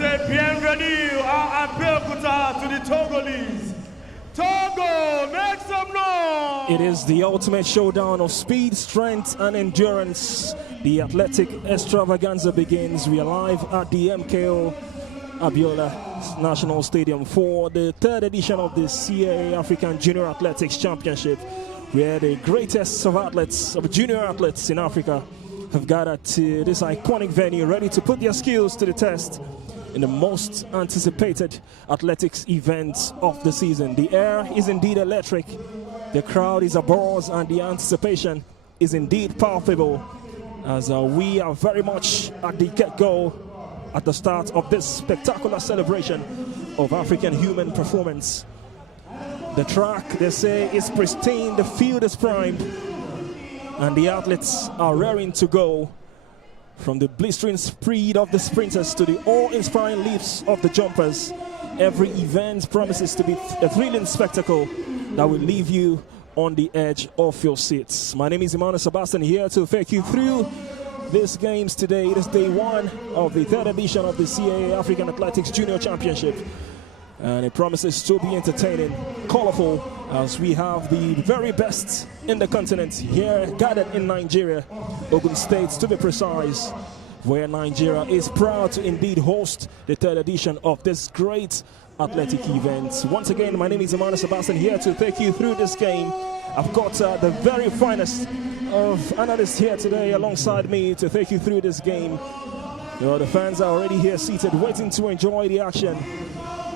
say bienvenue à Abeokuta to the Togolese. Togo, make some noise! It is the ultimate showdown of speed, strength, and endurance. The athletic extravaganza begins. We are live at the MKO Abiola National Stadium for the third edition of the CAA African Junior Athletics Championship, where the greatest of athletes, of junior athletes in Africa, have gathered to this iconic venue, ready to put their skills to the test in the most anticipated athletics event of the season. The air is indeed electric, the crowd is abuzz, and the anticipation is indeed palpable as we are very much at the get-go, at the start of this spectacular celebration of African human performance. The track, they say, is pristine, the field is primed, and the athletes are raring to go. From the blistering speed of the sprinters to the awe-inspiring leaps of the jumpers, every event promises to be a thrilling spectacle that will leave you on the edge of your seats. My name is Emmanuel Sebastian, here to take you through these games today. It is day one of the third edition of the CAA African Athletics Junior Championship, and it promises to be entertaining, colorful, as we have the very best in the continent here gathered in Nigeria, Ogun State to be precise, where Nigeria is proud to indeed host the third edition of this great athletic event. Once again, my name is Emmanuel Sebastian, here to take you through this game. I've got the very finest of analysts here today alongside me to take you through this game. You know, the fans are already here seated, waiting to enjoy the action.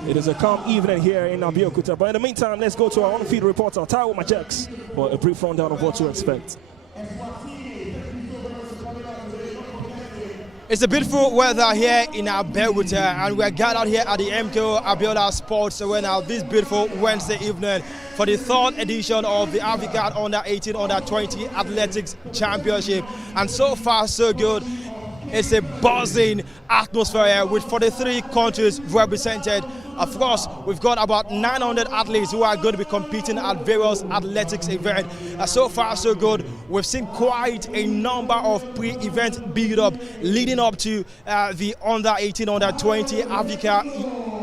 It is a calm evening here in Abeokuta, but in the meantime, let's go to our on-field reporter, Taiwo Majex, for a brief rundown of what to expect. It's a beautiful weather here in Abeokuta, and we're gathered here at the MKO Abiola Sports Arena this beautiful Wednesday evening for the third edition of the African Under-18, Under-20 Athletics Championship. And so far, so good. It's a buzzing atmosphere here with 43 countries represented. Of course, we've got about 900 athletes who are going to be competing at various athletics events. So far, so good. We've seen quite a number of pre-event build-up leading up to the Under-18, Under-20 Africa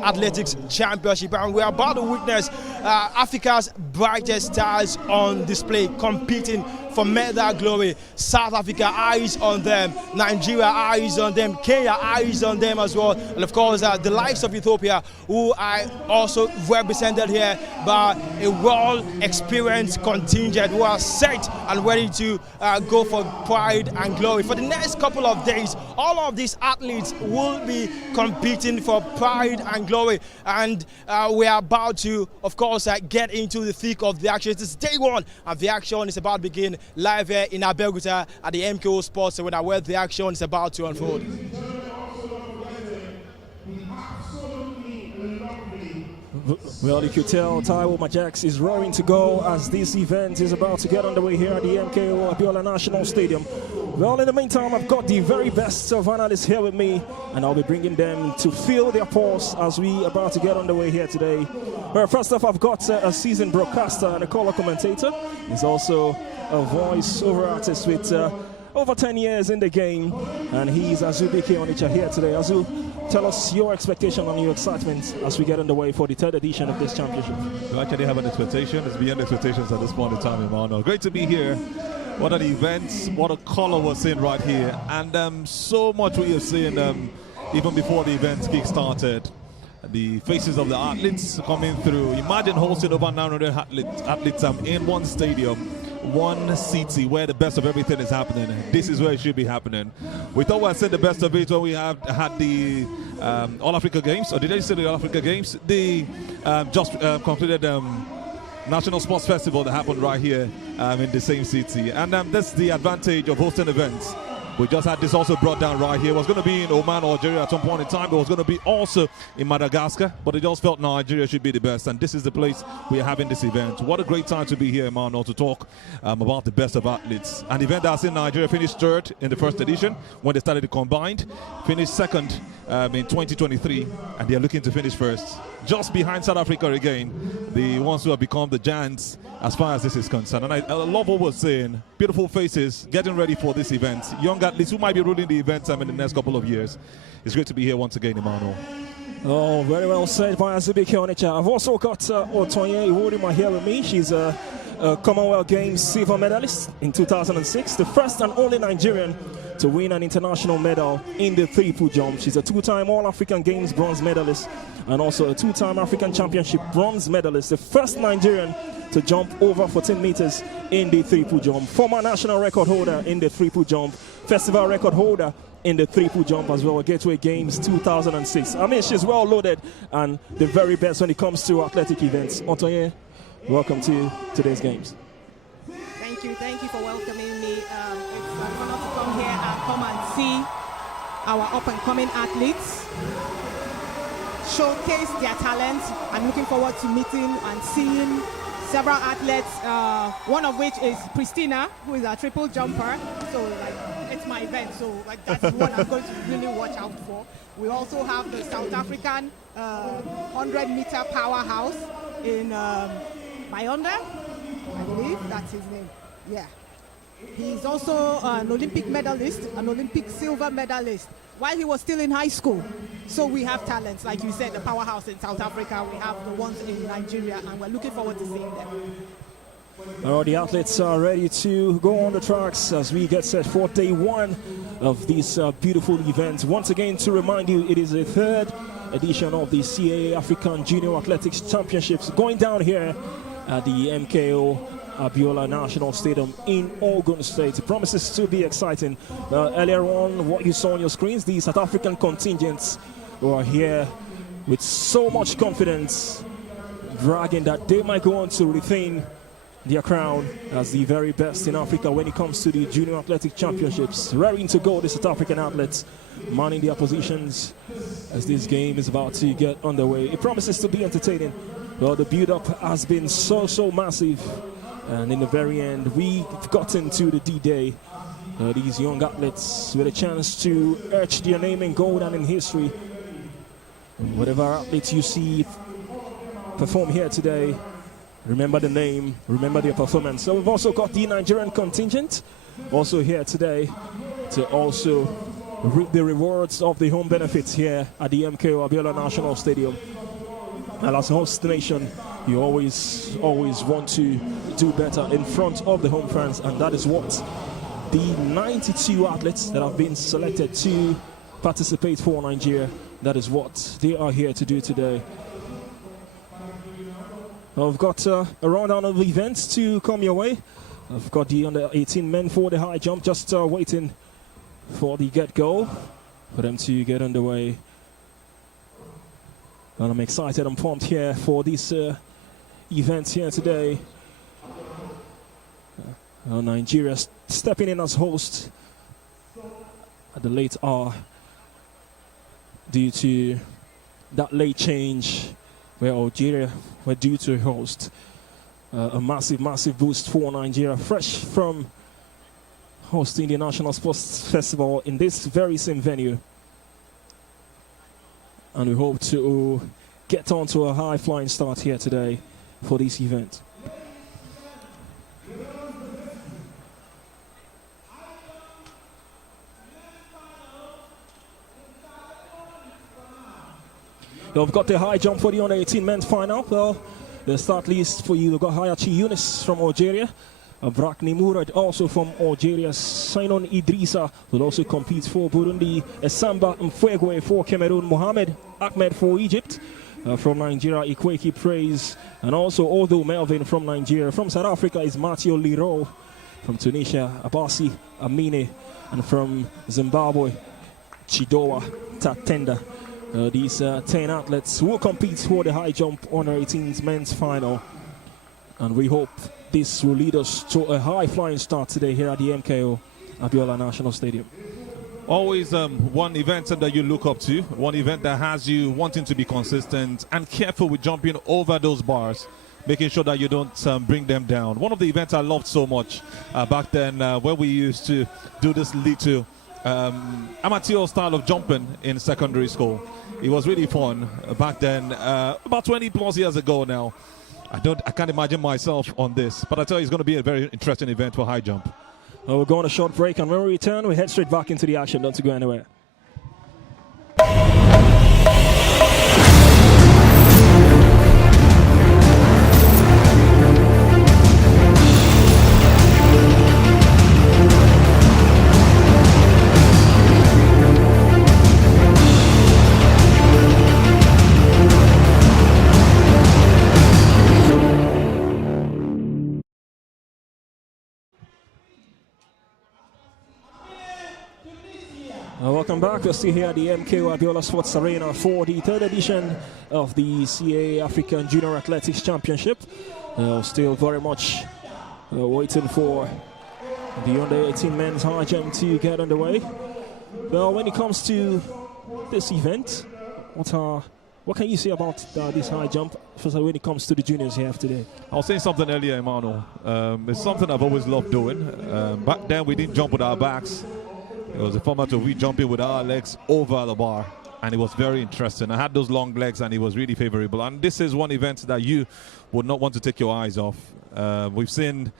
Athletics Championship. And we're about to witness Africa's brightest stars on display, competing for medal glory. South Africa, eyes on them. Nigeria, eyes on them. Kenya, eyes on them as well. And of course, the likes of Ethiopia, who are also represented here by a well-experienced contingent who are set and ready to go for pride and glory. For the next couple of days, all of these athletes will be competing for pride and glory. And we are about to, of course, get into the thick of the action. It's day one, and the action is about to begin live here in Abeokuta at the MKO Sports Arena, where the action is about to unfold. Well, you could tell Taiwo Majex is roaring to go as this event is about to get underway here at the MKO Abiola National Stadium. Well, in the meantime, I've got the very best of analysts here with me, and I'll be bringing them to fill their pause as we about to get underway here today. Well, first off, I've got a seasoned broadcaster and a color commentator. He's also a voice-over artist with over 10 years in the game, and he's Azu Bike Onicha here today. Azu, tell us your expectation and your excitement as we get underway for the third edition of this championship. We actually have an expectation. It's beyond expectations at this point in time, Emmanuel. Great to be here. What an event, what a color we're seeing right here. And so much we have seen even before the event kick-started. The faces of the athletes coming through. Imagine hosting over 900 athletes in one stadium, one city where the best of everything is happening. This is where it should be happening. We thought we had said the best of it when we had the All Africa Games, or did I say the All Africa Games? The just concluded National Sports Festival that happened right here in the same city. And that's the advantage of hosting events. We just had this also brought down right here. It was going to be in Oman or Algeria at some point in time. It was going to be also in Madagascar, but it just felt Nigeria should be the best. And this is the place we are having this event. What a great time to be here, Emmanuel, to talk about the best of athletes. An event that's in Nigeria finished third in the first edition when they started the combined, finished second in 2023, and they're looking to finish first, just behind South Africa again, the ones who have become the giants as far as this is concerned. And I love what we're saying. Beautiful faces getting ready for this event. Young athletes who might be ruling the event in the next couple of years. It's great to be here once again, Emmanuel. Oh, very well said by Azubike Onitsha. I've also got Otonye Iwurima here with me. She's a Commonwealth Games silver medalist in 2006, the first and only Nigerian to win an international medal in the triple jump. She's a two-time All-African Games bronze medalist and also a two-time African Championship bronze medalist, the first Nigerian to jump over 14 meters in the triple jump, former national record holder in the triple jump, festival record holder in the triple jump as well, Gateway Games 2006. I mean, she's well loaded and the very best when it comes to athletic events. Otonye, welcome to today's games. Thank you for welcoming me. It's an honor to come here and come and see our up-and-coming athletes showcase their talents. I'm looking forward to meeting and seeing several athletes, one of which is Christina, who is a triple jumper. So it's my event, so that's what I'm going to really watch out for. We also have the South African 100-meter powerhouse in Mayonda, I believe that's his name. Yeah. He's also an Olympic medalist, an Olympic silver medalist, while he was still in high school. So we have talents, like you said, the powerhouse in South Africa, we have the ones in Nigeria, and we're looking forward to seeing them. All the athletes are ready to go on the tracks as we get set for day one of this beautiful event. Once again, to remind you, it is the third edition of the CAA African Junior Athletics Championships going down here at the MKO Abiola National Stadium in Ogun State. It promises to be exciting. Earlier on, what you saw on your screens, the South African contingents who are here with so much confidence, bragging that they might go on to retain their crown as the very best in Africa when it comes to the Junior Athletic Championships. Raring to go, the South African athletes manning their positions as this game is about to get underway. It promises to be entertaining. Well, the build-up has been so massive. And in the very end, we've gotten to the D-Day. These young athletes with a chance to etch their name in gold and in history. Whatever athletes you see perform here today, remember the name, remember their performance. So we've also got the Nigerian contingent also here today to also reap the rewards of the home benefits here at the MKO Abiola National Stadium. And as a host nation, you always want to do better in front of the home fans, and that is what the 92 athletes that have been selected to participate for Nigeria, that is what they are here to do today. I've got a rundown of events to come your way. I've got the under-18 men for the high jump just waiting for the get-go for them to get underway. And I'm excited and pumped here for this event here today. Nigeria stepping in as host at the late hour due to that late change where Algeria were due to host. A massive boost for Nigeria, fresh from hosting the National Sports Festival in this very same venue. And we hope to get on to a high-flying start here today for this event. We've got the high jump for the under-18 men's final. Well, the start list for you, we've got Hayachi Yunus from Algeria, Brakni Murad also from Algeria, Sainon Idrissa will also compete for Burundi, Esamba Mfwegwe for Cameroon, Mohamed Ahmed for Egypt, from Nigeria, Ikweki Praise, and also Odo Melvin from Nigeria. From South Africa is Matteo Liro, from Tunisia, Abasi Amine, and from Zimbabwe, Chidoa Tatenda. These 10 athletes will compete for the high jump under 18's men's final. And we hope this will lead us to a high-flying start today here at the MKO Abiola National Stadium. Always one event that you look up to, one event that has you wanting to be consistent and careful with jumping over those bars, making sure that you don't bring them down. One of the events I loved so much back then when we used to do this little amateur style of jumping in secondary school. It was really fun back then, about 20 plus years ago now. I can't imagine myself on this, but I tell you, it's going to be a very interesting event for high jump. We're going on a short break, and when we return, we head straight back into the action. Don't go anywhere. Welcome back. We're still here at the MKO Abiola Sports Arena for the third edition of the CAA African Junior Athletics Championship. Still very much waiting for the under-18 men's high jump to get underway. Well, when it comes to this event, what can you say about this high jump, especially when it comes to the juniors you have today? I was saying something earlier, Emmanuel. It's something I've always loved doing. Back then, we didn't jump with our backs. It was a format of we jumping with our legs over the bar, and it was very interesting. I had those long legs, and it was really favorable. And this is one event that you would not want to take your eyes off. We've seen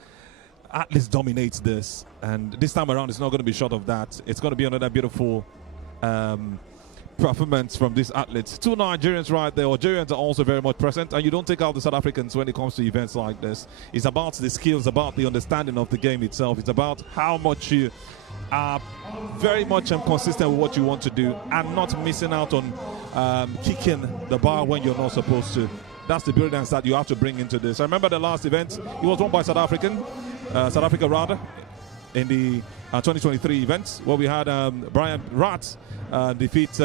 athletes dominate this, and this time around, it's not going to be short of that. It's going to be another beautiful performance from these athletes. Two Nigerians right there. Algerians are also very much present, and you don't take out the South Africans when it comes to events like this. It's about the skills, about the understanding of the game itself. It's about how much you are very much consistent with what you want to do and not missing out on kicking the bar when you're not supposed to. That's the brilliance that you have to bring into this. I remember the last event, it was won by South Africa rather, in the 2023 event, where we had Brian Rat defeat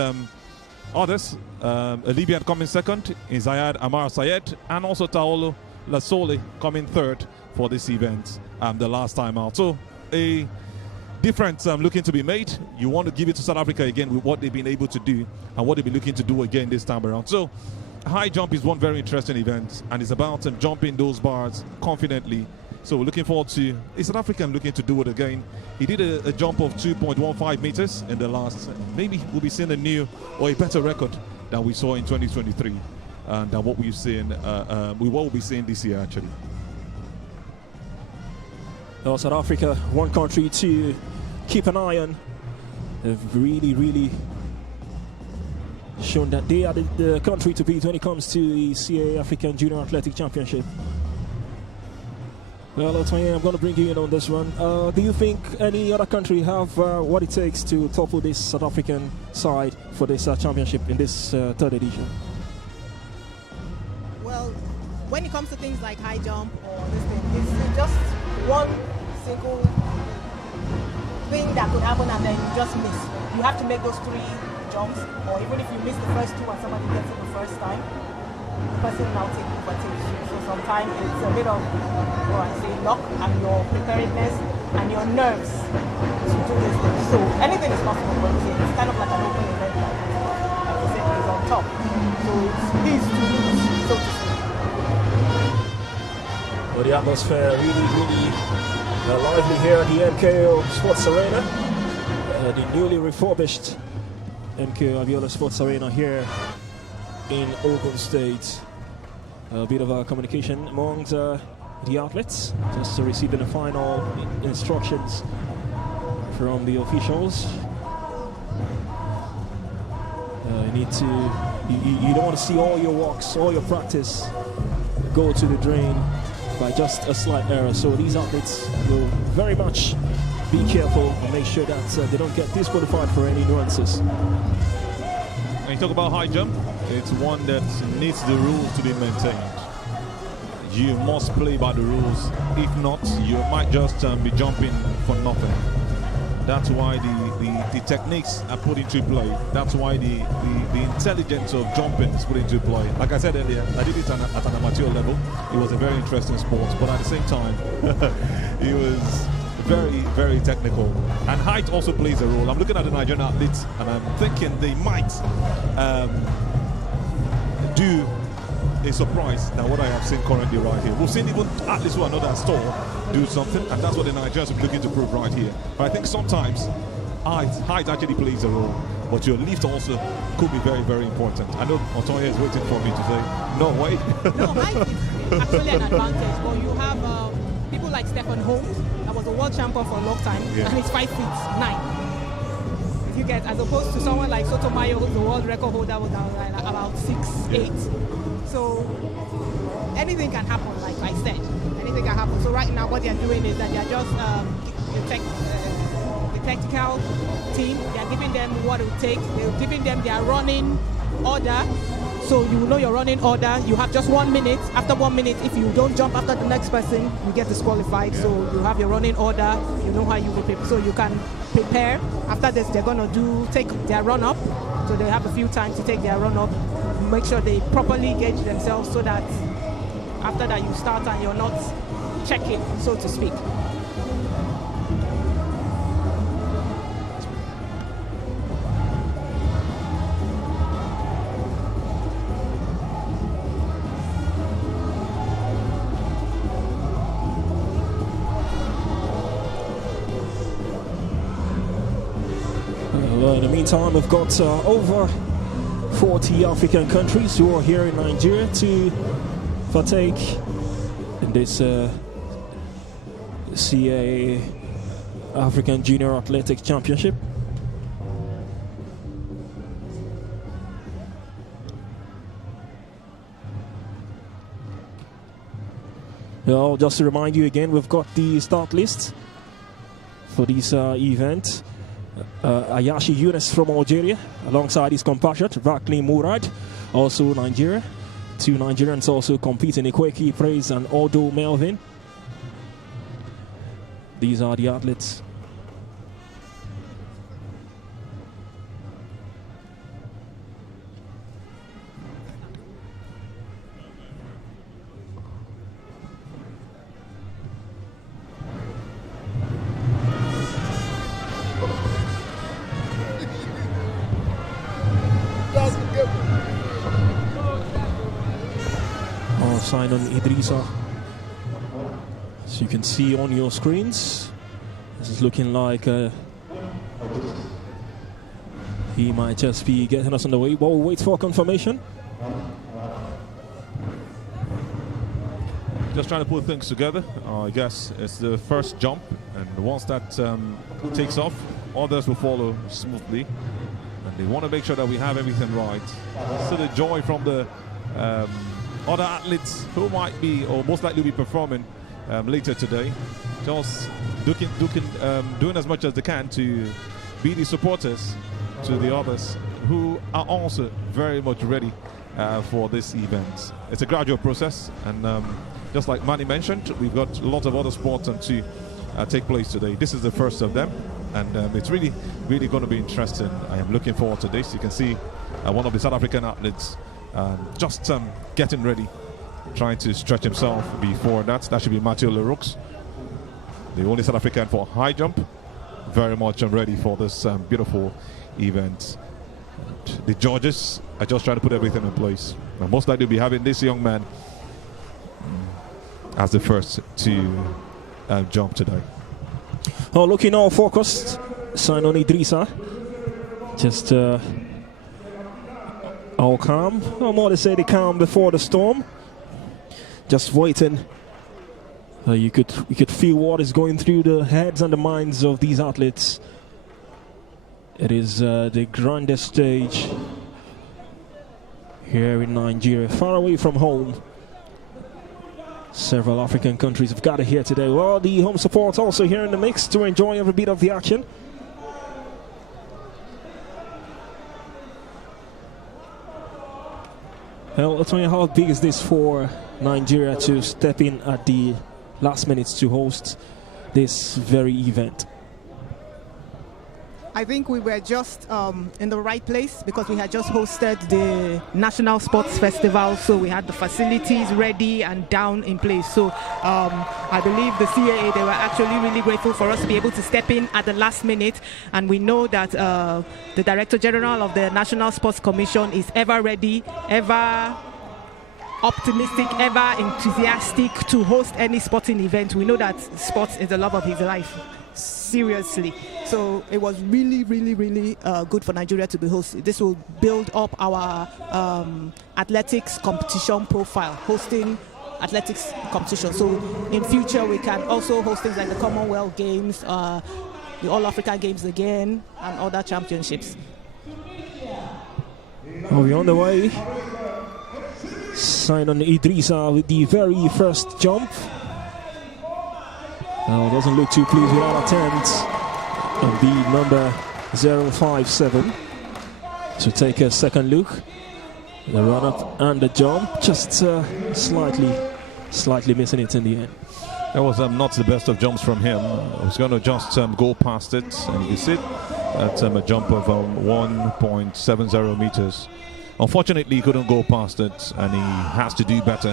others. A Libyan coming second, Zayed Amar Sayed, and also Taolo Lasole coming third for this event the last time out. So a difference looking to be made. You want to give it to South Africa again with what they've been able to do and what they've been looking to do again this time around. So high jump is one very interesting event, and it's about jumping those bars confidently. So we're looking forward to a South African looking to do it again. He did a jump of 2.15 meters in the last. Maybe we'll be seeing a new or a better record than we saw in 2023, and than what we've seen. We will be seeing this year actually. South Africa, one country to keep an eye on. They've really shown that they are the country to beat when it comes to the CAA African Junior Athletic Championship. Well, Otoye, I'm going to bring you in on this one. Do you think any other country have what it takes to topple this South African side for this championship in this third edition? Well, when it comes to things like high jump or this thing, it's just one single thing that could happen and then you just miss. You have to make those 3 jumps, or even if you miss the first 2 and somebody gets it the first time, the person now overtakes you. So sometimes it's a bit of, luck and your preparedness and your nerves to do this thing. So anything is possible, but it's kind of like an open event, like you said, is on top. So it's his to lose, so to speak. Well, the atmosphere really lively here at the MKO Sports Arena. The newly refurbished MKO Abiola Sports Arena here in Ogun State. A bit of communication amongst the athletes, just receiving the final instructions from the officials. You don't want to see all your walks, all your practice go to the drain by just a slight error. So these athletes will very much be careful and make sure that they don't get disqualified for any nuances. When you talk about high jump, it's one that needs the rules to be maintained. You must play by the rules. If not, you might just be jumping for nothing. That's why the techniques are put into play. That's why the intelligence of jumping is put into play. Like I said earlier, I did it at an amateur level. It was a very interesting sport, but at the same time, it was very technical. And height also plays a role. I'm looking at the Nigerian athletes, and I'm thinking they might do a surprise than what I have seen currently right here. We've seen even athletes who are not at store do something, and that's what the Nigerians are looking to prove right here. But I think sometimes height actually plays a role, but your lift also could be very, very important. I know Otoye is waiting for me to say, no, wait. No, height is actually an advantage, but you have people like Stephen Holmes, that was a world champion for a long time, and he's 5'9". You get, as opposed to someone like Sotomayor, who's the world record holder, was about 6'8". So anything can happen, like I said. Anything can happen. So right now, what they are doing is that they are just the technical team. They are giving them what it will take. They're giving them their running order. So you know your running order. You have just 1 minute. After 1 minute, if you don't jump after the next person, you get disqualified. So you have your running order. You know how you will prepare. So you can prepare. After this, they're going to take their run up. So they have a few times to take their run up. Make sure they properly gauge themselves so that after that you start and you're not checking, so to speak. Well, in the meantime, we've got over 40 African countries who are here in Nigeria to partake in this CAA African Junior Athletics Championship. Well, just to remind you again, we've got the start list for this event. Ayashi Yunus from Algeria, alongside his compatriot Vakli Murad, also Nigeria. Two Nigerians also competing, Ikweki Praise and Odo Melvin. These are the athletes. Simon Idrissa, as you can see on your screens, this is looking like he might just be getting us on the way. While we wait for confirmation. Just trying to put things together. I guess it's the first jump, and once that takes off, others will follow smoothly. And they want to make sure that we have everything right. So the joy from the other athletes who might be or most likely be performing later today, just doing as much as they can to be the supporters to the others who are also very much ready for this event. It's a gradual process, and just like Manny mentioned, we've got a lot of other sports to take place today. This is the first of them, and it's really going to be interesting. I am looking forward to this. You can see one of the South African athletes just getting ready, trying to stretch himself before that. That should be Mathieu Leroux, the only South African for high jump. Very much ready for this beautiful event. The judges are just trying to put everything in place. And most likely be having this young man as the first to jump today. Oh, looking all focused, Simon Idrissa. Just all calm. No more to say the calm before the storm. Just waiting. You could feel what is going through the heads and the minds of these athletes. It is the grandest stage here in Nigeria, far away from home. Several African countries have gathered here today. Well, the home support also here in the mix to enjoy every bit of the action. Well, I'll tell you, how big is this for Nigeria to step in at the last minutes to host this very event? I think we were just in the right place because we had just hosted the National Sports Festival, so we had the facilities ready and down in place. So I believe the CAA, they were actually really grateful for us to be able to step in at the last minute, and we know that the Director General of the National Sports Commission is ever ready, ever optimistic, ever enthusiastic to host any sporting event. We know that sports is the love of his life. seriously. So it was really, really, really good for Nigeria to be hosted. This will build up our athletics competition profile, hosting athletics competition. So in future we can also host things like the Commonwealth Games, the All-Africa Games again, and other championships. Are we on the way? Simon Idrissa with the very first jump. Now doesn't look too pleased with that attempt. And the number 057 to take a second look. The run up and the jump, just slightly missing it in the end. That was not the best of jumps from him. I was going to just go past it, and you see that's a jump of 1.70 meters. Unfortunately, he couldn't go past it, and he has to do better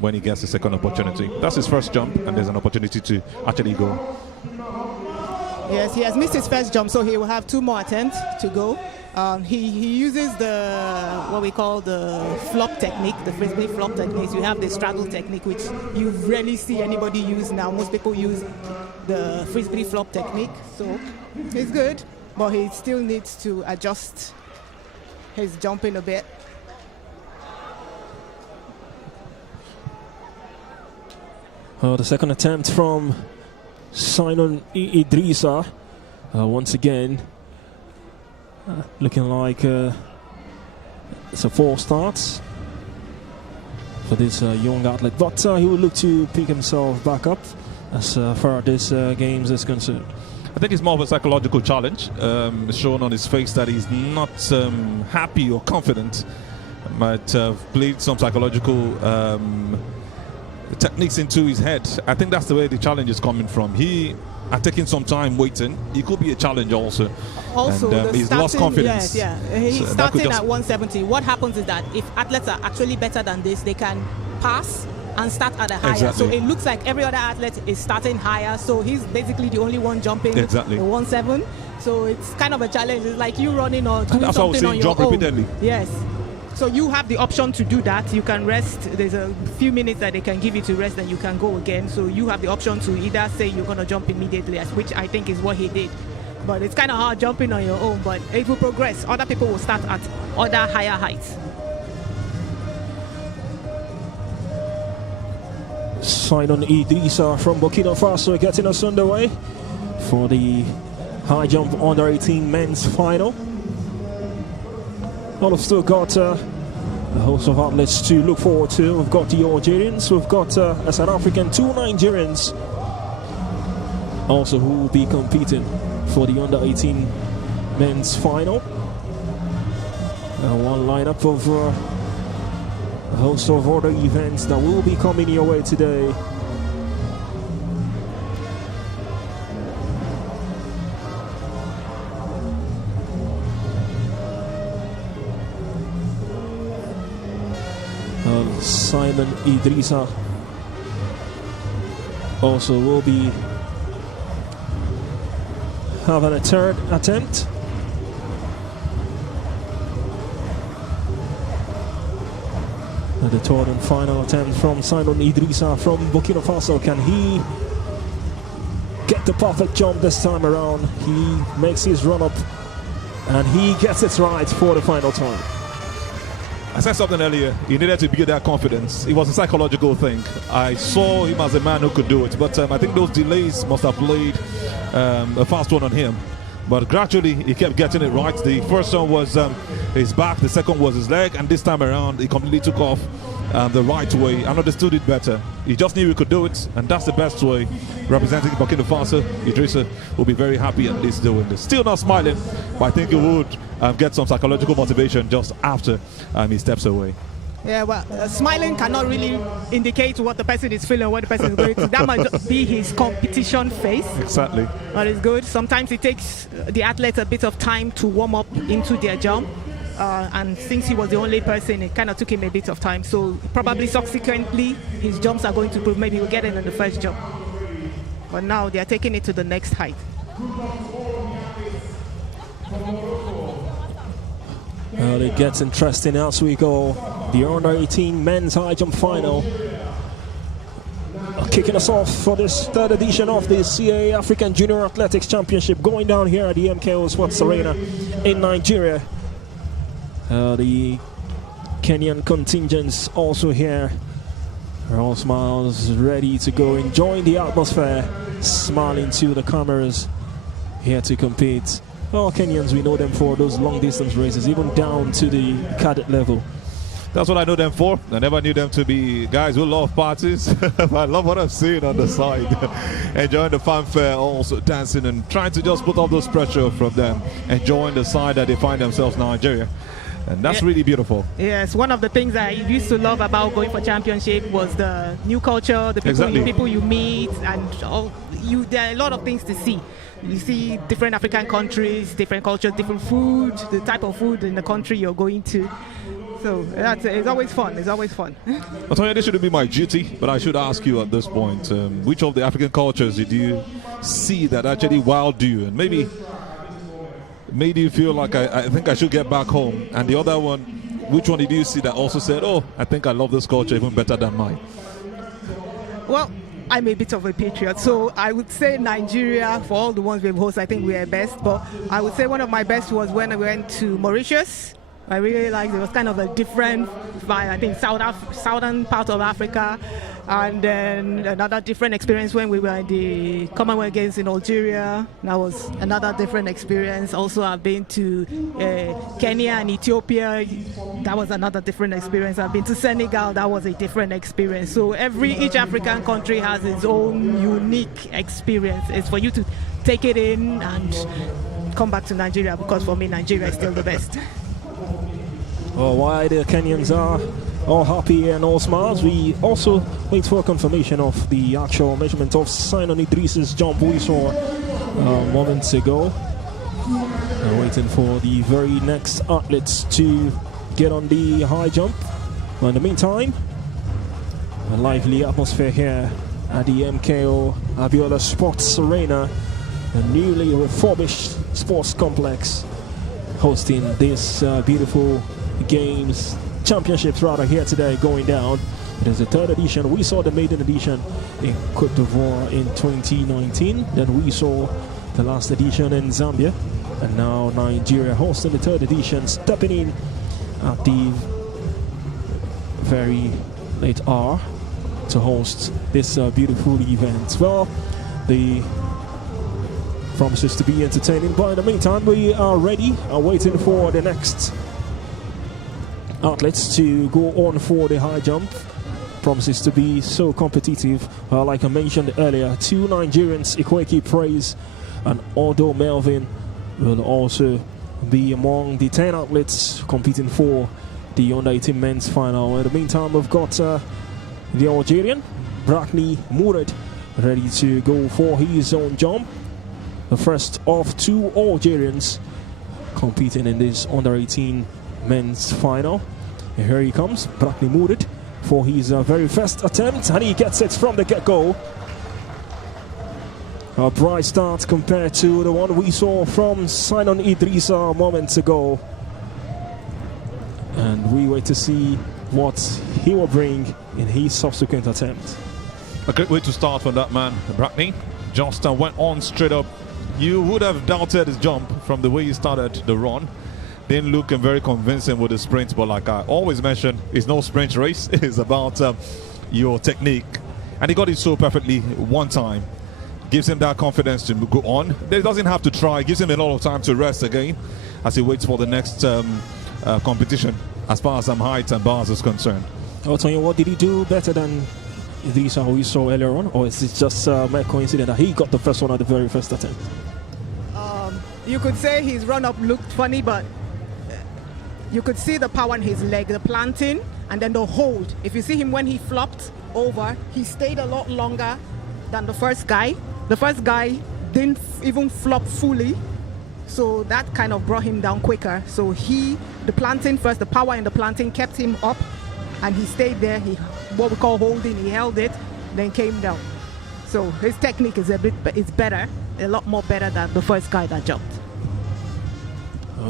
when he gets a second opportunity. That's his first jump, and there's an opportunity to actually go. Yes, he has missed his first jump, so he will have 2 more attempts to go. He uses what we call the flop technique, the frisbee flop technique. You have the straddle technique, which you rarely see anybody use now. Most people use the frisbee flop technique, so it's good, but he still needs to adjust his jumping a bit. The second attempt from Simon Idrissa, once again. Looking like it's a 4 starts for this young athlete, but he will look to pick himself back up as far as this games is concerned. I think it's more of a psychological challenge. Shown on his face that he's not happy or confident. Might have played some psychological techniques into his head. I think that's the way the challenge is coming from. He taking some time waiting. It could be a challenge also. And he's lost confidence. Yes, yeah. He's starting at 170. What happens is that if athletes are actually better than this, they can pass and start at a higher. Exactly. So it looks like every other athlete is starting higher. So he's basically the only one jumping the 1.7. So it's kind of a challenge. It's like you running or doing something on your own. Repeatedly. Yes. So you have the option to do that. You can rest. There's a few minutes that they can give you to rest, and you can go again. So you have the option to either say you're going to jump immediately, which I think is what he did. But it's kind of hard jumping on your own, but it will progress. Other people will start at other higher heights. Simon Idrissa from Burkina Faso getting us underway for the high jump under 18 men's final. Well, we've still got a host of athletes to look forward to. We've got the Algerians, we've got a South African, 2 Nigerians also who will be competing for the under 18 men's final. One lineup of a host of other events that will be coming your way today. Simon Idrissa also will be having a third attempt. And the third and final attempt from Simon Idrissa from Burkina Faso. Can he get the perfect jump this time around? He makes his run up and he gets it right for the final time. I said something earlier, he needed to build that confidence. It was a psychological thing. I saw him as a man who could do it, but I think those delays must have played a fast one on him. But gradually, he kept getting it right. The first one was his back, the second was his leg, and this time around, he completely took off the right way and understood it better. He just knew he could do it, and that's the best way. Representing Burkina Faso, Idrissa will be very happy at least doing this. Still not smiling, but I think he would get some psychological motivation just after he steps away. Yeah, well, smiling cannot really indicate what the person is feeling, what the person is going through. That might just be his competition face. Exactly. But it's good. Sometimes it takes the athletes a bit of time to warm up into their jump. And since he was the only person, it kind of took him a bit of time. So probably subsequently, his jumps are going to prove maybe we'll get it in the first jump. But now they are taking it to the next height. Well, it gets interesting as we go. The under 18 men's high jump final Kicking us off for this third edition of the CAA African Junior Athletics Championship, going down here at the MKO Sports Arena in Nigeria. The Kenyan contingents also here. They're all smiles, ready to go, enjoying the atmosphere, smiling to the cameras, here to compete. Well, Kenyans, we know them for those long distance races, even down to the cadet level. That's what I know them for. I never knew them to be guys who love parties. But I love what I'm seeing on the side. Enjoying the fanfare, also dancing and trying to just put off those pressure from them. Enjoying the side that they find themselves, Nigeria. And that's really beautiful. Yes, one of the things I used to love about going for championship was the new culture, the people you meet, and there are a lot of things to see. You see different African countries, different cultures, different food, the type of food in the country you're going to. So it's always fun. It's always fun. I'll tell you, this shouldn't be my duty, but I should ask you at this point, which of the African cultures did you see that actually wowed you and maybe made you feel like I think I should get back home? And the other one, which one did you see that also said, oh, I think I love this culture even better than mine? Well, I'm a bit of a patriot, so I would say Nigeria, for all the ones we've hosted, I think we are best. But I would say one of my best was when I went to Mauritius. I really liked it. It was kind of a different vibe, I think, southern part of Africa. And then another different experience when we were in the Commonwealth Games in Algeria. That was another different experience. Also, I've been to Kenya and Ethiopia. That was another different experience. I've been to Senegal. That was a different experience. So each African country has its own unique experience. It's for you to take it in and come back to Nigeria, because for me, Nigeria is still the best. Well, why the Kenyans are all happy and all smiles, we also wait for confirmation of the actual measurement of Simon Idris's jump we saw moments ago. Waiting for the very next athletes to get on the high jump. But in the meantime, a lively atmosphere here at the MKO Abiola Sports Arena, a newly refurbished sports complex, hosting this beautiful games, championships rather, here today, going down. It is the third edition. We saw the maiden edition in Cote d'Ivoire in 2019. Then we saw the last edition in Zambia. And now Nigeria hosting the third edition, stepping in at the very late hour to host this beautiful event. Well, the promises to be entertaining, but in the meantime, we are ready, waiting for the next athletes to go on for the high jump. Promises to be so competitive. Like I mentioned earlier, two Nigerians, Ikweki Praise and Odo Melvin, will also be among the 10 athletes competing for the under-18 men's final. In the meantime, we've got the Algerian, Brakni Murad, ready to go for his own jump. The first of two Algerians competing in this under-18 men's final. And here he comes, Brakni Murad, for his very first attempt, and he gets it from the get-go. A bright start compared to the one we saw from Simon Idrissa moments ago. And we wait to see what he will bring in his subsequent attempt. A great way to start from that man, Brakni. Just went on straight up. You would have doubted his jump from the way he started the run. Didn't look very convincing with the sprint, but like I always mention, it's no sprint race. It's about your technique. And he got it so perfectly one time. Gives him that confidence to go on. He doesn't have to try. Gives him a lot of time to rest again as he waits for the next competition, as far as height and bars is concerned. Tony, what did he do better than these we saw earlier on? Or is it just a mere coincidence that he got the first one at the very first attempt? You could say his run-up looked funny, but you could see the power in his leg, the planting, and then the hold. If you see him when he flopped over, he stayed a lot longer than the first guy. The first guy didn't even flop fully, so that kind of brought him down quicker. So the planting first, the power in the planting kept him up, and he stayed there. What we call holding, he held it, then came down. So his technique is better, a lot more better than the first guy that jumped.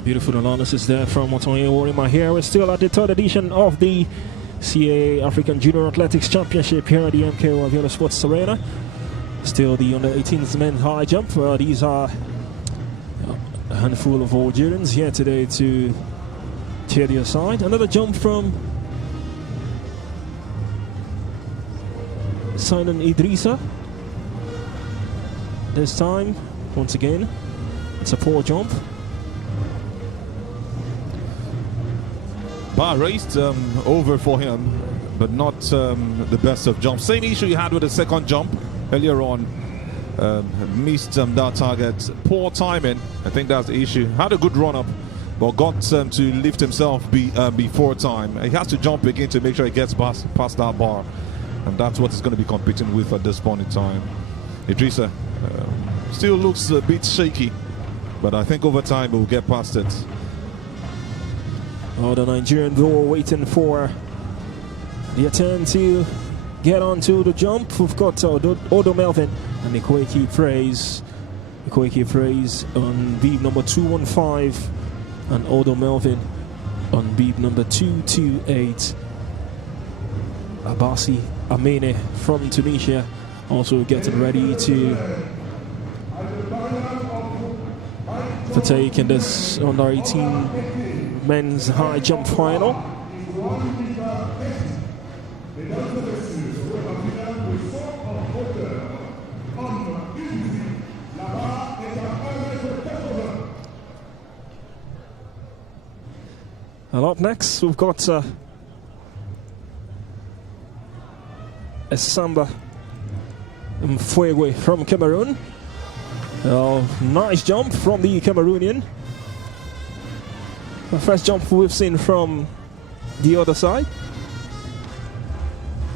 Beautiful analysis there from Otonye Worima here. We're still at the third edition of the CAA African Junior Athletics Championship here at the MKO Abiola Sports Arena. Still the under-18s men's high jump. These are a handful of Algerians here today to cheer their side. Another jump from Simon Idrissa. This time, once again, it's a poor jump. Bar raised over for him, but not the best of jumps. Same issue he had with the second jump earlier on. Missed that target. Poor timing. I think that's the issue. Had a good run up, but got to lift himself before time. He has to jump again to make sure he gets past that bar, and that's what he's going to be competing with at this point in time. Idrissa still looks a bit shaky, but I think over time we'll get past it. Oh, the Nigerian duo waiting for the attempt to get onto the jump. We've got Odo Melvin and Ikweki Praise. Ikweki Praise on beep number 215 and Odo Melvin on beep number 228. Abasi Amene from Tunisia also getting ready to partake in this under 18 men's high jump final. And up next, we've got Esamba Mfwegwe from Cameroon. Nice jump from the Cameroonian. The first jump we've seen from the other side.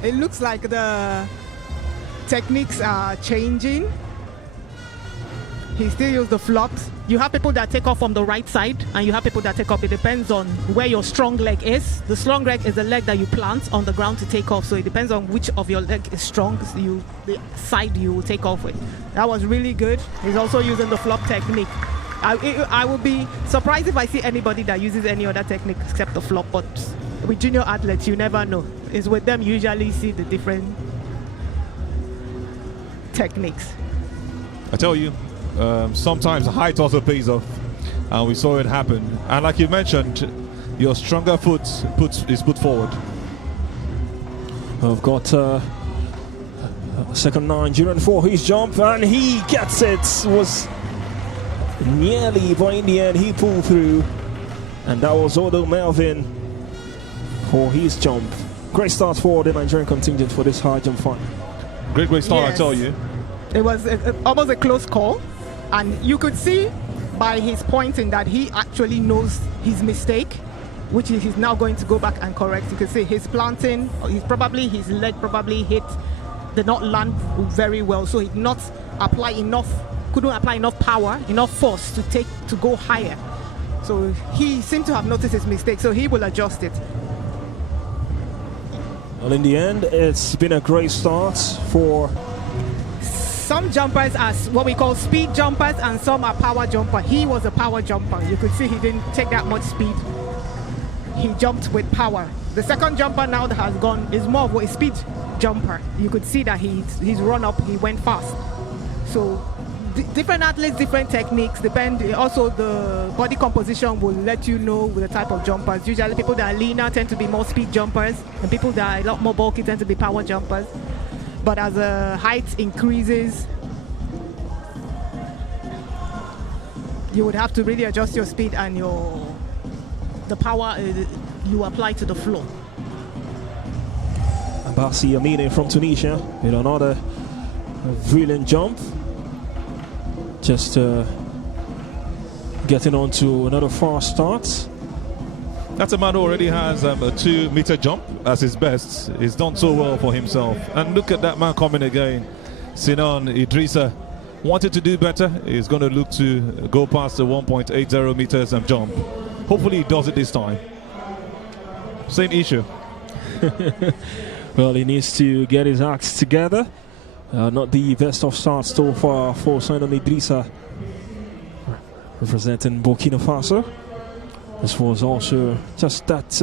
It looks like the techniques are changing. He still uses the flops. You have people that take off from the right side and you have people that take off. It depends on where your strong leg is. The strong leg is the leg that you plant on the ground to take off. So it depends on which of your leg is strong, so the side you will take off with. That was really good. He's also using the flop technique. I would be surprised if I see anybody that uses any other technique except the flop, but with junior athletes, you never know. It's with them you usually see the different techniques. I tell you, sometimes height also pays off, and we saw it happen. And like you mentioned, your stronger foot is put forward. I've got second Nigerian for his jump, and he gets it. Was nearly, but in the end he pulled through, and that was Odo Melvin for his jump. Great start for the Nigerian contingent for this high jump final. Great start, Yes. I tell you. It was almost a close call, and you could see by his pointing that he actually knows his mistake, which he's now going to go back and correct. You can see his planting, his leg probably did not land very well, so he couldn't apply enough power, enough force to go higher. So he seemed to have noticed his mistake, so he will adjust it. Well, in the end, it's been a great start for Some jumpers are what we call speed jumpers, and some are power jumper. He was a power jumper. You could see he didn't take that much speed. He jumped with power. The second jumper now that has gone is more of a speed jumper. You could see that his run up, he went fast. So different athletes, different techniques, depend. Also the body composition will let you know the type of jumpers. Usually people that are leaner tend to be more speed jumpers, and people that are a lot more bulky tend to be power jumpers. But as the height increases, you would have to really adjust your speed and the power you apply to the floor. Abasi Amine from Tunisia with another brilliant jump. Just getting on to another fast start. That's a man who already has a 2-meter jump as his best. He's done so well for himself. And look at that man coming again. Sinan Idrissa wanted to do better. He's going to look to go past the 1.80 meters and jump. Hopefully he does it this time. Same issue. Well, he needs to get his acts together. Not the best of starts so far for Sinan Idrissa, representing Burkina Faso. This was also just that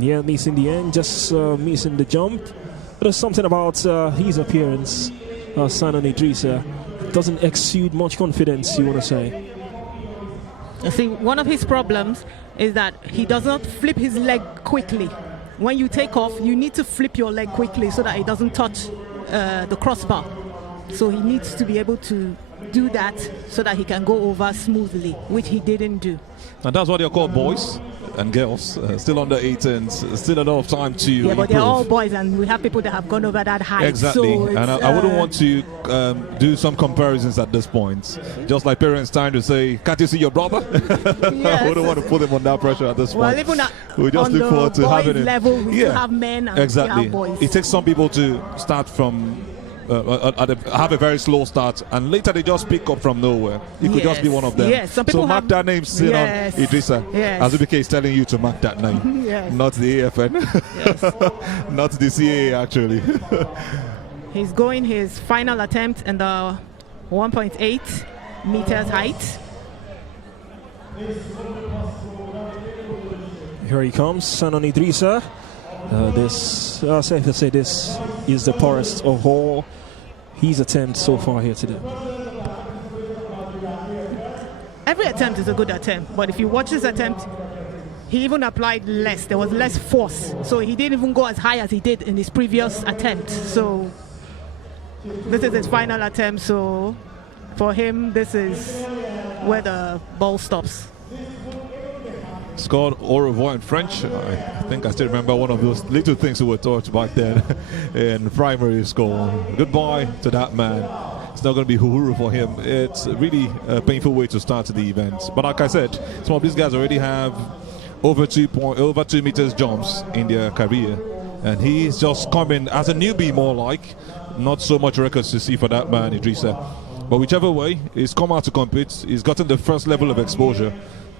Yeah, missing the end, just missing the jump. But there's something about his appearance, Sanon Idrissa, doesn't exude much confidence, you want to say. You see, one of his problems is that he does not flip his leg quickly. When you take off, you need to flip your leg quickly so that it doesn't touch the crossbar. So he needs to be able to do that so that he can go over smoothly, which he didn't do. And that's what they're called, boys and girls, still under 18s, still a lot of time to Yeah, but improve. they're all boys, and we have people that have gone over that height. Exactly, So and I wouldn't want to do some comparisons at this point. Just like parents trying to say, "Can't you see your brother?" I wouldn't want to put them on that pressure at this Well, point. even We just on look the forward to boys having it. level, we still have men and exactly. we have boys. It takes some people to start from. Have a very slow start, and later they just pick up from nowhere. You could just be one of them. Yes, some people so mark have, that name, Sanon yes, Idrissa. yes. Azubike is telling you to mark that name, Yes. not the AFN, Yes. not the CAA actually. He's going his final attempt in the 1.8 meters height. Here he comes, Sanon Idrissa. This, I safe to say, this is the poorest of all his attempts so far here today. Every attempt is a good attempt, but if you watch this attempt, he even applied less. There was less force, so he didn't even go as high as he did in his previous attempt. So this is his final attempt. So for him, this is where the ball stops. It's called au revoir in French. I think I still remember one of those little things we were taught back then in primary school. Goodbye to that man. It's not going to be hoo-hoo for him. It's really a painful way to start the event. But like I said, some of these guys already have over 2 meters jumps in their career. And he's just coming as a newbie more like. Not so much records to see for that man, Idrissa. But whichever way, he's come out to compete. He's gotten the first level of exposure.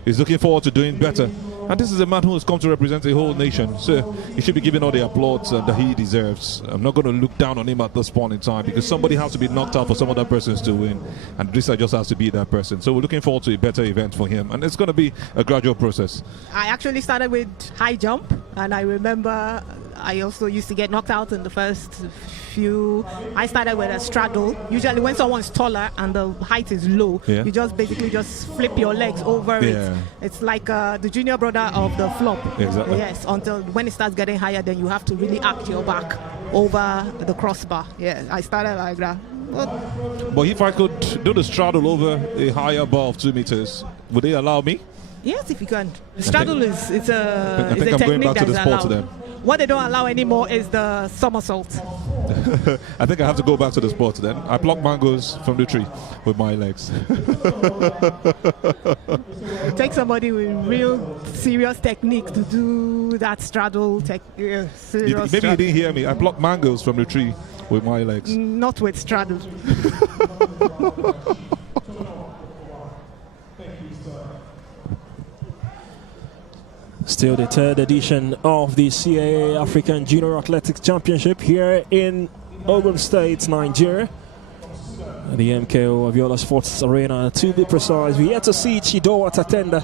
He's looking forward to doing better. And this is a man who has come to represent a whole nation. So he should be given all the applause that he deserves. I'm not going to look down on him at this point in time because somebody has to be knocked out for some other persons to win. And Idrissa just has to be that person. So we're looking forward to a better event for him. And it's going to be a gradual process. I actually started with high jump, and I remember I also used to get knocked out in the first few. I started with a straddle. Usually when someone's taller and the height is low, Yeah. you just basically just flip your legs over it. Yeah. It's like the junior brother of the flop. Exactly. Yes, until when it starts getting higher, then you have to really act your back over the crossbar. Yeah, I started like that. But if I could do the straddle over a higher bar of 2 meters, would they allow me? Yes, if you can. Straddle is it's a I think it's a I'm going technique back to the that's sport allowed. then. What they don't allow anymore is the somersault. I think I have to go back to the sport then. I pluck mangoes from the tree with my legs. Take somebody with real serious technique to do that straddle. Serious Maybe you straddle. didn't hear me. I pluck mangoes from the tree with my legs. Not with straddle. Still the third edition of the CAA African Junior Athletics Championship here in Ogun State, Nigeria. The MKO Abiola Sports Arena. To be precise, we yet to see Chidoa Tatenda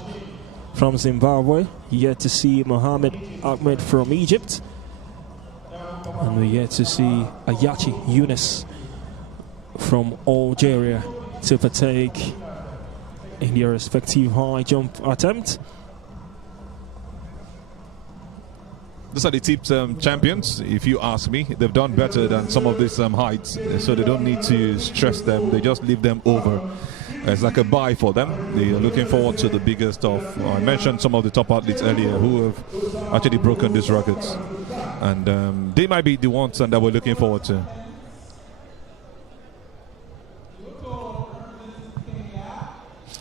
from Zimbabwe, yet to see Mohamed Ahmed from Egypt, and we yet to see Ayachi Yunus from Algeria to partake in their respective high jump attempt. These are the TIPS champions, if you ask me. They've done better than some of these heights, so they don't need to stress them. They just leave them over. It's like a buy for them. They are looking forward to the bigger stuff. I mentioned some of the top athletes earlier who have actually broken these records. And they might be the ones that we're looking forward to.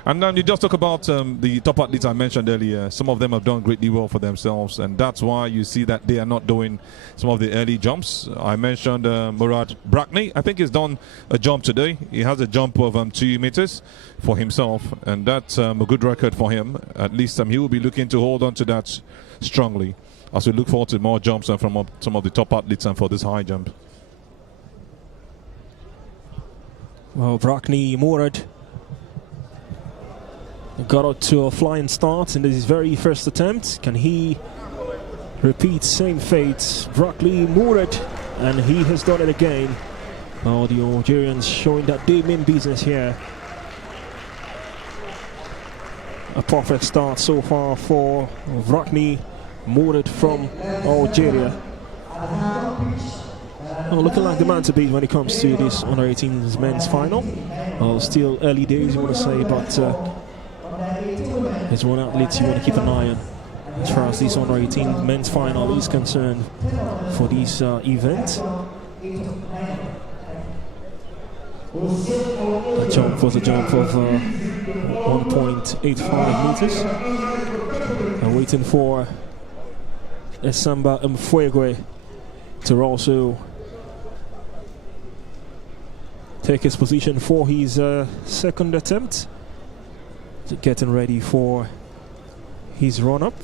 And then you just talk about the top athletes I mentioned earlier. Some of them have done greatly well for themselves, and that's why you see that they are not doing some of the early jumps. I mentioned Murad Brackney. I think he's done a jump today. He has a jump of 2 meters for himself, and that's a good record for him. At least he will be looking to hold on to that strongly as we look forward to more jumps from some of the top athletes and for this high jump. Well, Brackney Murad got out to a flying start in his very first attempt. Can he repeats same fate. Brockley Murad, and he has done it again. Now the Algerians showing that they mean business here. A perfect start so far for Brockley Murad from Algeria. Looking like the man to beat when it comes to this under 18s men's final. Still early days, you want to say, but there's one athlete you want to keep an eye on as far as this under 18 men's final is concerned for this event. The jump was a jump of 1.85 meters. I'm waiting for Esamba Mfuegwe to also take his position for his second attempt. Getting ready for his run-up.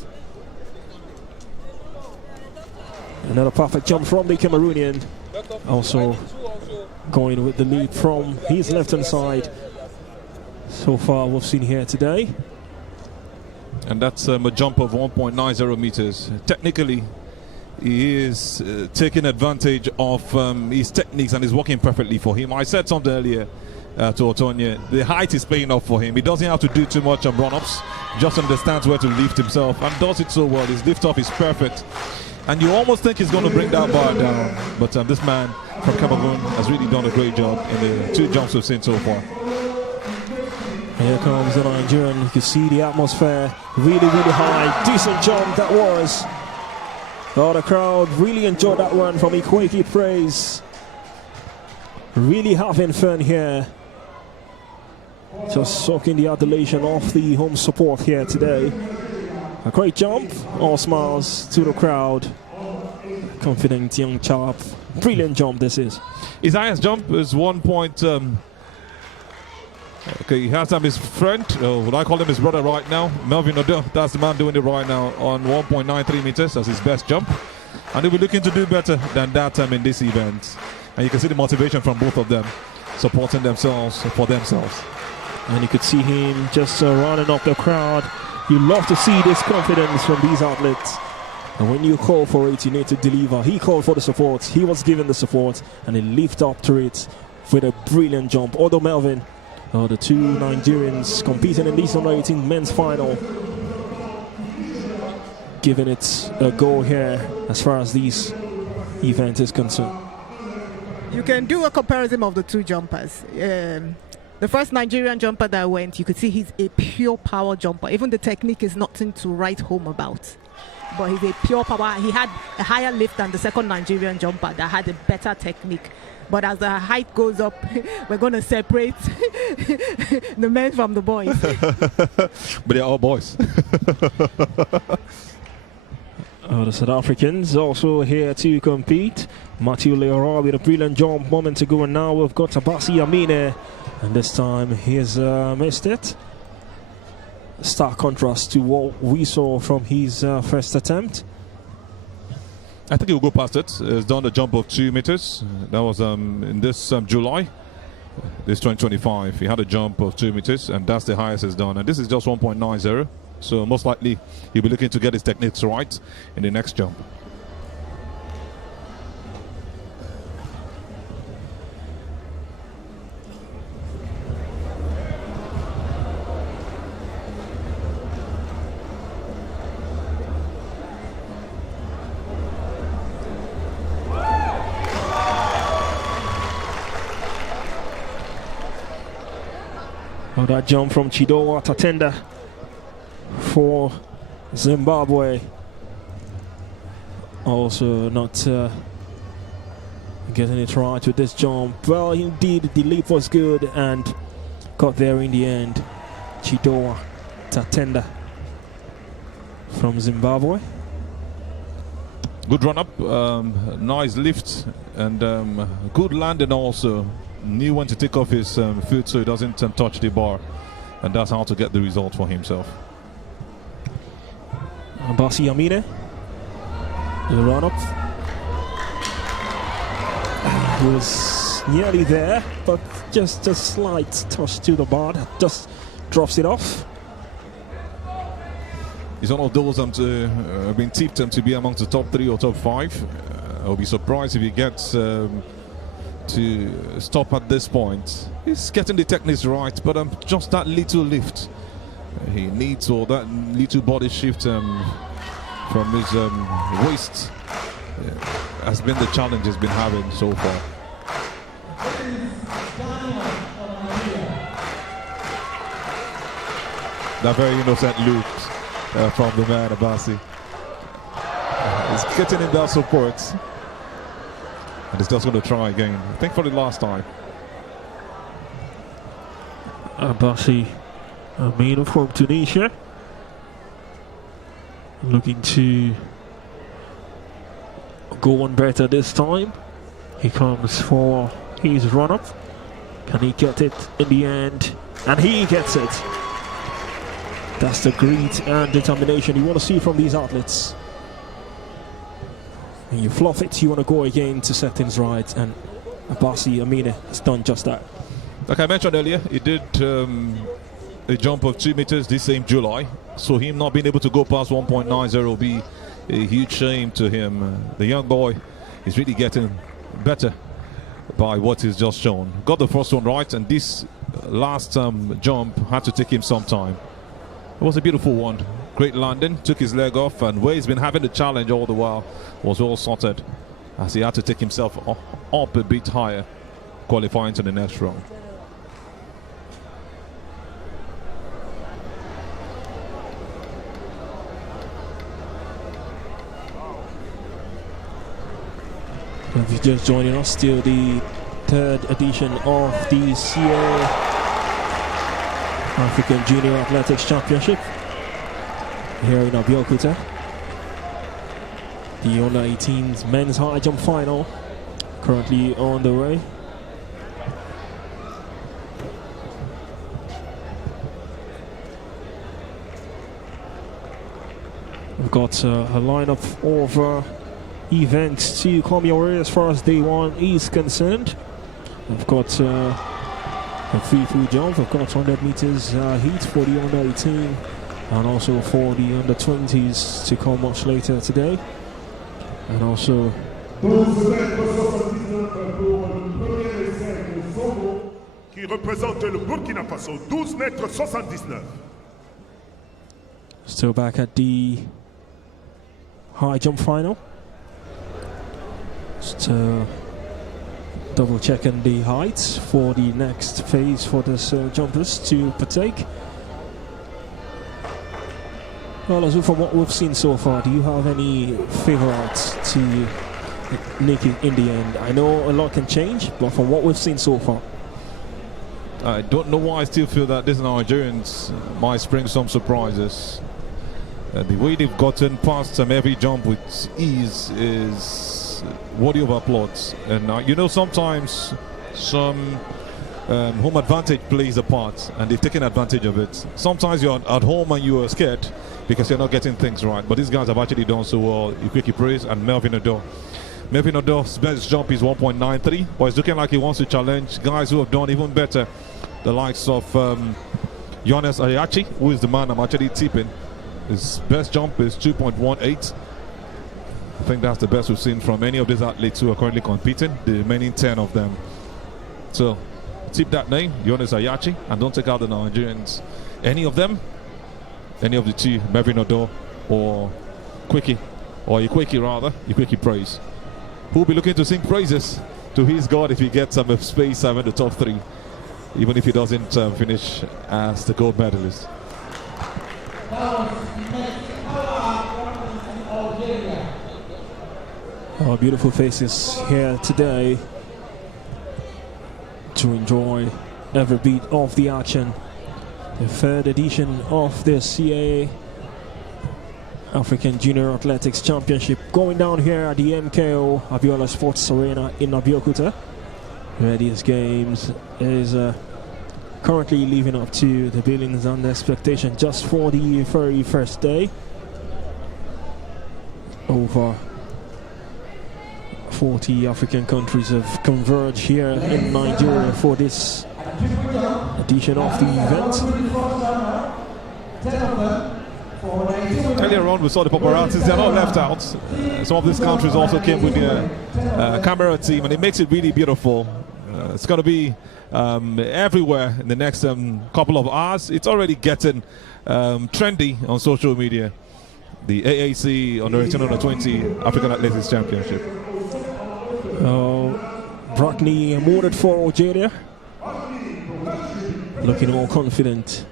Another perfect jump from the Cameroonian. Also going with the lead from his left-hand side. So far we've seen here today. And that's a jump of 1.90 meters. Technically, he is taking advantage of his techniques and is working perfectly for him. I said something earlier to Otonya. The height is paying off for him. He doesn't have to do too much on run-ups. Just understands where to lift himself and does it so well. His lift-off is perfect. And you almost think he's going to bring that bar down. But this man from Cameroon has really done a great job in the two jumps we've seen so far. Here comes the Nigerian. You can see the atmosphere really, really high. Decent jump that was. The crowd really enjoyed that one from Ikweki Praise. Really having fun here. Just soaking the adulation of the home support here today. A great jump. All smiles to the crowd. Confident young chap. Brilliant jump this is. His highest jump is 1 point. Okay, he has his friend, would I call him his brother right now? Melvin Odo, that's the man doing it right now on 1.93 meters as his best jump. And he'll be looking to do better than that in this event. And you can see the motivation from both of them, supporting themselves for themselves. And you could see him just running up the crowd. You love to see this confidence from these athletes. And when you call for it, you need to deliver. He called for the support. He was given the support, and he lived up to it with a brilliant jump. Although Melvin, the two Nigerians competing in this under 18 men's final, giving it a go here as far as this event is concerned. You can do a comparison of the two jumpers. The first Nigerian jumper that went, you could see he's a pure power jumper. Even the technique is nothing to write home about. But he's a pure power. He had a higher lift than the second Nigerian jumper that had a better technique. But as the height goes up, we're going to separate the men from the boys. But they're all boys. The South Africans also here to compete. Matthew Leora with a brilliant jump moment ago, and now we've got Abasi Amine, and this time he's missed it. Stark contrast to what we saw from his first attempt. I think he'll go past it. He's done a jump of 2 meters. That was in this July, this 2025. He had a jump of 2 meters, and that's the highest he's done. And this is just 1.90. So most likely he'll be looking to get his techniques right in the next jump. That jump from Chidowa Tatenda for Zimbabwe. Also not getting it right with this jump. Well, indeed, the leap was good and got there in the end. Chidowa Tatenda from Zimbabwe. Good run up, nice lift, and good landing also. Knew when to take off his foot so he doesn't touch the bar, and that's how to get the result for himself. Abasi Amine, the run up. He was nearly there, but just a slight touch to the bar, just drops it off. He's one of those to been tipped to be amongst the top 3 or top 5. I'll be surprised if he gets to stop at this point. He's getting the techniques right, but just that little lift he needs, or that little body shift from his waist has been the challenge he's been having so far. That very innocent look from the man, Abasi. He's getting in that support. And he's just going to try again. I think for the last time. Abasi Amina from Tunisia. Looking to go on better this time. He comes for his run-up. Can he get it in the end? And he gets it. That's the grit and determination you want to see from these athletes. And you fluff it, you want to go again to set things right, and Abasi Amina has done just that. Like I mentioned earlier, he did a jump of 2 meters this same July, so him not being able to go past 1.90 will be a huge shame to him. The young boy is really getting better by what he's just shown. Got the first one right, and this last jump had to take him some time. It was a beautiful one. Great landing, took his leg off, and where he's been having the challenge all the while was all sorted as he had to take himself up a bit higher, qualifying to the next round. If you're just joining us, still the 3rd edition of the CA African Junior Athletics Championship here in Abeokuta. The under-18s men's high jump final currently on the way. We've got a lineup of events to come your way as far as day 1 is concerned. We've got a free jump, we've got 100 meters heat for the under-18 and also for the under-20s to come much later today. And also qui représente le Burkina Faso, 12 mètres 79. Still back at the high jump final. Just double checking the heights for the next phase for the jumpers to partake. Well, Azu, from what we've seen so far, do you have any favorites to nick it in the end? I know a lot can change, but from what we've seen so far, I don't know why I still feel that this Nigerians might spring some surprises. The way they've gotten past every jump with ease is worthy of applause. And you know, sometimes some home advantage plays a part, and they've taken advantage of it. Sometimes you're at home and you are scared because you're not getting things right. But these guys have actually done so well. Ikweki Praise and Melvin Odor. Melvin Odor's best jump is 1.93, but it's looking like he wants to challenge guys who have done even better. The likes of Jonas Ayachi, who is the man I'm actually tipping. His best jump is 2.18. I think that's the best we've seen from any of these athletes who are currently competing, the remaining 10 of them. So tip that name, Jonas Ayachi, and don't take out the Nigerians. Any of them, any of the two, Melvin Odor or Ikweki Praise, who will be looking to sing praises to his God if he gets some space in the top 3, even if he doesn't finish as the gold medalist. Our beautiful faces here today to enjoy every beat of the action. The 3rd edition of the CAA African Junior Athletics Championship going down here at the MKO Abiola Sports Arena in Abeokuta, where these games is currently living up to the billings and the expectation just for the very first day. Over 40 African countries have converged here in Nigeria for this edition of the event. Earlier on, we saw the paparazzis. They're not left out. Some of these countries also came with their camera team, and it makes it really beautiful. It's going to be everywhere in the next couple of hours. It's already getting trendy on social media. The AAC Under 18 Under 20 African Athletics Championship. Brackney awarded for Algeria. Looking more confident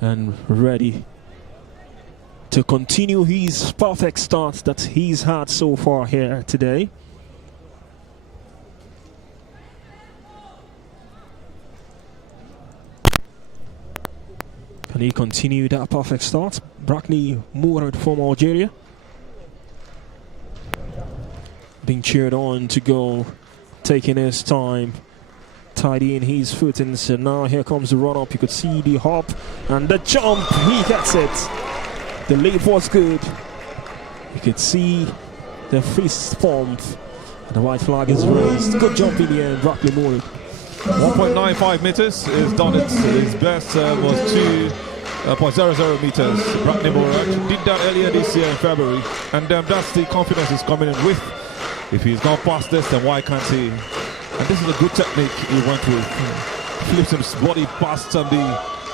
and ready to continue his perfect start that he's had so far here today. Can he continue that perfect start? Brackney Mourad from Algeria, being cheered on to go, taking his time, tidying his footings, and now here comes the run up. You could see the hop and the jump. He gets it. The leap was good. You could see the fist pump. The white flag is raised. Good jump in the end, Brackney Mourad. 1.95 meters is done it. His best was 2.00 meters. Brackney Mourad did that earlier this year in February, and that's the confidence he's coming in with. If he's gone past this, then why can't he? And this is a good technique he went with. Flips his body past the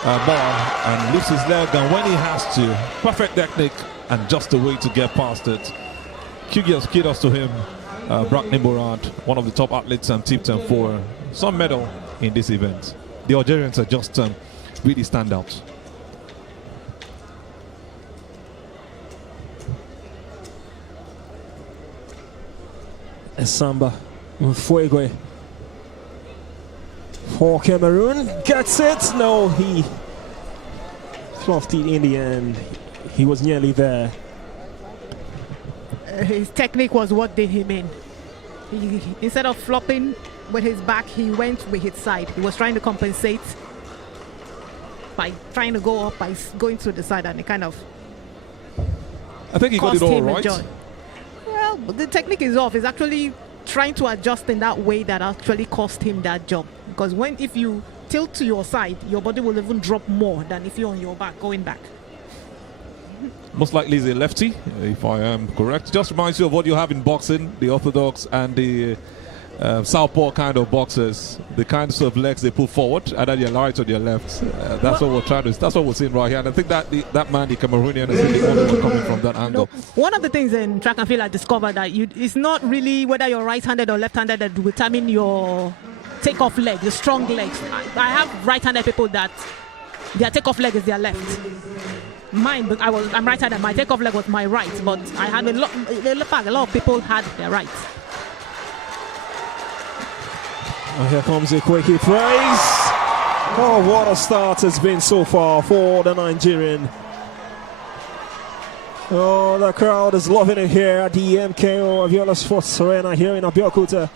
bar and lifts his leg, and when he has to, perfect technique and just the way to get past it. Kudos to him. Brackney Mourad, one of the top athletes and tipped for some medal in this event. The Algerians are just really stand out. Samba Mfwegwe for Cameroon, gets it. No, he fluffed it in the end. He was nearly there. His technique was what did him in. He, instead of flopping with his back, he went with his side. He was trying to compensate by trying to go up by going to the side, and it kind of I think he got it all right. Well, the technique is off. He's actually trying to adjust in that way that actually cost him that job. Because if you tilt to your side, your body will even drop more than if you're on your back, going back. Most likely he's a lefty, if I am correct. Just reminds you of what you have in boxing, the orthodox and the southpaw kind of boxers. The kinds of legs they put forward, either your right or your left. That's what we're trying to. That's what we're seeing right here. And I think that that man, the Cameroonian, is the only one coming from that angle. One of the things in track and field I discovered that it's not really whether you're right-handed or left-handed that will determine your take-off leg, the strong legs. I have right-handed people that their take-off leg is their left. Mine, but I'm right-handed. My take-off leg was my right, but I had a lot of people had their right. And here comes a quickie praise. Oh, what a start has been so far for the Nigerian. Oh, the crowd is loving it here at the MKO Abiola Sports Arena here in Abeokuta.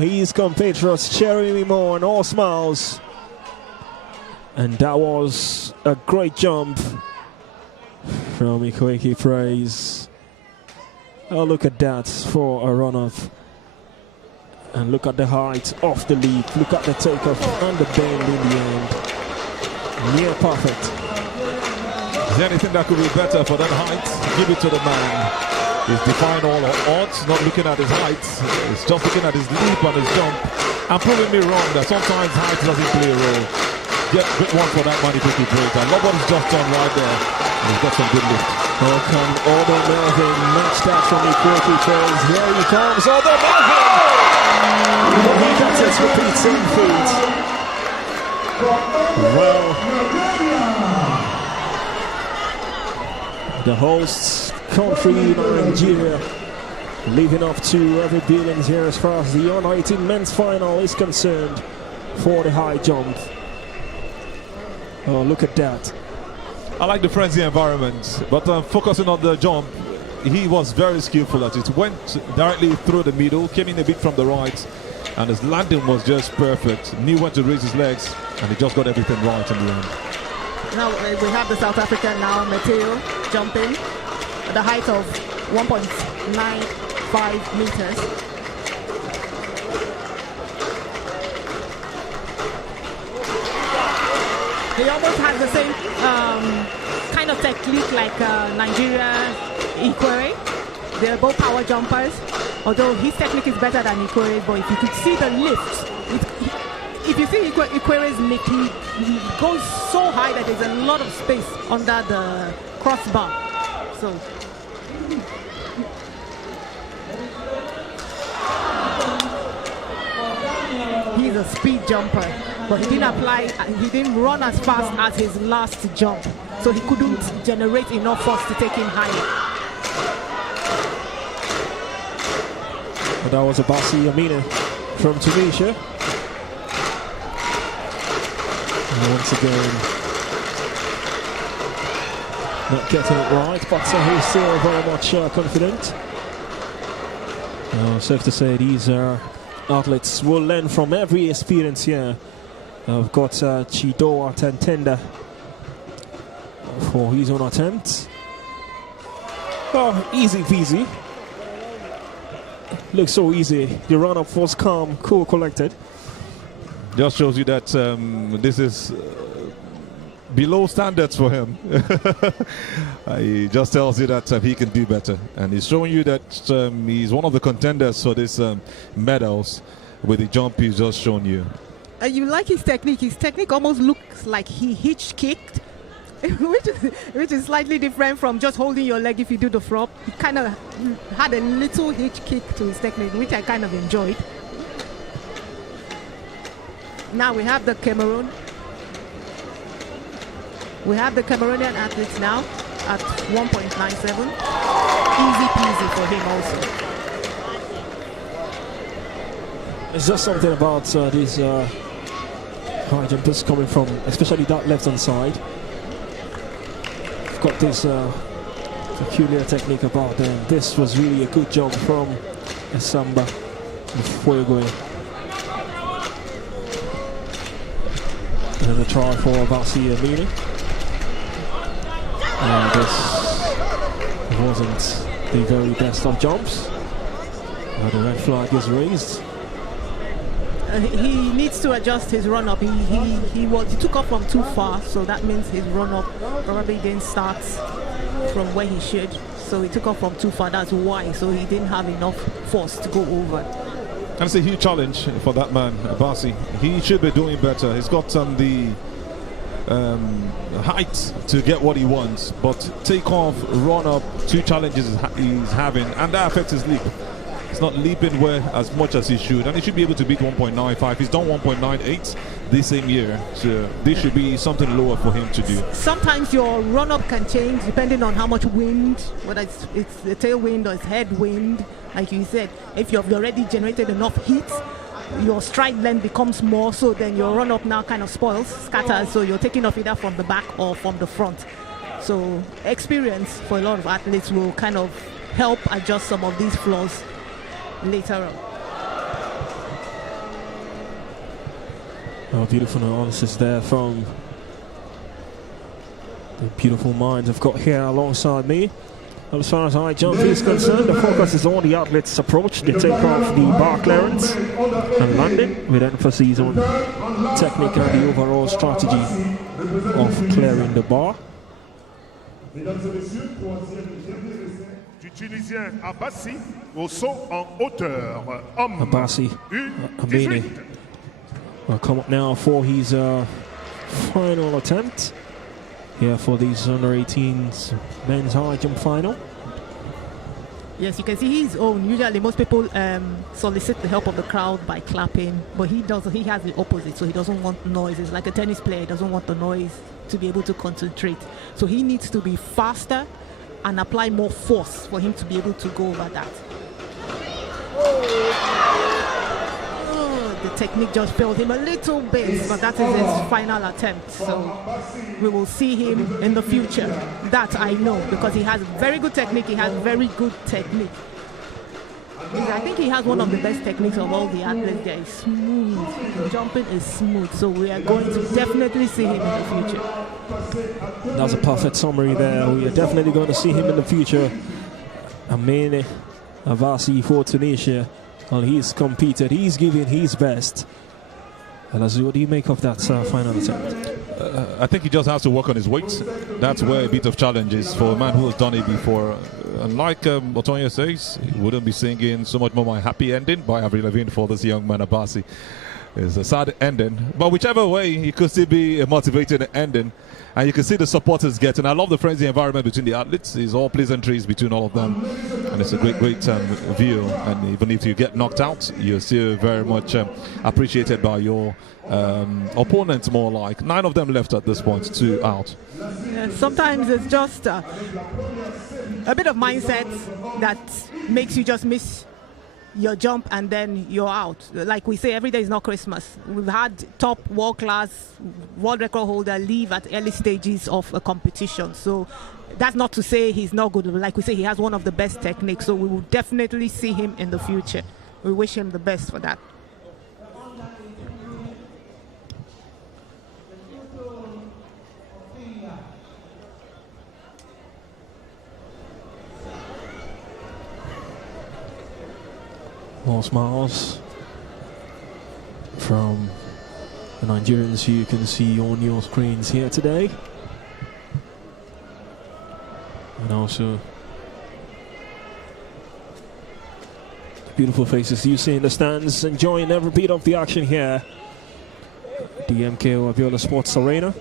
His compatriots cheering him on, all smiles. And that was a great jump from Ikoiki Praise. Oh, look at that for a run-off. And look at the height of the leap. Look at the takeoff and the bend in the end. Near perfect. Is there anything that could be better for that height? Give it to the man. He's defying all odds, not looking at his height. He's just looking at his leap and his jump. And proving me wrong that sometimes height doesn't play a role. Get big one for that money quickly break. And love what he's just done right there. And he's got some good lift. Oh, can Odo Melvin match that from Ikoiki Praise? Here he comes, Odo Melvin! He gets his repeat same feet. Well, the hosts country Nigeria living up to every billing here as far as the under 18 men's final is concerned for the high jump. Oh, look at that. I like the frenzy environment, but focusing on the jump, he was very skillful at it. Went directly through the middle, came in a bit from the right, and his landing was just perfect. Knew when to raise his legs, and he just got everything right in the end. Now we have the South African now, Mateo, jumping at the height of 1.95 meters. He almost has the same kind of technique like Nigeria Ikwere. They're both power jumpers, although his technique is better than Ikwere's. But if you could see the lift, if you see Ikwere's lift, he goes so high that there's a lot of space under the crossbar. So he's a speed jumper, but he didn't run as fast as his last jump, so he couldn't generate enough force to take him higher. But that was Abassi Amina from Tunisia. And once again, not getting it right, but he's still very much confident. Safe to say these athletes will learn from every experience here. I've got Chidoa Tantenda for his own attempt. Oh, easy peasy. Looks so easy. The run-up was calm, cool, collected. Just shows you that this is below standards for him. He just tells you that he can do better, and he's showing you that he's one of the contenders for this medals with the jump he's just shown you. You like his technique. His technique almost looks like he hitch-kicked, which is slightly different from just holding your leg if you do the flop. He kind of had a little hitch kick to his technique, which I kind of enjoyed. Now we have the Cameroon. We have the Cameroonian athletes now at 1.97. Easy peasy for him also. It's just something about these high jumpers coming from, especially that left-hand side. Got this peculiar technique about them. This was really a good jump from Esamba Fuego. And a try for Abassi Amini. And this wasn't the very best of jumps. The red flag is raised. He needs to adjust his run-up. He took off from too far, so that means his run-up probably didn't start from where he should. So he took off from too far, that's why. So he didn't have enough force to go over. And it's a huge challenge for that man, Abassi. He should be doing better. He's got the height to get what he wants, but take off, run up, two challenges he's having, and that affects his leap. He's not leaping where as much as he should, and he should be able to beat 1.95. He's done 1.98 this same year, so this should be something lower for him to do. Sometimes your run-up can change depending on how much wind, whether it's the tailwind or it's headwind. Like you said, if you've already generated enough heat, your stride length becomes more, so then your run-up now kind of spoils, scatters, so you're taking off either from the back or from the front. So experience for a lot of athletes will kind of help adjust some of these flaws later on. Oh, beautiful analysis there from the beautiful minds I've got here alongside me. As far as high jump is concerned, the focus is on the athletes' approach. They take off the bar clearance and landing with emphasis on technique and the overall strategy of clearing the bar. Du Tunisien Abassi au saut en hauteur. Homme. Abassi Amini will come up now for his final attempt here for these under-18s men's high jump final. Yes, you can see his own. Usually most people solicit the help of the crowd by clapping, but he has the opposite, so he doesn't want noise. It's like a tennis player, he doesn't want the noise to be able to concentrate. So he needs to be faster and apply more force for him to be able to go over that. The technique just failed him a little bit, but that is his final attempt. So we will see him in the future. That I know, because he has very good technique. He has very good technique. I think he has one of the best techniques of all the athletes there. It's smooth. The jumping is smooth. So we are going to definitely see him in the future. That's a perfect summary there. We are definitely going to see him in the future. Amini Abassi for Tunisia. Well, he's competed. He's giving his best. And what do you make of that final attempt? I think he just has to work on his weight. That's where a bit of challenge is for a man who has done it before. And like Otonya says, he wouldn't be singing so much more my happy ending by Avril Lavigne for this young man, Abasi. It's a sad ending. But whichever way, it could still be a motivating ending. And you can see the supporters getting. I love the friendly environment between the athletes. It's all pleasantries between all of them. And it's a great view. And even if you get knocked out, you're still very much appreciated by your opponents, more like. 9 of them left at this point, 2 out. Yeah, sometimes it's just a bit of mindset that makes you just miss your jump and then you're out. Like we say, every day is not Christmas. We've had top world-class world record holder leave at early stages of a competition. So that's not to say he's not good. Like we say, he has one of the best techniques. So we will definitely see him in the future. We wish him the best for that. More smiles from the Nigerians you can see on your screens here today. And also the beautiful faces you see in the stands, enjoying every beat of the action here at the MKO Abiola Sports Arena.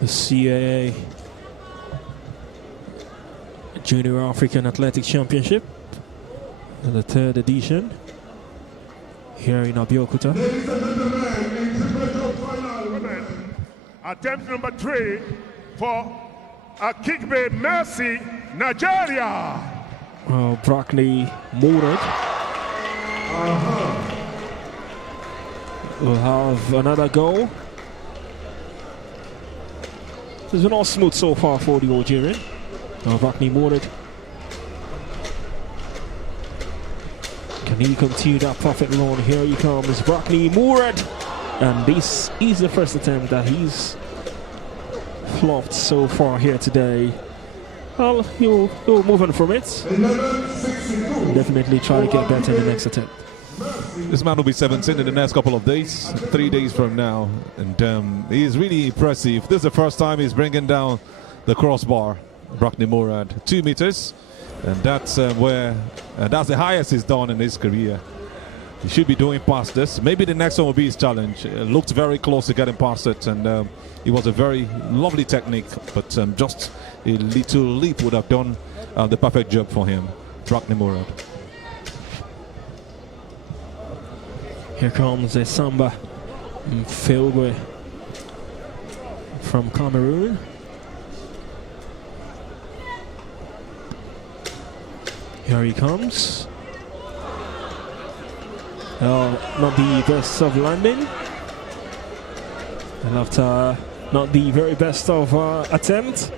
The CAA Junior African Athletics Championship, the 3rd edition, here in Abeokuta. Attempt number 3 for Akigbe Mercy, Nigeria. Brackney Murad will have another goal. It's been all smooth so far for the Algerian. Brackney Murad. Can he continue that perfect run? Here he comes, Brackney Murad. And this is the first attempt that he's flopped so far here today. Well, he'll move on from it. Definitely try to get better in the next attempt. This man will be 17 in the next couple of days, 3 days from now. And he's really impressive. This is the first time he's bringing down the crossbar. Brackney Murad, 2 meters, and that's that's the highest he's done in his career. He should be doing past this. Maybe the next one will be his challenge. It looked very close to getting past it, and it was a very lovely technique, but just a little leap would have done the perfect job for him. Brackney Murad. Here comes a Samba Mfeogwe from Cameroon. Here he comes. Not the best of landing. And after not the very best of attempt.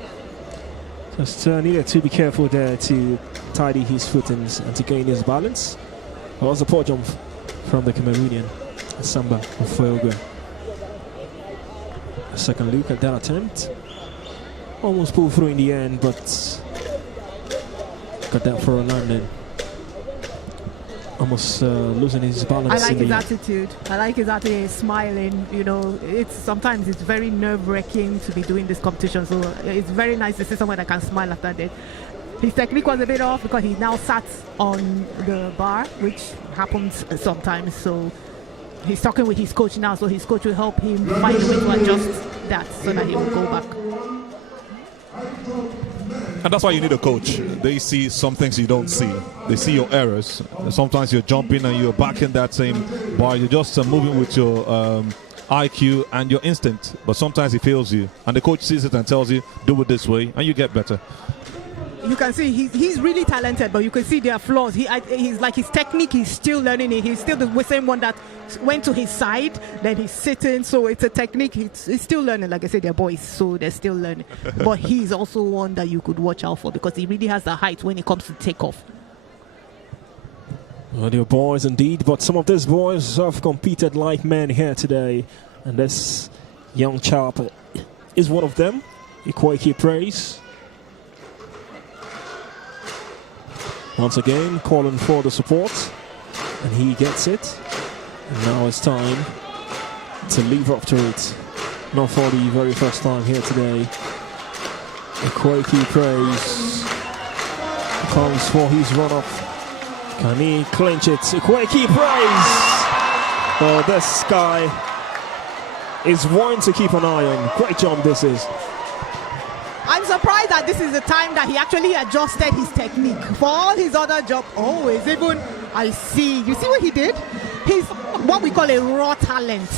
Just needed to be careful there to tidy his footings and to gain his balance. That was a poor jump from the Cameroonian, Samba Mfeogwe. A second look at that attempt. Almost pulled through in the end, but got that for a landing. Almost losing his balance. I like his attitude. I like his attitude. He's smiling. You know, sometimes it's very nerve-wracking to be doing this competition. So it's very nice to see someone that can smile after that. His technique was a bit off because he now sat on the bar, which happens sometimes. So he's talking with his coach now. So his coach will help him find a way to adjust that so that he will go back. And that's why you need a coach. They see some things you don't see. They see your errors. Sometimes you're jumping and you're back in that same bar. You're just moving with your IQ and your instinct. But sometimes it fails you. And the coach sees it and tells you, do it this way, and you get better. You can see he's really talented, but you can see there are flaws. He's like his technique, he's still learning it. He's still the same one that went to his side, then he's sitting. So it's a technique. He's still learning. Like I said, they're boys, so they're still learning. But he's also one that you could watch out for because he really has the height when it comes to takeoff. Well, they're boys indeed, but some of these boys have competed like men here today, and this young chap is one of them. Ikwaiki Praise. Once again, calling for the support And he gets it. And now it's time to live up to it. Not for the very first time here today. Quakey praise comes for his run-up. Can he clinch it? Quakey praise! Oh, this guy is one to keep an eye on. Great jump this is. I'm surprised that this is the time that he actually adjusted his technique. For all his other jump, always even, I see. You see what he did? He's what we call a raw talent.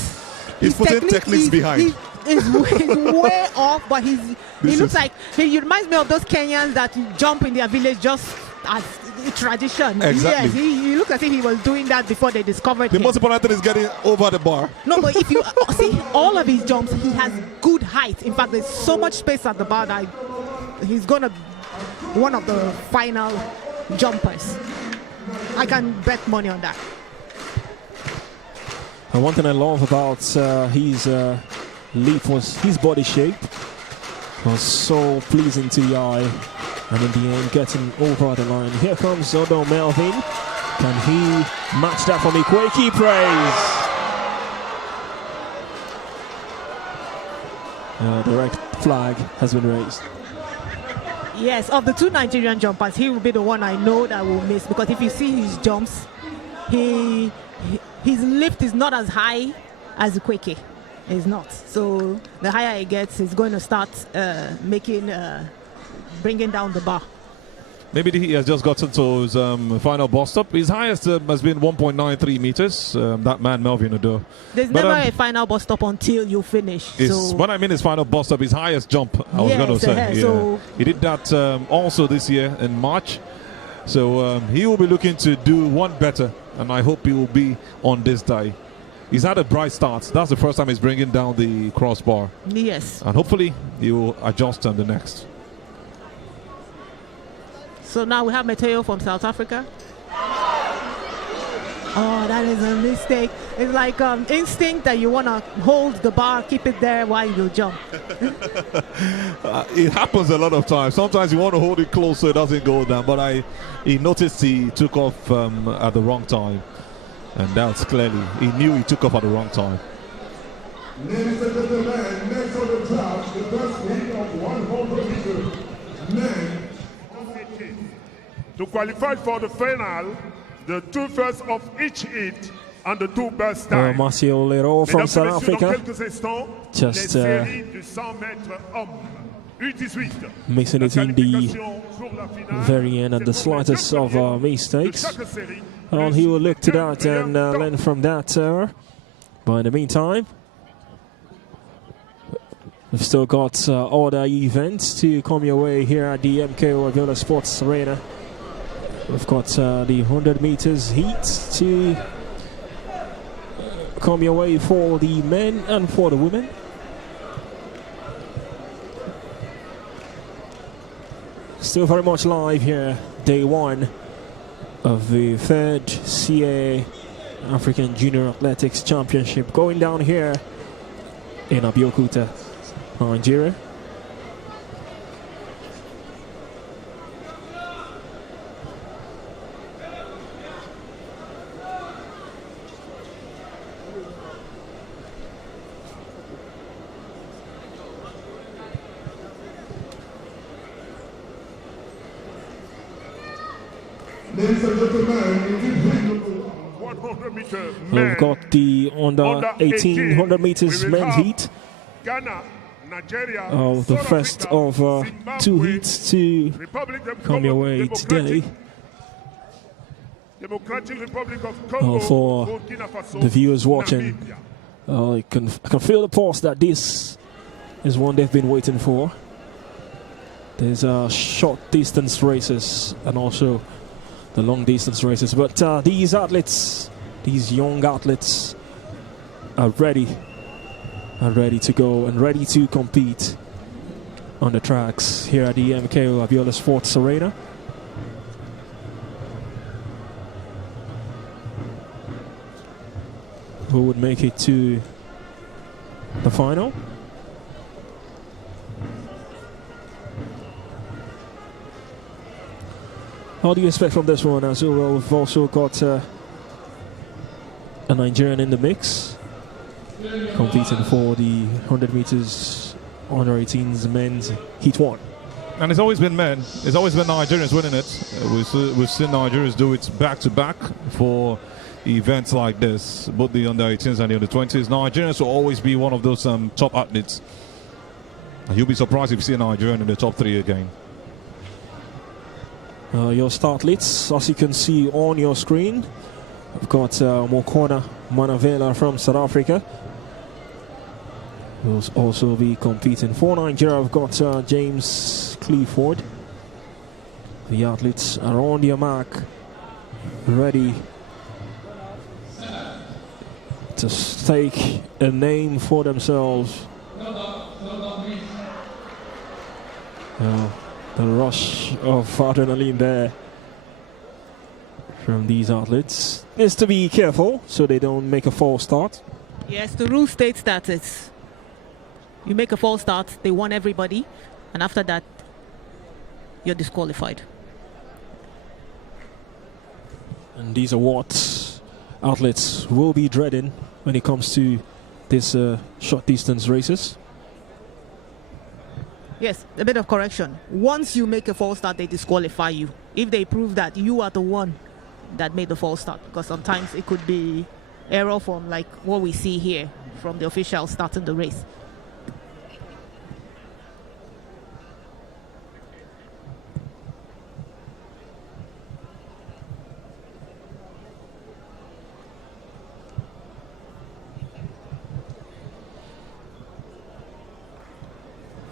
He's putting techniques behind. He's way off, but he looks like he reminds me of those Kenyans that jump in their village just as a tradition. Exactly. Yes, he looks as if he was doing that before they discovered The him. most important thing is getting over the bar. No, but if you see all of his jumps, he has good height. In fact, there's so much space at the bar that he's gonna be one of the final jumpers. I can bet money on that. And one thing I love about his leap was his body shape. Was so pleasing to the eye. And in the end, getting over the line. Here comes Odo Melvin. Can he match that for me? Quakey praise. The red flag has been raised. Yes, of the two Nigerian jumpers, he will be the one I know that will miss, because if you see his jumps, his lift is not as high as Quakey. It's not. So the higher he gets, he's going to start bringing down the bar. Maybe he has just gotten to his final bus stop. His highest has been 1.93 meters. That man, Melvin Odo. There's never a final bus stop until you finish. So What I mean is final bus stop, his highest jump, I was going to say. So he did that also this year in March. So he will be looking to do one better, and I hope he will be on this day. He's had a bright start. That's the first time he's bringing down the crossbar. yes. And hopefully he will adjust on the next. So now we have Mateo from South Africa. Oh, that is a mistake. It's like instinct that you want to hold the bar, keep it there while you jump. It happens a lot of times. Sometimes you want to hold it close so it doesn't go down. But he noticed he took off at the wrong time. And that's clearly, he knew he took off at the wrong time. Ladies and gentlemen, next on the track, the first heat of 100 meters. Men. To qualify for the final, the two first of each heat and the two best time. Marcio Lero from South Africa. Just mixing it in the very end at the slightest of mistakes. And he will look to that and learn from that. But in the meantime, we've still got other events to come your way here at the MKO Abiola Sports Arena. We've got the 100 meters heat to come your way for the men and for the women. Still very much live here, day one of the third CA African Junior Athletics Championship going down here in Abeokuta, Nigeria. Ladies and gentlemen, 100 meter men. We've got the under 18 100 meters men's heat. Ghana, Nigeria, Of the South first Africa, of two Zimbabwe, heats to Republic of come your Congo, way today. Democratic Republic of Congo, For Burkina Faso, the viewers watching, Namibia. I can feel the pulse that this is one they've been waiting for. There's short distance races and also the long distance races, but these athletes, these young athletes, are ready to go and ready to compete on the tracks here at the MKO Abiola Sports Arena. Who would make it to the final? How do you expect from this one? As well, we've also got a Nigerian in the mix, competing for the 100 meters under 18s men's heat 1. And it's always been men. It's always been Nigerians winning it. We've seen Nigerians do it back to back for events like this, both the under 18s and the under 20s. Nigerians will always be one of those top athletes. And you'll be surprised if you see a Nigerian in the top 3 again. Your start lists, as you can see on your screen, we've got Mokona Manavela from South Africa. Will also be competing for Nigeria. I've got James Clifford. The athletes are on their mark, ready to stake a name for themselves. The rush of adrenaline there from these athletes is to be careful so they don't make a false start. Yes, the rule states that you make a false start, they want everybody, and after that, you're disqualified. And these are what athletes will be dreading when it comes to this short distance races. Yes, a bit of correction. Once you make a false start, they disqualify you. If they prove that you are the one that made the false start, because sometimes it could be error from like what we see here from the official starting the race.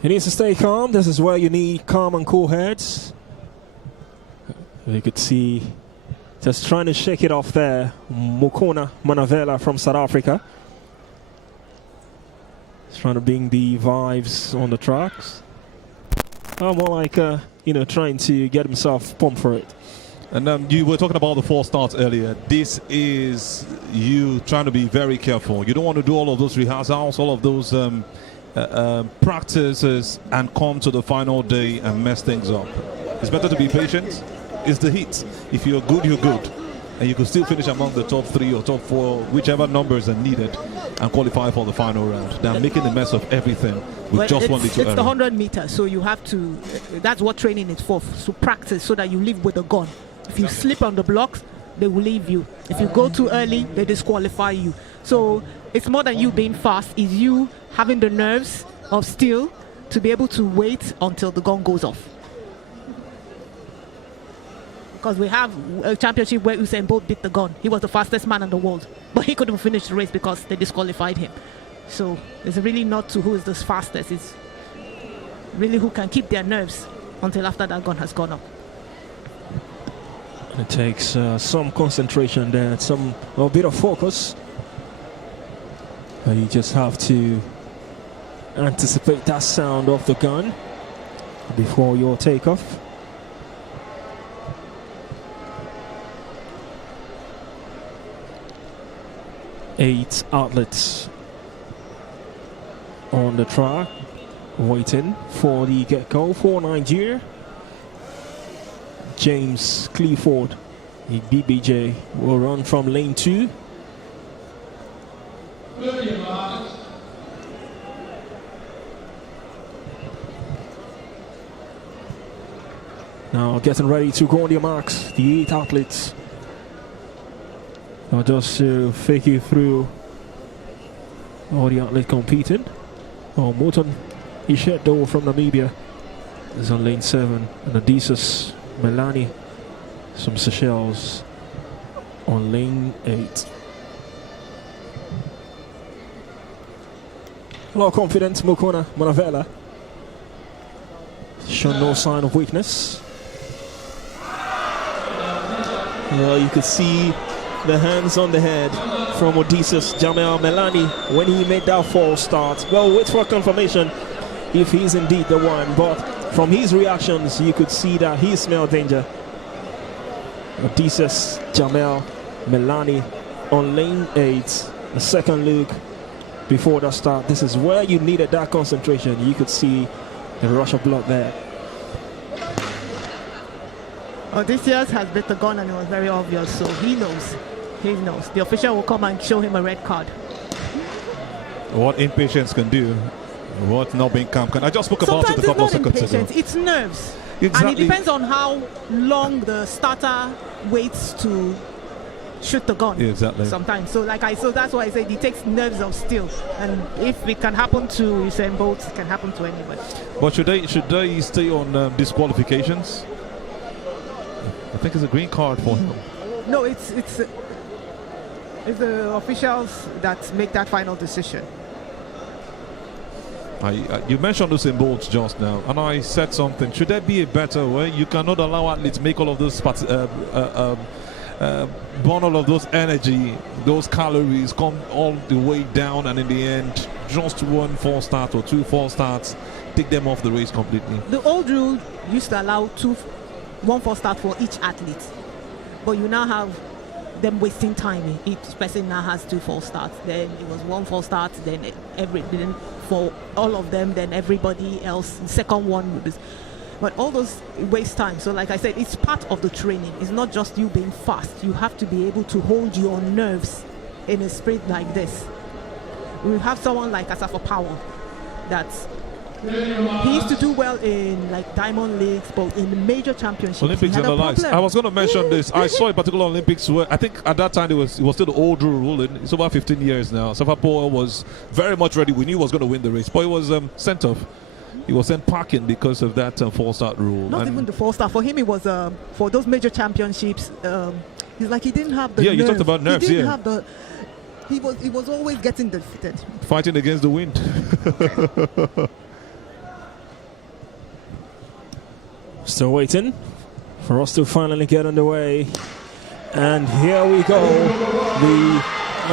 He needs to stay calm. This is where you need calm and cool heads. You could see just trying to shake it off there. Mokona Manavela from South Africa. He's trying to bring the vibes on the tracks. More like, trying to get himself pumped for it. And you were talking about the false starts earlier. This is you trying to be very careful. You don't want to do all of those rehearsals, all of those practices, and come to the final day and mess things up. It's better to be patient. It's the heat. If you're good, you're good. And you can still finish among the top 3 or top 4, whichever numbers are needed, and qualify for the final round. They're making a mess of everything with just one little error. It's the 100 meters, so you have to, that's what training is for, so practice so that you live with a gun. If you slip on the blocks, they will leave you. If you go too early, they disqualify you. So it's more than you being fast, it's you having the nerves of steel to be able to wait until the gun goes off. Because we have a championship where Usain Bolt beat the gun. He was the fastest man in the world, but he couldn't finish the race because they disqualified him. So it's really not to who is the fastest, it's really who can keep their nerves until after that gun has gone up. It takes some concentration there, a bit of focus. But you just have to anticipate that sound of the gun before your takeoff. Eight outlets on the track waiting for the get-go for Nigeria. James Clifford, the BBJ, will run from lane 2. Now getting ready to go on their marks, the 8 athletes. Now just to fake you through all the athletes competing. Moton Ishedo from Namibia is on lane 7, and Odysseus Melani from Seychelles on lane 8. A lot of confidence, Mokona Manavela. Shown no sign of weakness. You could see the hands on the head from Odysseus Jamel Melani when he made that false start. Well, wait for confirmation if he's indeed the one, but from his reactions you could see that he smelled danger. Odysseus Jamel Melani on lane 8, the second look before the start. This is where you needed that concentration. You could see the rush of blood there. Odysseus has bit the gun and it was very obvious, so he knows he knows. The official will come and show him a red card. What impatience can do, what not being calm can. I just spoke about it a couple of seconds ago. Impatience, it's nerves. Exactly. And it depends on how long the starter waits to shoot the gun. Exactly. Sometimes. So that's why I said it takes nerves of steel. And if it can happen to Usain Bolt, it can happen to anybody. But should they stay on disqualifications? I think it's a green card for him. No, it's the officials that make that final decision. You mentioned Usain Bolt just now, and I said something. Should there be a better way? You cannot allow athletes make all of those burn all of those energy, those calories, come all the way down, and in the end, just one false start or two false starts take them off the race completely. The old rule used to allow one false start for each athlete, but you now have them wasting time. Each person now has 2 false starts. Then it was 1 false start, then everything for all of them, then everybody else, the second one would be. But all those waste time. So like I said, it's part of the training. It's not just you being fast. You have to be able to hold your nerves in a sprint like this. We have someone like Asafa Powell that he used to do well in like Diamond Leagues, but in the major championships, Olympics and the likes. I was going to mention this. I saw a particular Olympics where I think at that time it was still the old rule ruling. It's about 15 years now. Asafa Powell was very much ready. We knew he was going to win the race, but he was sent off. He was sent packing because of that false start rule. Not even the false start. For him, it was for those major championships. He's like he didn't have the. Yeah, nerve. you talked about nerves. He didn't have the. He was always getting defeated. Fighting against the wind. Still waiting for us to finally get underway. And here we go. The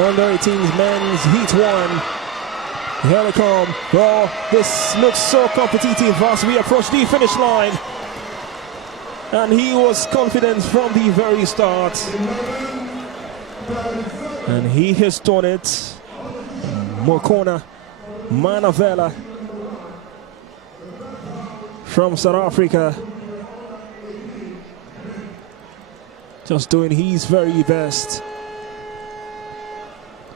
under-18s men's heat 1. Here they come. Well, this looks so competitive as we approach the finish line. And he was confident from the very start. And he has done it. Mokoena Manavela from South Africa. Just doing his very best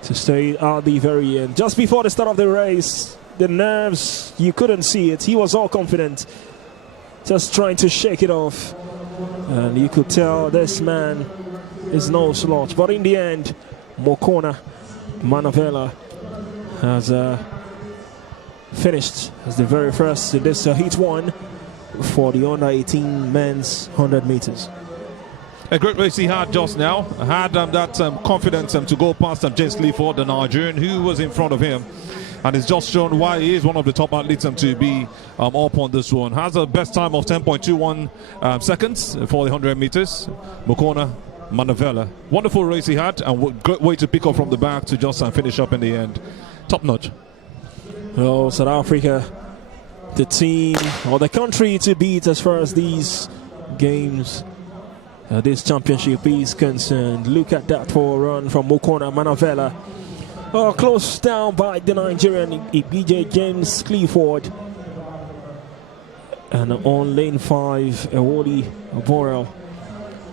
to stay at the very end. Just before the start of the race, the nerves, you couldn't see it. He was all confident, just trying to shake it off. And you could tell this man is no slouch. But in the end, Mokoena Manavela has finished as the very first in this heat 1 for the under-18 men's 100 meters. A great race he had just now. Had that confidence to go past James Clifford, the Nigerian, who was in front of him. And it's just shown why he is one of the top athletes to be up on this one. Has a best time of 10.21 seconds for the 100 meters. Mokoena Manavela. Wonderful race he had, and great way to pick up from the back to just finish up in the end. Top notch. Well, South Africa, the team or the country to beat as far as these games, this championship is concerned. Look at that for a run from Mokoena Manavela. Close down by the Nigerian BJ James Clifford. And on lane 5, Ewodi Borel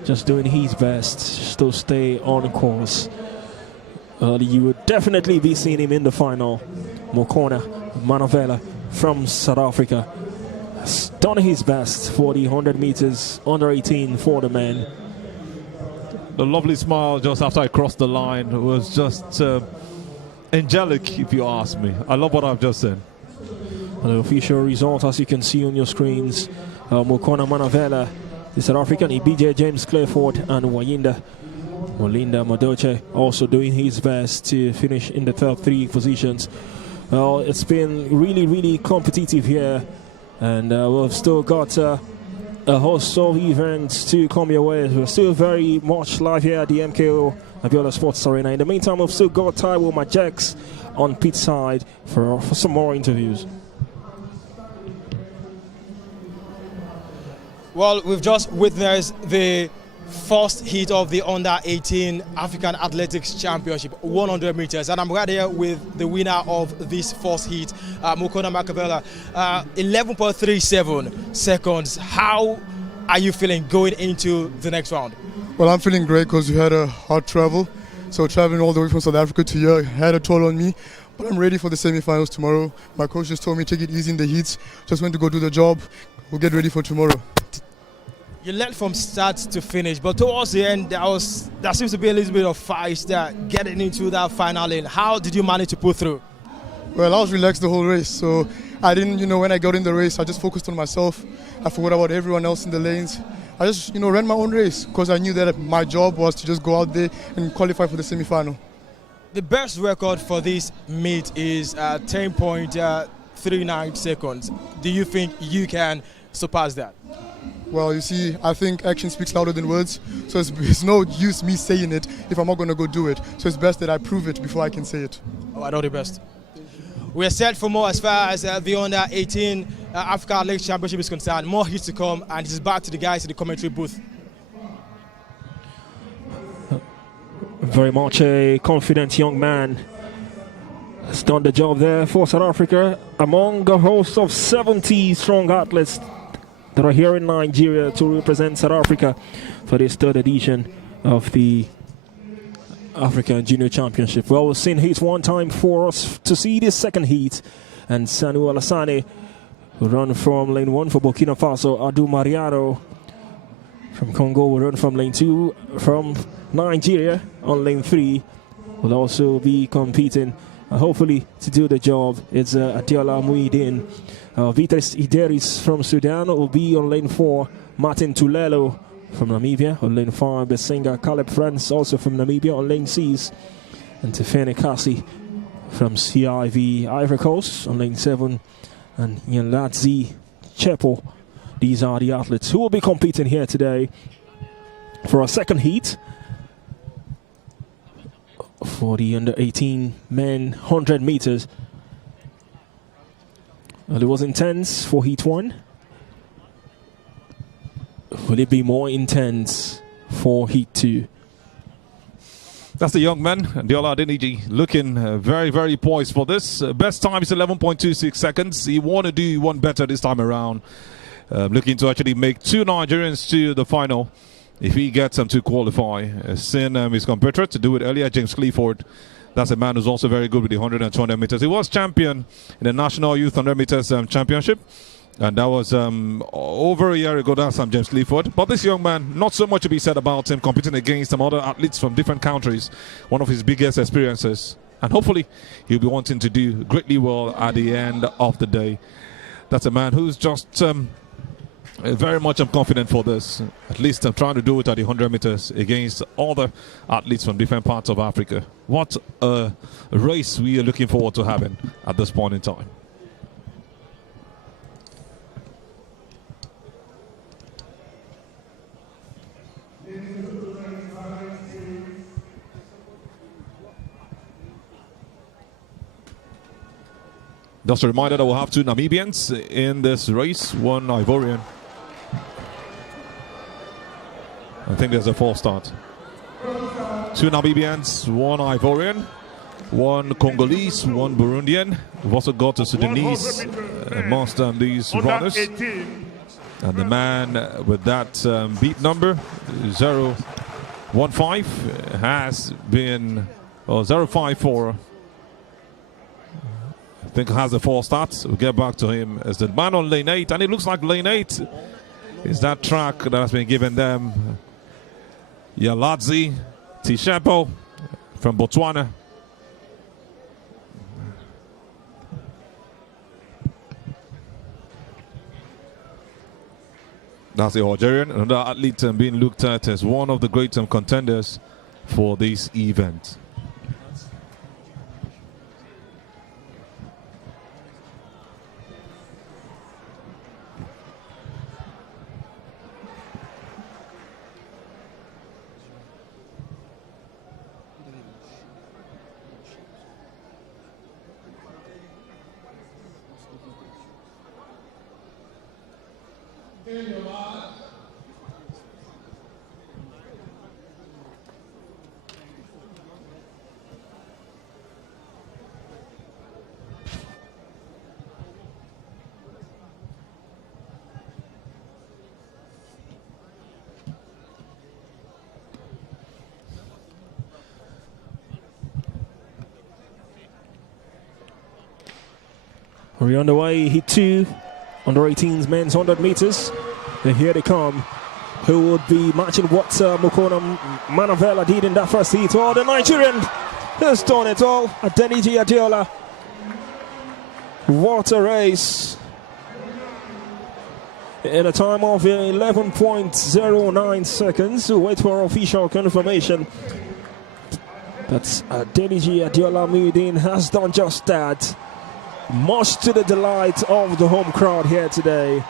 just doing his best to stay on course. You would definitely be seeing him in the final. Mokoena Manavela from South Africa has done his best for the 100 meters under 18 for the men. The lovely smile just after I crossed the line was just angelic, if you ask me. I love what I've just said. The official result, as you can see on your screens, Mokoena Manavela, the South African, BJ James Clifford, and Molinda Madoche also doing his best to finish in the top 3 positions. Well, it's been really, really competitive here, and we've still got a host of events to come your way. We're still very much live here at the MKO Abiola Sports Arena. In the meantime, we've still got Taiwo Majex on pit side for some more interviews. Well, we've just witnessed the first heat of the Under-18 African Athletics Championship, 100 meters. And I'm right here with the winner of this first heat, Mokoena Manavela. 11.37 seconds. How are you feeling going into the next round? Well, I'm feeling great because we had a hard travel. So traveling all the way from South Africa to here had a toll on me. But I'm ready for the semi-finals tomorrow. My coach just told me take it easy in the heats. Just went to go do the job. We'll get ready for tomorrow. You led from start to finish, but towards the end, there seems to be a little bit of fight there getting into that final lane. How did you manage to pull through? Well, I was relaxed the whole race, so I didn't, when I got in the race, I just focused on myself. I forgot about everyone else in the lanes. I just, ran my own race because I knew that my job was to just go out there and qualify for the semi-final. The best record for this meet is 10.39 seconds. Do you think you can surpass that? Well, you see, I think action speaks louder than words, so it's no use me saying it if I'm not going to go do it. So it's best that I prove it before I can say it. Oh, I know the best. We're set for more as far as the Under-18 Africa Athletics Championship is concerned. More hits to come, and it is back to the guys in the commentary booth. Very much a confident young man. Has done the job there for South Africa among a host of 70 strong athletes that are here in Nigeria to represent South Africa for this third edition of the African Junior Championship. Well, we've seen heat one time for us to see this second heat, and Sanu Alassane will run from lane 1 for Burkina Faso. Adu Mariano from Congo will run from lane 2. From Nigeria on lane 3 will also be competing, hopefully to do the job. It's Adiola Muidin. Vitres Ideris from Sudan will be on lane 4. Martin Tulelo from Namibia on lane 5. Besenga Caleb France also from Namibia on lane 6. And Tefene Kasi from CIV Ivory Coast on lane 7. And Nyaladzi Chepo. These are the athletes who will be competing here today for our second heat for the under-18 men 100 meters. Well, it was intense for heat 1. Will it be more intense for heat 2? That's the young man, Adiola Adeniji, looking very, very poised for this. Best time is 11.26 seconds. He want to do one better this time around. Looking to actually make 2 Nigerians to the final if he gets them to qualify. Seen his compatriot to do it earlier, James Clifford. That's a man who's also very good with the 100 and 200 meters. He was champion in the National Youth 100 meters championship. And that was over a year ago. That's James Clifford. But this young man, not so much to be said about him competing against some other athletes from different countries. One of his biggest experiences. And hopefully he'll be wanting to do greatly well at the end of the day. That's a man who's just very much confident for this. At least I'm trying to do it at the 100 meters against other athletes from different parts of Africa. What a race we are looking forward to having at this point in time. Just a reminder that we'll have 2 Namibians in this race, 1 Ivorian. I think there's a false start. 2 Namibians, 1 Ivorian, 1 Congolese, 1 Burundian. We've also got a Sudanese amongst these runners. And the man with that beat number, 015, has been 054. I think has the 4 starts. We'll get back to him as the man on lane 8, and it looks like lane 8 is that track that has been given them. Yaladzi Tishapo from Botswana. That's the Algerian, another athlete being looked at as one of the great contenders for this event. We're on the way. Heat 2, under 18s men's 100 meters. And here they come. Who would be matching what Mukona Manavela did in that first heat? Oh, the Nigerian has done it all. Adeniji Adeola. What a race. In a time of 11.09 seconds. We'll wait for official confirmation. That's Adeniji Adeola Muideen has done just that. Much to the delight of the home crowd here today.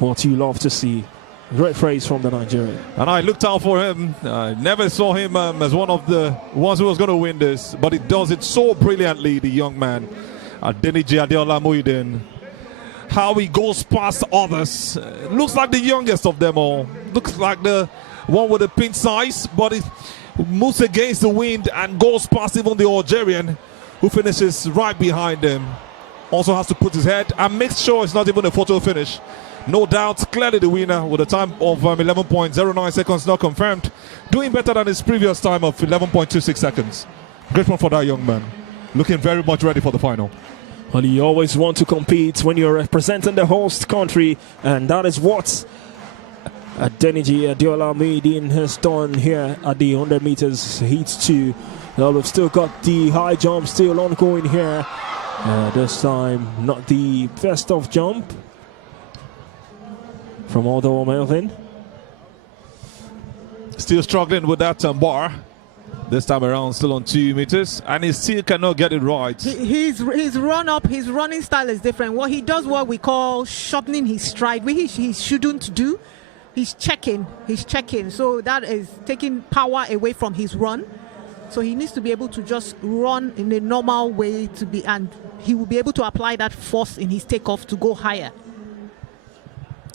What you love to see. Great phrase from the Nigerian. And I looked out for him. I never saw him as one of the ones who was going to win this, but he does it so brilliantly, the young man, Adeniji Adeola Muideen. How he goes past others. Looks like the youngest of them all. Looks like the one with the pin size, but it moves against the wind and goes past even the Algerian, who finishes right behind him. Also has to put his head and makes sure it's not even a photo finish. No doubt, clearly the winner with a time of 11.09 seconds, not confirmed. Doing better than his previous time of 11.26 seconds. Great one for that young man. Looking very much ready for the final. Well, you always want to compete when you're representing the host country, and that is what Adeniji Adeola Muideen has done here at the 100 meters heat 2. Well, we've still got the high jump still ongoing here. This time, not the best of jump from Aldo Melvin. Still struggling with that bar. This time around, still on 2 meters, and he still cannot get it right. His run up, his running style is different. What he does, what we call shortening his stride, which he shouldn't do. He's checking. So that is taking power away from his run. So he needs to be able to just run in a normal way and he will be able to apply that force in his takeoff to go higher.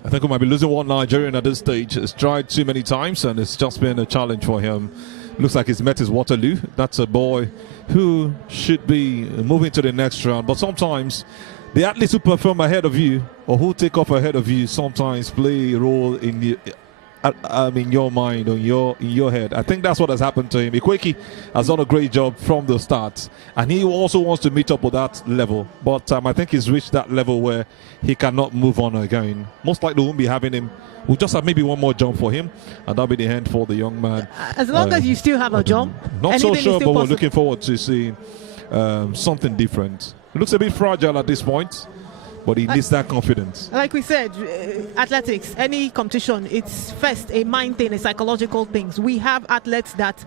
I think we might be losing one Nigerian at this stage. He's tried too many times and it's just been a challenge for him. Looks like he's met his Waterloo. That's a boy who should be moving to the next round. But sometimes the athletes who perform ahead of you or who take off ahead of you sometimes play a role in your mind or in your head. I think that's what has happened to him. Ikweki has done a great job from the start, and he also wants to meet up with that level. But I think he's reached that level where he cannot move on again. Most likely won't be having him. We'll just have maybe one more jump for him, and that'll be the end for the young man. As long as you still have a jump. Not so sure, but we're looking forward to seeing something different. It looks a bit fragile at this point, but he needs that confidence. Like we said, athletics, any competition, it's first a mind thing, a psychological thing. We have athletes that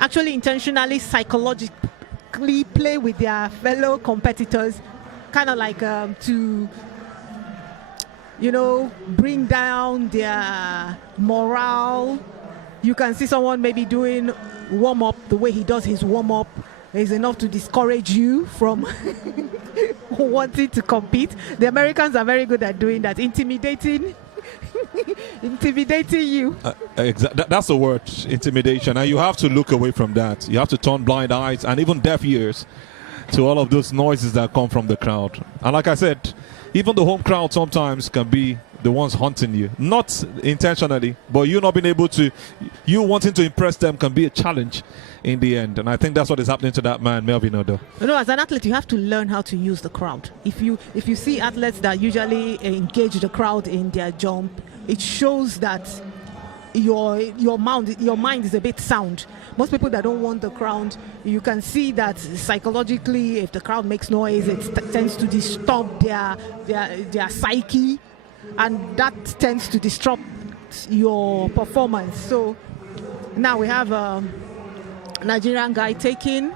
actually intentionally, psychologically play with their fellow competitors, kind of like to, bring down their morale. You can see someone maybe doing warm-up, the way he does his warm-up is enough to discourage you from wanting to compete. The Americans are very good at doing that, intimidating you. That's the word, intimidation. And you have to look away from that. You have to turn blind eyes and even deaf ears to all of those noises that come from the crowd. And like I said, even the home crowd sometimes can be the ones hunting you. Not intentionally, but you not being able to, you wanting to impress them can be a challenge in the end. And I think that's what is happening to that man, Melvin Odo. As an athlete, you have to learn how to use the crowd. If you see athletes that usually engage the crowd in their jump, it shows that your mind is a bit sound. Most people that don't want the crowd, you can see that psychologically, if the crowd makes noise, it tends to disturb their psyche, and that tends to disrupt your performance. So now we have a Nigerian guy taking,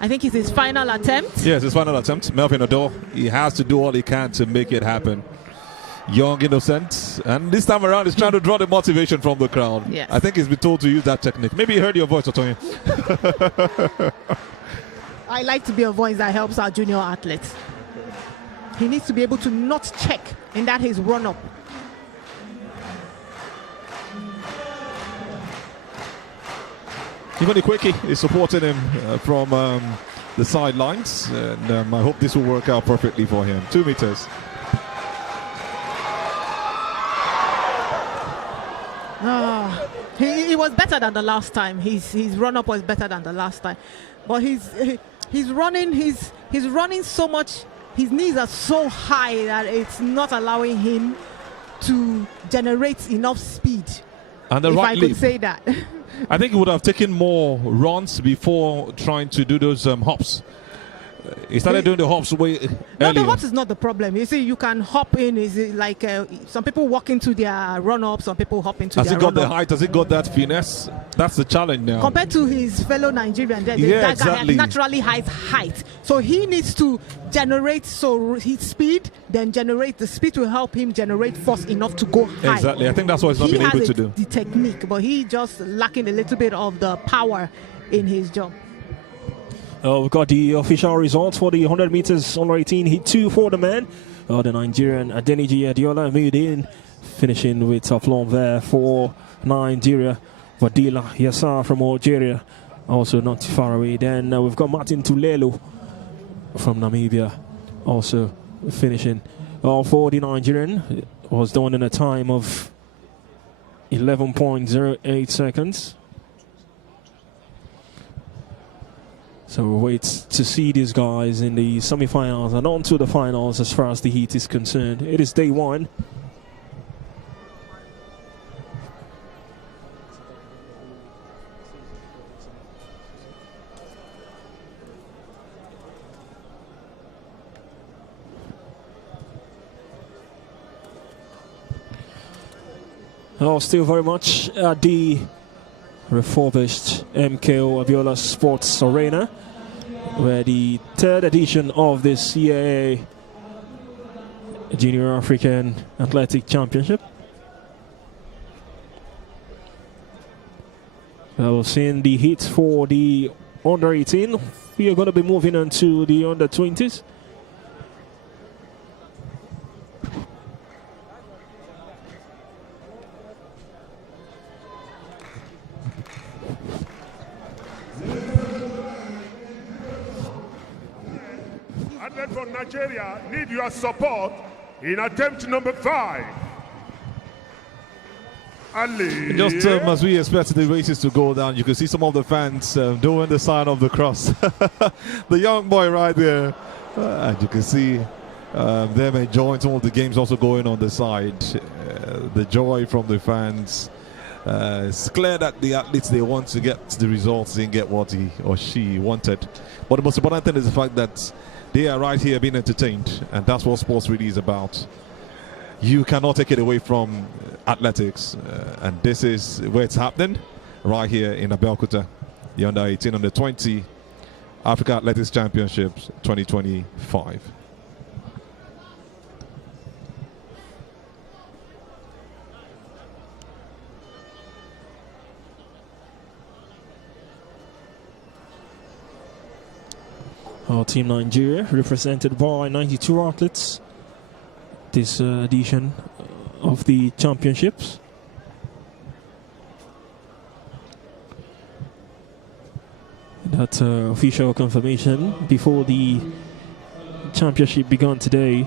I think it's his final attempt. Yes, his final attempt. Melvin Odo, he has to do all he can to make it happen. Young, innocent, and this time around he's trying to draw the motivation from the crowd. Yes. I think he's been told to use that technique. Maybe he heard your voice, Otoye. I like to be a voice that helps our junior athletes. He needs to be able to not check in that his run-up. Even Ikweki is supporting him from the sidelines, and I hope this will work out perfectly for him. 2 meters. He was better than the last time. His run-up was better than the last time. but he's running so much. His knees are so high that it's not allowing him to generate enough speed. And the if right I leap. could say that. I think he would have taken more runs before trying to do those hops. He started doing the hops way No, earlier. the hops is not the problem. You see, you can hop in. Is it like some people walk into their run-up, some people hop into Has their he got the run-up. height? Has he got that finesse? That's the challenge now. Compared to his fellow Nigerian, that Yeah, guy exactly. naturally has height. So he needs to generate his speed, then generate the speed will help him generate force enough to go high. Exactly. I think that's what he's not He been able has to do. the technique, but he just lacking a little bit of the power in his jump. We've got the official results for the 100 meters under 18 heat 2 for the men. The Nigerian Adeniji Adiola made in, finishing with a plumb there for Nigeria. Vadila Yassar from Algeria, also not too far away. Then we've got Martin Tulelo from Namibia, also finishing. For the Nigerian, it was done in a time of 11.08 seconds. So we'll wait to see these guys in the semi-finals and on to the finals as far as the heat is concerned. It is day one. Still very much at the refurbished MKO Abiola Sports Arena, where the third edition of the CAA Junior African Athletic Championship. We've seen the heat for the under 18. We are going to be moving on to the under 20s. Athlete from Nigeria need your support in attempt number 5. Ali. Just as we expect the races to go down, you can see some of the fans doing the sign of the cross. The young boy right there. And you can see them enjoying some of the games also going on the side. The joy from the fans. It's clear that the athletes, they want to get the results, didn't get what he or she wanted. But the most important thing is the fact that they are right here being entertained, and that's what sports really is about. You cannot take it away from athletics, and this is where it's happening, right here in Abeokuta, the under 18, under 20 Africa Athletics Championships 2025. Our Team Nigeria, represented by 92 athletes, this edition of the championships. That official confirmation before the championship began today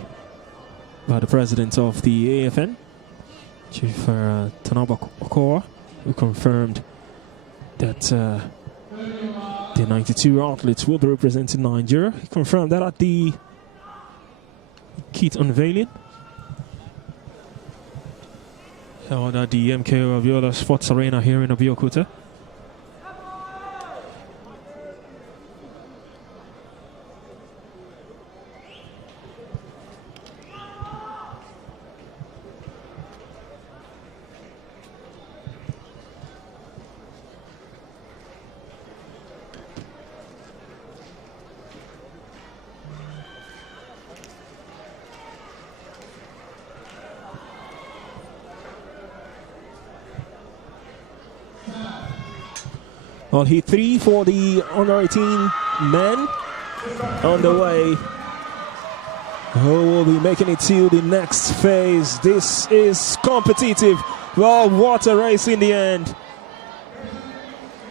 by the president of the AFN, Chief Tanaba Okowa, who confirmed that the 92 athletes will be representing Nigeria. He confirmed that at the kit unveiling held at the MKO Abiola Sports Arena here in Abeokuta. Well, heat 3 for the under 18 men on the way. Who will be making it to the next phase? This is competitive. Well, what a race in the end.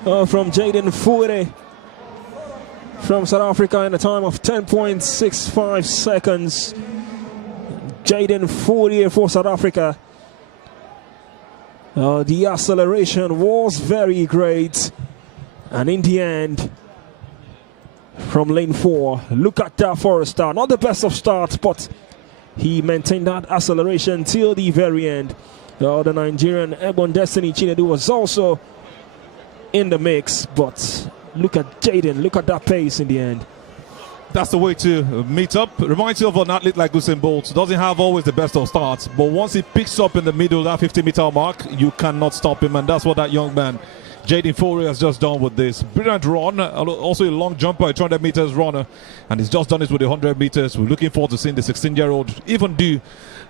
From Jaden Fure from South Africa in a time of 10.65 seconds. Jaden Fure for South Africa. The acceleration was very great. And in the end, from lane 4. Look at that for a start. Not the best of starts, but he maintained that acceleration till the very end. The Nigerian Egbon Destiny Chinedu was also in the mix, but look at Jaden. Look at that pace in the end. That's the way to meet up. Reminds you of an athlete like Usain Bolt. Doesn't have always the best of starts, but once he picks up in the middle of that 50-meter mark, you cannot stop him, and that's what that young man, Jaden Foray, has just done with this. Brilliant run, also a long jumper, a 200 meters runner, and he's just done it with the 100 meters. We're looking forward to seeing the 16-year-old even do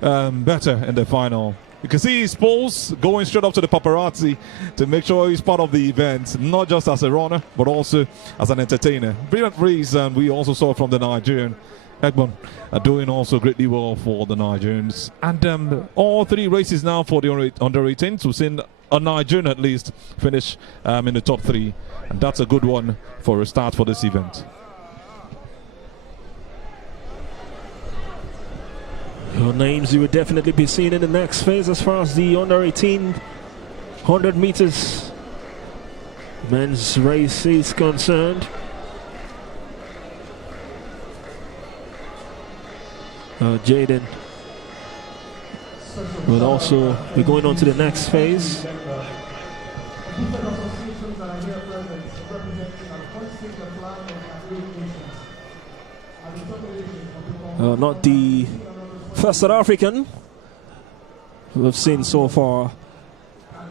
better in the final. You can see his pose going straight up to the paparazzi to make sure he's part of the event, not just as a runner, but also as an entertainer. Brilliant race, and we also saw from the Nigerian. Egbon are doing also greatly well for the Nigerians. And all 3 races now for the under 18s. We've seen a Nigerian at least finish in the top 3. And that's a good one for a start for this event. Your names you will definitely be seen in the next phase as far as the under 18 100 meters men's race is concerned. Jaden will also be going on to the next phase. Not the first South African we've seen so far,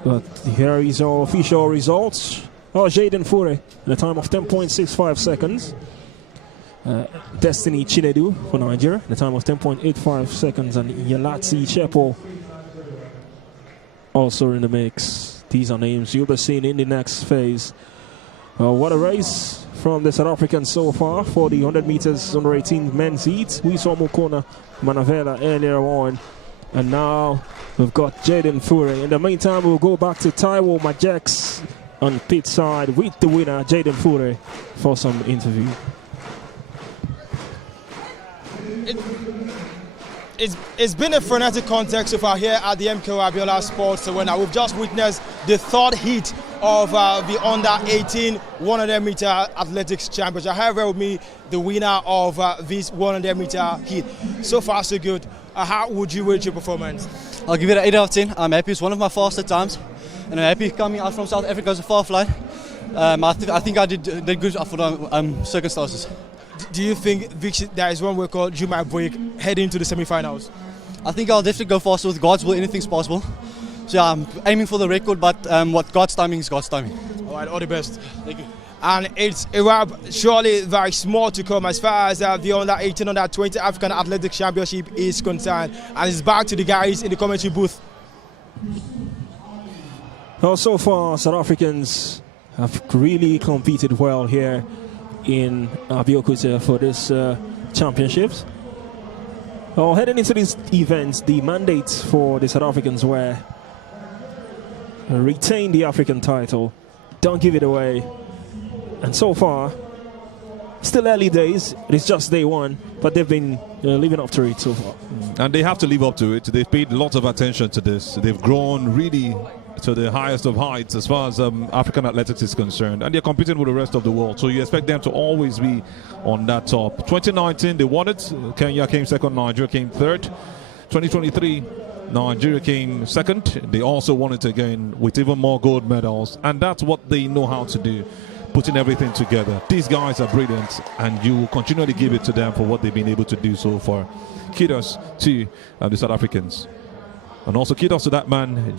but here is our official results. Jaden Foray in a time of 10.65 seconds. Destiny Chinedu for Nigeria in a time of 10.85 seconds, and Yalatsi Chepo also in the mix. These are names you'll be seeing in the next phase. What a race from the South Africans so far for the 100 meters under 18 men's heat. We saw Mukona Manavela earlier on, and now we've got Jaden Foray. In the meantime, we'll go back to Taiwo Majex on pit side with the winner, Jaden Foray, for some interview. It's been a frenetic contest so far here at the MKO Abiola Sports Arena. We've just witnessed the 3rd heat of the under 18 100 meter athletics championship. However, with me, the winner of this 100 meter heat. So far, so good. How would you rate your performance? I'll give it an 8 out of 10. I'm happy. It's one of my faster times, and I'm happy coming out from South Africa as a far flight. I think I did good for the circumstances. Do you think there is one record you might break heading into the semi-finals? I think I'll definitely go faster. With God's will, anything's possible. So yeah, I'm aiming for the record, but what God's timing is God's timing. All right, all the best. Thank you. And it's surely very small to come as far as the under 18, under 20 African Athletics Championship is concerned. And it's back to the guys in the commentary booth. Well, so far, South Africans have really competed well here in Abeokuta for this championships. Well, heading into these events, the mandates for the South Africans were retain the African title, don't give it away. And so far, still early days, it's just day one, but they've been living up to it so far. And they have to live up to it. They've paid lots of attention to this. They've grown really to the highest of heights as far as African athletics is concerned, and they're competing with the rest of the world, so you expect them to always be on that top. 2019 they won it. Kenya came second, Nigeria came third. 2023 Nigeria came second. They also won it again with even more gold medals, and that's what they know how to do, putting everything together. These guys are brilliant, and you will continually give it to them for what they've been able to do so far. Kudos to the South Africans, and also kudos to that man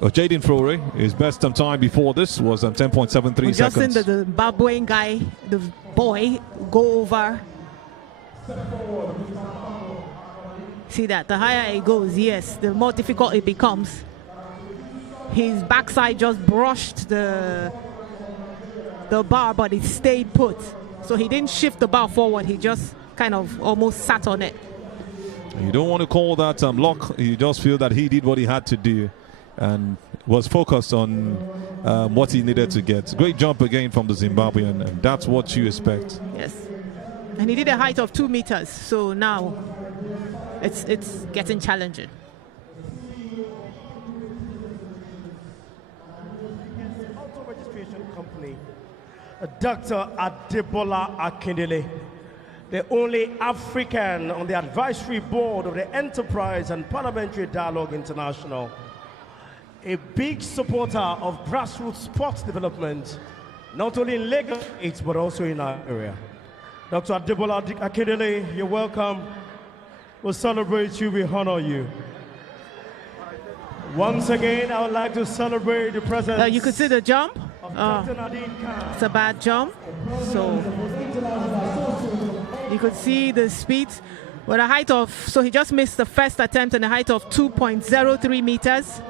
Jaden Foray. His best time before this was 10.73 seconds. Just seen the Zimbabwean guy, the boy, go over. See that? The higher it goes, yes, the more difficult it becomes. His backside just brushed the bar, but it stayed put. So he didn't shift the bar forward. He just kind of almost sat on it. You don't want to call that luck. You just feel that he did what he had to do and was focused on what he needed to get. Great jump again from the Zimbabwean, and that's what you expect. Yes, and he did a height of 2 meters, so now it's getting challenging. Auto registration company Dr. Adebola Akindele, the only African on the advisory board of the Enterprise and Parliamentary Dialogue International, a big supporter of grassroots sports development, not only in Lagos but also in our area. Dr. Adebola Akindele, you're welcome. We'll celebrate you, we honor you. Once again, I would like to celebrate the presence. You could see the jump. Dr. Nadine Khan. It's a bad jump. So you could see the speed with a height of, so he just missed the first attempt and a height of 2.03 meters.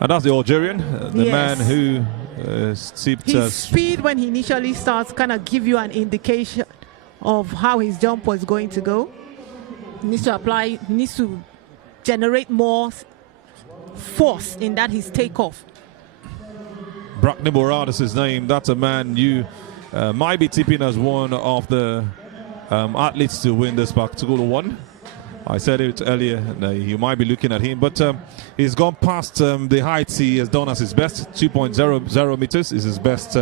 And that's the Algerian, the Yes. man who steeped His speed when he initially starts kind of give you an indication of how his jump was going to go. He needs to apply, he needs to generate more force in that his takeoff. Brackney Morad is his name. That's a man you might be tipping as one of the athletes to win this particular one. I said it earlier, you might be looking at him, but he's gone past the heights he has done as his best. 2.00 meters is his best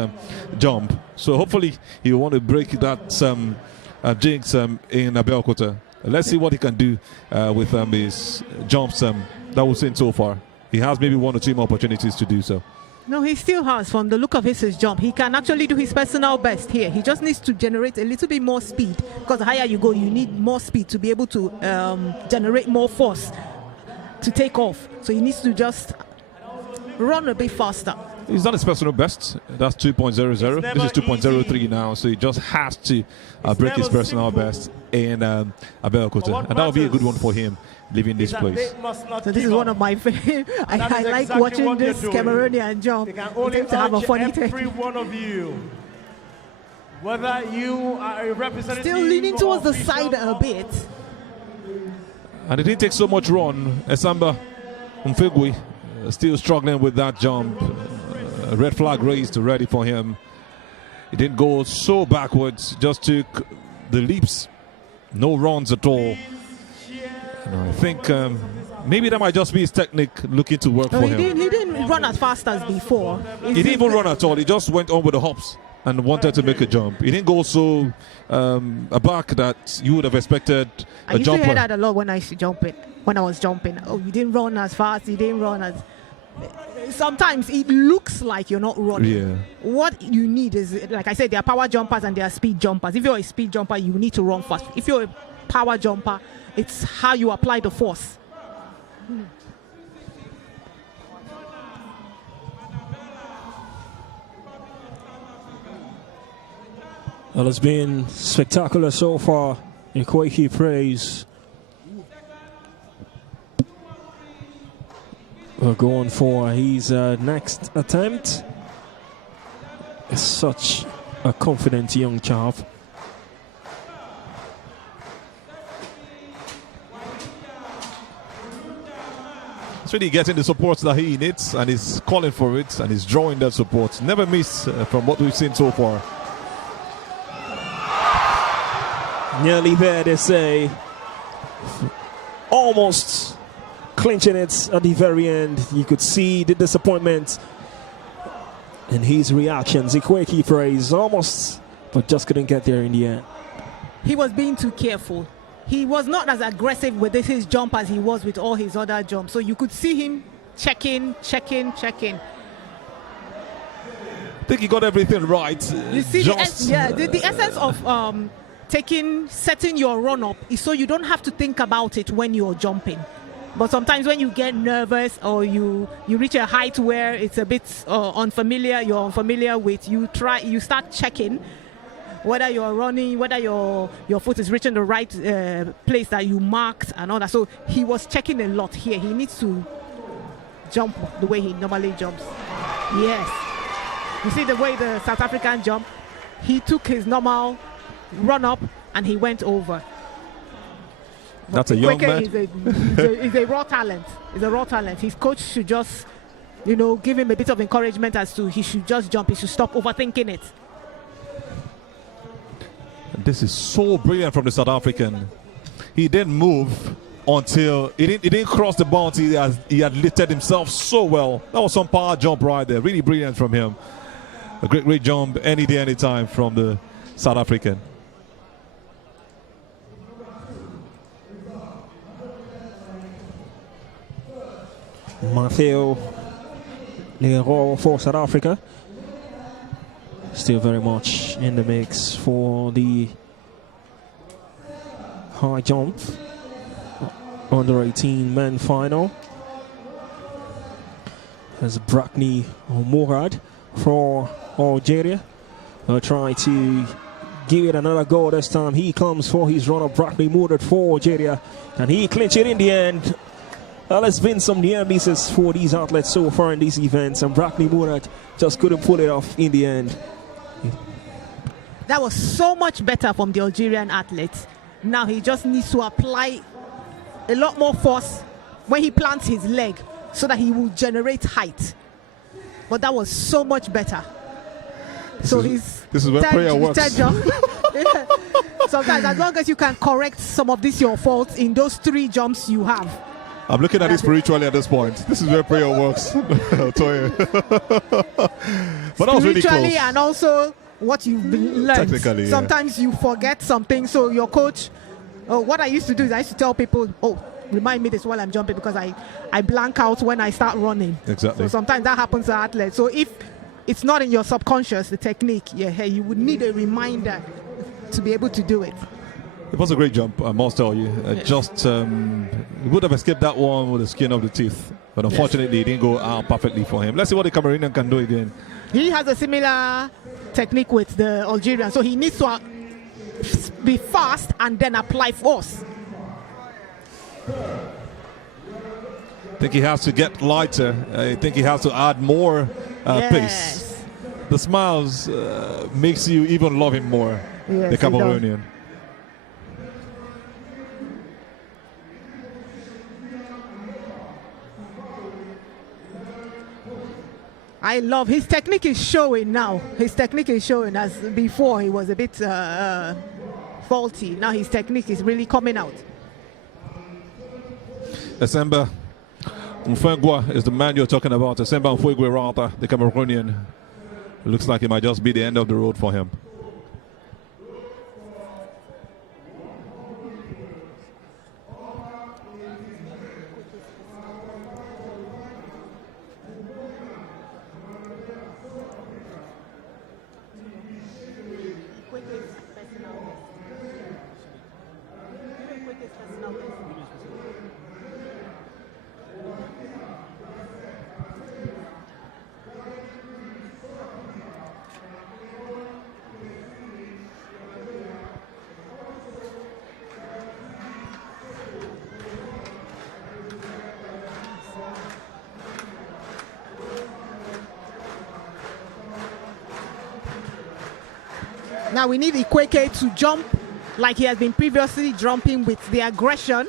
jump. So hopefully he will want to break that jinx in Abeokuta. Let's see what he can do with his jumps that we've seen so far. He has maybe 1 or 2 more opportunities to do so. No, he still has, from the look of his jump. He can actually do his personal best here. He just needs to generate a little bit more speed, because the higher you go, you need more speed to be able to generate more force to take off. So he needs to just run a bit faster. He's done his personal best. That's 2.00. This is 2.03 now, so he just has to break his personal best in Abeokuta. And that will be a good one for him, leaving this place. So this is one of my favorite. I like exactly watching this they're doing. Cameroonian jump. They can It only seems to have a urge funny every technique. one of you, whether you are a representative, Still leaning towards the official side a bit. And it didn't take so much run. Esamba Mfegwi still struggling with that jump. Red flag raised ready for him. He didn't go so backwards, just took the leaps. No runs at all. And I think maybe that might just be his technique looking to work for him. He didn't run as fast as before. He didn't even run at all. He just went on with the hops and wanted to make a jump. He didn't go so back that you would have expected I a used to hear jumper. that a lot when I used to jump it. When I was jumping, oh, you didn't run as fast. You didn't run as. Sometimes it looks like you're not running. Yeah. What you need is, like I said, there are power jumpers and there are speed jumpers. If you're a speed jumper, you need to run fast. If you're a power jumper, it's how you apply the force. Well, it's been spectacular so far. Ikweiki praise. We're going for his next attempt. It's such a confident young chap. It's really getting the support that he needs, and he's calling for it, and he's drawing that support. Never miss from what we've seen so far. Nearly there, they say. Almost clinching it at the very end. You could see the disappointment in his reactions. Ikweiki praise almost, but just couldn't get there in the end. He was being too careful. He was not as aggressive with his jump as he was with all his other jumps. So you could see him checking. I think he got everything right. You see, the essence of setting your run up is so you don't have to think about it when you're jumping. But sometimes when you get nervous or you reach a height where it's a bit unfamiliar, you're unfamiliar with, you start checking whether you're running, whether your foot is reaching the right place that you marked and all that. So he was checking a lot here. He needs to jump the way he normally jumps. Yes. You see the way the South African jump? He took his normal run up and he went over. That's a young man. He's a raw talent. He's a raw talent. His coach should just, give him a bit of encouragement as to he should just jump. He should stop overthinking it. This is so brilliant from the South African. He didn't move until he didn't cross the boundary. He had lifted himself so well. That was some power jump right there. Really brilliant from him. A great jump any day, any time from the South African. Matteo Leroy for South Africa. Still very much in the mix for the high jump under 18 men final. As Brackney Mourad for Algeria try to give it another go this time. He comes for his runner, Brackney Mourad for Algeria, and he clinched it in the end. There's been some near misses for these athletes so far in these events, and Brackney Mourad just couldn't pull it off in the end. That was so much better from the Algerian athletes. Now he just needs to apply a lot more force when he plants his leg so that he will generate height. But that was so much better. This is where prayer works. Sometimes, as long as you can correct some of these your faults in those 3 jumps you have. I'm looking at it spiritually at this point. This is where prayer works. I'll tell you. But that was really close. And also what you've learned. Technically, yeah. Sometimes you forget something. So your coach, what I used to do is I used to tell people, remind me this while I'm jumping, because I blank out when I start running. Exactly. So sometimes that happens to athletes. So if it's not in your subconscious, the technique, you would need a reminder to be able to do it. It was a great jump, I must tell you. Just would have escaped that one with the skin of the teeth. But unfortunately, it didn't go out perfectly for him. Let's see what the Cameroonian can do again. He has a similar technique with the Algerian. So he needs to be fast and then apply force. I think he has to get lighter. I think he has to add more pace. The smiles makes you even love him more, the Cameroonian. I love his technique is showing now. His technique is showing, as before he was a bit faulty. Now his technique is really coming out. Esemba Mfengwa is the man you're talking about. Esemba Mfengwa Rata, the Cameroonian. It looks like it might just be the end of the road for him. Now we need Ikweke to jump like he has been previously jumping with the aggression.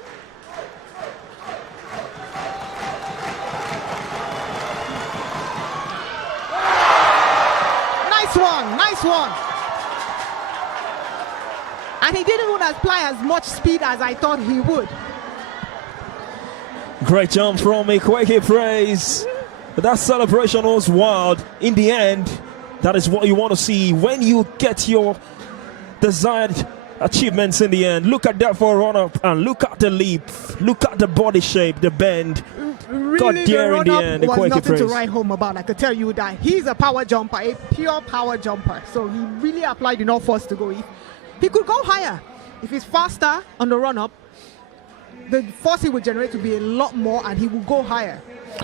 Nice one. And he didn't even apply as much speed as I thought he would. Great jump from Ikweke Praise. That celebration was wild. In the end, that is what you want to see when you get your desired achievements in the end. Look at that for a run-up and look at the leap. Look at the body shape, the bend. Really, got there in the end. Was nothing to write home about. I can tell you that he's a power jumper, a pure power jumper. So he really applied enough force to go. He could go higher. If he's faster on the run-up, the force he would generate will be a lot more and he will go higher.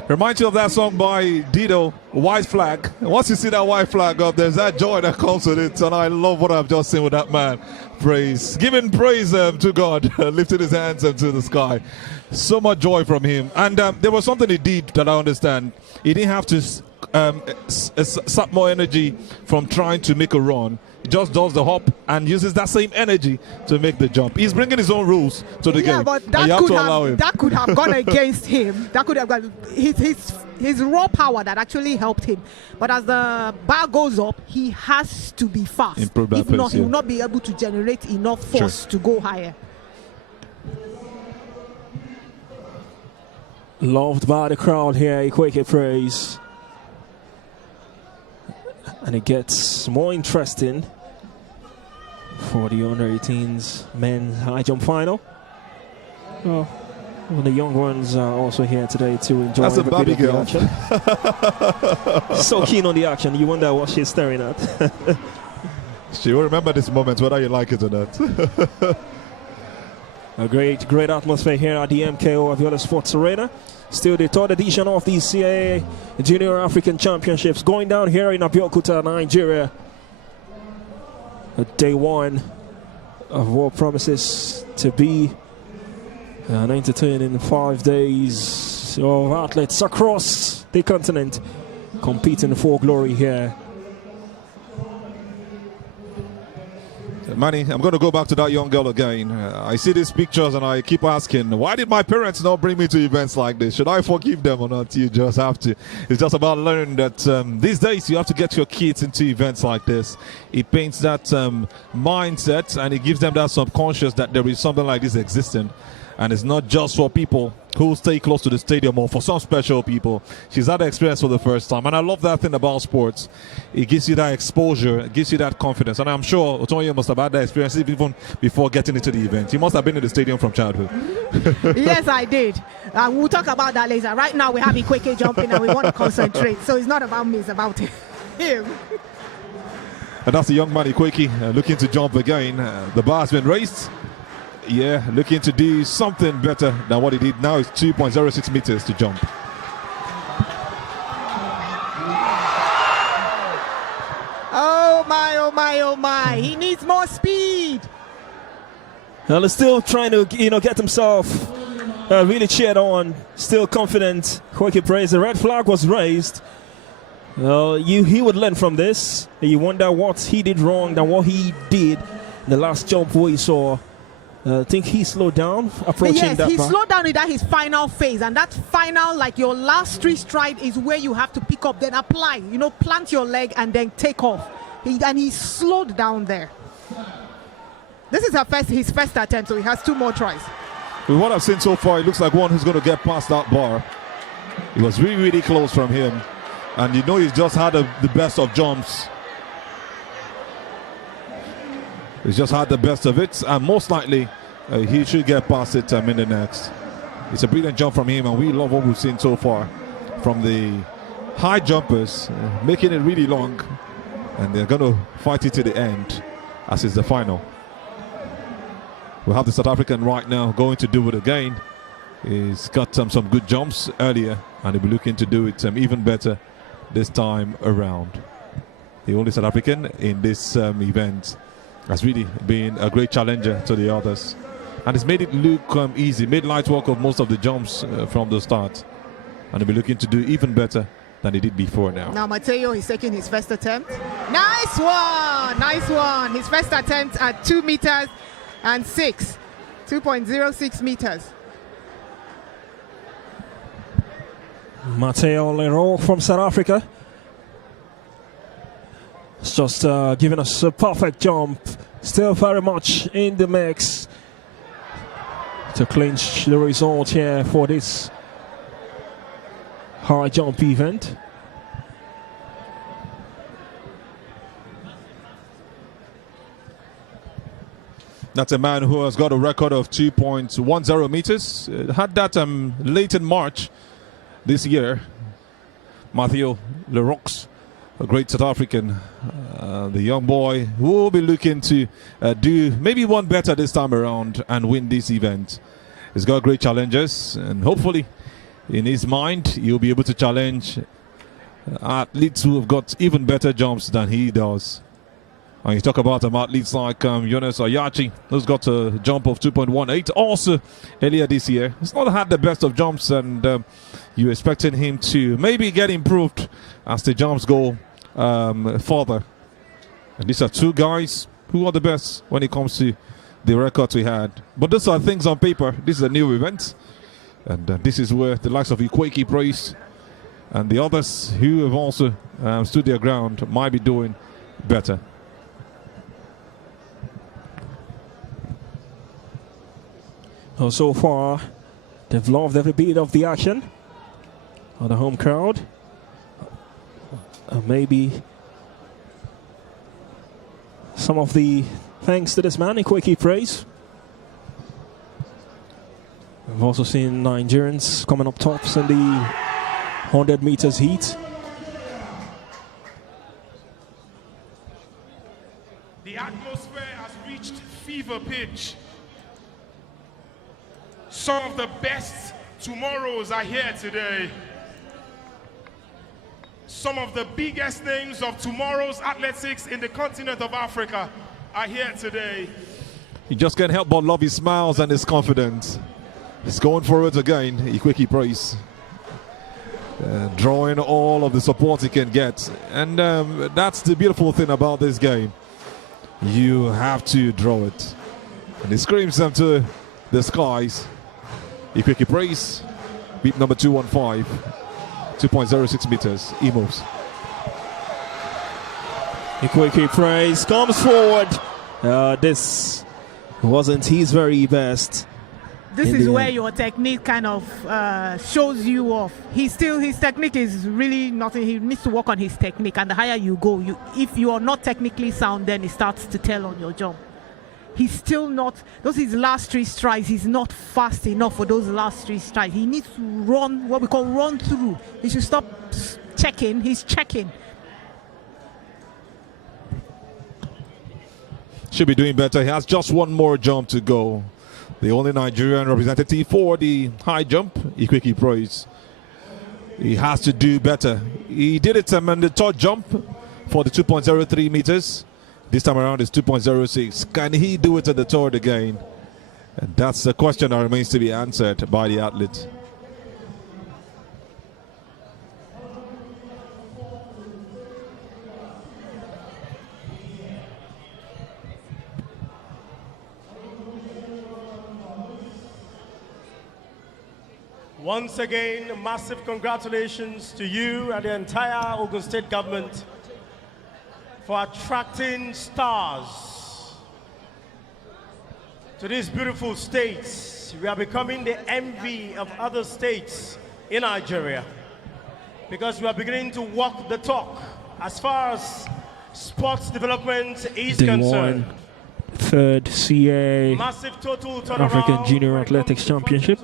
Reminds you of that song by Dido, White Flag. And once you see that white flag up, there's that joy that comes with it. And I love what I've just seen with that man. Praise. Giving praise to God, lifting his hands up to the sky. So much joy from him. And there was something he did that I understand. He didn't have to suck more energy from trying to make a run. He just does the hop and uses that same energy to make the jump. He's bringing his own rules to the game. But that could have gone against him. That could have gone his raw power that actually helped him. But as the bar goes up, he has to be fast. Improve that if not, pace, he will not be able to generate enough force to go higher. Loved by the crowd here, Ikweke Praise. And it gets more interesting for the under 18s men's high jump final. Well, the young ones are also here today to enjoy That's a every Barbie bit girl. of the action. So keen on the action, you wonder what she's staring at. She will remember this moment whether you like it or not. A great atmosphere here at the MKO Abiola Sports Arena. Still the third edition of the CAA Junior African Championships going down here in Abeokuta, Nigeria. Day one of what promises to be an entertaining 5 days of athletes across the continent competing for glory here. Manny, I'm going to go back to that young girl again. I see these pictures and I keep asking, why did my parents not bring me to events like this? Should I forgive them or not? You just have to. It's just about learning that these days you have to get your kids into events like this. It paints that mindset and it gives them that subconscious that there is something like this existing. And it's not just for people who stay close to the stadium or for some special people. She's had the experience for the first time. And I love that thing about sports. It gives you that exposure. It gives you that confidence. And I'm sure Otonye must have had that experience even before getting into the event. You must have been in the stadium from childhood. Yes, I did. We'll talk about that later. Right now, we have Ikweke jumping and we want to concentrate. So it's not about me, it's about him. And that's the young man, Ikweke, looking to jump again. The bar has been raised. Yeah, looking to do something better than what he did now. It's 2.06 meters to jump. Oh my, oh my, oh my. He needs more speed. Well, he's still trying to, get himself really cheered on. Still confident. Kweke praise. The red flag was raised. He would learn from this. You wonder what he did wrong than what he did in the last jump we saw. I think he slowed down approaching that. Yes, he slowed down in that his final phase, and that final, like your last three stride, is where you have to pick up, then apply. Plant your leg and then take off. He slowed down there. This is his first attempt, so he has 2 more tries. With what I've seen so far, it looks like one who's going to get past that bar. It was really, really close from him, and he's just had the best of jumps. He's just had the best of it, and most likely he should get past it in the next. It's a brilliant jump from him, and we love what we've seen so far from the high jumpers, making it really long, and they're going to fight it to the end, as is the final. We have the South African right now going to do it again. He's got some good jumps earlier, and he'll be looking to do it even better this time around. The only South African in this event has really been a great challenger to the others, and it's made it look easy, made light work of most of the jumps from the start, and he'll be looking to do even better than he did before now. Now Mateo is taking his first attempt. Nice one. His first attempt at 2 meters and 6, 2.06 meters. Mateo Leroux from South Africa. It's just giving us a perfect jump. Still very much in the mix to clinch the result here for this high jump event. That's a man who has got a record of 2.10 meters. Had that late in March this year. Mateo Leroux, a great South African, the young boy who will be looking to do maybe one better this time around and win this event. He's got great challenges, and hopefully in his mind he'll be able to challenge athletes who have got even better jumps than he does. And you talk about athletes like Jonas Ayachi, who's got a jump of 2.18 also earlier this year. He's not had the best of jumps, and you're expecting him to maybe get improved as the jumps go further. And these are 2 guys who are the best when it comes to the records we had. But these are things on paper. This is a new event, and this is where the likes of Ikweke Praise and the others who have also stood their ground might be doing better. Well, so far, they've loved every bit of the action on the home crowd. Maybe some of the thanks to this man, Ikweki Praise. We've also seen Nigerians coming up tops in the 100 meters heat. The atmosphere has reached fever pitch. Some of the best tomorrows are here today. Some of the biggest names of tomorrow's athletics in the continent of Africa are here today. You just can't help but love his smiles and his confidence. He's going for it again, Ikweki Praise. Drawing all of the support he can get. And that's the beautiful thing about this game. You have to draw it. And he screams them to the skies. Ikweki Praise, beat number 215, 2.06 meters, Emos. Ikweki Praise comes forward. This wasn't his very best. This is where your technique kind of shows you off. His technique is really nothing. He needs to work on his technique, and the higher you go, if you are not technically sound, then it starts to tell on your jump. He's still not, those his last 3 strides, he's not fast enough for those last 3 strides. He needs to run, what we call run through. He should stop checking, he's checking. Should be doing better. He has just one more jump to go. The only Nigerian representative for the high jump, Ikweki Praise. He has to do better. He did it in the third jump for the 2.03 meters. This time around it's 2.06. Can he do it at the third again? And that's the question that remains to be answered by the athlete. Once again, massive congratulations to you and the entire Ogun State government for attracting stars to these beautiful states. We are becoming the envy of other states in Nigeria because we are beginning to walk the talk as far as sports development is concerned. Third CA Massive total African Junior Athletics Championship.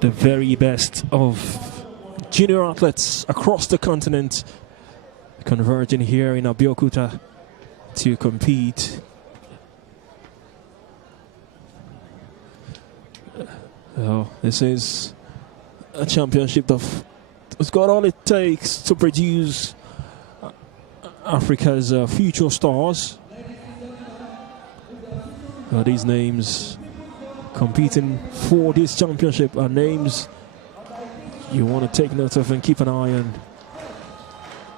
The very best of junior athletes across the continent converging here in Abeokuta to compete. This is a championship that's got all it takes to produce Africa's future stars. These names competing for this championship are names you want to take note of and keep an eye on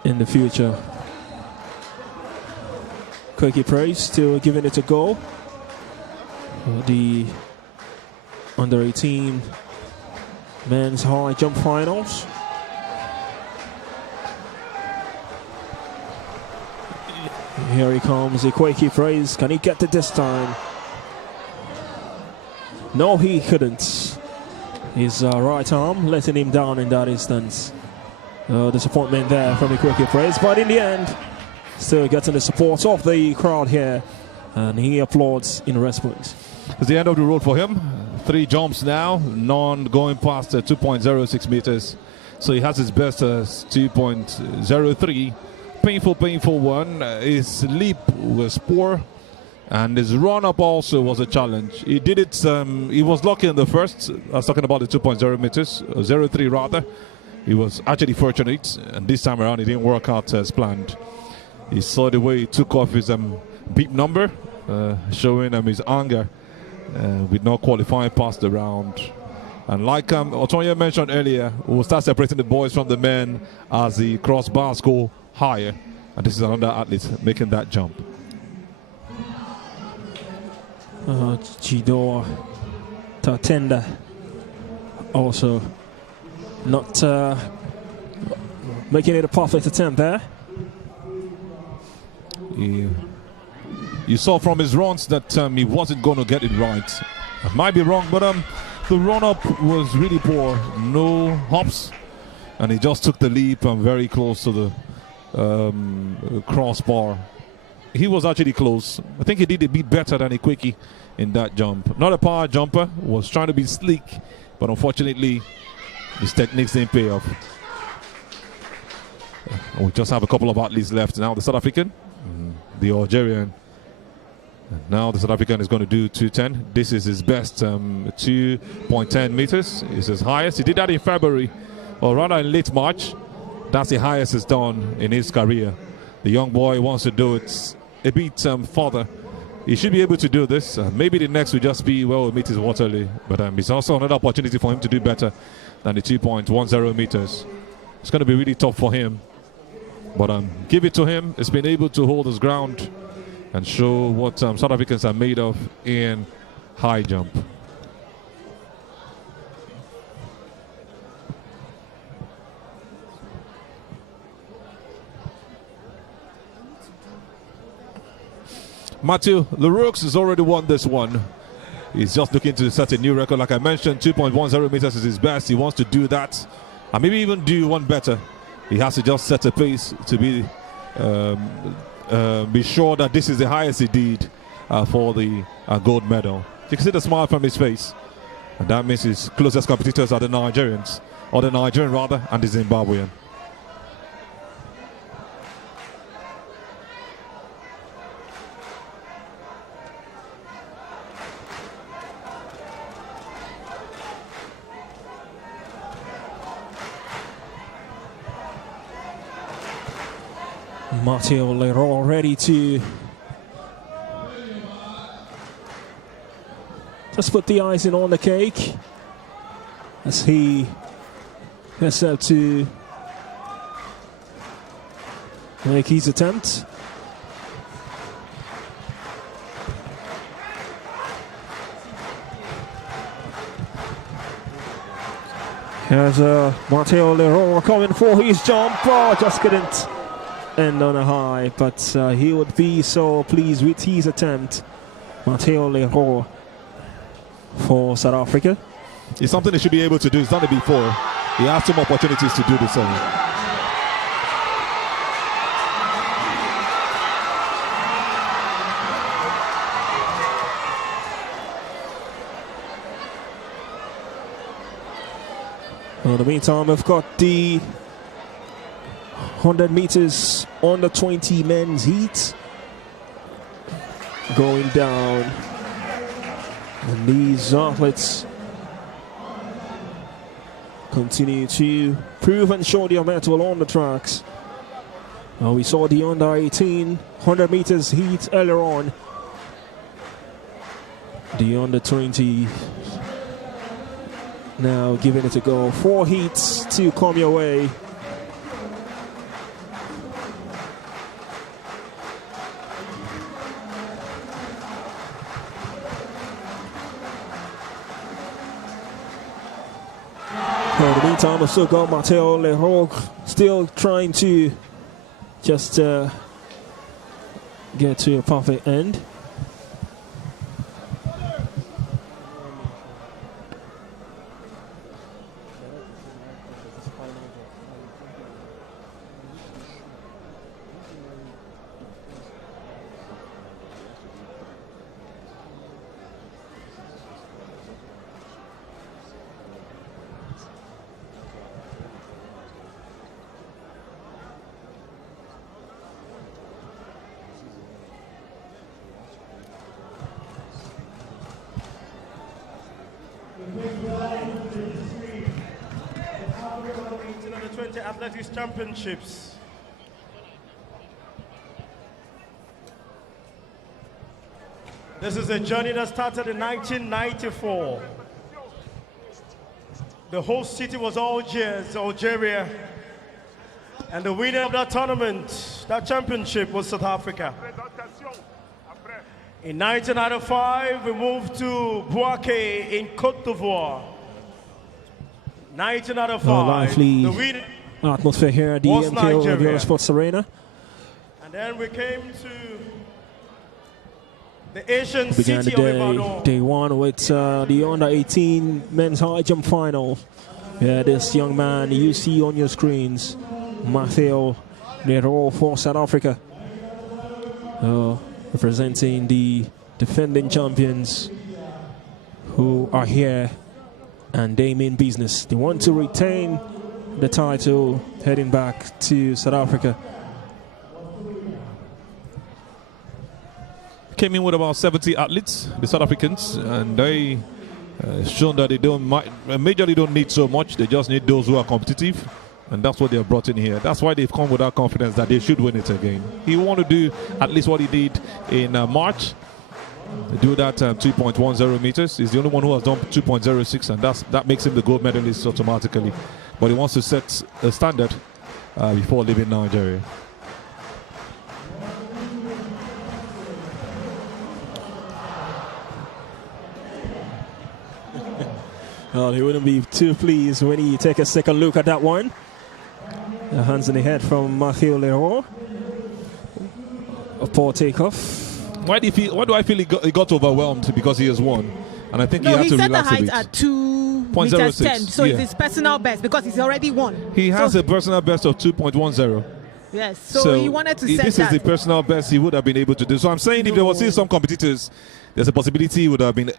in the future. Ikweki Praise still giving it a go. The under 18 men's high jump finals. Here he comes, Ikweki Praise. Can he get it this time? No, he couldn't. His right arm letting him down in that instance. Disappointment there from Ikweki Praise, but in the end, still getting the support of the crowd here, and he applauds in response. It's the end of the road for him. 3 jumps now, none going past 2.06 meters. So he has his best as 2.03. Painful one. His leap was poor. And his run-up also was a challenge. He did it, he was lucky in the first. I was talking about the 2.0 meters, 0.3 rather. He was actually fortunate, and this time around it didn't work out as planned. He saw the way he took off his beep number, showing his anger with not qualifying past the round. And like Otonya mentioned earlier, we'll start separating the boys from the men as the crossbars go higher. And this is another athlete making that jump. Chidoa Tatenda also not making it a perfect attempt there. You saw from his runs that he wasn't going to get it right. I might be wrong, but the run-up was really poor. No hops, and he just took the leap and very close to the crossbar. He was actually close. I think he did a bit better than Ikweki in that jump. Not a power jumper, was trying to be sleek, but unfortunately his techniques didn't pay off. We just have a couple of athletes left now. The South African, the Algerian. And now the South African is going to do 2:10. This is his best 2.10 meters. It's his highest. He did that in February, or rather in late March. That's the highest he's done in his career. The young boy wants to do it a bit further. He should be able to do this. Maybe the next will just be, well, meet his Waterloo. But it's also another opportunity for him to do better than the 2.10 meters. It's going to be really tough for him. But give it to him. He's been able to hold his ground and show what South Africans are made of in high jump. Matthew Leroux has already won this one. He's just looking to set a new record. Like I mentioned, 2.10 meters is his best. He wants to do that, and maybe even do one better. He has to just set a pace to be sure that this is the highest he did for the gold medal. You can see the smile from his face, and that means his closest competitors are the Nigerians, or the Nigerian rather, and the Zimbabwean. Matteo Leroux ready to just put the icing on the cake as he gets set to make his attempt. Here's Matteo Leroux coming for his jump. Oh, just couldn't end on a high, but he would be so pleased with his attempt. Matteo Leroux for South Africa. It's something he should be able to do. He's done it before. He has some opportunities to do the same. In the meantime, we've got the 100 meters under 20 men's heat going down, and these athletes continue to prove and show their mettle on the tracks. We saw the under 18 100 meters heat earlier on. The under 20 now giving it a go. 4 heats to come your way. In the meantime, we've still got Matteo Leroux still trying to just get to a perfect end. Athletics Championships. This is a journey that started in 1994. The host city was Algiers, Algeria. And the winner of that tournament, that championship, was South Africa. In 1995, we moved to Bouaké in Côte d'Ivoire. 1995, lively the winner atmosphere here at the MKO Abiola Sports Arena. And then we came to the Asian Began city the of Ibadan. day one with the under 18 men's high jump final. Yeah, this young man you see on your screens, Matteo They're all for South Africa. Representing the defending champions who are here and they mean business. They want to retain the title heading back to South Africa. Came in with about 70 athletes, the South Africans, and they shown that they majorly don't need so much. They just need those who are competitive, and that's what they have brought in here. That's why they've come with that confidence that they should win it again. He want to do at least what he did in March. Do that 2.10 meters. He's the only one who has done 2.06, and that makes him the gold medalist automatically. But he wants to set a standard before leaving Nigeria. Well, he wouldn't be too pleased when he take a second look at that one. The hands in the head from Mathieu Leroux. A poor takeoff. Why do I feel he got overwhelmed because he has won? And I think he had to relax a bit. No, he set the height at 2 meters 10, so it's his personal best because he's already won. He has a personal best of 2.10. Yes, so he wanted to set that. This is the personal best he would have been able to do. So I'm saying if there was still some competitors, there's a possibility he would have been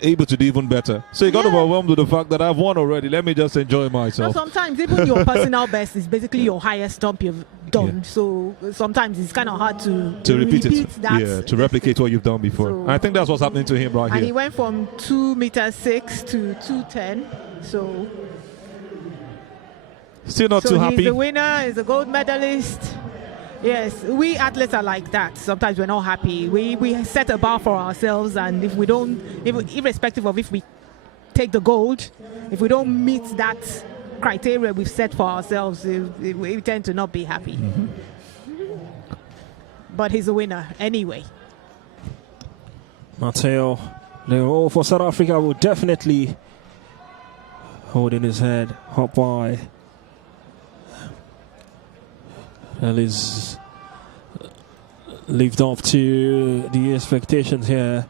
able to do even better. So he got overwhelmed with the fact that I've won already. Let me just enjoy myself. No, sometimes even your personal best is basically your highest jump you've done. Yeah. So sometimes it's kind of hard to repeat that. Yeah, to replicate what you've done before. So, I think that's what's happening to him right here. And he went from 2 meters 6 to 2:10. So still not too happy. He's the winner. He's a gold medalist. Yes, we athletes are like that. Sometimes we're not happy. We set a bar for ourselves, and if we don't, irrespective of if we take the gold, if we don't meet that criteria we've set for ourselves, we tend to not be happy. Mm-hmm. But he's a winner anyway. Mathieu Leroux for South Africa will definitely holding his head up high. He's lived up to the expectations here.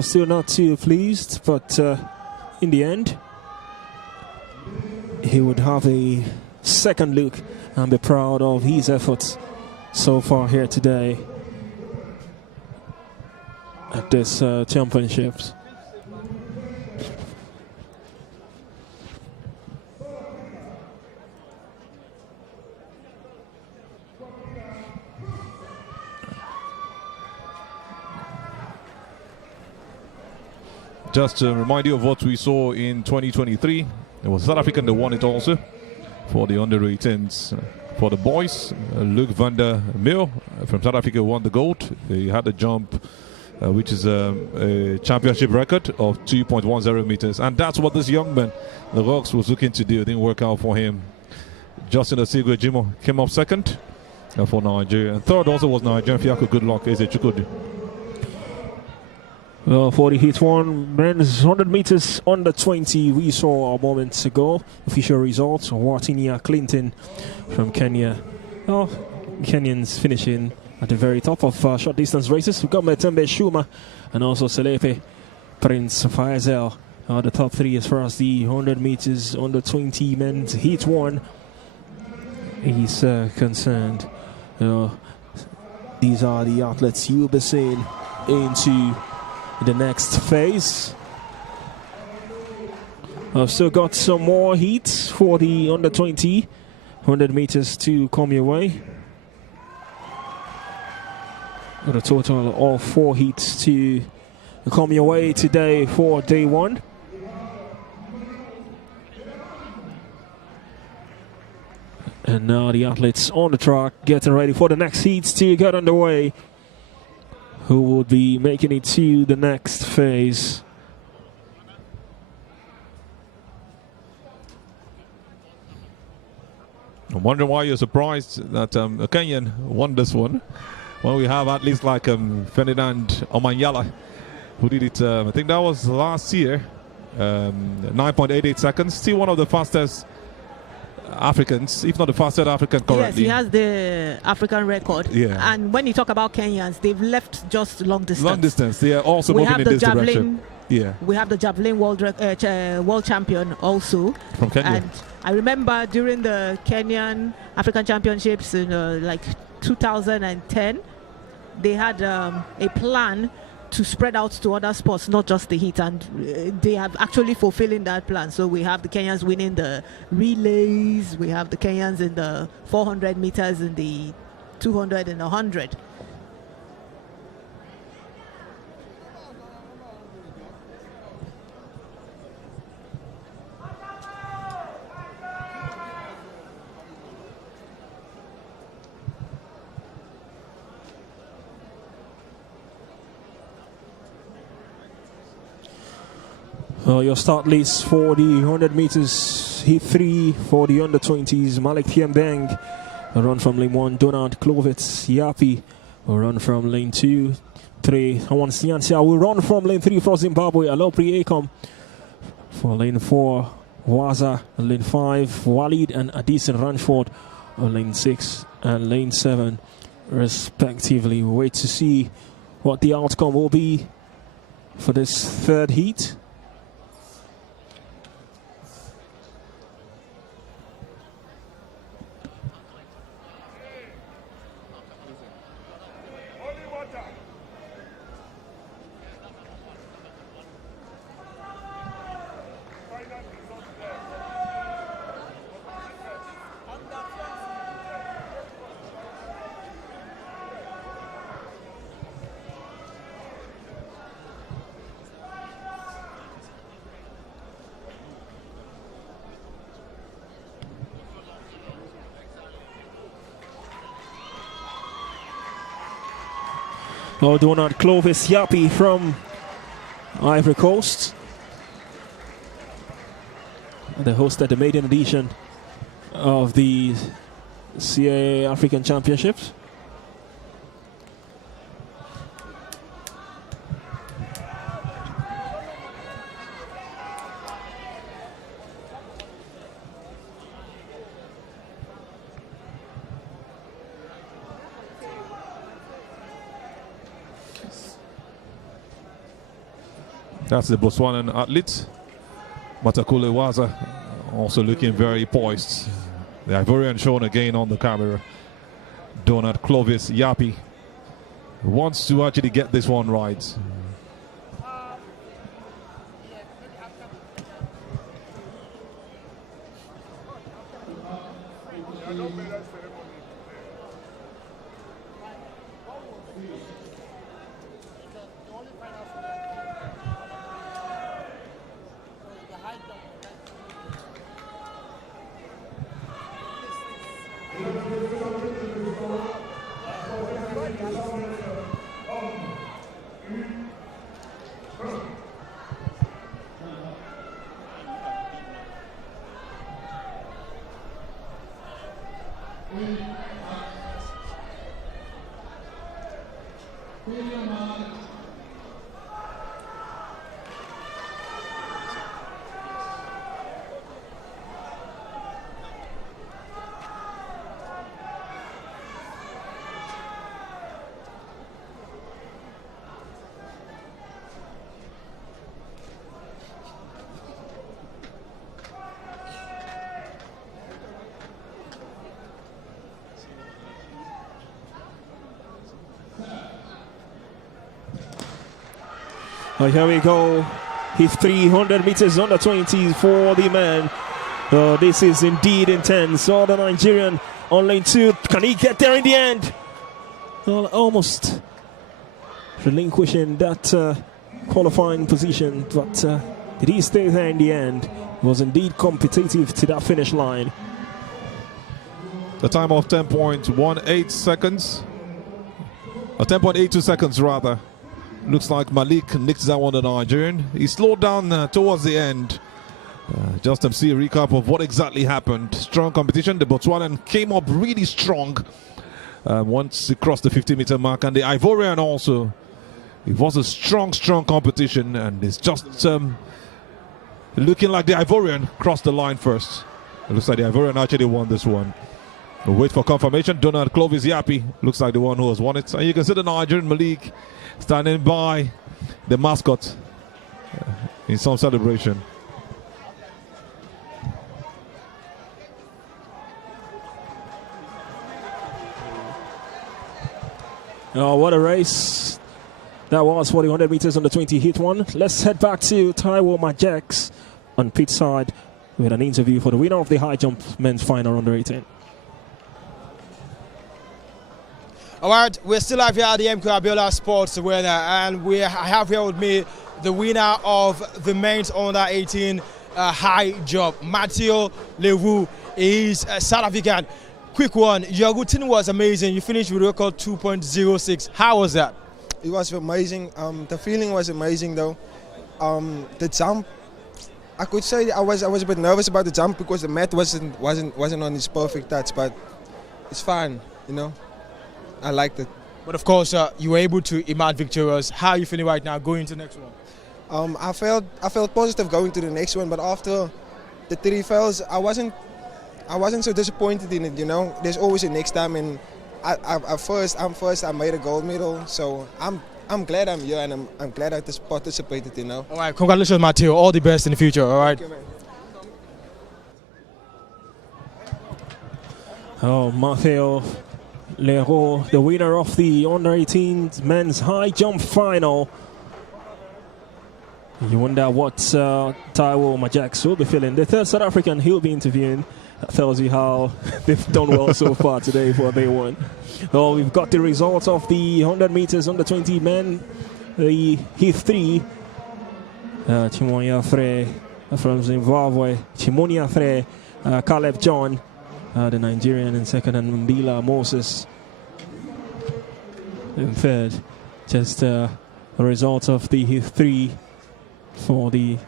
Still not too pleased, but in the end, he would have a second look and be proud of his efforts so far here today at this championships. Just to remind you of what we saw in 2023, it was South African that won it also for the under-18s. For the boys, Luc van der Merwe from South Africa won the gold. He had a jump which is a championship record of 2.10 meters. And that's what this young man, the Rocks, was looking to do. It didn't work out for him. Justin Osigwe Jimo came up second for Nigeria. And third also was Nigerian Fiako Goodluck Eze Chukwudi. Well, for the heat one, men's 100 meters under 20, we saw a moment ago. Official results: Watinia Clinton from Kenya. Well, Kenyans finishing at the very top of short distance races. We've got Metembe Shuma and also Selepe Prince Faisal. The top three as far as the 100 meters under 20 men's heat one is concerned. These are the athletes you'll be seeing into the next phase. I've still got some more heats for the under 20 100 meters to come your way. Got a total of 4 heats to come your way today for day one. And now the athletes on the track getting ready for the next heats to get underway, who will be making it to the next phase. I'm wondering why you're surprised that a Kenyan won this one, when we have athletes like Ferdinand Omanyala, who did it, I think that was last year, 9.88 seconds. Still one of the fastest Africans, if not the fastest African currently. Yes, he has the African record. Yeah. And when you talk about Kenyans, they've left just long distance. Long distance. They are also moving in this direction. Yeah. We have the javelin world champion also From Kenya. And I remember during the Kenyan African Championships in like 2010, they had a plan to spread out to other sports, not just the heat, and they have actually fulfilling that plan. So we have the Kenyans winning the relays, we have the Kenyans in the 400 meters, in the 200 and 100. Your start list for the 100 meters, heat 3 for the under 20s. Malik Thiembeng, a run from lane 1. Donald Clovitz Yapi, a run from lane 2. 3. Hawan Siansia will run from lane 3 for Zimbabwe. Alopri Akom for lane 4. Waza on lane 5. Walid and Addison Ranford on lane 6 and lane 7, respectively. We wait to see what the outcome will be for this third heat. Donald Clovis Yapi from Ivory Coast, the host at the maiden edition of the CAA African Championships. That's the Botswanan athlete, Matakule Waza, also looking very poised. The Ivorian shown again on the camera. Donald Clovis Yapi wants to actually get this one right. Here we go. His 300 meters under 20s for the man. This is indeed intense. The Nigerian on lane 2. Can he get there in the end? Well, almost relinquishing that qualifying position, but did he stay there in the end? Was indeed competitive to that finish line. The time of 10.18 seconds. 10.82 seconds rather. Looks like Malik nicked that one, the Nigerian. He slowed down towards the end. Just to see a recap of what exactly happened. Strong competition. The Botswanan came up really strong once he crossed the 50-meter mark. And the Ivorian also. It was a strong competition. And it's just looking like the Ivorian crossed the line first. It looks like the Ivorian actually won this one. We'll wait for confirmation. Donald Clovis Yapi looks like the one who has won it. And you can see the Nigerian Malik standing by the mascot. in some celebration. Oh, what a race that was for the 100 meters on the 20 hit one. Let's head back to Taiwo Majaks on pit side with an interview for the winner of the high jump men's final under 18. All right, we're still live here at the MKO Abiola Sports winner, and I have here with me the winner of the men's under 18 high jump, Matteo Leroux. He's South African. Quick one, your routine was amazing. You finished with a record 2.06. How was that? It was amazing. The feeling was amazing though. The jump, I could say I was a bit nervous about the jump because the mat wasn't on its perfect touch, but it's fine, you know. I liked it. But of course, you were able to emerge victorious. How are you feeling right now going to the next one? I felt positive going to the next one, but after the 3 fails, I wasn't so disappointed in it, you know. There's always a next time, and I'm first. I made a gold medal, so I'm glad I'm here, and I'm glad I participated, you know. All right, congratulations, Matteo. All the best in the future. All right. Oh, Matteo Leroux, the winner of the under 18 men's high jump final. You wonder what Taiwo Majaks will be feeling. The third South African he'll be interviewing. That tells you how they've done well so far today for day one. Oh, we've got the results of the 100 meters under 20 men. The heat 3. Chimonia Frey from Zimbabwe. Chimonia Frey, Caleb John, the Nigerian in second, and Mbila Moses in third. Just the result of the heat 3 for the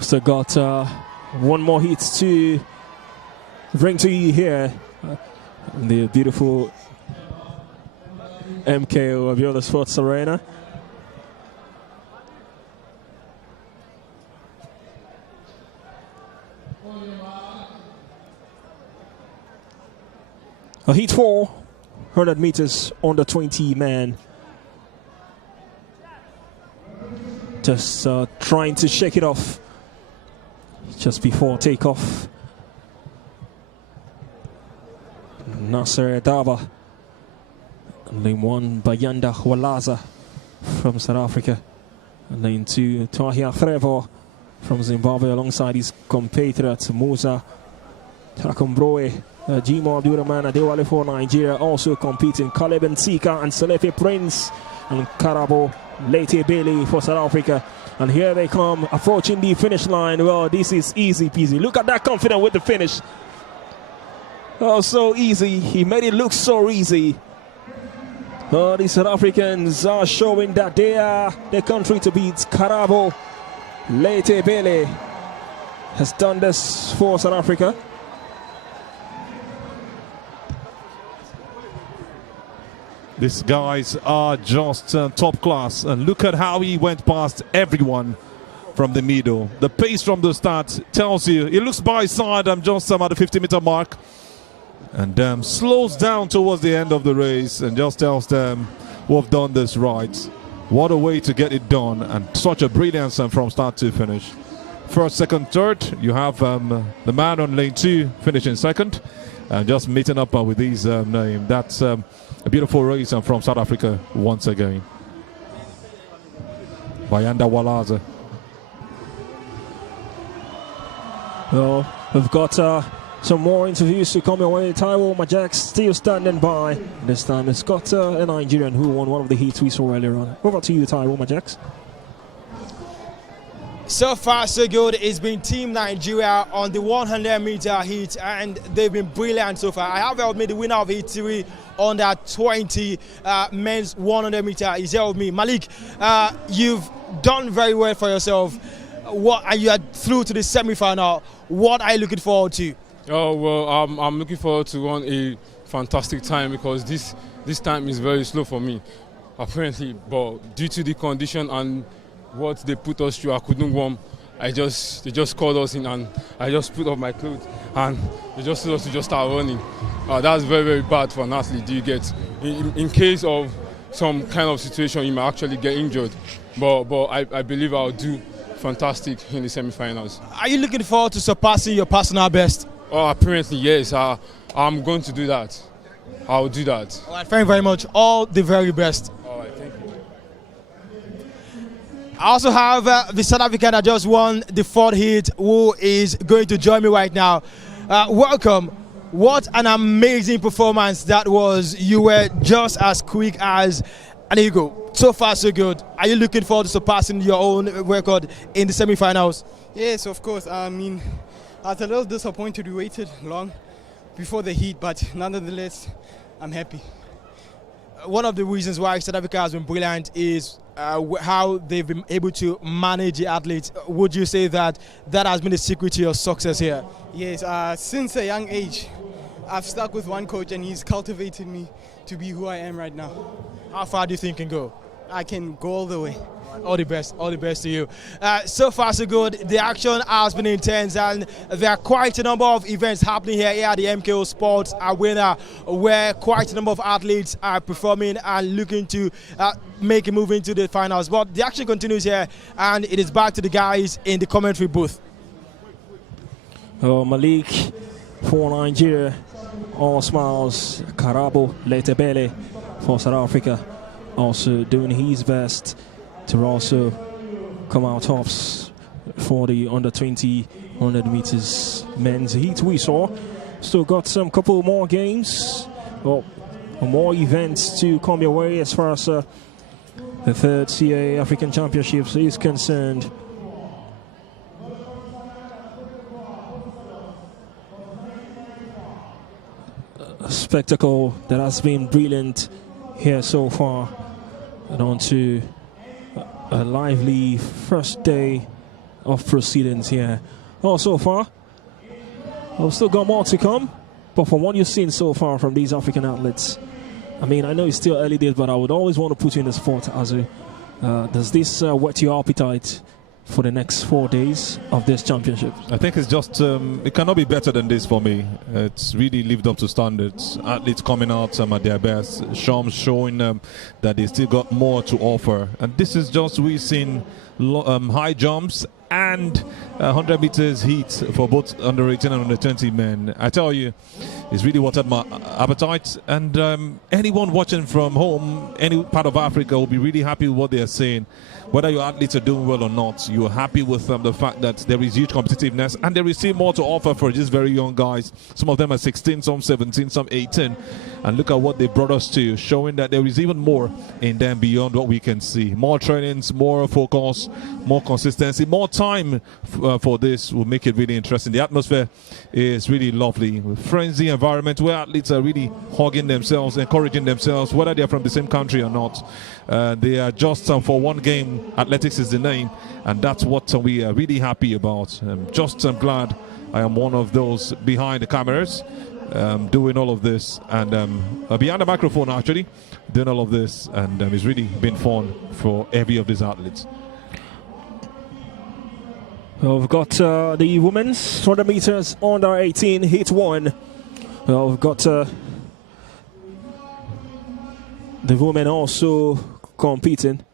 still got one more hit to bring to you here. The beautiful MKO Abiola Sports Arena. A heat 4, 100 meters on the 20 man. Just trying to shake it off just before takeoff. Nasser Dava, lane 1 Bayanda Walaza from South Africa, and lane 2 Tahia Trevor from Zimbabwe alongside his compatriot Musa Takumbroe. Jimo Abdurrahman Adewale for Nigeria also competing. Caleb Nsika and Selefe Prince and Karabo Lete Bailey for South Africa. And here they come approaching the finish line. Well, this is easy peasy. Look at that confidence with the finish. Oh, so easy. He made it look so easy. Oh, the South Africans are showing that they are the country to beat. Karabo Lete Bailey has done this for South Africa. These guys are just top class, and look at how he went past everyone from the middle. The pace from the start tells you, he looks by his side, just at the 50-meter mark, and slows down towards the end of the race and just tells them, we've done this right. What a way to get it done, and such a brilliance from start to finish. First, second, third, you have the man on lane 2 finishing second, and just meeting up with these names. That's a beautiful race from South Africa once again. Bayanda Walaza. Well, we've got some more interviews to come your way. Taiwo Majaks still standing by. This time it's got a Nigerian who won one of the heats we saw earlier on. Over to you, Taiwo Majaks. So far, so good. It's been Team Nigeria on the 100-meter heat, and they've been brilliant so far. I have helped me the winner of heat 3 on that 20 men's 100-meter. He's here with me. Malik, you've done very well for yourself. You are through to the semi-final. What are you looking forward to? Oh, well, I'm looking forward to run a fantastic time, because this time is very slow for me, apparently. But due to the condition and what they put us through, I couldn't warm. They just called us in, and I just put off my clothes and they just told us to just start running. That's very, very bad for an athlete. Do you get? In case of some kind of situation, you might actually get injured. But I believe I'll do fantastic in the semi-finals. Are you looking forward to surpassing your personal best? Oh, apparently, yes. I'm going to do that. I'll do that. All right, thank you very much. All the very best. All right, thank you. I also have the South African that just won the 4th heat, who is going to join me right now. Welcome. What an amazing performance that was. You were just as quick as an eagle. So far, so good. Are you looking forward to surpassing your own record in the semi-finals? Yes, of course. I mean, I was a little disappointed we waited long before the heat, but nonetheless, I'm happy. One of the reasons why South Africa has been brilliant is how they've been able to manage the athletes. Would you say that that has been the secret to your success here? Yes, since a young age, I've stuck with one coach and he's cultivated me to be who I am right now. How far do you think you can go? I can go all the way. All the best to you. So far so good. The action has been intense and there are quite a number of events happening here at the MKO Sports Arena where quite a number of athletes are performing and looking to make a move into the finals. But the action continues here and it is back to the guys in the commentary booth. Malik for Nigeria, all smiles. Karabo Letebele for South Africa, also doing his best to also come out tops for the under 20 100 meters men's heat. We saw still got some couple more games, well, more events to come your way as far as the 3rd CAA African Championships is concerned. A spectacle that has been brilliant here so far, and on to a lively first day of proceedings here. Oh, so far, we've still got more to come, but from what you've seen so far from these African athletes, I mean, I know it's still early days, but I would always want to put you in the sport as a, does this whet your appetite for the next 4 days of this championship? I think it's just, it cannot be better than this for me. It's really lived up to standards. Athletes coming out at their best. Shams showing that they still got more to offer. And this is just, we've seen high jumps and 100 meters heat for both under 18 and under 20 men. I tell you, it's really watered my appetite. And anyone watching from home, any part of Africa, will be really happy with what they are saying. Whether your athletes are doing well or not, you're happy with the fact that there is huge competitiveness and there is still more to offer for these very young guys. Some of them are 16, some 17, some 18. And look at what they brought us to, showing that there is even more in them beyond what we can see. More trainings, more focus, more consistency, more time for this will make it really interesting. The atmosphere is really lovely. Frenzy environment where athletes are really hugging themselves, encouraging themselves, whether they're from the same country or not. They are just for one game. Athletics is the name, and that's what we are really happy about. I'm glad I am one of those behind the cameras, doing all of this, and behind the microphone actually, doing all of this, and it's really been fun for every of these athletes. Well, we've got the women's 100 meters under 18 heat 1. Well, we've got the women also competing.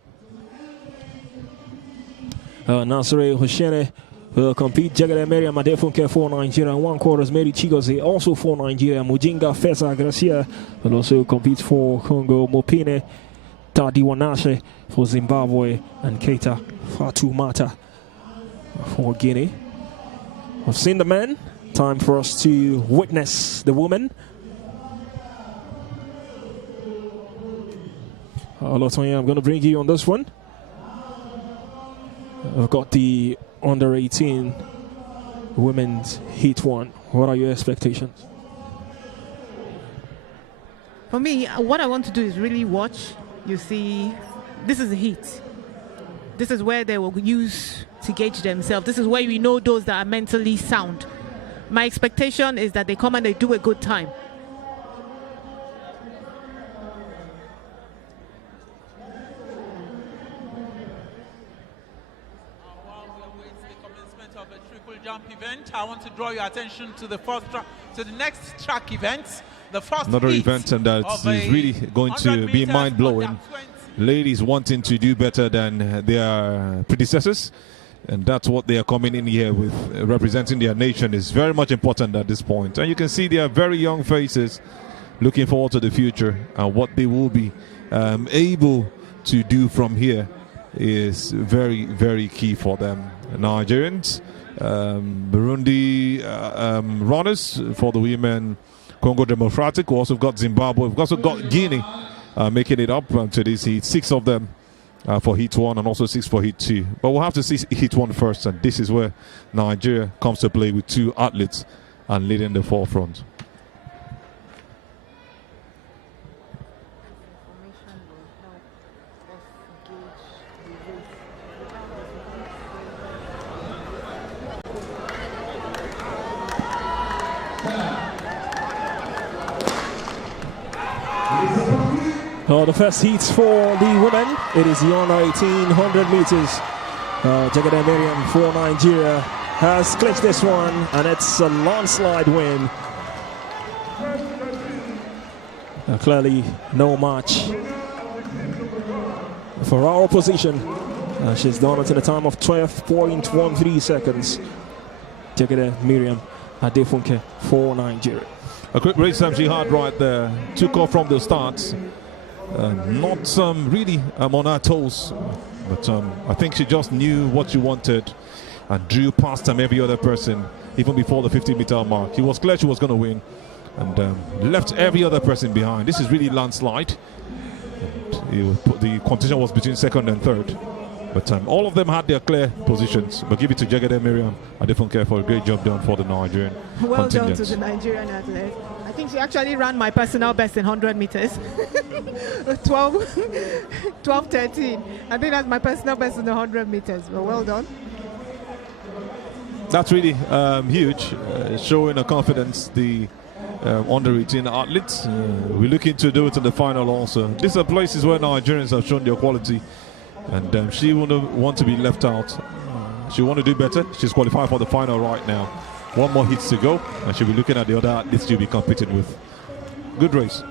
Nasere Hoshene will compete. Jagade Maria Madefunke for Nigeria. And 1/4 Mary Chigoze also for Nigeria. Mujinga Feza Gracia will also compete for Congo. Mopine Tadiwanashe for Zimbabwe. And Keita Fatumata for Guinea. We've seen the men. Time for us to witness the women. Lotonya, I'm going to bring you on this one. I've got the under 18 women's heat 1. What are your expectations? For me, what I want to do is really watch. You see, this is the heat. This is where they will use to gauge themselves. This is where we know those that are mentally sound. My expectation is that they come and they do a good time. of a triple jump event. I want to draw your attention to the next track event. The first another event, and that is really going to be mind-blowing. Ladies wanting to do better than their predecessors, and that's what they are coming in here with. Representing their nation is very much important at this point. And you can see they are very young faces looking forward to the future, and what they will be able to do from here is very, very key for them. Nigerians, Burundi runners for the women, Congo Democratic. We also got Zimbabwe. We've also got Guinea making it up to this heat. 6 of them for heat 1 and also 6 for heat 2. But we'll have to see heat 1 first, and this is where Nigeria comes to play with 2 athletes and leading the forefront. The first heats for the women. It is the under 1800 meters. Jagade Miriam for Nigeria has clinched this one, and it's a landslide win. Clearly no match for our opposition. She's done it in a time of 12.13 seconds. Jagade Miriam Adefunke for Nigeria. A quick race she had right there. Took off from the start. Not really on her toes, but I think she just knew what she wanted and drew past every other person, even before the 50-meter mark. She was clear she was going to win, and left every other person behind. This is really landslide. And the competition was between second and third, but all of them had their clear positions. But give it to Jagade Miriam Adefunke for a great job done for the Nigerian Well contingent. done to the Nigerian athlete. I think she actually ran my personal best in 100 meters. 12:13. I think that's my personal best in the 100 meters. But well done. That's really huge, showing a confidence the under 18 athletes. We're looking to do it in the final also. These are places where Nigerians have shown their quality, and she wouldn't want to be left out. She want to do better. She's qualified for the final right now. 1 more hits to go, and she'll be looking at the other athletes she'll be competing with. Good race.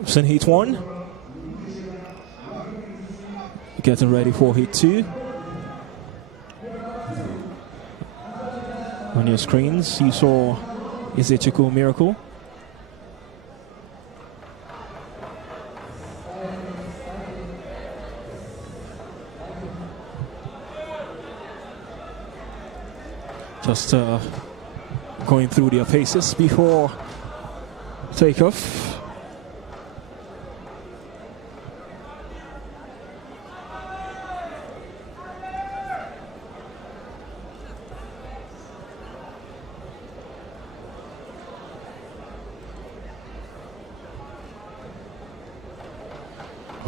It's in heat 1. Getting ready for heat 2. On your screens, you saw Izechukwu Miracle. Just going through their paces before takeoff.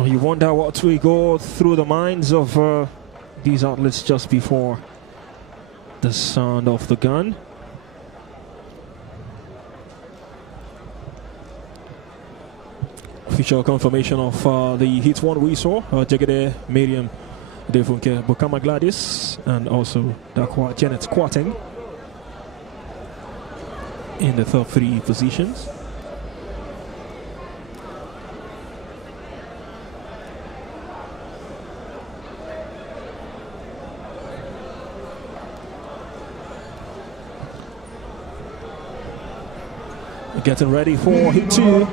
You wonder what will go through the minds of these athletes just before the sound of the gun. Official confirmation of the heat 1 we saw. Jagade Miriam Adefunke Bukama Gladys, and also Dakwa Janet Kwateng in the top 3 positions. Getting ready for heat 2.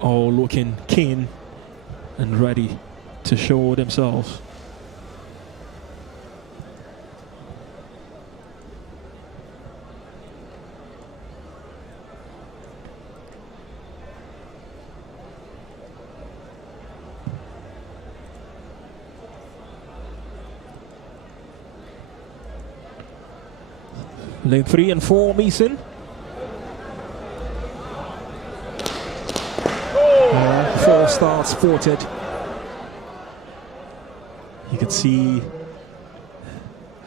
All looking keen and ready to show themselves. Lane 3 and 4, Meeson. start spotted. You can see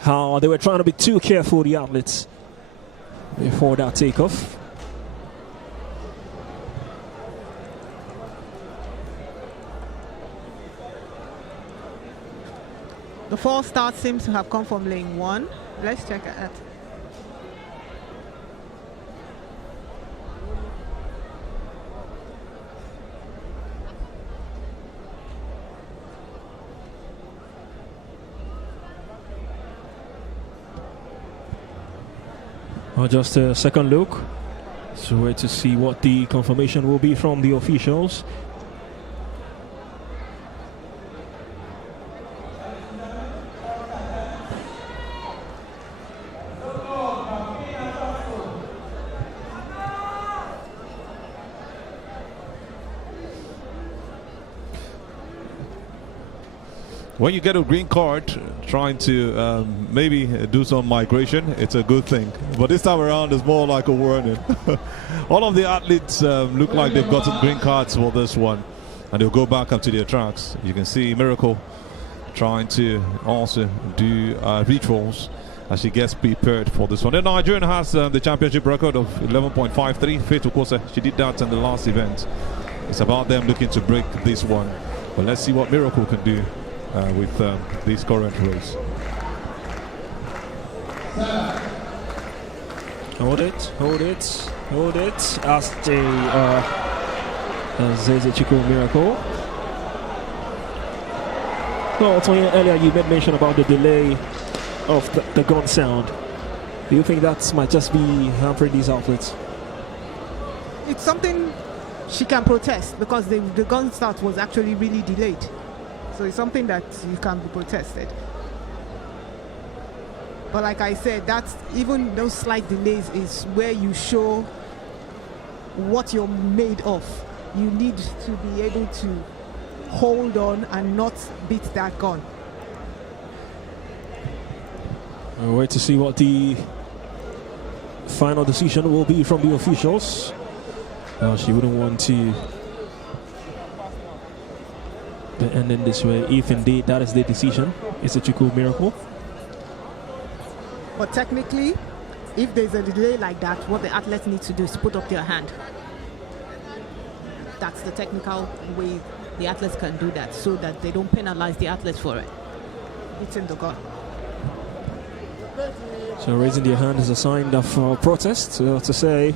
how they were trying to be too careful, the athletes, before that takeoff. The false start seems to have come from lane 1. Let's check that. Well, just a second look. So wait to see what the confirmation will be from the officials. When you get a green card, trying to maybe do some migration, it's a good thing. But this time around, it's more like a warning. All of the athletes look like they've gotten green cards for this one, and they'll go back up to their tracks. You can see Miracle trying to also do rituals as she gets prepared for this one. The Nigerian has the championship record of 11.53. Faith Okosa, she did that in the last event. It's about them looking to break this one. But let's see what Miracle can do with this current race. Hold it, hold it, hold it. As the Zeze Chukwu Miracle. Well, Tony, earlier you made mention about the delay of the gun sound. Do you think that might just be hampering these athletes? It's something she can protest because the gun start was actually really delayed. So it's something that you can be protested. But like I said, that's even those slight delays is where you show what you're made of. You need to be able to hold on and not beat that gun. We'll wait to see what the final decision will be from the officials. She wouldn't want to end in this way if indeed that is the decision. It's a Chukwu Miracle. But technically, if there's a delay like that, what the athletes need to do is put up their hand. That's the technical way the athletes can do that, so that they don't penalize the athletes for it. Beating the gun. So raising their hand is a sign of protest, to say.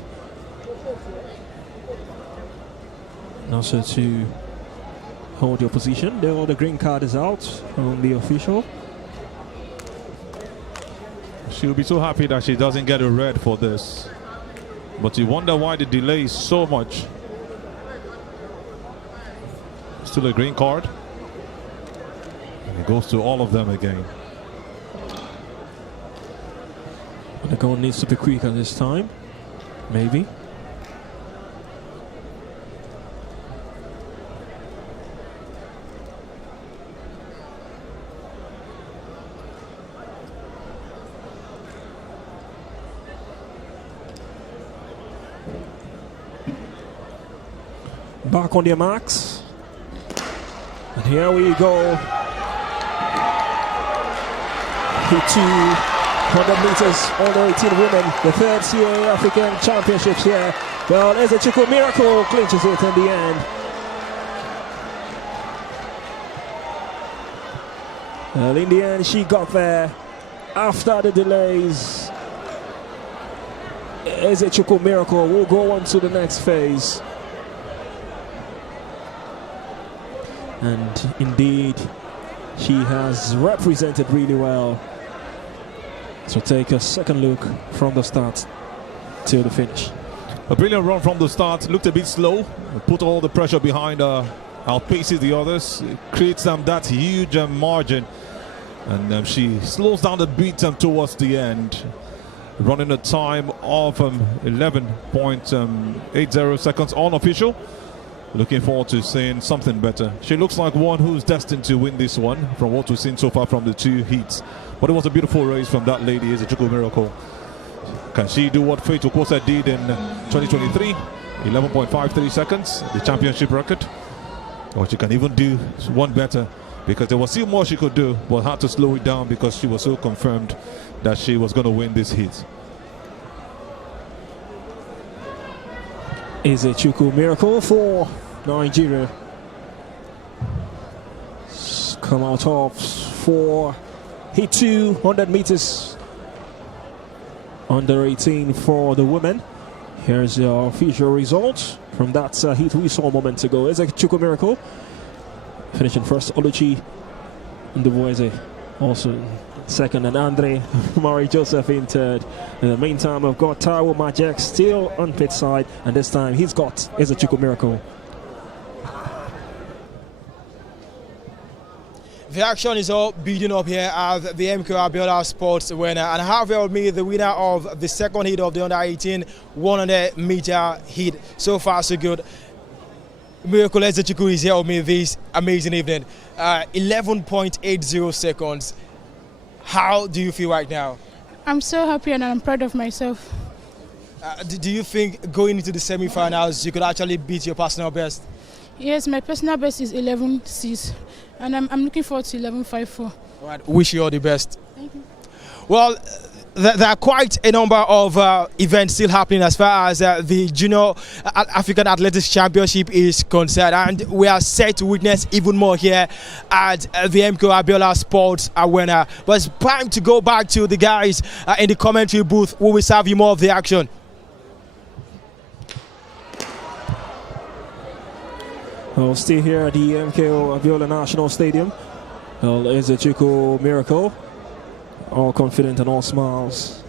And also to hold your position. The green card is out from the official. She'll be so happy that she doesn't get a red for this. But you wonder why the delay is so much. Still a green card. And it goes to all of them again. The goal needs to be quicker this time. Maybe. Back on their marks. And here we go. Hit 200 meters under 18 women. The third CAA African Championships here. Well, there's a Chukwu Miracle clinches it in the end. Well, in the end, she got there after the delays. There's a Chukwu Miracle. We'll go on to the next phase. And indeed, she has represented really well. So take a second look from the start till the finish. A brilliant run from the start. Looked a bit slow. Put all the pressure behind her. Outpaces the others. Creates that huge margin. And she slows down the beat towards the end. Running a time of 11.80 seconds unofficial. Looking forward to seeing something better. She looks like one who's destined to win this one from what we've seen so far from the two heats. But it was a beautiful race from that lady. It's a Chukwu Miracle. Can she do what Faith Okosa did in 2023? 11.53 seconds, the championship record. Or she can even do one better, because there was still more she could do, but had to slow it down because she was so confirmed that she was going to win this heat. Ezechukwu Miracle for Nigeria. Come out of for heat 2, 100 meters. Under 18 for the women. Here's the official results from that heat we saw a moment ago. Ezechukwu Miracle finishing first. Oluchi Ndubueze also second, and Andre Murray Joseph in third. In the meantime, we've got Taiwo Majek still on pit side, and this time he's got Ezechukwu Miracle. The action is all building up here at the MKO Abiola Sports winner, and I have here with me the winner of the second heat of the under-18 100-meter heat. So far, so good. Miracle Ezechukwu is here with me this amazing evening. 11.80 seconds. How do you feel right now? I'm so happy and I'm proud of myself. Do you think going into the semi-finals you could actually beat your personal best? Yes, my personal best is 11.6, and I'm looking forward to 11.54. All right, wish you all the best. Thank you. Well, there are quite a number of events still happening as far as the Junior African Athletics Championship is concerned, and we are set to witness even more here at the MKO Abiola Sports Arena. But it's time to go back to the guys in the commentary booth, who will serve you more of the action. We'll stay here at the MKO Abiola National Stadium. Well, Ezechukwu Miracle, all confident and all smiles.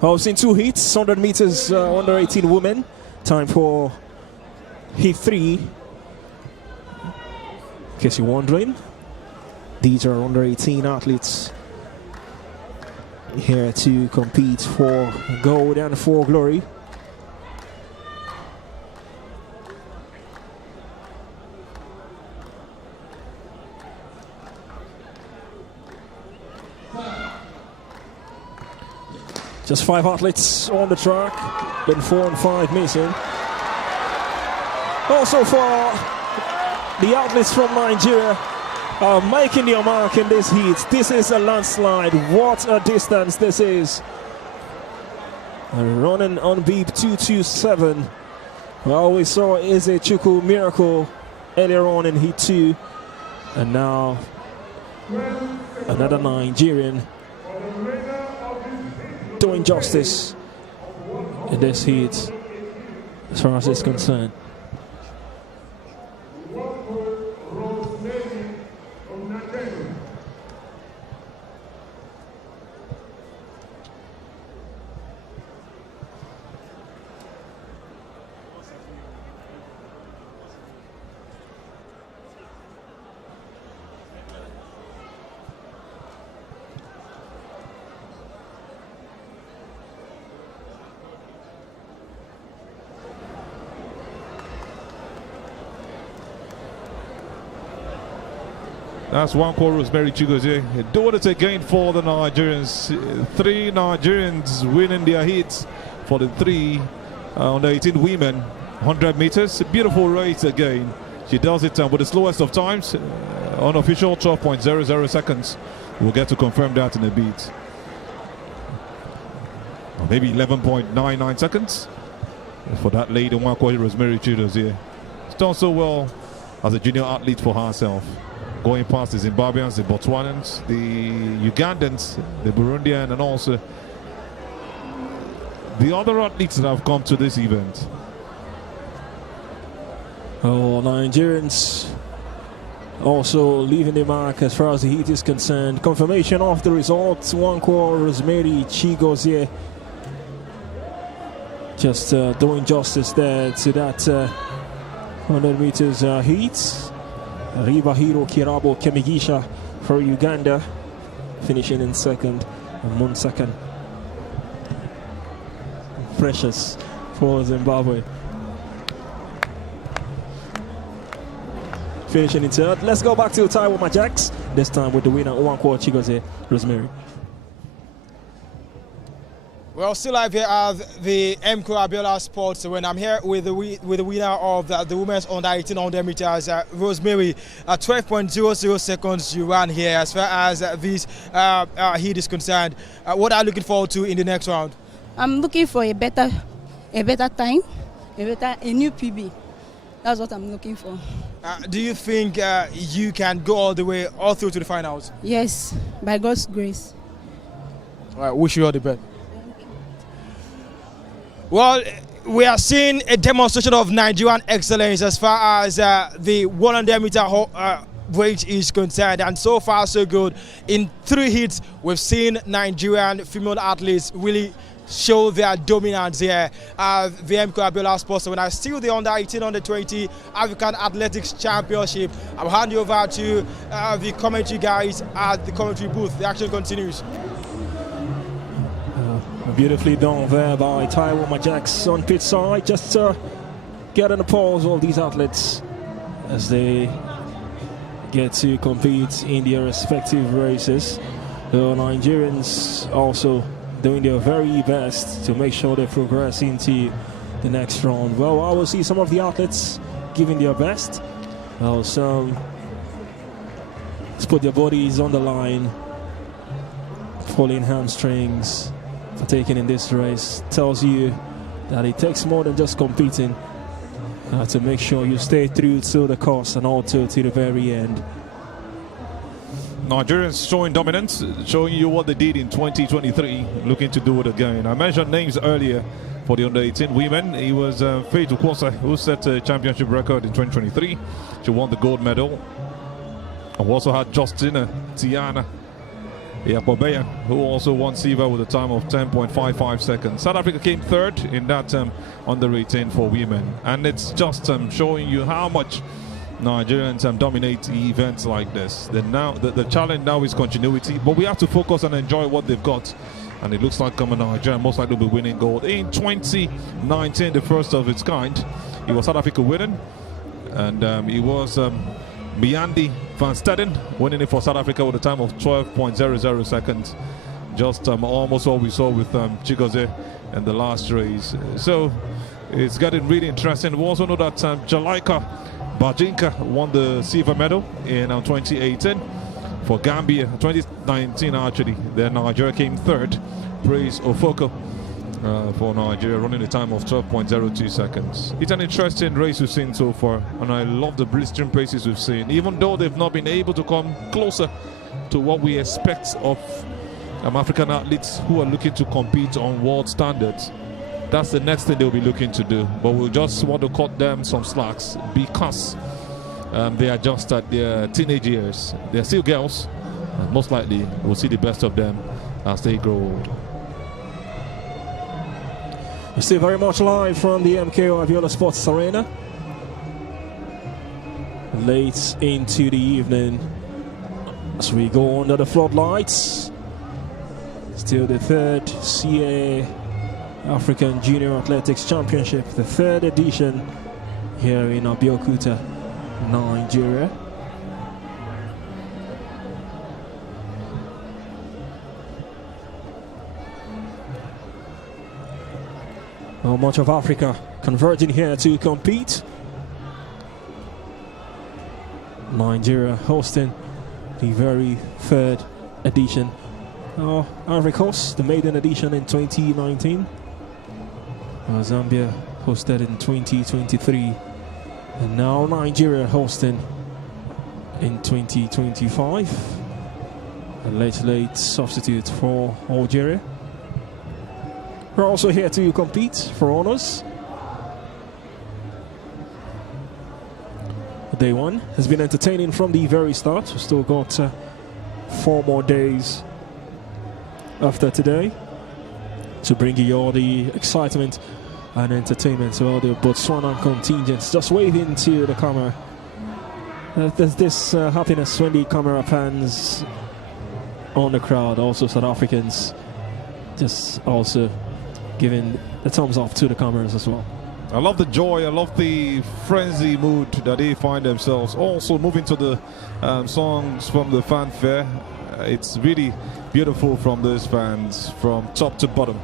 I've seen two heats, 100 meters under 18 women. Time for heat 3. In case you're wondering, these are under 18 athletes here to compete for gold and for glory. Just 5 athletes on the track, then 4 and 5 missing. Also for the athletes from Nigeria are making their mark in this heat. This is a landslide. What a distance this is. Running on beep 227. Well, we saw Ezechukwu Miracle earlier on in heat 2. And now another Nigerian doing justice in this heat as far as it's concerned. That's Nwankwo Rosemary Chigozie doing it again for the Nigerians. 3 Nigerians winning their heats for the 3 on the 18 women 100 meters. Beautiful race again. She does it with the slowest of times, unofficial 12.00 seconds. We'll get to confirm that in a bit. Or maybe 11.99 seconds for that lady, Rosemary Chidozie here. She's done so well as a junior athlete for herself, going past the Zimbabweans, the Botswanans, the Ugandans, the Burundian, and also the other athletes that have come to this event. Oh, Nigerians also leaving the mark as far as the heat is concerned. Confirmation of the results. Nwankwo Rosemary Chigozie just doing justice there to that 100 meters heat. Ribahiro Kirabo Kemigisha for Uganda finishing in second, and 1 second. Precious for Zimbabwe finishing in third. Let's go back to Taiwo Majax, this time with the winner Nwankwo Chigozie Rosemary. Well, still live here at the MKO Abiola Sports when I'm here with the winner of the women's under 18 100 meters, Rosemary. 12.00 seconds you ran here. As far as this heat is concerned, what are you looking forward to in the next round? I'm looking for a better time, a new PB. That's what I'm looking for. Do you think you can go all through to the finals? Yes, by God's grace. All right, wish you all the best. Well, we are seeing a demonstration of Nigerian excellence as far as the 100 meter weight is concerned, and so far so good. In 3 heats, we've seen Nigerian female athletes really show their dominance here at the MKO Abiola Sports. So when I steal the under 18, under 20 African Athletics Championship, I'll hand you over to the commentary guys at the commentary booth. The action continues. Beautifully done there by Taiwo Majax on pit side, just getting the pulse of these athletes as they get to compete in their respective races. The Nigerians also doing their very best to make sure they progress into the next round. Well, I will see some of the athletes giving their best. Well, some put their bodies on the line, pulling hamstrings, for taking in this race. Tells you that it takes more than just competing to make sure you stay through to the course and also to the very end. Nigerians showing dominance, showing you what they did in 2023, looking to do it again. I mentioned names earlier for the under 18 women. It was Faith Ukwosa who set a championship record in 2023. She won the gold medal. And we also had Justina Tiana Yapobeya, who also won silver with a time of 10.55 seconds. South Africa came third in that under 18 for women, and it's just showing you how much Nigerians dominate events like this. The challenge now is continuity, but we have to focus and enjoy what they've got. And it looks like Nigeria most likely will be winning gold in 2019, the first of its kind. It was South Africa winning, and it was Miyandi van Steden winning it for South Africa with a time of 12.00 seconds. Just almost what we saw with Chigozie in the last race. So it's getting really interesting. We also know that Jalaika Bajinka won the silver medal in 2018 for Gambia. 2019 actually, then Nigeria came third. Praise Ofoko for Nigeria, running a time of 12.02 seconds. It's an interesting race we've seen so far, and I love the blistering paces we've seen, even though they've not been able to come closer to what we expect of African athletes who are looking to compete on world standards. That's the next thing they'll be looking to do, but we'll just want to cut them some slacks because they are just at their teenage years. They're still girls, and most likely we'll see the best of them as they grow old. We're still very much live from the MKO Abiola Sports Arena. Late into the evening as we go under the floodlights. Still the third CA African Junior Athletics Championship, the third edition here in Abeokuta, Nigeria. Well, much of Africa converging here to compete. Nigeria hosting the very third edition. Ivory Coast, the maiden edition in 2019. Zambia hosted in 2023. And now Nigeria hosting in 2025. A late substitute for Algeria. We're also here to compete for honors. Day one has been entertaining from the very start. We've still got 4 more days after today to bring you all the excitement and entertainment. So all the Botswana contingents just waving to the camera. There's this happiness when the camera pans on the crowd. Also South Africans just also giving the thumbs up to the cameras as well. I love the joy, I love the frenzy mood that they find themselves. Also moving to the songs from the fanfare. It's really beautiful from those fans from top to bottom.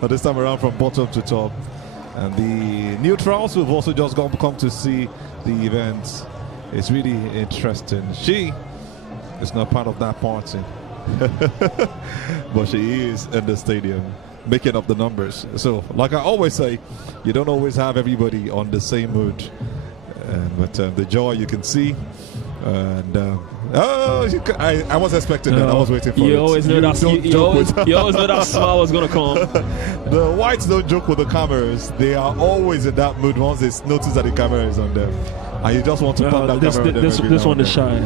But this time around from bottom to top. And the neutrals who've also just come to see the event. It's really interesting. She is not part of that party. But she is in the stadium making up the numbers. So like I always say, you don't always have everybody on the same mood. But the joy you can see. And I was expecting that. I was waiting for it. You always know that smile was going to come. The whites don't joke with the cameras. They are always in that mood once they notice that the camera is on them. And you just want to put that camera on them. This one is shy.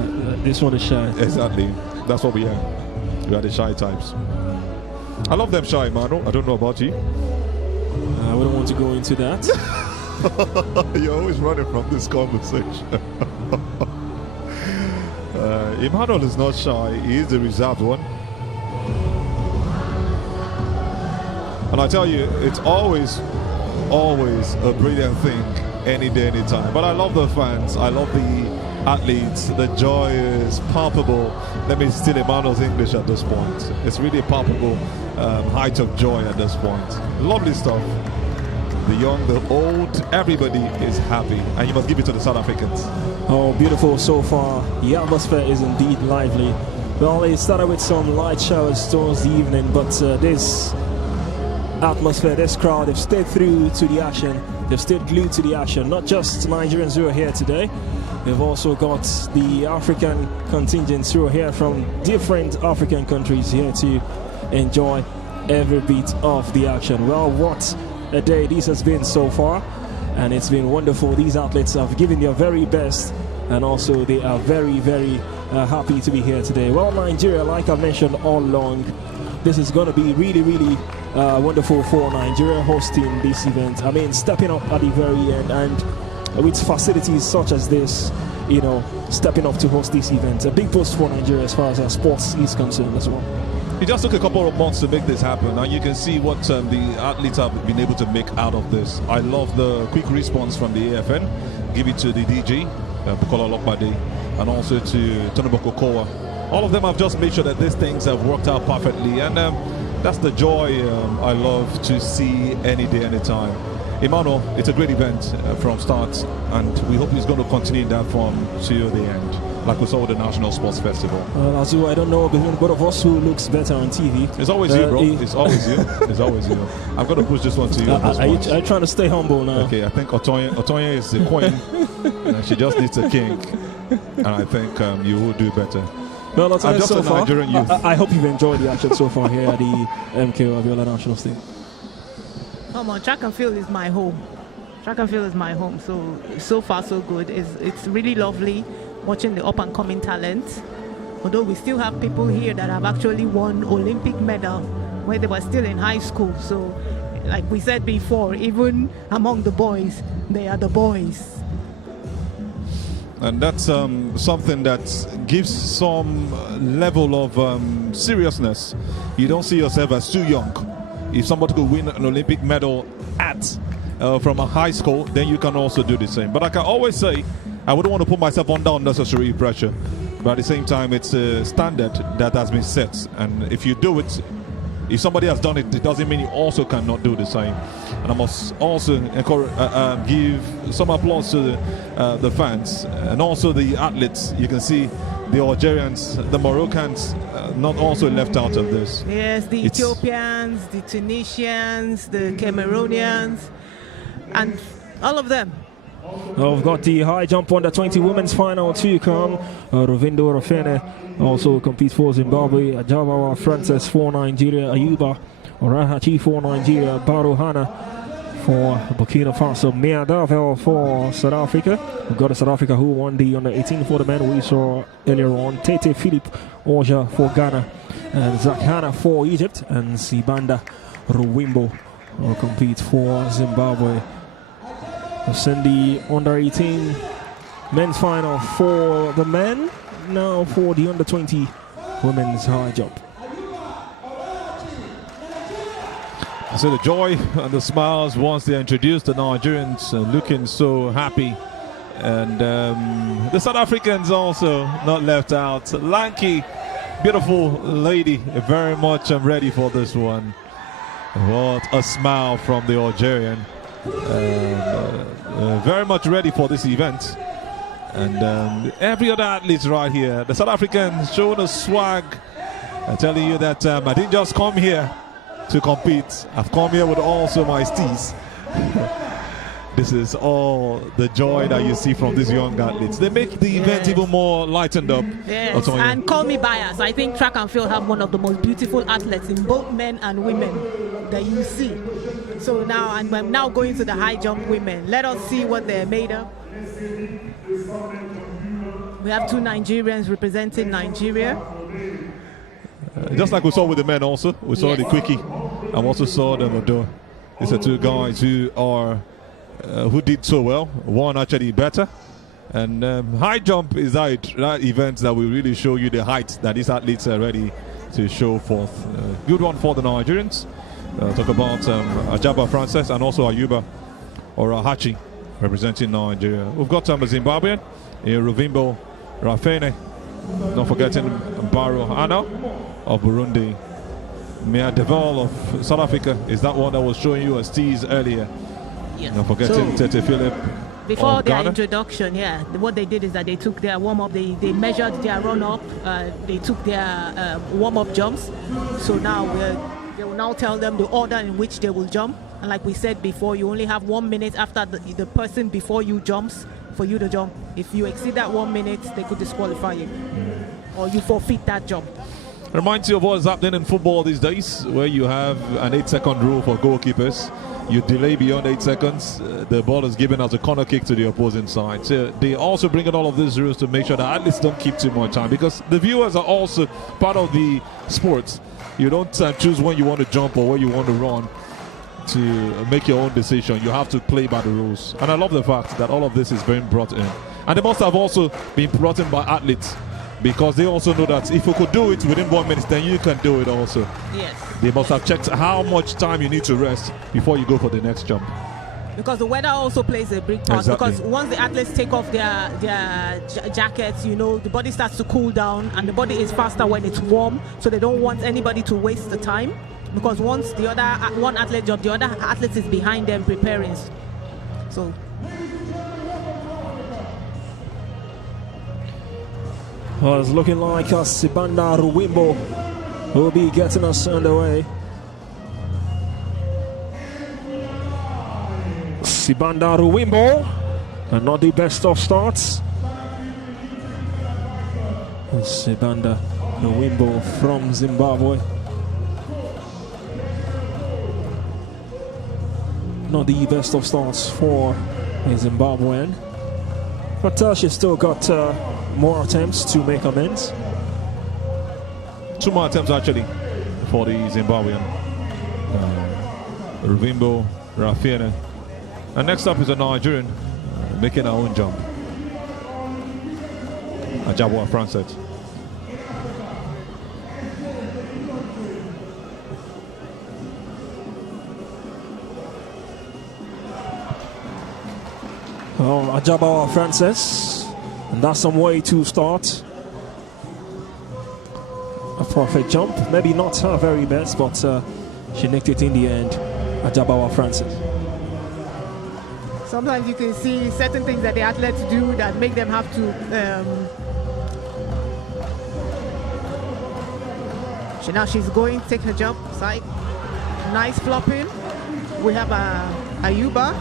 This one is shy. Exactly. That's what we are. We are the shy types. I love them shy, Mano. I don't know about you. I wouldn't want to go into that. You're always running from this conversation. Emmanuel is not shy. He is the reserved one. And I tell you, it's always a brilliant thing any day, any time. But I love the fans. I love the athletes. The joy is palpable. Let me steal Emmanuel's English at this point. It's really a palpable height of joy at this point. Lovely stuff. The young, the old, everybody is happy. And you must give it to the South Africans. Oh, beautiful so far. The atmosphere is indeed lively. Well, it started with some light showers towards the evening, but this atmosphere, this crowd, they've stayed through to the action. They've stayed glued to the action. Not just Nigerians who are here today. We've also got the African contingents who are here from different African countries here to enjoy every bit of the action. Well, what a day this has been so far, and it's been wonderful. These athletes have given their very best, and also they are very, very happy to be here today. Well, Nigeria, like I mentioned all along, this is going to be really, really wonderful for Nigeria hosting this event. I mean, stepping up at the very end, and with facilities such as this, you know, stepping up to host this event. A big boost for Nigeria as far as our sports is concerned as well. It just took a couple of months to make this happen, and you can see what the athletes have been able to make out of this. I love the quick response from the AFN. Give it to the DG, Bukola Lokpade, and also to Tonobo Kokoa. All of them have just made sure that these things have worked out perfectly, and that's the joy I love to see any day, any time. Emmanuel, it's a great event from start, and we hope he's going to continue in that form to the end, like we saw with the National Sports Festival. Azu, I don't know between both of us who looks better on TV. It's always you, bro. It's always you. It's always you. I'm going to push this one to you. Are you trying to stay humble now? Okay, I think Otoye is the queen, and she just needs a king, and I think you will do better. Well, I'll tell you so far, Nigerian youth. I hope you've enjoyed the action so far here at the MKO Abiola National Stadium. Come on, track and field is my home. Track and field is my home. So far, so good. It's really lovely watching the up-and-coming talent. Although we still have people here that have actually won Olympic medal when they were still in high school. So, like we said before, even among the boys, they are the boys. And that's something that gives some level of seriousness. You don't see yourself as too young. If somebody could win an Olympic medal from a high school, then you can also do the same. But like I always say, I wouldn't want to put myself under unnecessary pressure. But at the same time, it's a standard that has been set. And if you do it, If somebody has done it, it doesn't mean you also cannot do the same. And I must also encourage, give some applause to the fans and also the athletes. You can see the Algerians, the Moroccans, not also left out of this. Yes, the Ethiopians, the Tunisians, the Cameroonians, and all of them. We've got the high jump under 20 women's final to come. Rovindo Rafene also competes for Zimbabwe. Ajabawa Frances for Nigeria. Ayuba Orahachi for Nigeria. Baro Hana for Burkina Faso. Mia Davel for South Africa. We've got South Africa who won the under 18 for the men we saw earlier on. Tete Philip Oja for Ghana. And Zach Hanna for Egypt. And Sibanda Ruwimbo will compete for Zimbabwe. We've seen the under 18 men's final for the men. Now for the under 20 women's high jump. So the joy and the smiles once they introduced the Nigerians, looking so happy. And the South Africans also not left out. Lanky, beautiful lady, very much ready for this one. What a smile from the Algerian. Very much ready for this event. And every other athlete right here. The South Africans showing a swag. I'm telling you that I didn't just come here to compete. I've come here with also my steez. This is all the joy that you see from these young athletes. They make the event even more lightened up. Yes, and call me biased. I think track and field have one of the most beautiful athletes in both men and women that you see. So now, and we're now going to the high jump women. Let us see what they're made of. We have two Nigerians representing Nigeria. Just like we saw with the men also. We saw the quickie and also saw the Modo. These are two guys who are who did so well. One actually better. And high jump is that event that will really show you the height that these athletes are ready to show forth. Good one for the Nigerians. Talk about Ajaba Frances and also Ayuba Orahachi representing Nigeria. We've got a Zimbabwean, Ruvimbo Rafene. Not forgetting Baro Hana of Burundi. Mia Deval of South Africa is that one that was showing you as tease earlier. Yes. Not forgetting Tete Philip. Before their Ghana. introduction, what they did is that they took their warm-up, they measured their run-up, they took their warm-up jumps. So now they will now tell them the order in which they will jump. And like we said before, you only have 1 minute after the person before you jumps for you to jump. If you exceed that 1 minute, they could disqualify you. Or you forfeit that jump. Reminds you of what's happening in football these days, where you have an 8-second rule for goalkeepers. You delay beyond 8 seconds, the ball is given as a corner kick to the opposing side. So they also bring in all of these rules to make sure that athletes don't keep too much time, because the viewers are also part of the sports. You don't choose when you want to jump or where you want to run to make your own decision. You have to play by the rules. And I love the fact that all of this is being brought in. And they must have also been brought in by athletes, because they also know that if you could do it within 1 minute, then you can do it also. Yes. They must have checked how much time you need to rest before you go for the next jump. Because the weather also plays a big part. Exactly. Because once the athletes take off their jackets, the body starts to cool down, and the body is faster when it's warm. So they don't want anybody to waste the time. Because once one athlete jumps, the other athlete is behind them preparing. So. Well, it's looking like Sibanda Ruwimbo will be getting us underway. Sibanda Ruwimbo, and not the best of starts. Sibanda Ruwimbo from Zimbabwe. Not the best of starts for a Zimbabwean. But she's still got more attempts to make amends. 2 more attempts actually for the Zimbabwean. Ruvimbo Rafene. And next up is a Nigerian making her own jump. Ajabwa Frances. Well, Ajabawa Frances, and that's some way to start. perfect jump. Maybe not her very best, but she nicked it in the end. Ajabawa Francis. Sometimes you can see certain things that the athletes do that make them have to. Now she's going, take her jump, side. Nice flopping. We have Ayuba.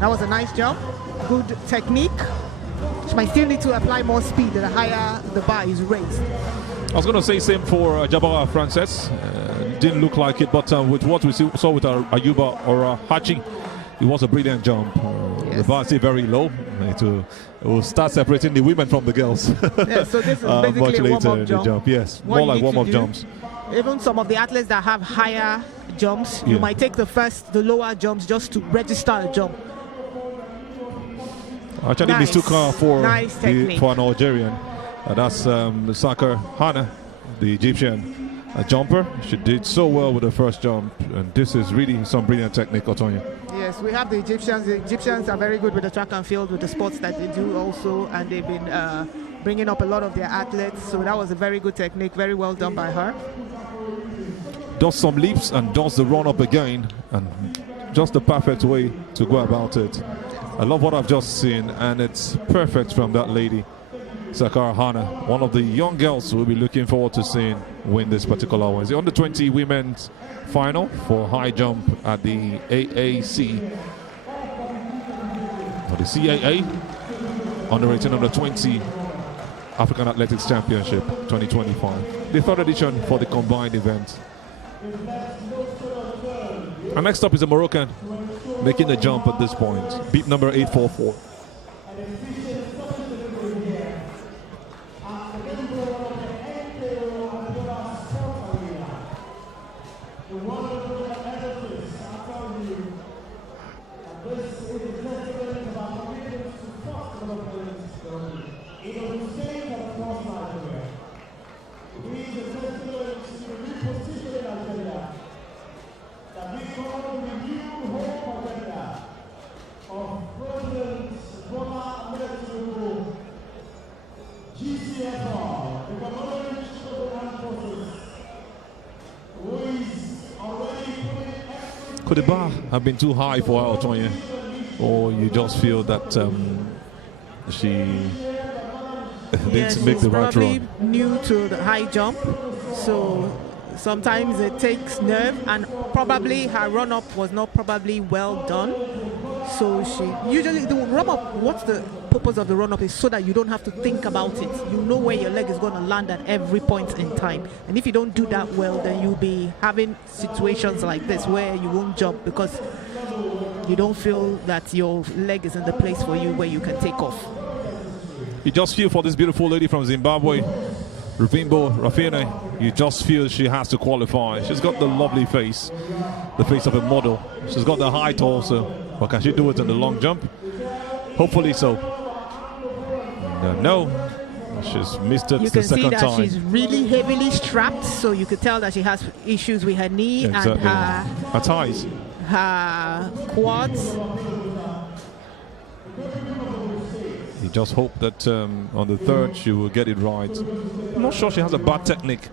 That was a nice jump. Good technique. She might still need to apply more speed the higher the bar is raised. I was going to say same for Ajabawa Francis. Didn't look like it, but with what we saw with Ayuba or Hachi, it was a brilliant jump. The bar is still very low. It will start separating the women from the girls. Yeah, so this is basically much a later warm-up in jump. the jump. Yes, What more you like need to warm-up do, jumps. Even some of the athletes that have higher jumps, you Yeah. might take the lower jumps just to register a jump. Actually Nice. mistook her Nice technique. for an Algerian. That's Sakar Hana, the Egyptian jumper. She did so well with the first jump, and this is really some brilliant technique, Otonya. Yes, we have the Egyptians. The Egyptians are very good with the track and field, with the sports that they do also, and they've been bringing up a lot of their athletes. So that was a very good technique, very well done by her. Does some leaps and does the run up again, and just the perfect way to go about it. I love what I've just seen, and it's perfect from that lady, Sakar Hana, one of the young girls we'll be looking forward to seeing win this particular one. It's the under-20 women's final for high jump at the AAC, or the CAA, under-18 under-20 African Athletics Championship 2025, the third edition for the combined event. And next up is a Moroccan making the jump at this point, beat number 844. Could the bar have been too high for her, Otonya? Or you just feel that she didn't make the right Probably run? new to the high jump, so sometimes it takes nerve, and probably her run up was not probably well done. So she usually the run up. What's the purpose of the run up is so that you don't have to think about it. You know where your leg is going to land at every point in time. And if you don't do that well, then you'll be having situations like this where you won't jump because you don't feel that your leg is in the place for you where you can take off. You just feel for this beautiful lady from Zimbabwe, Ruvimbo Rafine, you just feel she has to qualify. She's got the lovely face, the face of a model. She's got the height also, but can she do it in the long jump? Hopefully so. No, she's missed it You the can see second that time. she's really heavily strapped, so you could tell that she has issues with her knee Exactly. and Her ties. her quads. You just hope that on the third she will get it right. I'm not sure she has a bad technique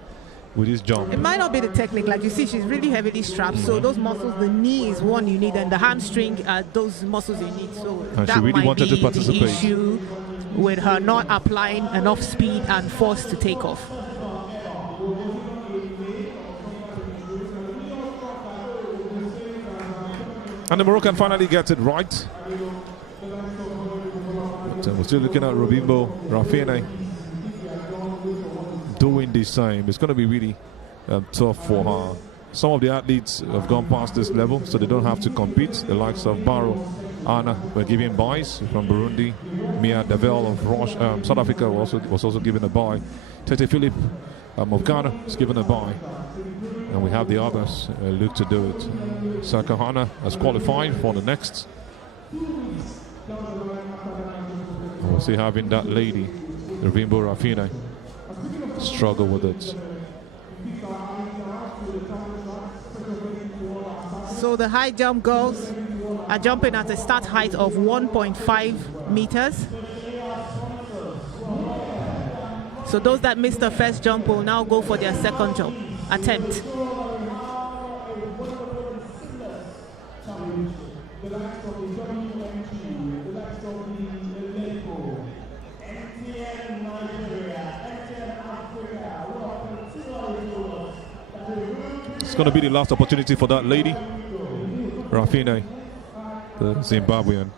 with this jump. It might not be the technique, like you see, she's really heavily strapped. So those muscles, the knee is one you need, and the hamstring are those muscles you need. So And she that really might wanted be to participate. the issue with her not applying enough speed and force to take off. And the Moroccan finally gets it right. But, we're still looking at Rubimbo Rafine doing the same. It's going to be really tough for her. Some of the athletes have gone past this level, so they don't have to compete. The likes of Baro, Anna were given buys from Burundi. Mia Davel of South Africa was also given a buy. Tete Philip of Ghana is given a buy. And we have the others look to do it. Sakahana has qualified for the next. We'll see having that lady, Ruvimbo Rafine, struggle with it. So the high jump girls are jumping at a start height of 1.5 meters. So those that missed the first jump will now go for their second jump attempt. It's going to be the last opportunity for that lady, Rafine, the Zimbabwean.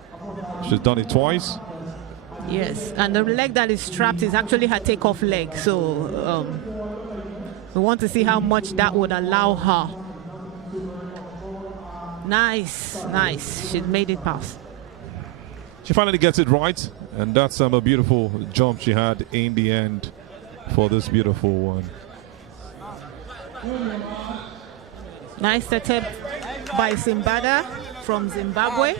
She's done it twice. Yes, and the leg that is strapped is actually her takeoff leg. So we want to see how much that would allow her. Nice, nice. She made it pass. She finally gets it right, and that's a beautiful jump she had in the end for this beautiful one. Nice attempt by Simbanda from Zimbabwe.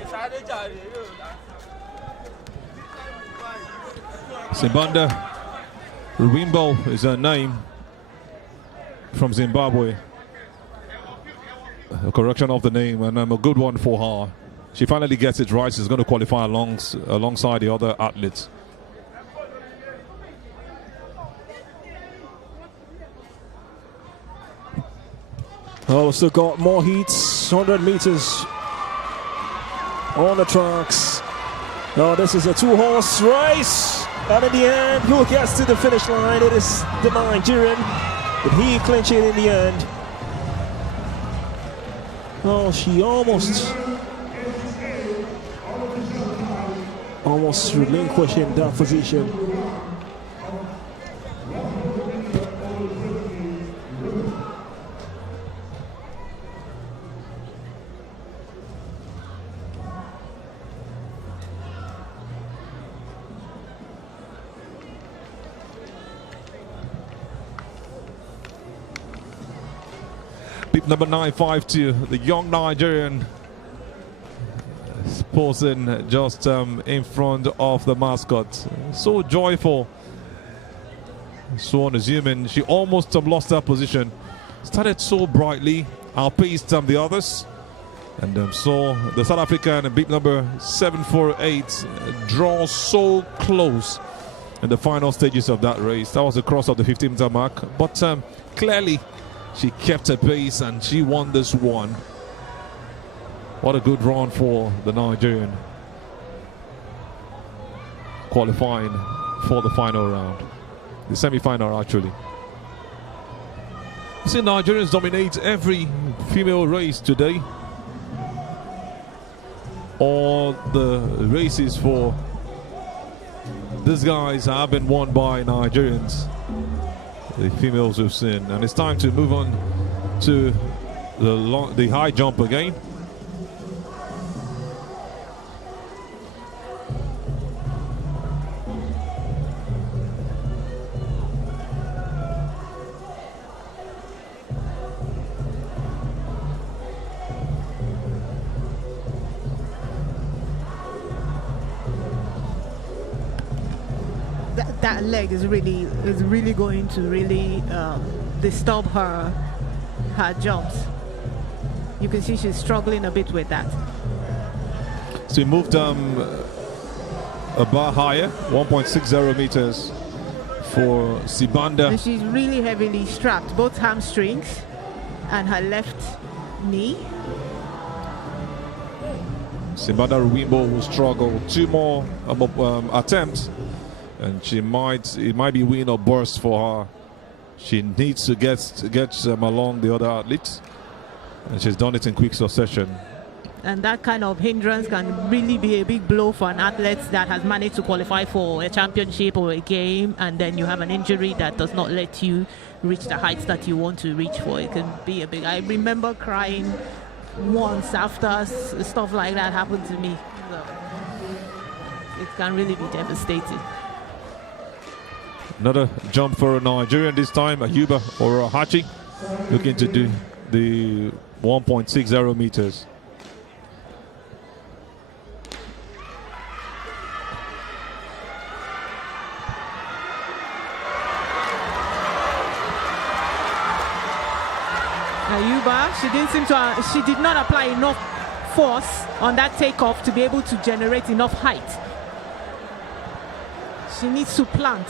Simbanda Ruwimbo is her name, from Zimbabwe. A correction of the name, and a good one for her. She finally gets it right. She's going to qualify alongside the other athletes. Oh, still got more heats, 100 meters on the tracks. Oh, this is a two-horse race. And in the end, who gets to the finish line? It is the Nigerian, but he clinched it in the end. Oh, she almost relinquishing that position. Beep number 952, the young Nigerian, posing just in front of the mascot. So joyful, so unassuming. She almost lost her position. Started so brightly, outpaced the others. And so the South African, beep number 748, draws so close in the final stages of that race. That was the cross of the 15-meter mark. But clearly, she kept her pace and she won this one. What a good run for the Nigerian, qualifying for the final round, the semi-final actually. You see, Nigerians dominate every female race today. All the races for these guys have been won by Nigerians, the females we've seen. And it's time to move on to the high jump again. That leg is really going to really disturb her jumps. You can see she's struggling a bit with that. So we moved a bar higher, 1.60 meters for Simbanda. And she's really heavily strapped, both hamstrings and her left knee. Simbanda Ruwimbo will struggle. Two more attempts, and it might be win or burst for her. She needs to get along the other athletes, and she's done it in quick succession. And that kind of hindrance can really be a big blow for an athlete that has managed to qualify for a championship or a game, and then you have an injury that does not let you reach the heights that you want to reach for. It can be a big... I remember crying once after stuff like that happened to me. So it can really be devastating. Another jump for a Nigerian this time, Ayuba Orahachi, looking to do the 1.60 meters. Ayuba, she did not apply enough force on that takeoff to be able to generate enough height. She needs to plant.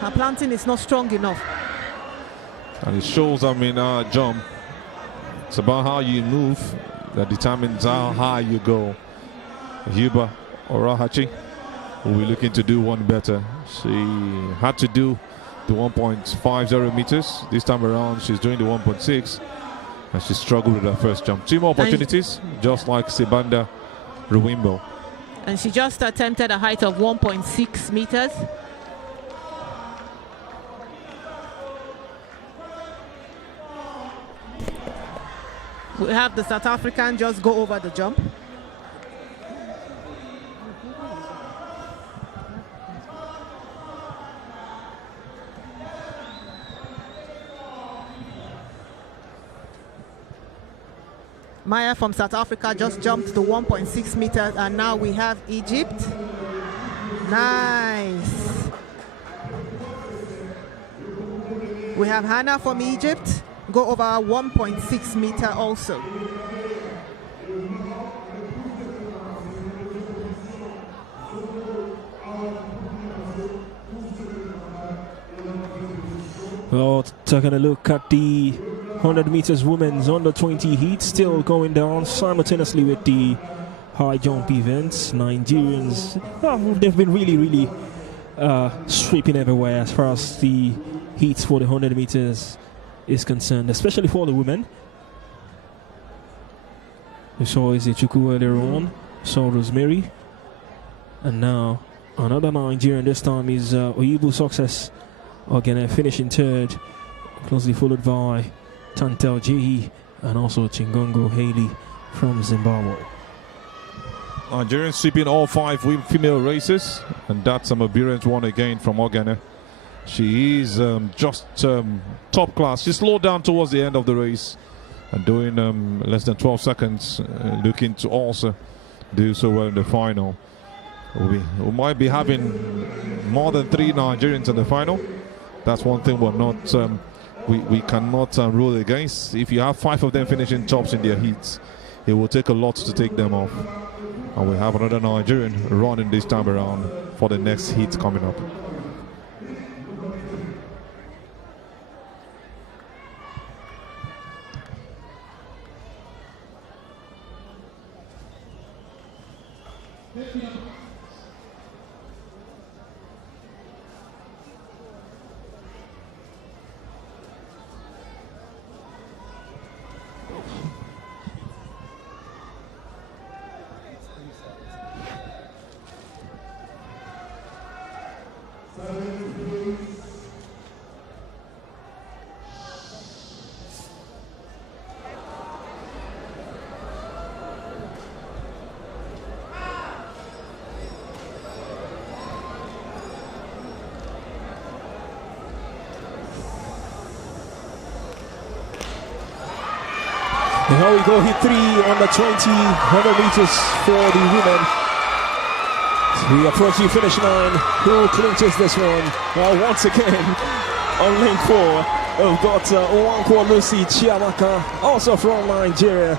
Her planting is not strong enough. And it shows, I mean, jump. It's about how you move that determines how high you go. Huba Orahachi will be looking to do one better. She had to do the 1.50 meters. This time around, she's doing the 1.6. And she struggled with her first jump. 2 more opportunities, just like Sibanda Ruwimbo. And she just attempted a height of 1.6 meters. We have the South African just go over the jump. Maya from South Africa just jumped to 1.6 meters, and now we have Egypt. Nice. We have Hannah from Egypt, go over 1.6 meter also. Well, taking a look at the 100 meters women's under 20 heat, still going down simultaneously with the high jump events. Nigerians, they've been really sweeping everywhere as far as the heats for the 100 meters is concerned, especially for the women. We saw Izechuku earlier on, saw Rosemary, and now another Nigerian. This time is Oyibu Success Ogene, finishing third, closely followed by Tantel Jehi and also Chingongo Haley from Zimbabwe. Nigerians sweeping all 5 female races, and that's a Mabirent one again from Ogene. She is just top class. She slowed down towards the end of the race and doing less than 12 seconds, looking to also do so well in the final. We might be having more than 3 Nigerians in the final. That's one thing we're not, we cannot rule against. If you have 5 of them finishing tops in their heats, it will take a lot to take them off. And we have another Nigerian running this time around for the next heat coming up. Here we go, hit 3 on the 100 meters for the women. We approach the finish line. Who clinches this one? Well, once again, on lane 4, we've got Owankwo Lucy Chiamaka, also from Nigeria.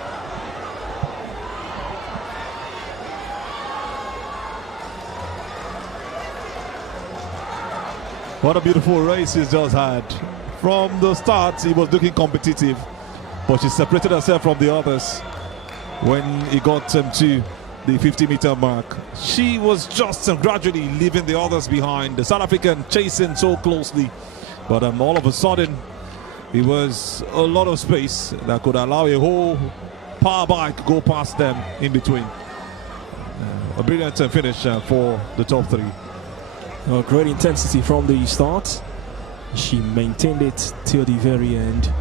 What a beautiful race he's just had. From the start, he was looking competitive, but she separated herself from the others when he got to the 50-meter mark. She was just gradually leaving the others behind. The South African chasing so closely, but all of a sudden, it was a lot of space that could allow a whole power bike go past them in between. A brilliant finish for the top 3. Great intensity from the start. She maintained it till the very end.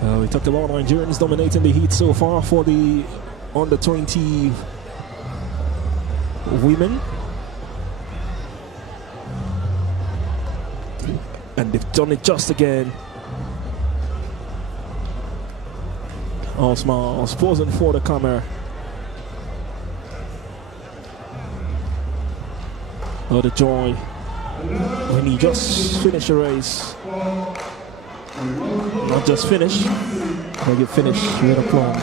We talked about Nigerians dominating the heat so far for the under 20 women. And they've done it just again. All smiles, posing for the camera. Oh, the joy when he just finished a race. Not just finish, but you finish with aplomb.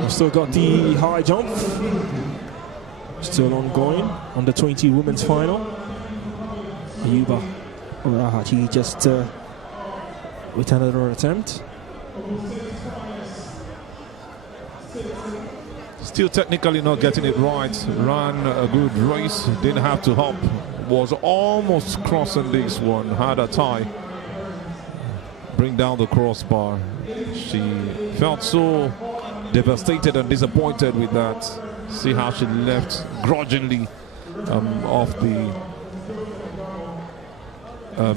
We've still got the high jump. still ongoing on the 20 women's final. Ayuba Orahachi just with another attempt. Still technically not getting it right. Ran a good race, didn't have to hop. Was almost crossing this one, had a tie. Bring down the crossbar. She felt so devastated and disappointed with that. See how she left grudgingly off the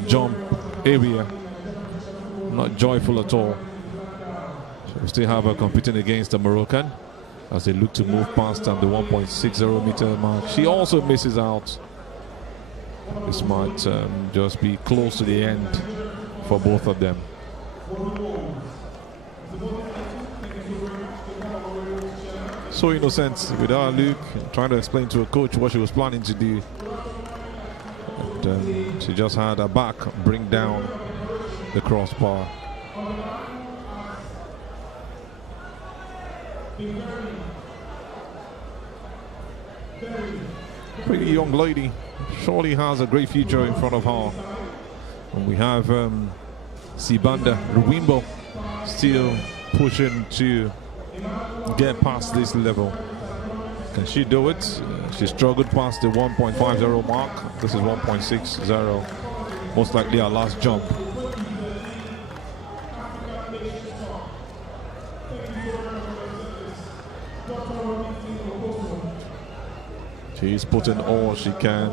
jump area. Not joyful at all. We still have her competing against the Moroccan as they look to move past the 1.60 meter mark. She also misses out. This might just be close to the end for both of them. So innocent with our Luke trying to explain to her coach what she was planning to do. And she just had her back bring down the crossbar. Pretty young lady, surely has a great future in front of her. And we have Sibanda Ruwimbo still pushing to get past this level. Can she do it? She struggled past the 1.50 mark. This is 1.60, most likely our last jump. She's putting all she can,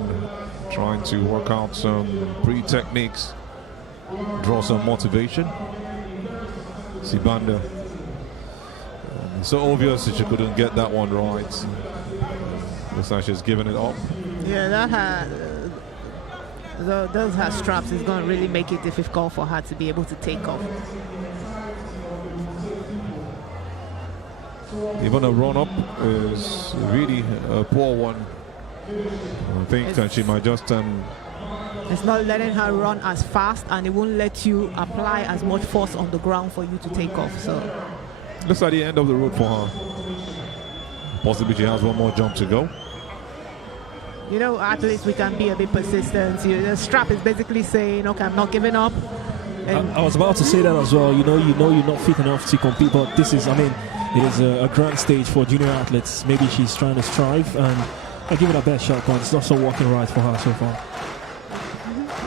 trying to work out some pre-techniques, draw some motivation. Sibanda, it's so obvious that she couldn't get that one right. Looks like she's giving it up. Yeah, those her straps is going to really make it difficult for her to be able to take off. Even a run-up is really a poor one. I think that she might just... It's not letting her run as fast, and it won't let you apply as much force on the ground for you to take off. So looks like the end of the road for her. Possibly she has one more jump to go. You know, athletes, we can be a bit persistent. The strap is basically saying, okay, I'm not giving up. I was about to say that as well. You know you're not fit enough to compete, but this is, it is a grand stage for junior athletes. Maybe she's trying to strive, and I give it her best shot, but it's not so working right for her so far.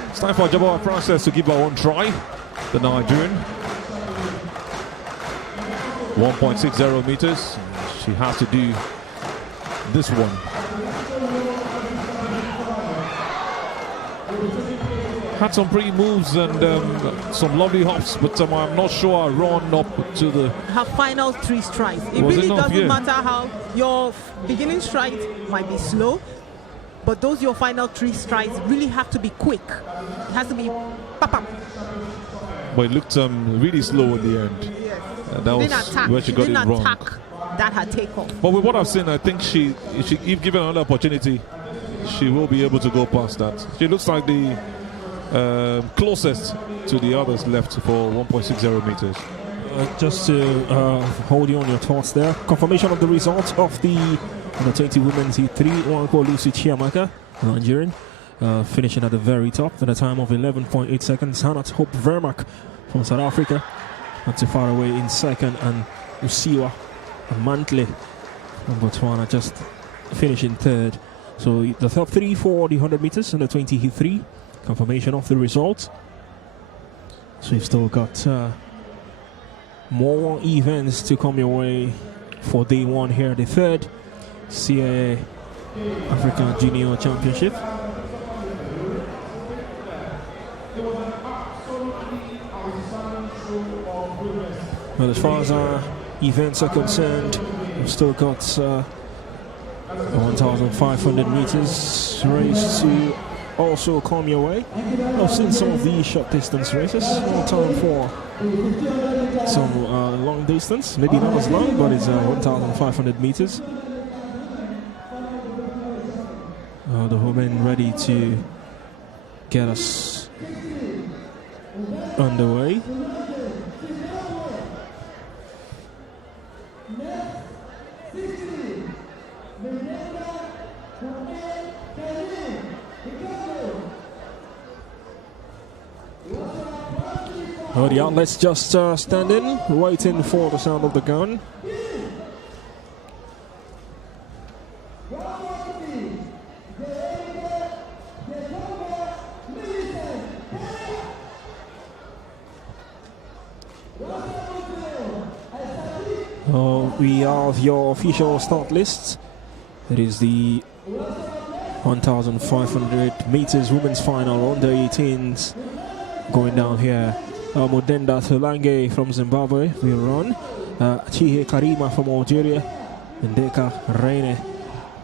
It's time for Jabawa Frances to give her one try. The Nigerian. 1.60 meters. She has to do this one. Had some pretty moves and some lovely hops, but I'm not sure I run up to the... Her final 3 strides. It really doesn't matter how your beginning stride might be slow, but those your final 3 strides really have to be quick. It has to be pop. But it looked really slow in the end. Yes. That was where she got it wrong. That her takeoff. But with what I've seen, I think if given another opportunity, she will be able to go past that. She looks like the closest to the others left for 1.60 meters. Just to hold you on your thoughts there. Confirmation of the results of the under 20 women's E3. One called Lucy Chiamaka, Nigerian, finishing at the very top at a time of 11.8 seconds. Hannah Hope Vermaak from South Africa, not too far away in second, and Usiwa Mantle from Botswana just finishing third. So the top 3 for the 100 meters under 20 E3. Confirmation of the results. So you've still got more events to come your way for day 1 here, the 3rd CAA Africa Junior Championship. But as far as our events are concerned, we've still got 1,500 meters race to also come your way. I've seen some of these short distance races. No time for some long distance, maybe not as long, but it's 1,500 meters. The women ready to get us underway. Oh, the athletes just standing, waiting for the sound of the gun. We have your official start list. It is the 1,500 meters women's final under 18s going down here. Modenda Tulange from Zimbabwe will run. Chihe Karima from Algeria. Ndeka Reine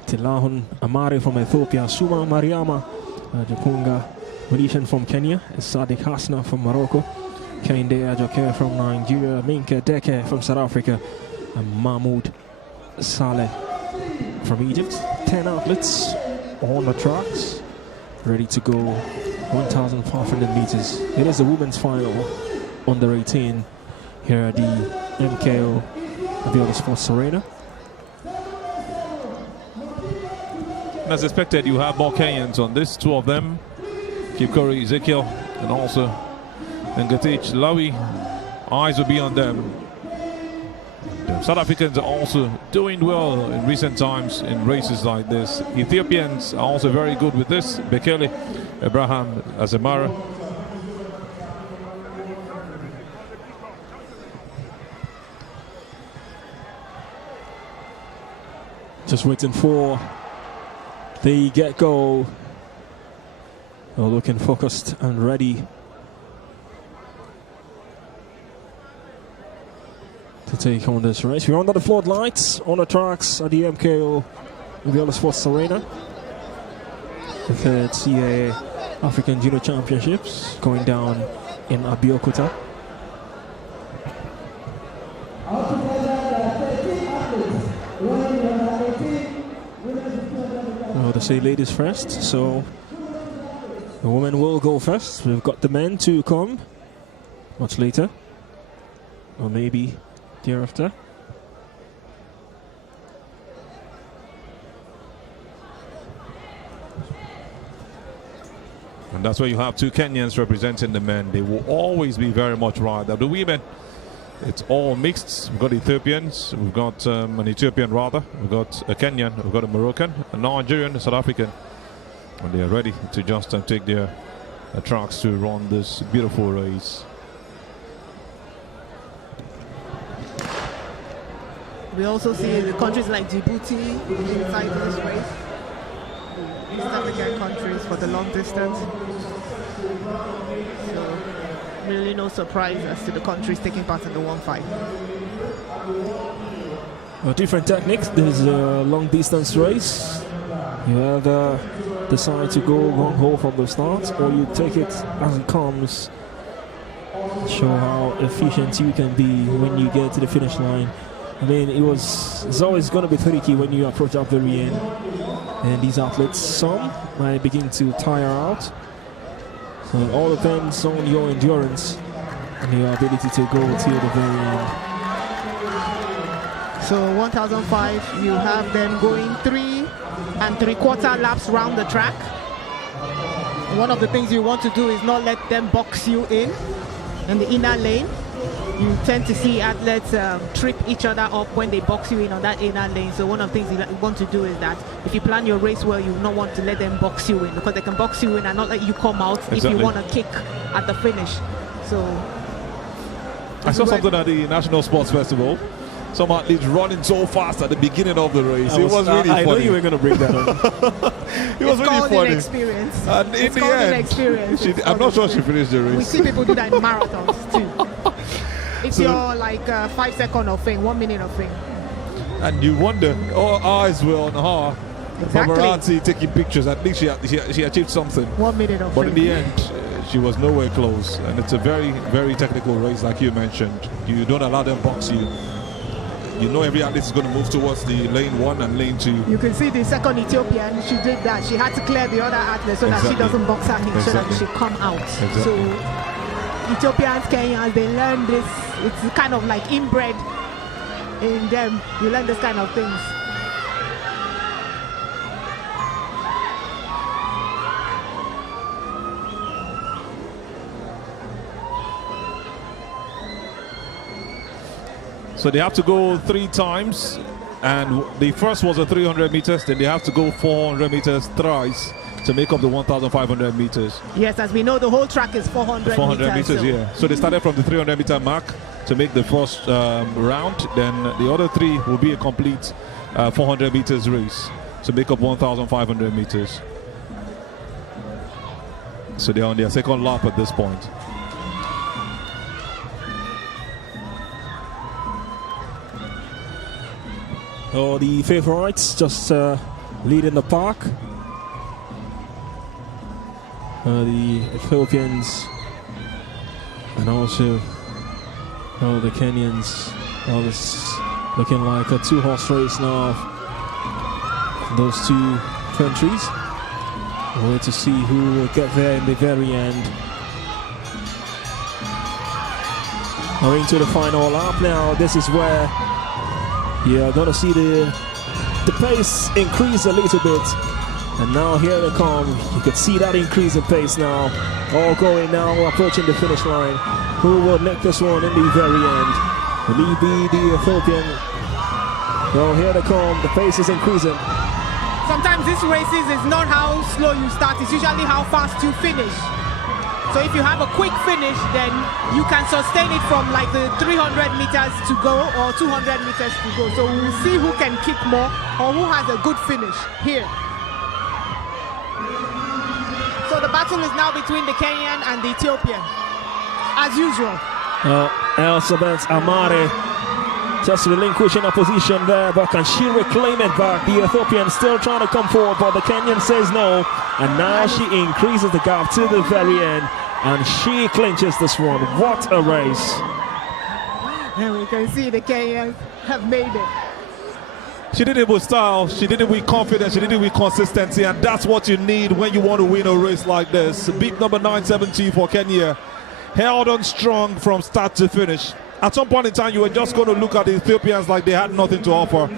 Tilahun Amari from Ethiopia. Suma Mariama Japunga Mauritian from Kenya. Sadiq Hasna from Morocco. Kainde Ajoke from Nigeria. Minka Deke from South Africa. And Mahmoud Saleh from Egypt. 10 athletes on the tracks, ready to go 1,500 meters. It is the women's final under 18 here at the MKO Abiola Sports Arena. As expected, you have more Kenyans on this, 2 of them, Kipkori Ezekiel and also Ngatich Lawi. Eyes will be on them. South Africans are also doing well in recent times in races like this. Ethiopians are also very good with this. Bekele Abraham Azemara. Just waiting for the get-go. They're looking focused and ready to take on this race. We're under the floodlights on the tracks at the MKO Abiola Sports Arena. The 3rd CAA African Junior Championships going down in Abeokuta. Well, they say ladies first, so the women will go first. We've got the men to come much later, or maybe thereafter. And that's where you have 2 Kenyans representing the men. They will always be very much right. The women, it's all mixed. We've got Ethiopians, we've got an Ethiopian rather, we've got a Kenyan, we've got a Moroccan, a Nigerian, a South African. And they are ready to just take their tracks to run this beautiful race. We also see the countries like Djibouti inside this race. East African countries for the long distance. So really no surprise as to the countries taking part in the 1-5. Different techniques. There's a long distance race. You either decide to go gung-ho from the start, or you take it as it comes. Show how efficient you can be when you get to the finish line. I mean, it's always going to be tricky when you approach at the very end. And these athletes, some might begin to tire out. So it all depends on your endurance and your ability to go till the very end. So 1,005, you have them going 3 3/4 laps round the track. One of the things you want to do is not let them box you in the inner lane. You tend to see athletes trip each other up when they box you in on that inner lane. So one of the things you want to do is that if you plan your race well, you will not want to let them box you in, because they can box you in and not let you come out if you want to kick at the finish. So I saw something at the National Sports Festival. Some athletes running so fast at the beginning of the race. It was really funny. I know you were going to bring that up. It was really funny. Inexperience. And in the end, I'm not sure she finished the race. We see people do that in marathons too. It's your like 5 second of fame, 1 minute of fame. And you wonder, all eyes were on her. Exactly. Paparazzi taking pictures. At least she achieved something. 1 minute of fame. But in the end, she was nowhere close. And it's a very, very technical race, like you mentioned. You don't allow them box you. You know every athlete is going to move towards the lane 1 and lane 2. You can see the second Ethiopian, she did that. She had to clear the other athlete so that she doesn't box her in, so that she come out. Exactly. So Ethiopians, Kenyans, they learn this. It's kind of like inbred in them. You learn this kind of things. So they have to go 3 times, and the first was a 300 meters, then they have to go 400 meters thrice to make up the 1,500 meters. Yes, as we know, the whole track is 400 meters, so. yeah. So they started from the 300 meter mark to make the first round, then the other 3 will be a complete 400 meters race to make up 1,500 meters. So they're on their second lap at this point. Oh, the favorites just leading the pack. The Ethiopians and also the Kenyans. This looking like a 2-horse race now. Those 2 countries. We'll wait to see who will get there in the very end. Going to the final lap now. This is where you're going to see the pace increase a little bit. And now here they come. You can see that increase in pace now. All going now, approaching the finish line. Who will make this one in the very end? Will he be the Ethiopian? Well, here they come. The pace is increasing. Sometimes these races is not how slow you start, it's usually how fast you finish. So if you have a quick finish, then you can sustain it from like the 300 meters to go or 200 meters to go. So we'll see who can kick more or who has a good finish here. So the battle is now between the Kenyan and the Ethiopian, as usual. Elizabeth Amare just relinquishing a position there, but can she reclaim it back? The Ethiopian still trying to come forward, but the Kenyan says no. And now she increases the gap to the very end, and she clinches this one. What a race. And we can see the Kenyans have made it. She did it with style, she did it with confidence, she did it with consistency, and that's what you need when you want to win a race like this. Beat number 972 for Kenya. Held on strong from start to finish. At some point in time, you were just going to look at the Ethiopians like they had nothing to offer.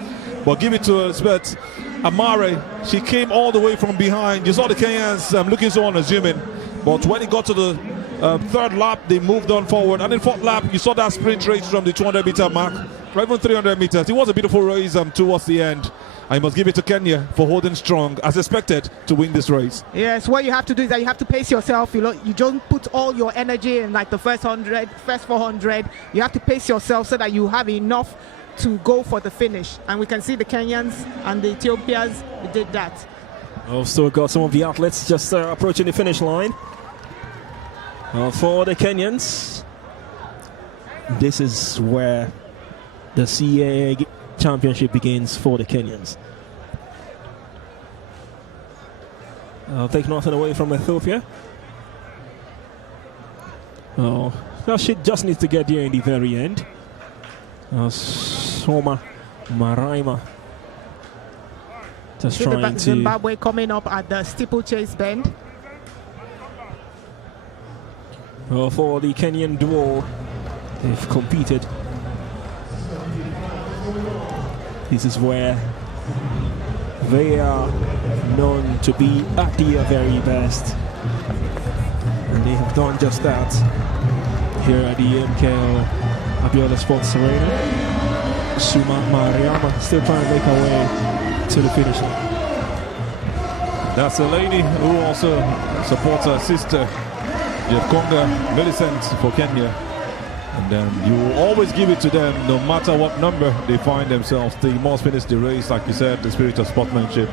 But give it to Elizabeth Amare. She came all the way from behind. You saw the Kenyans looking so unassuming. But when it got to the 3rd lap, they moved on forward. And in 4th lap, you saw that sprint race from the 200-meter mark, or even 300 meters. It was a beautiful race towards the end. I must give it to Kenya for holding strong, as expected, to win this race. Yes, what you have to do is that you have to pace yourself. You don't put all your energy in like the first 100, first 400. You have to pace yourself so that you have enough to go for the finish. And we can see the Kenyans and the Ethiopians did that. Also got some of the athletes just approaching the finish line. For the Kenyans, this is where the CAA Championship begins for the Kenyans. I'll take nothing away from Ethiopia. Oh, she just needs to get there in the very end. Soma Maraima just see trying the to... Zimbabwe coming up at the steeplechase bend. For the Kenyan duo, they've competed. This is where they are known to be at their very best. And they have done just that here at the MKO Abiola Sports Arena. Suma Mariama still trying to make her way to the finish line. That's a lady who also supports her sister, Konga Millicent, for Kenya. And you will always give it to them no matter what number they find themselves. They must finish the race, like you said, the spirit of sportsmanship.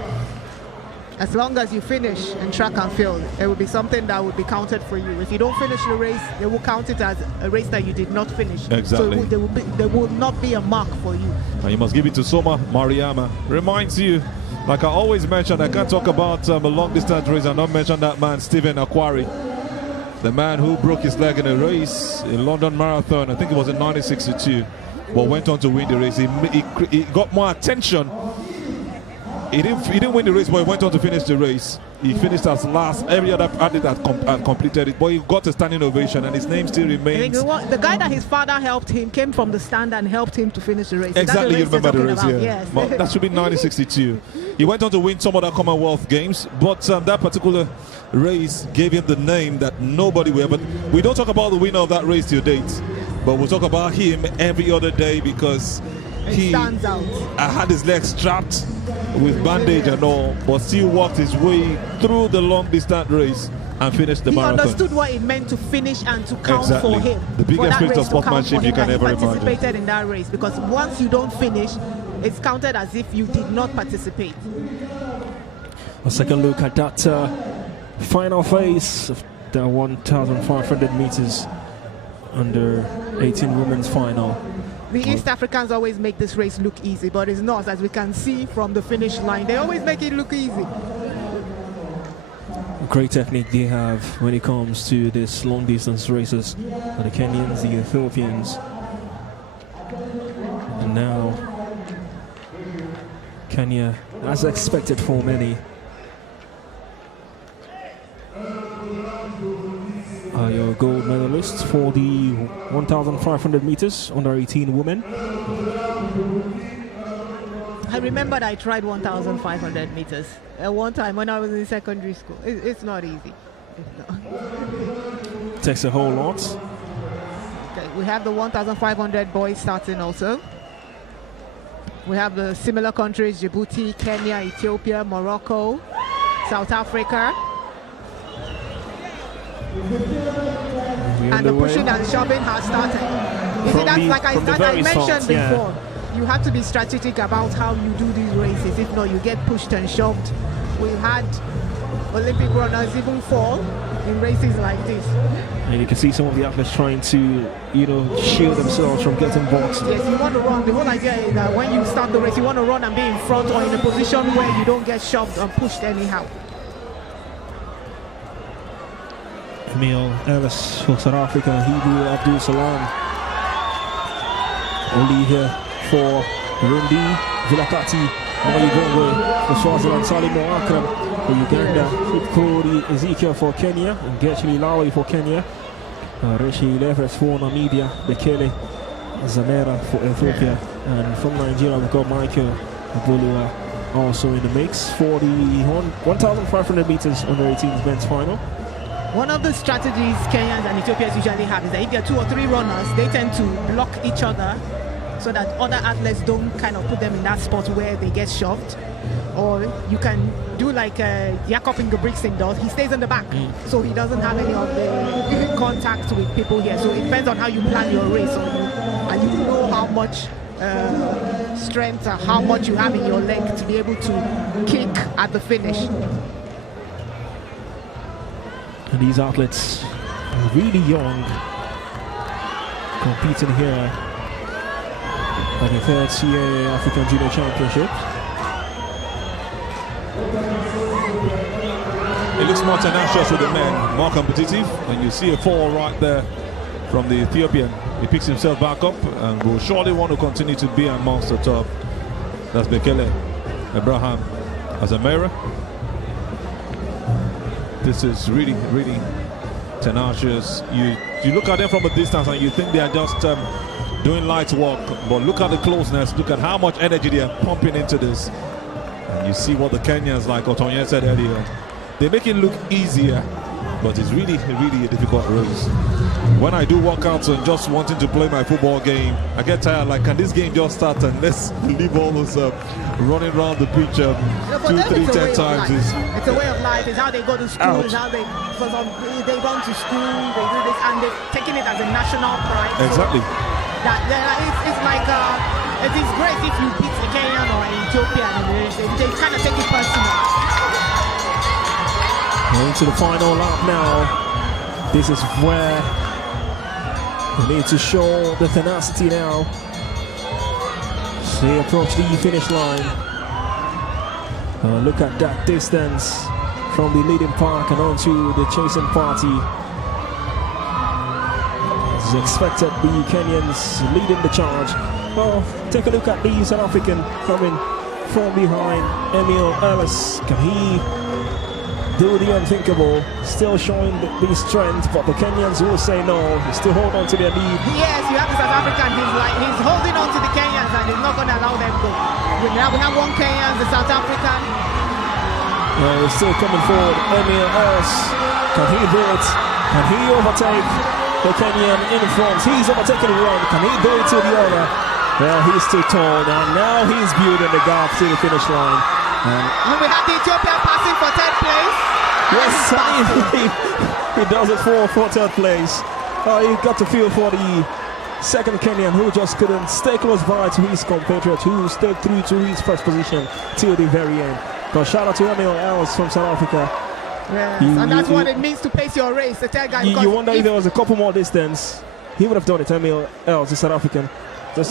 As long as you finish in track and field, it will be something that will be counted for you. If you don't finish the race, they will count it as a race that you did not finish. Exactly. So there will not be a mark for you. And you must give it to Soma Mariama. Reminds you, like I always mention, I can't talk about a long distance race and not mention that man, Stephen Akwari. The man who broke his leg in a race in London Marathon, I think it was in 1962, but went on to win the race. He got more attention. He didn't win the race, but he went on to finish the race. He finished as last. Every other athlete had completed it, but he got a standing ovation, and his name still remains. The guy that his father helped him came from the stand and helped him to finish the race. Exactly, you remember the race, yeah. Yes. Well, that should be 1962. He went on to win some other Commonwealth Games, but that particular race gave him the name that nobody will ever... We don't talk about the winner of that race to date, but we'll talk about him every other day because he stands out. had his legs strapped with bandage and all, but still worked his way through the long distance race and finished the He marathon. understood what it meant to finish and to count Exactly. for him. The biggest for that spirit of race to count sportsmanship for you him, can and ever he imagine. participated in that race, because once you don't finish, it's counted as if you did not participate. A second look at that final phase of the 1,500 meters under 18 women's final. The East Africans always make this race look easy, but it's not, as we can see from the finish line. They always make it look easy. Great technique they have when it comes to this long distance races. The Kenyans, the Ethiopians, and now Kenya, as expected for many, are your gold medalists for the 1,500 meters under 18 women. I remembered I tried 1,500 meters at one time when I was in secondary school. It's not easy. It's not. Takes a whole lot. Okay, we have the 1,500 boys starting also. We have the similar countries: Djibouti, Kenya, Ethiopia, Morocco, South Africa. And the pushing and shoving has started. You see, that's like I mentioned before. You have to be strategic about how you do these races. If not, you get pushed and shoved. We've had Olympic runners even fall in races like this. And you can see some of the athletes trying to, shield themselves from getting boxed. Yes, you want to run. The whole idea is that when you start the race, you want to run and be in front or in a position where you don't get shoved and pushed anyhow. Emil Ellis for South Africa, Hebrew Abdul Salam. Olivia for Burundi, Vilakati, Moyibongo for Swaziland, Salimo Akram for Uganda, Kipkori Ezekiel for Kenya, and Getchli Lawi for Kenya, Rishi Levers for Namibia, Bekele Zamera for Ethiopia, and from Nigeria we've got Michael Abulua also in the mix for the 1,500 meters under 18s men's final. One of the strategies Kenyans and Ethiopians usually have is that if there are 2 or 3 runners, they tend to block each other so that other athletes don't kind of put them in that spot where they get shoved. Or you can do like Jakob Ingebrigtsen does. He stays in the back, so he doesn't have any of the contact with people here. So it depends on how you plan your race, and you know how much strength or how much you have in your leg to be able to kick at the finish. And these athletes are really young, competing here at the 3rd CAA African Junior Championship. It looks more tenacious with the men, more competitive, and you see a fall right there from the Ethiopian. He picks himself back up and will surely want to continue to be amongst the top. That's Bekele Abraham Azamera. This is really, really tenacious. You look at them from a distance and you think they are just doing light work, but look at the closeness, look at how much energy they are pumping into this. And you see what the Kenyans, like Otonye said earlier, they make it look easier, but it's really, really a difficult race. When I do workouts and just wanting to play my football game, I get tired, like, can this game just start and let's leave all this running around the pitch 2, 3, 10 times. It's a way of life. It's how they go to school. It's how they run to school. They do this, and they're taking it as a national pride. Exactly. So it's like it is great if you beat a Kenyan or an Ethiopian, and they kind of take it personal. Into the final lap now. This is where we need to show the tenacity now. They approach the finish line. Look at that distance from the leading pack and onto the chasing party. As expected, the Kenyans leading the charge. Well, take a look at the South African coming from behind. Emil Ellis, can he do the unthinkable? Still showing the strength, but the Kenyans will say no. They still hold on to their lead. Yes, you have the South African. He's holding on to the Kenyans and he's not going to allow them to go. We have one Kenyan, the South African. He's still coming forward. Emil Ellis, can he do it? Can he overtake The Kenyan in front. He's overtaking one. Can he do it to the other? Well, he's too tall now. Now he's building the gap to the finish line. And we have the Ethiopian passing for third place. Yes, he does it for third place. You got to feel for the second Kenyan who just couldn't stay close by to his compatriot who stayed through to his first position till the very end. But shout out to Emil Els from South Africa. Yes, and that's what it means to pace your race. The third guy. You wonder if there was a couple more distance, he would have done it. Emil Els, the South African.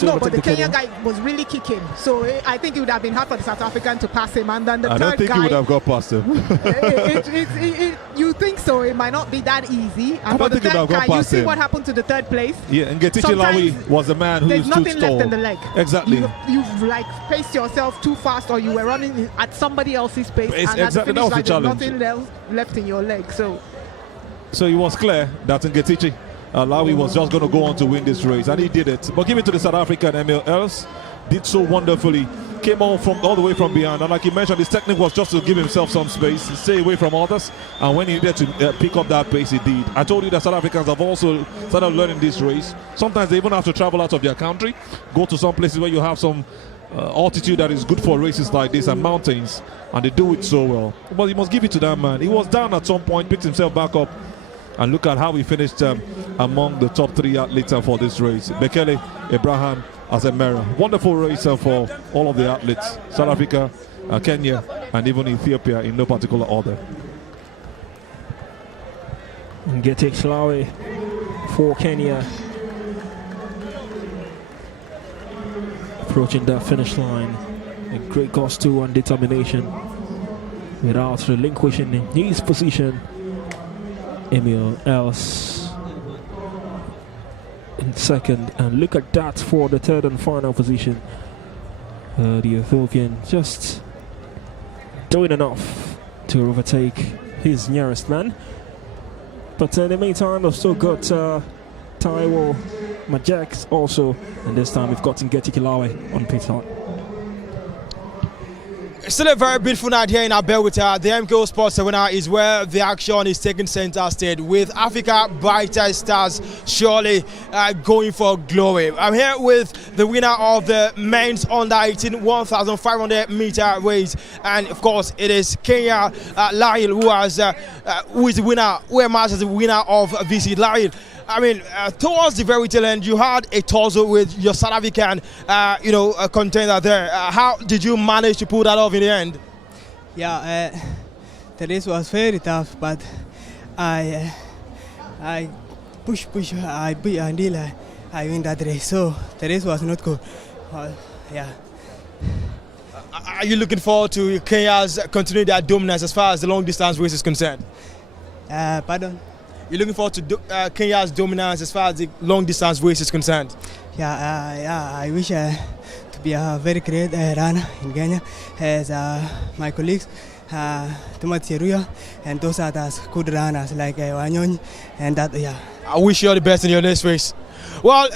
No, but the Kenyan guy was really kicking, so I think it would have been hard for the South African to pass him. And then the third guy, I don't think he would have got past him. You think so? It might not be that easy. And I for the don't think he would third have guy, got you past see him. what happened to the third place. Yeah, and Ngetichi Lawi was the man who there's stood nothing tall. left in the leg. Exactly. You've like paced yourself too fast, or you were running at somebody else's pace, and exactly, that was the there's challenge. nothing else left in your leg. So it was clear that Ngetichi Lawi was just going to go on to win this race, and he did it. But give it to the South African. Emil Els did so wonderfully. Came on from all the way from behind, and like you mentioned, his technique was just to give himself some space, stay away from others, and when he needed to pick up that pace, he did. I told you that South Africans have also started learning this race. Sometimes they even have to travel out of their country, go to some places where you have some altitude that is good for races like this and mountains, and they do it so well. But you must give it to that man. He was down at some point, picked himself back up, and look at how he finished among the top 3 athletes for this race. Bekele, Abraham, Azemera. Wonderful race for all of the athletes. South Africa, Kenya, and even Ethiopia in no particular order. Ngetichi Lawi for Kenya. Approaching that finish line. A great gusto and determination without relinquishing his position. Emil Els in second, and look at that for the third and final position. The Ethiopian just doing enough to overtake his nearest man, but in the meantime we've still got Taiwo Majax also, and this time we've got Ngetichi Lawi on pit stop. Still a very beautiful night here in Abeokuta. The MKO Sports Arena is where the action is taking center stage, with Africa Brighter Stars surely going for glory. I'm here with the winner of the men's under 18 1,500 meter race, and of course it is Kenya Lail who is the winner, who emerged as the winner of VC. Lail, I mean, towards the very tail end, you had a tussle with your South African, contender there. How did you manage to pull that off in the end? Yeah, the race was very tough, but I push, until I win that race. So the race was not good. Yeah. Are you looking forward to Kenya's continuing their dominance as far as the long distance race is concerned? Pardon? You're looking forward to Kenya's dominance as far as the long distance race is concerned? Yeah, I wish to be a very great runner in Kenya as my colleagues, Timothy Cheruiyot, and those others good runners like Wanyonyi, and that, yeah. I wish you all the best in your next race. Well,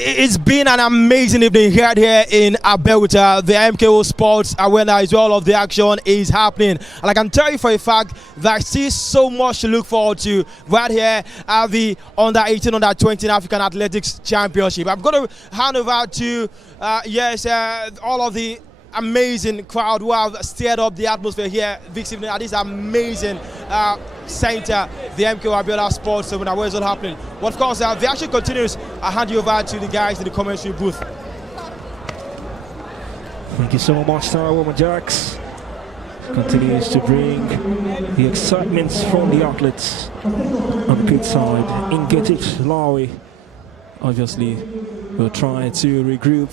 it's been an amazing evening here in Abeokuta. The MKO Sports Arena is where all of the action is happening. And I can tell you for a fact that I see so much to look forward to right here at the Under 18, Under 20 African Athletics Championship. I'm going to hand over to, all of the amazing crowd who have stirred up the atmosphere here this evening at this amazing center, the MKO Abiola Sports Arena, where it's all happening. But of course, the action continues. I'll hand you over to the guys in the commentary booth. Thank you so much, Taiwo Majax. Continues to bring the excitement from the athletes on pit side. Ngetichi Lawi obviously will try to regroup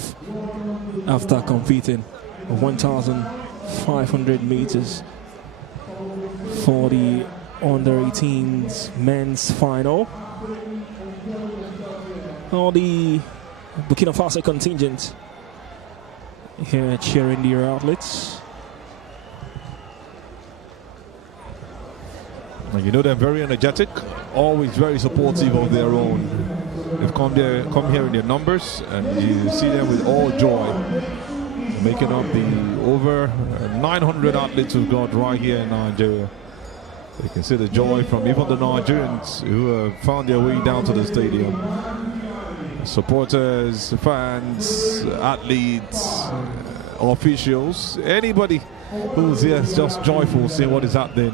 after competing 1,500 meters for the under 18s men's final. All the Burkina Faso contingent here cheering their athletes. And you know they're very energetic, always very supportive of their own. They've come here in their numbers, and you see them with all joy, making up the over 900 athletes we've got right here in Nigeria. You can see the joy from even the Nigerians who have found their way down to the stadium. Supporters, fans, athletes, officials, anybody who's here is just joyful seeing what is happening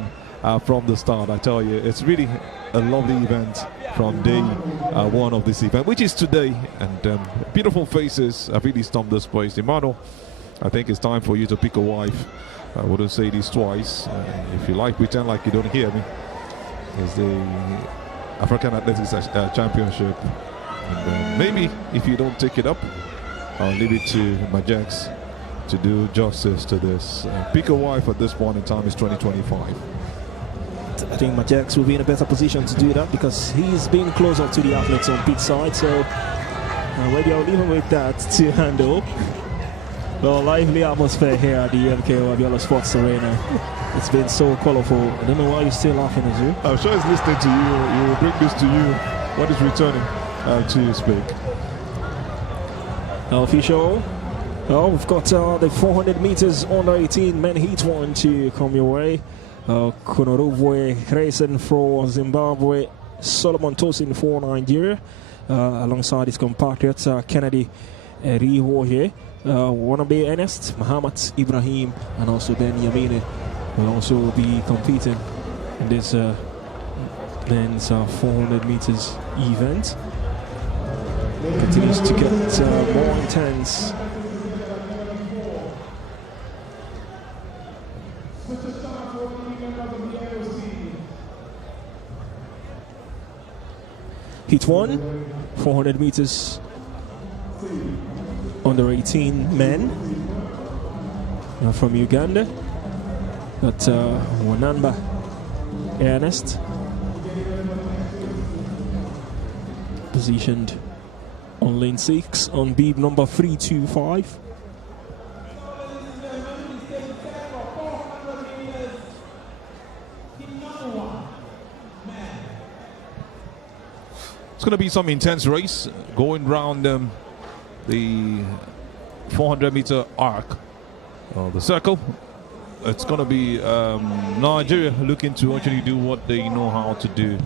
from the start. I tell you, it's really a lovely event from day one of this event, which is today, and beautiful faces have really stomped this place. Emmanuel, I think it's time for you to pick a wife. I wouldn't say this twice. If you like, pretend like you don't hear me. It's the African Athletics Championship. And, maybe if you don't take it up, I'll leave it to Majex to do justice to this. Pick a wife at this point in time is 2025. I think Majex will be in a better position to do that because he's been closer to the athletes on pitch side. So maybe I'll leave him with that to handle. Well, lively atmosphere here at the MKO Abiola Sports Arena. It's been so colorful. I don't know why you're still laughing, Azu. I'm sure he's listening to you. He will bring this to you. What is returning to you, speak? Official. Oh, we've got the 400 meters under 18 men heat one to come your way. Kunoruvwe racing for Zimbabwe, Solomon Tosin for Nigeria, alongside his compatriots Kennedy Rihoye, Wanabe Ernest, Muhammad Ibrahim, and also Ben Yamine will also be competing in this men's 400 meters event. Continues to get more intense. Heat 1, 400 meters under 18 men from Uganda. Got Wanamba Ernest positioned on lane 6 on beam number 325. It's going to be some intense race going round the 400-meter arc, the circle. It's going to be Nigeria looking to actually do what they know how to do.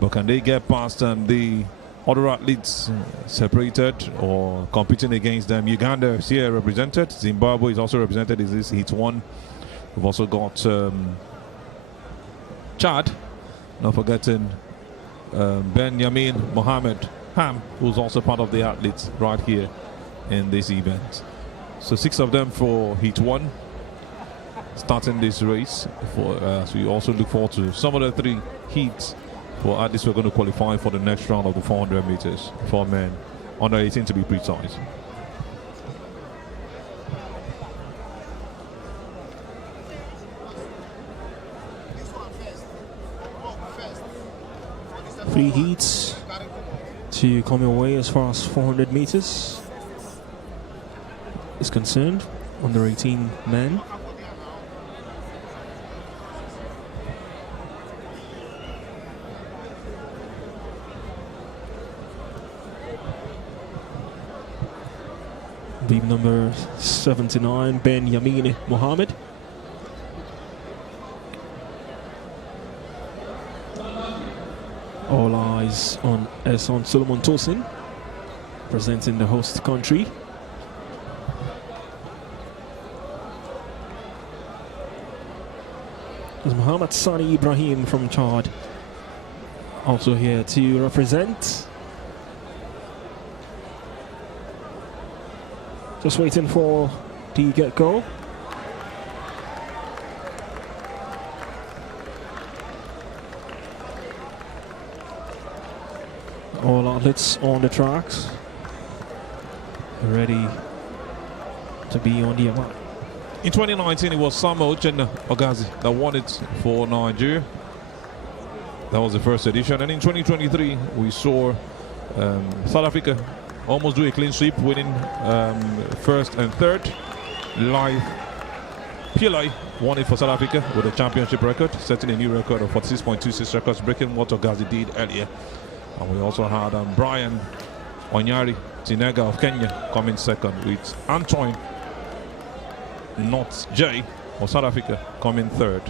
But can they get past the other athletes separated or competing against them? Uganda is here represented. Zimbabwe is also represented in this Heat 1. We've also got Chad, not forgetting Benjamin Mohammed Ham, who's also part of the athletes right here in this event. So 6 of them for Heat 1, starting this race. So we also look forward to some of the 3 heats for athletes who are going to qualify for the next round of the 400 meters for men, under 18 to be precise. Three heats to come your way as far as 400 meters is concerned, under 18 men. Beam number 79, Ben Yamini Mohammed. All eyes on Ehsan Solomon Tosin, presenting the host country. There's Muhammad Sani Ibrahim from Chad, also here to represent. Just waiting for the get-go. All athletes on the tracks, ready to be on the mark. In 2019, it was Samuel Uchenna Ogazi that won it for Nigeria. That was the first edition. And in 2023, we saw South Africa almost do a clean sweep, winning first and third. Live Pillai won it for South Africa with a championship record, setting a new record of 46.26 records, breaking what Ogazi did earlier. And we also had Brian Onyari Tinega of Kenya coming second, with Antoine Not J of South Africa coming third.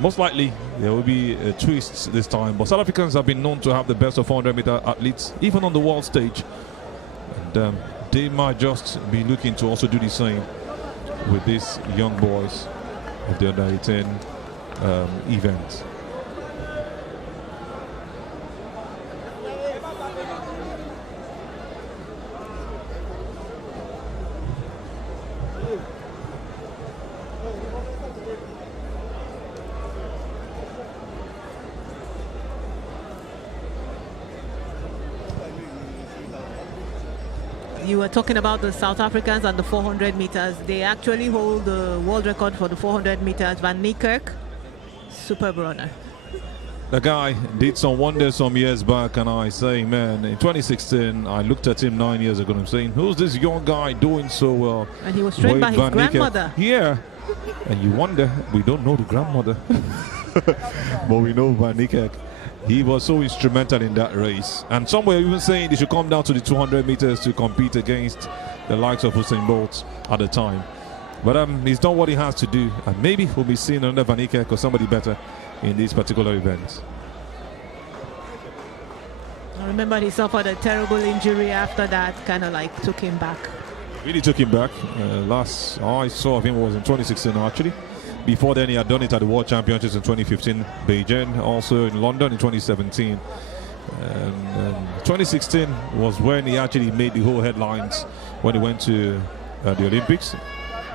most likely there will be a twist this time. But South Africans have been known to have the best of 400-meter athletes, even on the world stage. And they might just be looking to also do the same with these young boys of the under-18 event. You were talking about the South Africans and the 400 meters. They actually hold the world record for the 400 meters. Van Niekerk, superb runner. The guy did some wonders some years back, and I say, man, in 2016, I looked at him 9 years ago and I'm saying, who's this young guy doing so well? And he was trained by his grandmother. Yeah. And you wonder, we don't know the grandmother, but we know Van Niekerk. He was so instrumental in that race. And some were even saying they should come down to the 200 meters to compete against the likes of Usain Bolt at the time. But he's done what he has to do. And maybe we'll be seeing another Van Niekerk or somebody better in these particular events. I remember he suffered a terrible injury after that, kind of like took him back. Really took him back. Last I saw of him was in 2016 actually. Before then, he had done it at the World Championships in 2015, Beijing, also in London in 2017. 2016 was when he actually made the whole headlines when he went to the Olympics,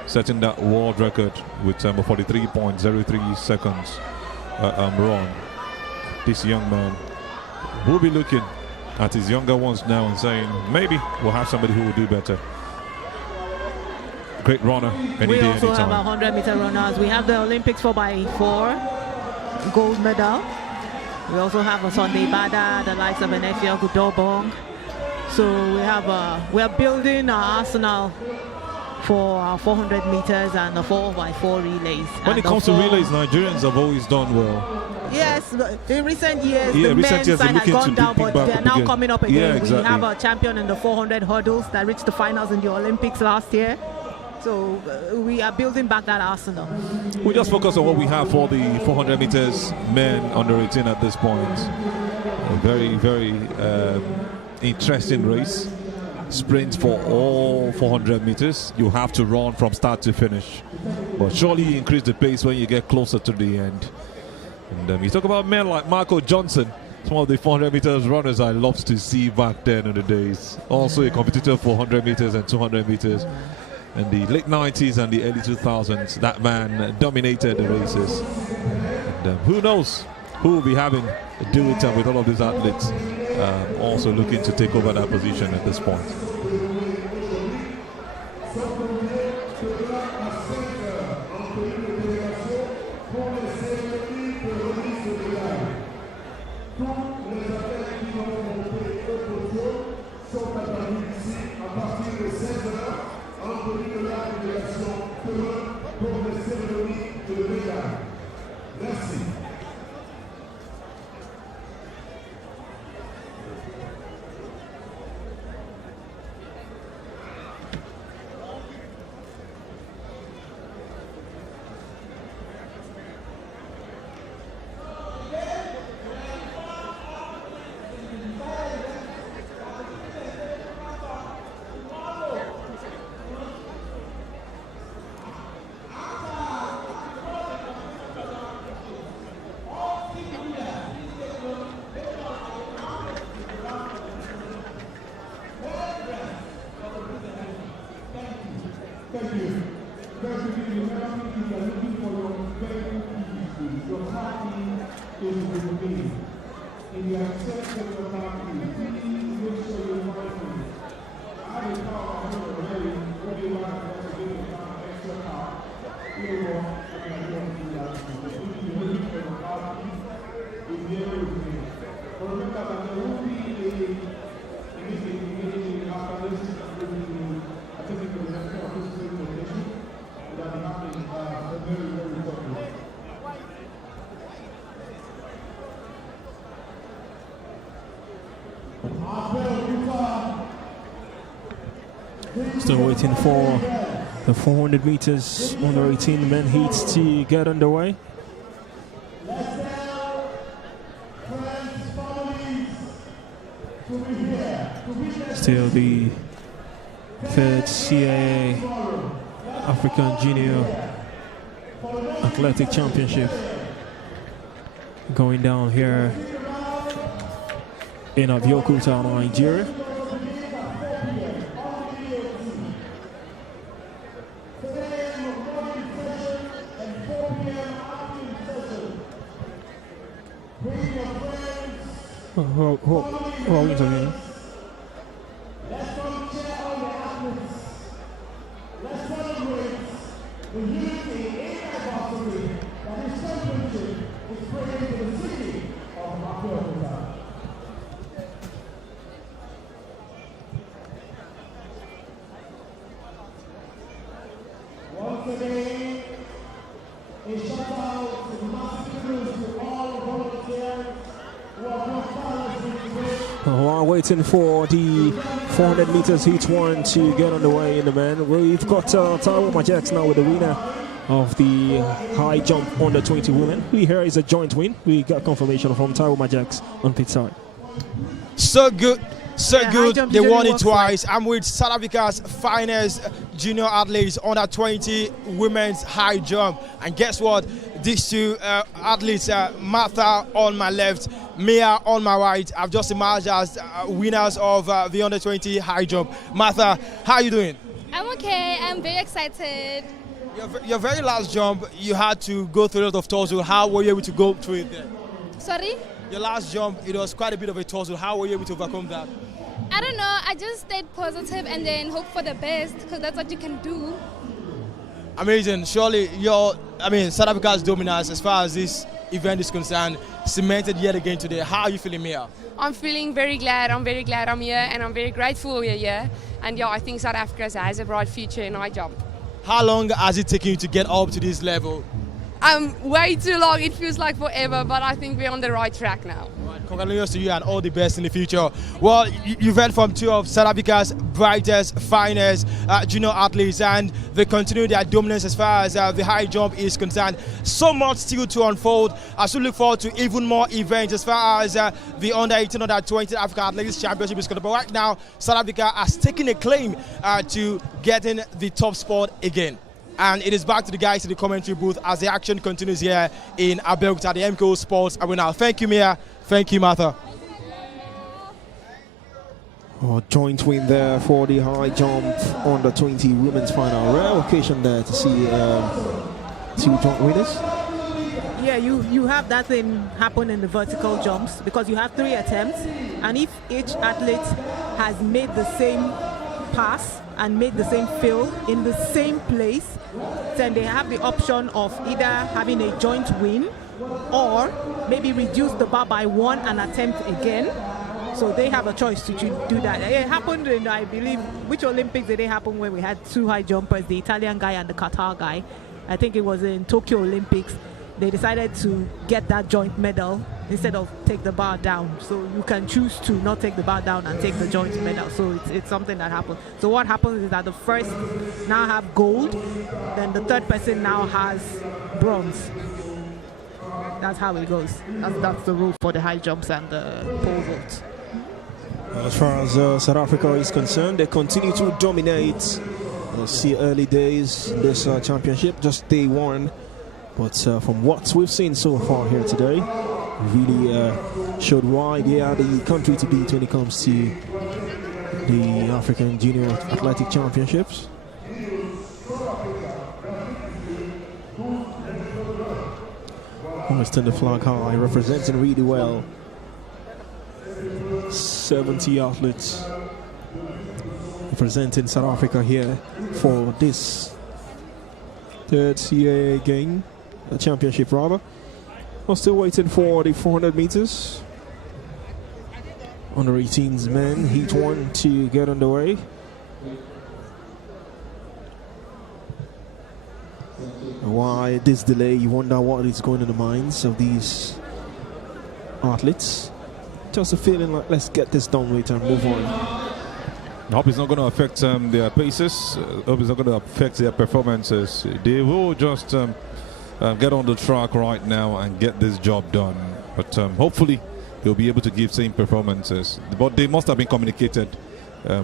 setting that world record with 43.03 seconds run. This young man will be looking at his younger ones now and saying, maybe we'll have somebody who will do better. Great runner any we day, also anytime. have 100-meter runners. We have the Olympics 4x4 gold medal. We also have a Sunday Bada, the likes of Enefia Gudobong. So we are building our arsenal for our 400 meters and the 4x4 relays. When it comes to relays, Nigerians have always done well. Yes, in recent years, Yeah, the recent men's years side has looking gone to down, pick but back they are up now again. coming up again. Yeah, exactly. We have a champion in the 400 hurdles that reached the finals in the Olympics last year. So we are building back that arsenal. We just focus on what we have for the 400 meters men under 18 at this point. A very, very interesting race. Sprint for all 400 meters. You have to run from start to finish. But surely you increase the pace when you get closer to the end. And you talk about men like Marco Johnson, some of the 400 meters runners I loved to see back then in the days. Also a competitor for 100 meters and 200 meters. In the late 90s and the early 2000s, that man dominated the races. And who knows who will be having to do it with all of these athletes also looking to take over that position at this point. Still waiting for the 400 meters under 18 men heats to get underway. Still the third CIA African Junior Athletic Championship going down here in Abeokuta, Nigeria. Who are we interviewing? Once again, a shout out to massive kudos to all volunteers who are not While waiting for the 400 meters heat one to get underway in the men, we've got Taiwo Majex now with the winner of the high jump under 20 women. We hear is a joint win. We got confirmation from Taiwo Majex on pit side. So good. So Yeah, good, high jump they usually won it works twice. I'm with South Africa's finest junior athletes under 20 women's high jump. And guess what? These two athletes, Martha on my left, Mia on my right, have just emerged as winners of the under 20 high jump. Martha, how are you doing? I'm okay. I'm very excited. Your very last jump, you had to go through a lot of tussle. How were you able to go through it there? Sorry? Your last jump, it was quite a bit of a tussle. How were you able to overcome that? I don't know. I just stayed positive and then hope for the best because that's what you can do. Amazing. Surely South Africa's dominance as far as this event is concerned cemented yet again today. How are you feeling, Mia? I'm feeling very glad. I'm very glad I'm here and I'm very grateful we're here. And yeah, I think South Africa has a bright future in high jump. How long has it taken you to get up to this level? Way too long. It feels like forever, but I think we're on the right track now. Congratulations to you and all the best in the future. Well, you've heard from two of South Africa's brightest, finest junior athletes, and they continue their dominance as far as the high jump is concerned. So much still to unfold. I still look forward to even more events as far as the under 18, under 20 Africa Athletics Championship is concerned. But right now, South Africa has taken a claim to getting the top spot again. And it is back to the guys in the commentary booth as the action continues here in Abeokuta, the MKO Sports Arena. Thank you, Mia. Thank you, Martha. Joint win there for the high jump under 20 women's final. Rare occasion there to see two joint winners. Yeah, you have that thing happen in the vertical jumps because you have 3 attempts, and if each athlete has made the same pass and made the same fill in the same place, then they have the option of either having a joint win or maybe reduce the bar by 1 and attempt again. So they have a choice to do that. It happened in, I believe, which Olympics did it happen when we had 2 high jumpers, the Italian guy and the Qatar guy? I think it was in Tokyo Olympics. They decided to get that joint medal instead of take the bar down. So you can choose to not take the bar down and take the joint medal. So it's something that happens. So what happens is that the first now have gold, then the third person now has bronze. That's how it goes. That's the rule for the high jumps and the pole vault. As far as South Africa is concerned, they continue to dominate. We'll see early days in this championship, just day one. But from what we've seen so far here today, really showed why they are the country to beat when it comes to the African Junior Athletic Championships. Hoisting the flag high, representing really well. 70 athletes representing South Africa here for this third CAA game, a championship rather. I'm still waiting for the 400 meters. Under 18s men, heat 1 to get underway. Why this delay? You wonder what is going in the minds of these athletes. Just a feeling like, let's get this done with and move on. I hope it's not going to affect their paces. I hope it's not going to affect their performances. They will just get on the track right now and get this job done. But hopefully they'll be able to give same performances. But they must have been communicated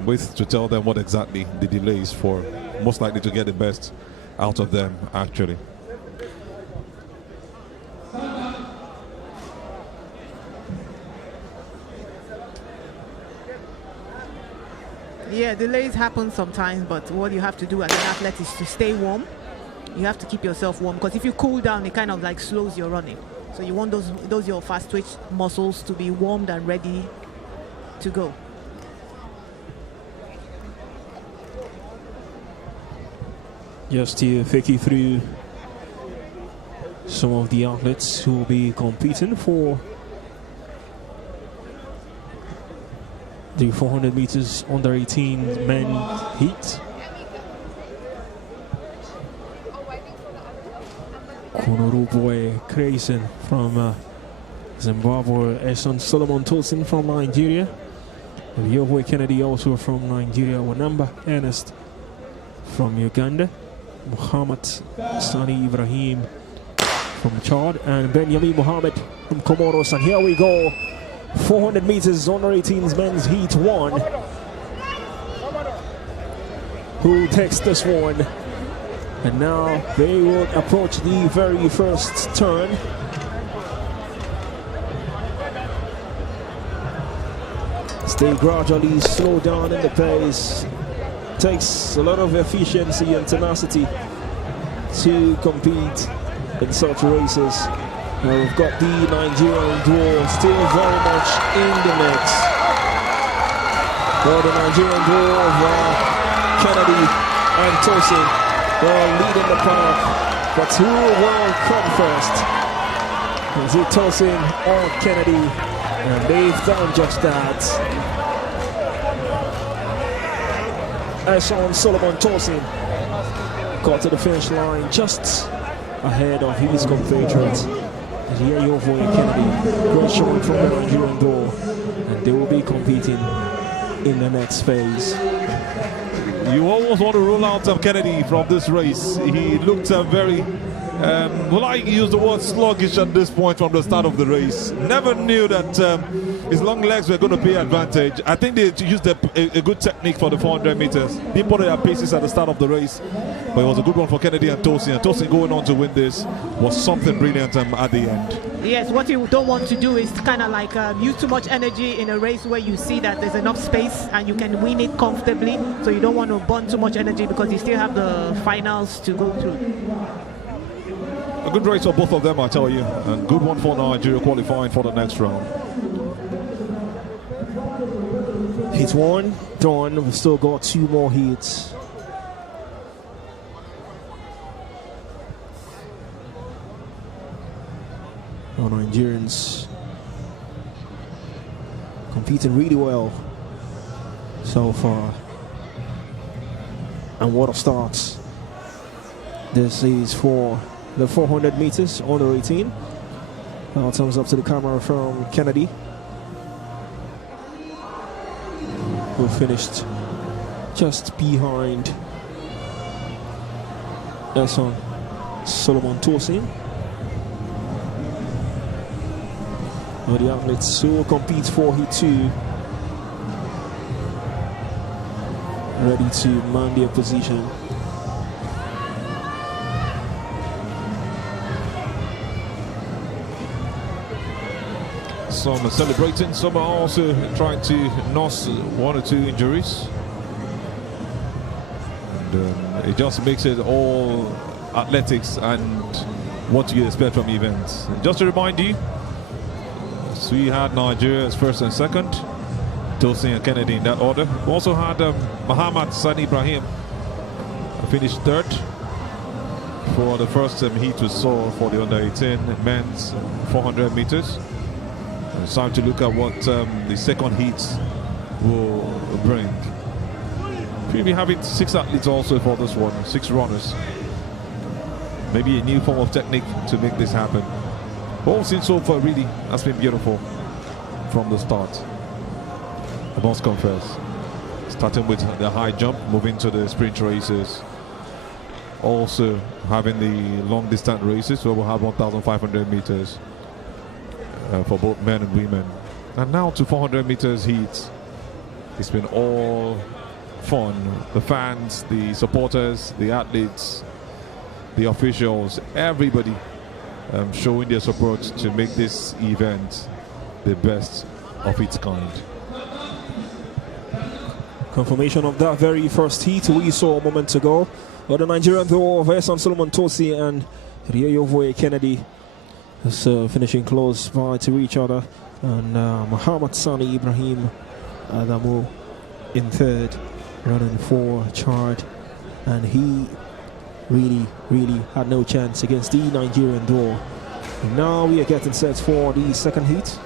with to tell them what exactly the delay is for. Most likely to get the best out of them, actually. Yeah, delays happen sometimes, but what you have to do as an athlete is to stay warm. You have to keep yourself warm, because if you cool down, it kind of like slows your running. So you want those your fast twitch muscles to be warmed and ready to go. Just to take you through some of the athletes who will be competing for the 400 meters under 18 men heat. Konoruboy Kreysen from Zimbabwe, Eson Solomon Tosin from Nigeria, Yoboy Kennedy also from Nigeria, Wanamba Ernest from Uganda, Muhammad Sani Ibrahim from Chad, and Benjamin Mohammed from Comoros. And here we go, 400 meters under 18's men's heat 1. Who takes this one? And now they will approach the very first turn. As they gradually slow down in the pace. Takes a lot of efficiency and tenacity to compete in such races. Now we've got the Nigerian duo still very much in the mix. For the Nigerian duo of Kennedy and Tosin, they're leading the pack, but who will come first? Is it Tosin or Kennedy? And they've done just that. Eson Solomon Tosin got to the finish line just ahead of his compatriots. Here Yoboy Kennedy, great showing from the Nigerian duo, and they will be competing in the next phase. You almost want to rule out Kennedy from this race. He looked very, well, I use the word sluggish at this point from the start of the race. Never knew that his long legs were going to pay advantage. I think they used a good technique for the 400 meters. They put their paces at the start of the race, but it was a good one for Kennedy and Tosin. And Tosin going on to win this was something brilliant at the end. Yes, what you don't want to do is kind of like use too much energy in a race where you see that there's enough space and you can win it comfortably. So you don't want to burn too much energy because you still have the finals to go through. A good race for both of them, I tell you. And good one for Nigeria qualifying for the next round. Heat 1 done. We've still got 2 more heats. Our Nigerians competing really well so far. And what a start this is for the 400 meters under 18. Now thumbs up to the camera from Kennedy, who finished just behind Eson Solomon Tosin. Now the athletes who will compete for Heat 2 ready to man their position. Some are celebrating, some are also trying to nurse 1 or 2 injuries. And it just makes it all athletics and what you expect from events. Just to remind you, so we had Nigeria as first and second, Tosin and Kennedy in that order. We also had Muhammad Sani Ibrahim finished third for the first heat we saw for the under 18 men's 400 meters. It's time to look at what the second heats will bring. We'll be having 6 athletes also for this one, 6 runners. Maybe a new form of technique to make this happen. What we've seen so far really has been beautiful from the start. I must confess. Starting with the high jump, moving to the sprint races. Also having the long distance races where we'll have 1,500 meters for both men and women. And now to 400 meters heats. It's been all fun. The fans, the supporters, the athletes, the officials, everybody showing their support to make this event the best of its kind. Confirmation of that very first heat we saw a moment ago. But the Nigerian duo of Ehsan Solomon Tosi and Rieyovoye Kennedy is finishing close by to each other. And Muhammad Sani Ibrahim Adamu in third, running for Chard. And he really had no chance against the Nigerian duo. And now we are getting set for the second heat.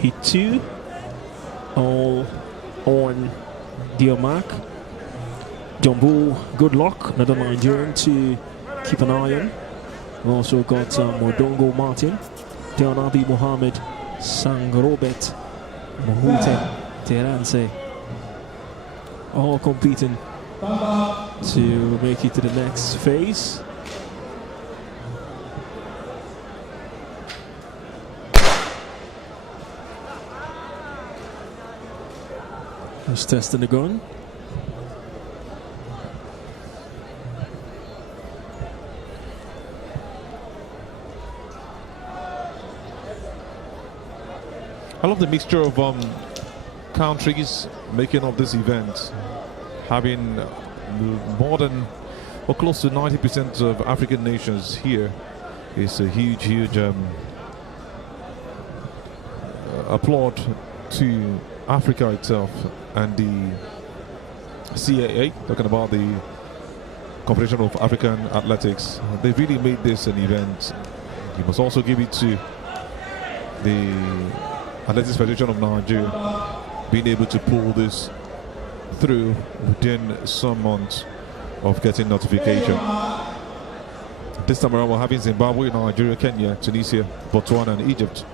Heat 2, all on their mark. Jumbo, good luck, another Nigerian to keep an eye on. We also got Modongo Martin, Dianabi Mohammed, Sangrobet, Mohute Teranse, all competing to make it to the next phase. Just testing the gun. I love the mixture of countries making up this event, having more than or close to 90% of African nations here. Is a huge applaud to Africa itself and the CAA, talking about the Confederation of African Athletics. They really made this an event. You must also give it to the Athletics Federation of Nigeria, being able to pull this through within some months of getting notification. This time around we're having Zimbabwe, Nigeria, Kenya, Tunisia, Botswana and Egypt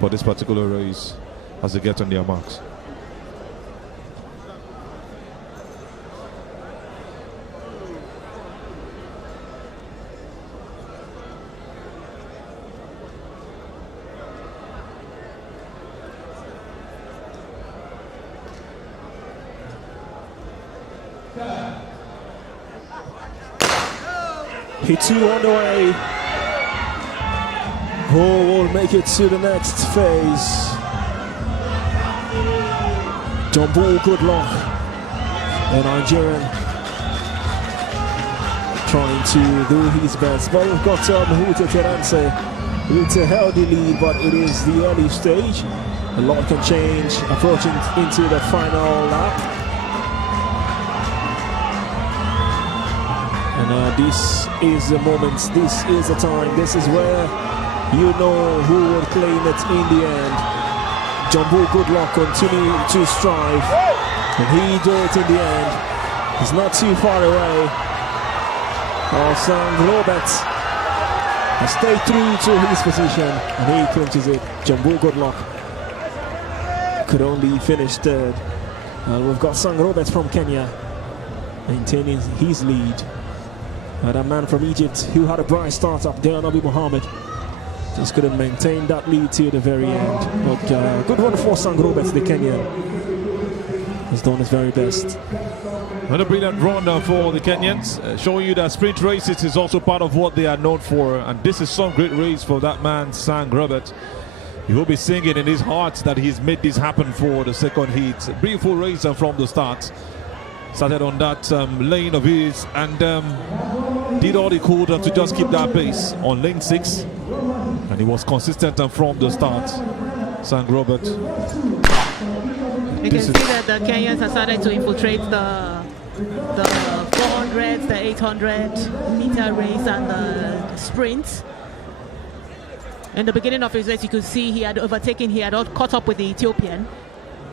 for this particular race as they get on their marks. Hit 2 on the way. Who will make it to the next phase? Jumbo, good luck. The Nigerian trying to do his best. But we've got Mohute Teranse with a healthy lead, but it is the early stage. A lot can change approaching into the final lap. This is the moment, this is the time, this is where you know who will claim it in the end. Jumbo, good luck, continue to strive. And he do it in the end. He's not too far away. Sangrobet has stayed true to his position and he clinches it. Jumbo, good luck. Could only finish third. We've got Sangrobet from Kenya maintaining his lead. That man from Egypt who had a bright start up there, Nabi Mohammed, just couldn't maintain that lead to the very end. But good one for Sangrobet, the Kenyan. He's done his very best. And a brilliant run for the Kenyans, showing you that sprint races is also part of what they are known for. And this is some great race for that man, Sangrobet. He will be singing in his heart that he's made this happen for the second heat. Beautiful race from the start. Started on that lane of his and did all he could to just keep that pace on lane 6, and he was consistent from the start. Sangrobet. You can see that the Kenyans have started to infiltrate the 400s, the 800 meter race and the sprints. In the beginning of his race, you could see he had overtaken, he had caught up with the Ethiopian,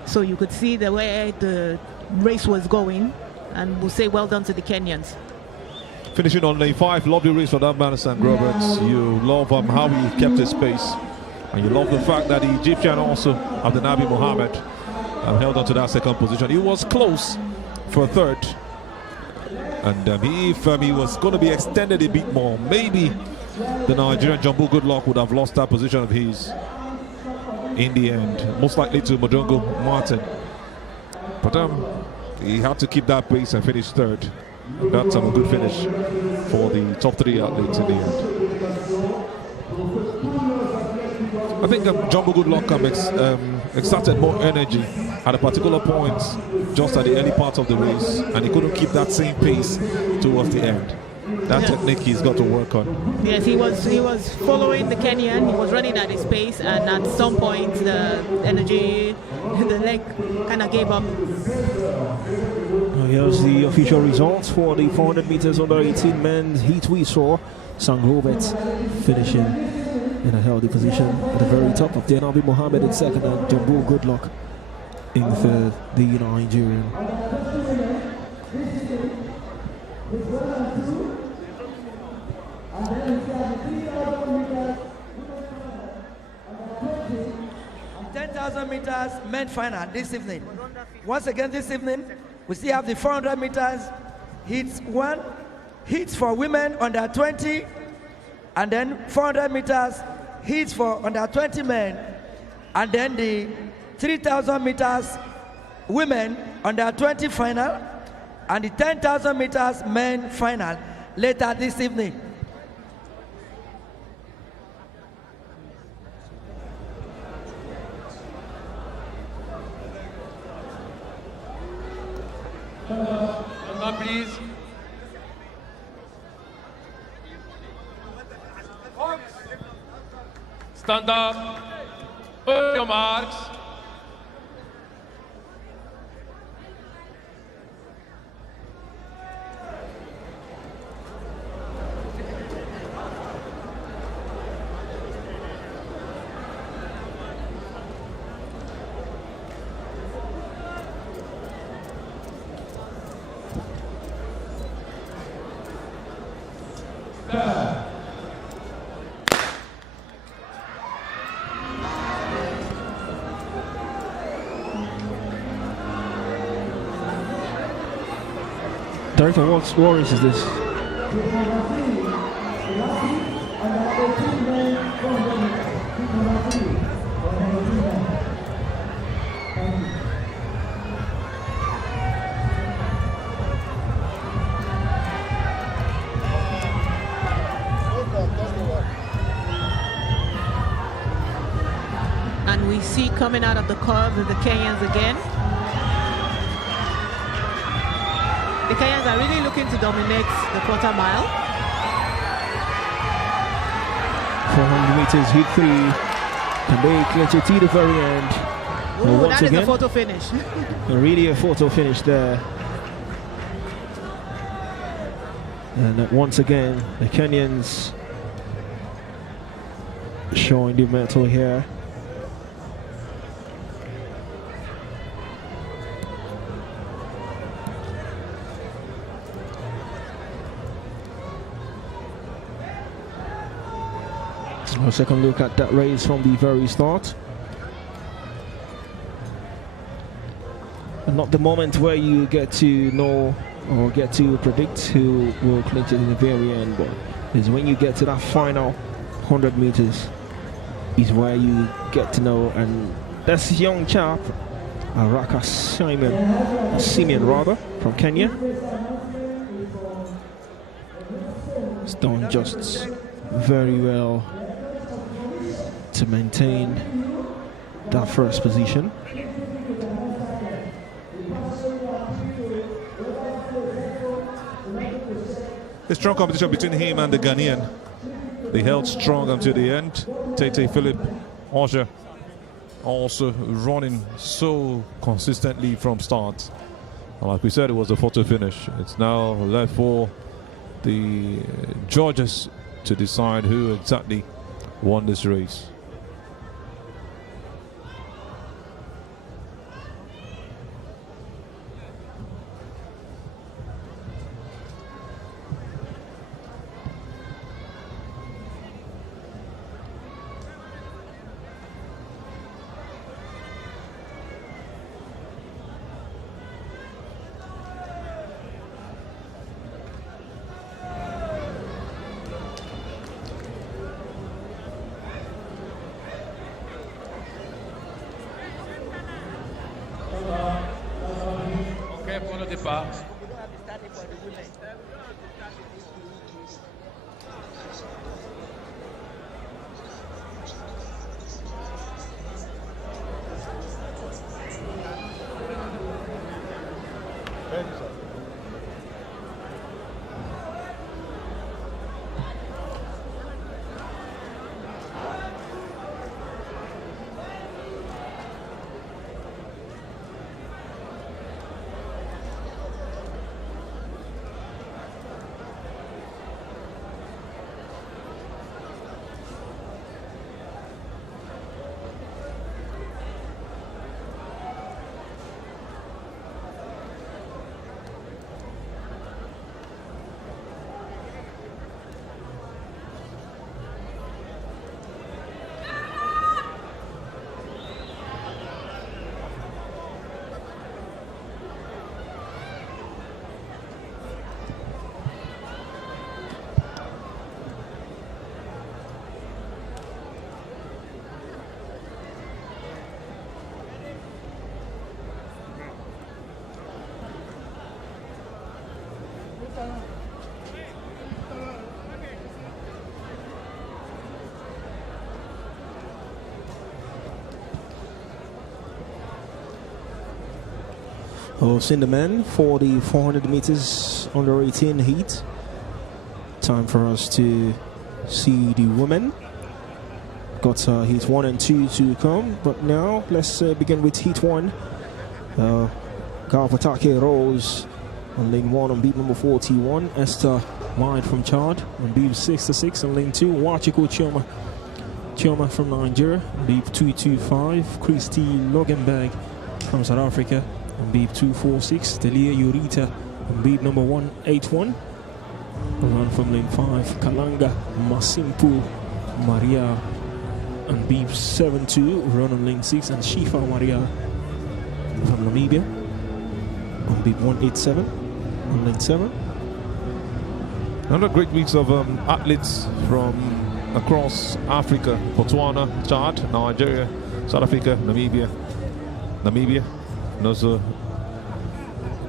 so you could see the way the race was going, and we'll say well done to the Kenyans. Finishing on lane 5, lovely race for that man, Sangrobet. You love how he kept his pace And you love the fact that the Egyptian also, Abdenabi Mohammed, held on to that second position. He was close for third. And if he was going to be extended a bit more, maybe the Nigerian Jumbo Goodluck would have lost that position of his in the end, most likely to Modongo Martin. But he had to keep that pace and finish third. That's a good finish for the top 3 athletes in the end. I think Jumbo Goodluck exerted more energy at a particular point just at the early part of the race, and he couldn't keep that same pace towards the end. That technique he's got to work on. Yes, he was following the Kenyan. He was running at his pace, and at some point the energy, the leg kind of gave up. Here's the official results for the 400 meters under 18 men's heat. We saw St. Robert finishing in a healthy position at the very top, of Abdenabi Mohammed in second and Jumbo Goodluck in third, the Nigerian. 10,000 meters men final this evening. Once again this evening, we still have the 400 meters heats 1, heats for women under 20, and then 400 meters heats for under 20 men, and then the 3,000 meters women under 20 final, and the 10,000 meters men final later this evening. Please. Stand up. Put your marks. Director, what race is this? And we see coming out of the curve the Kenyans again. The Kenyans are really looking to dominate the quarter mile. 400 meters heat 3. Can they clinch it to the very end? Ooh, Once that is again, a photo finish. really a photo finish there. And once again, the Kenyans showing the mettle here. A second look at that race from the very start. And not the moment where you get to know or get to predict who will clinch it in the very end, but it's when you get to that final 100 meters is where you get to know. And this young chap, Araka Simeon rather, from Kenya, has done just very well to maintain that first position. A strong competition between him and the Ghanaian. They held strong until the end. Tete Philip Osher also running so consistently from start. And like we said, it was a photo finish. It's now left for the judges to decide who exactly won this race. prêt pour le départ. Hosting the men for the 400 meters under 18 heat. Time for us to see the women. Got heat 1 and 2 to come, but now let's begin with heat 1. Garfatake Rose on lane 1 on beat number 41. Esther Wide from Chad on beat 6-6 on lane 2. Wachiko Chioma from Nigeria on beat 225. Christy Logenberg from South Africa on beep 246, Delia Urita on beep number 181. Run from lane 5, Kalanga Masimpu Maria on beep 72. Run on lane 6, and Shifa Maria from Namibia on beep 187 on lane 7. Another great mix of athletes from across Africa: Botswana, Chad, Nigeria, South Africa, Namibia, and also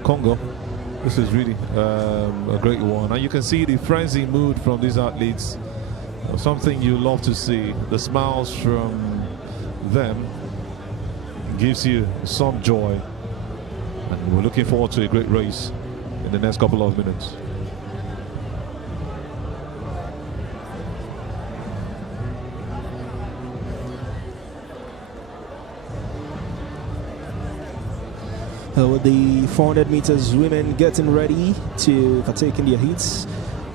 Congo. This is really a great one, and you can see the frenzy mood from these athletes. Something you love to see. The smiles from them gives you some joy, and we're looking forward to a great race in the next couple of minutes. With the 400 meters women getting ready to partake in their heats.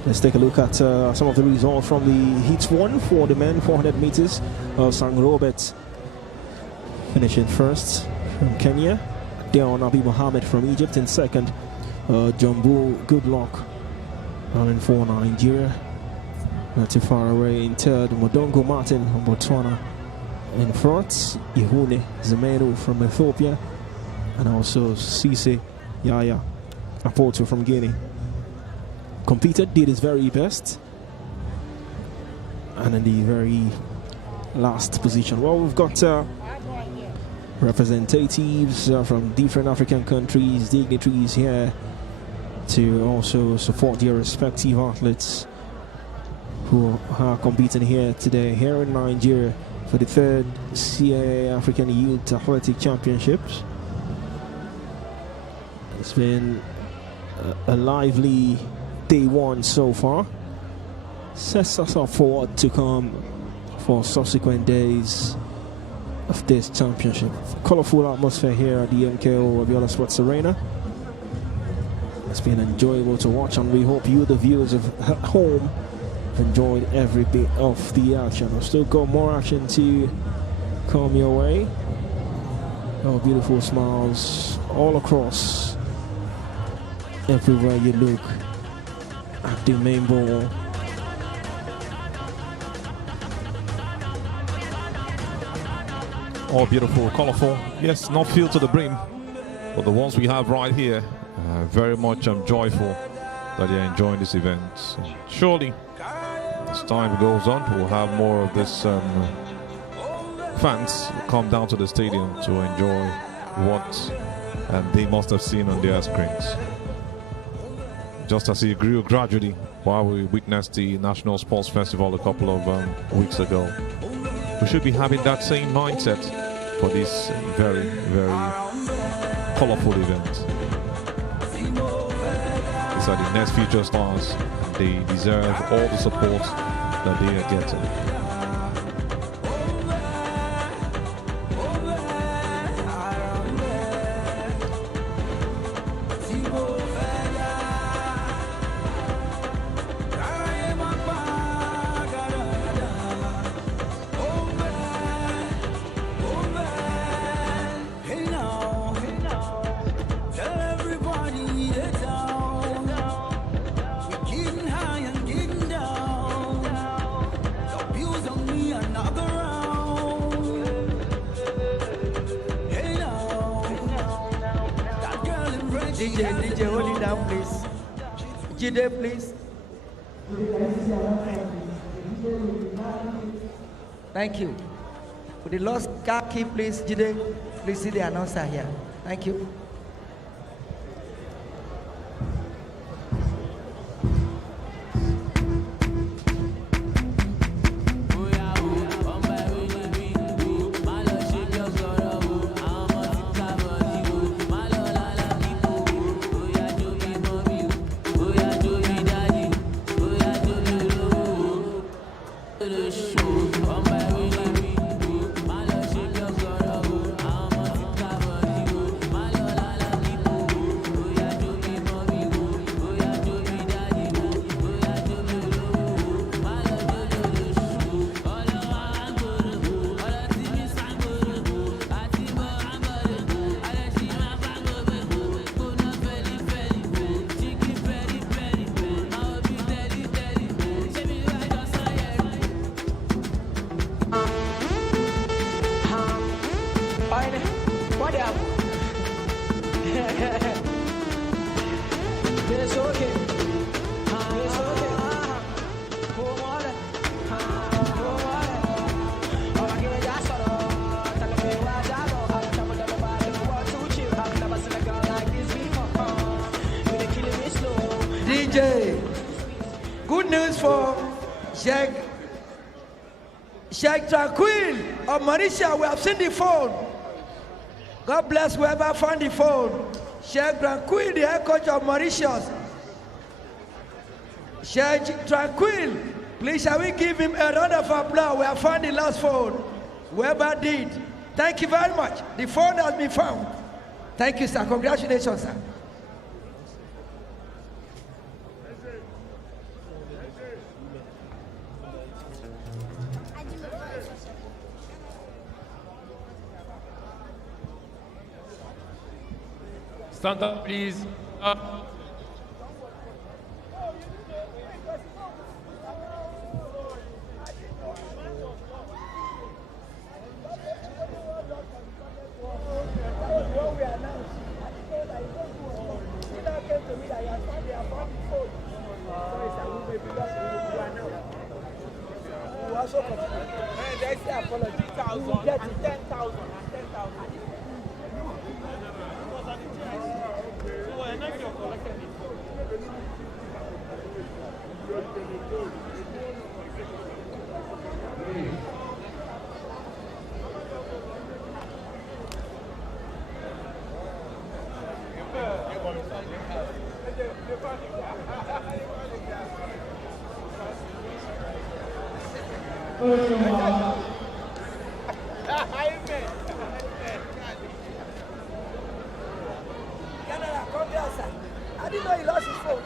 Let's take a look at some of the results from the heat 1 for the men 400 meters. Sang Robert finishing first from Kenya. Deon Abi Mohammed from Egypt in second. Jumbo Goodluck running for Nigeria. Not too far away in third. Modongo Martin from Botswana in fourth. Ihune Zemenu from Ethiopia. And also Cisse Yaya Apoto from Guinea. Competed, did his very best, and in the very last position. Well, we've got representatives from different African countries, dignitaries here to also support their respective athletes who are competing here today, here in Nigeria for the 3rd CIA African Youth Athletic Championships. It's been a lively day 1 so far. Sets us up for what to come for subsequent days of this championship. Colorful atmosphere here at the MKO Abiola Sports Arena. It's been enjoyable to watch, and we hope you, the viewers at home, have enjoyed every bit of the action. We've still got more action to come your way. Oh, beautiful smiles all across. Everywhere you look at the main ball. All beautiful, colorful. Yes, not filled to the brim, but the ones we have right here very much joyful that you're enjoying this event. And surely, as time goes on, we'll have more of this fans come down to the stadium to enjoy what they must have seen on their screens. Just as it grew gradually while we witnessed the National Sports Festival a couple of weeks ago. We should be having that same mindset for this very, very colorful event. These are the next future stars. They deserve all the support that they are getting. DJ, hold it down, please. Jide, please. Thank you. With the lost car key, please, Jide, please see the announcer here. Thank you. DJ, good news for Sheikh Tranquil of Mauritius. We have seen the phone. God bless whoever found the phone. Sheikh Tranquil, the head coach of Mauritius. Sheikh Tranquil, please shall we give him a round of applause? We have found the last phone. Whoever did. Thank you very much. The phone has been found. Thank you, sir. Congratulations, sir. Stand up, please. Up. I didn't know he lost his phone.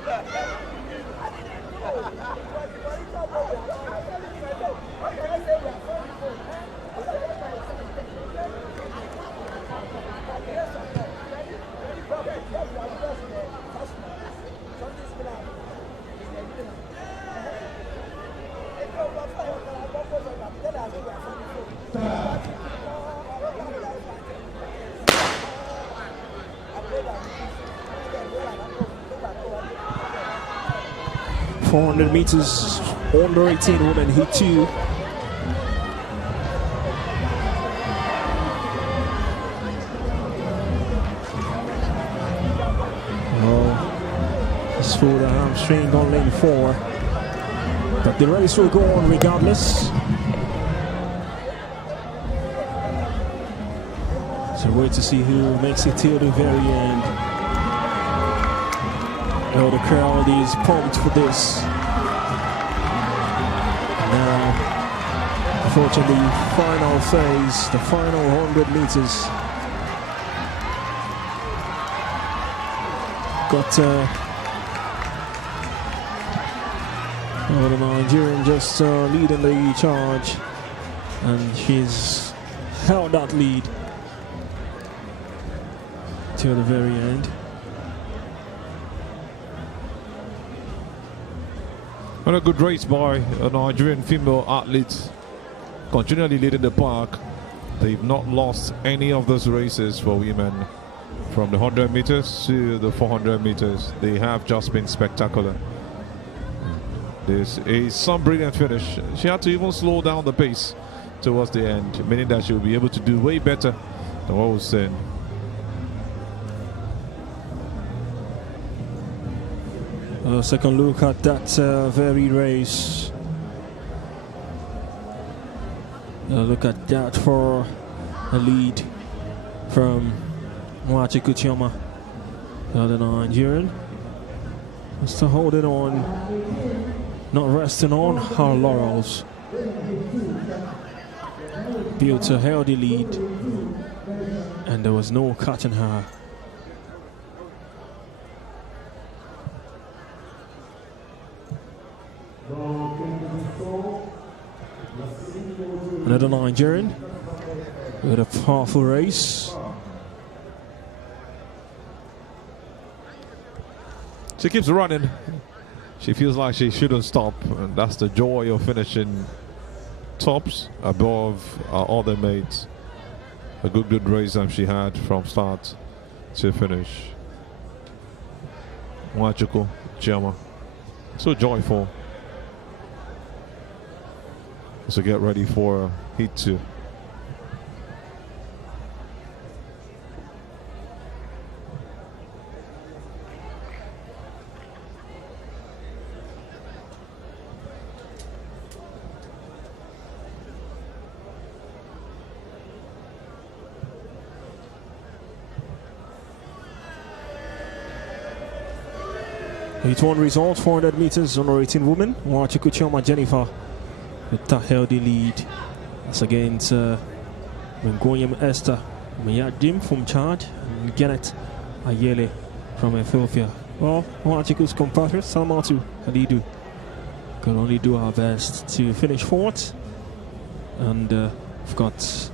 .400 meters, under 18 women hit 2. Just for the hamstring on lane 4. But the race will go on regardless. So wait to see who makes it till the very end. Oh, the crowd is pumped for this. Now, unfortunately, final phase, the final 100 meters. Got the Nigerian just leading the charge, and she's held that lead till the very end. What a good race by a Nigerian female athlete, continually leading the pack. They've not lost any of those races for women. From the 100 meters to the 400 meters, they have just been spectacular. This is some brilliant finish. She had to even slow down the pace towards the end, meaning that she'll be able to do way better than what was saying. Second look at that very race. Look at that for a lead from Nwachukwu Chioma, the Nigerian. Still holding on, not resting on her laurels. Built a healthy lead, and there was no catching her. Another Nigerian with a powerful race. She keeps running. She feels like she shouldn't stop, and that's the joy of finishing tops above our other mates. A good race that she had from start to finish. Nwachukwu Chioma, so joyful. So get ready for heat 2. Heat 1 result, 400 meters, under 18 women. Nwachukwu Chioma Jennifer with that healthy lead. That's against Ngoyem Esther Mayadim from Chad and Janet Ayele from Ethiopia. Well, Nwachukwu's compatriot Salamatu Halidu could only do our best to finish fourth, and we've got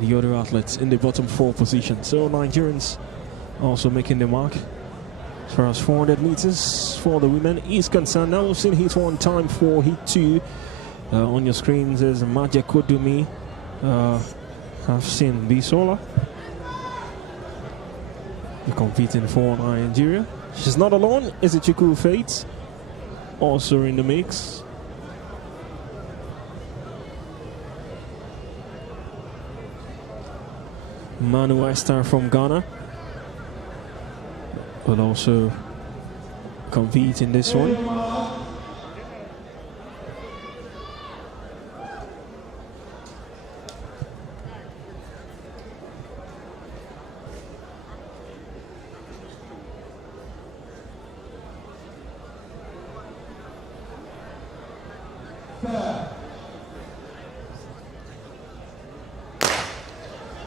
the other athletes in the bottom 4 position. So Nigerians also making the mark. As far as 400 meters for the women is concerned, now we've seen Heat 1 time for Heat 2. On your screens is Maja Kodumi. I've seen Bisola competing for Nigeria. She's not alone. Ezichukwu Fates also in the mix. Manu Esther from Ghana will also compete in this one.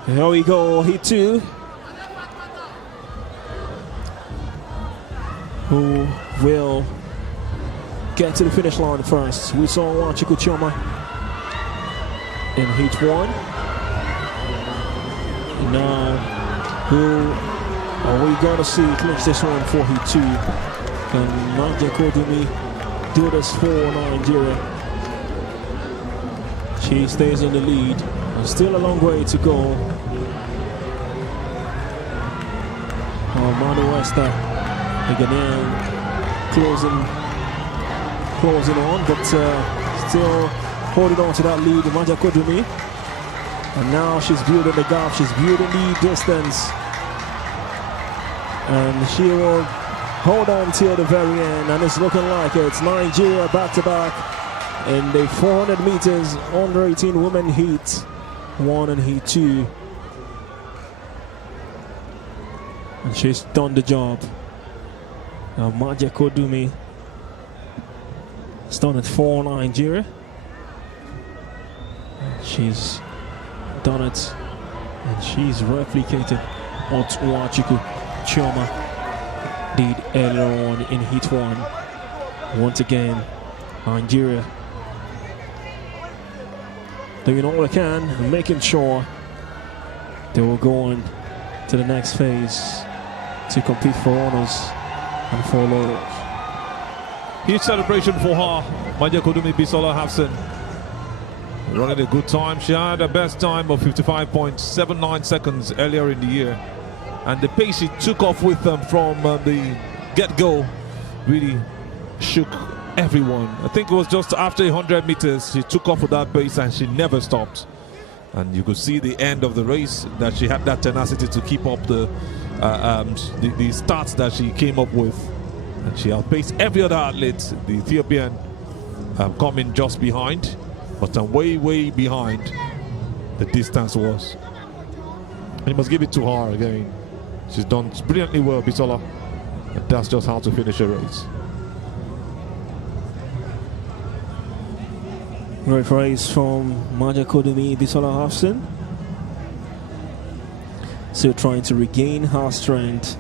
Here we go, Heat 2. Who will get to the finish line first? We saw Nwachukwu Chioma in Heat 1. Now, who are we going to see clinch this one for Heat 2? Can Maja Kodumi do this for Nigeria? She stays in the lead. Still a long way to go. Manu Esther, the Ghanaian, closing on, but still holding on to that lead, Maja Kodumi. And now she's building the gap, she's building the distance. And she will hold on till the very end, and it's looking like it's Nigeria back-to-back in the 400 meters under 18 women heat 1 and heat 2. And she's done the job. Now Maja Kodumi has done it for Nigeria. She's done it, and she's replicated what Nwachukwu Chioma did earlier on in heat 1. Once again, Nigeria doing all they can and making sure they will go on to the next phase to compete for honors and for laurels. Huge celebration for her, Maja Kodumi Bisola Hafson. Running a good time. She had her best time of 55.79 seconds earlier in the year. And the pace she took off with them from the get-go really shook everyone. I think it was just after 100 meters she took off with that pace and she never stopped. And you could see the end of the race that she had that tenacity to keep up the starts that she came up with. And she outpaced every other athlete. The Ethiopian coming just behind, but way behind the distance was. And you must give it to her again. She's done brilliantly well, Bisola. And that's just how to finish a race. Great race from Maja Kodumi Bisola Hafson. Still trying to regain her strength.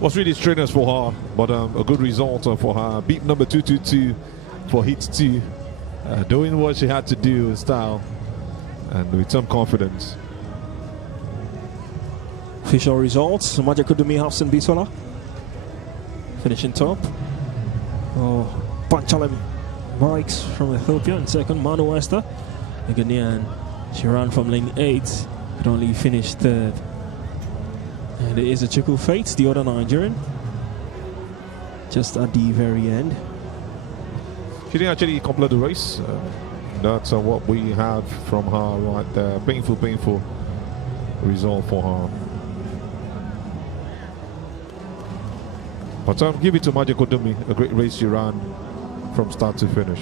Was really strenuous for her, but a good result for her. Beat number 222 for heat 2. Doing what she had to do in style and with some confidence. Official results: Maja Kodumi Hafson Bisola finishing top. Panchalem Bikes from Ethiopia in second. Manu Esther, the Ghanaian, she ran from lane 8, but only finished third. And it is a Chukwu Fate, the other Nigerian, just at the very end. She didn't actually complete the race. That's what we have from her right there. Painful result for her. But give it to Maja Kodumi, a great race she ran from start to finish.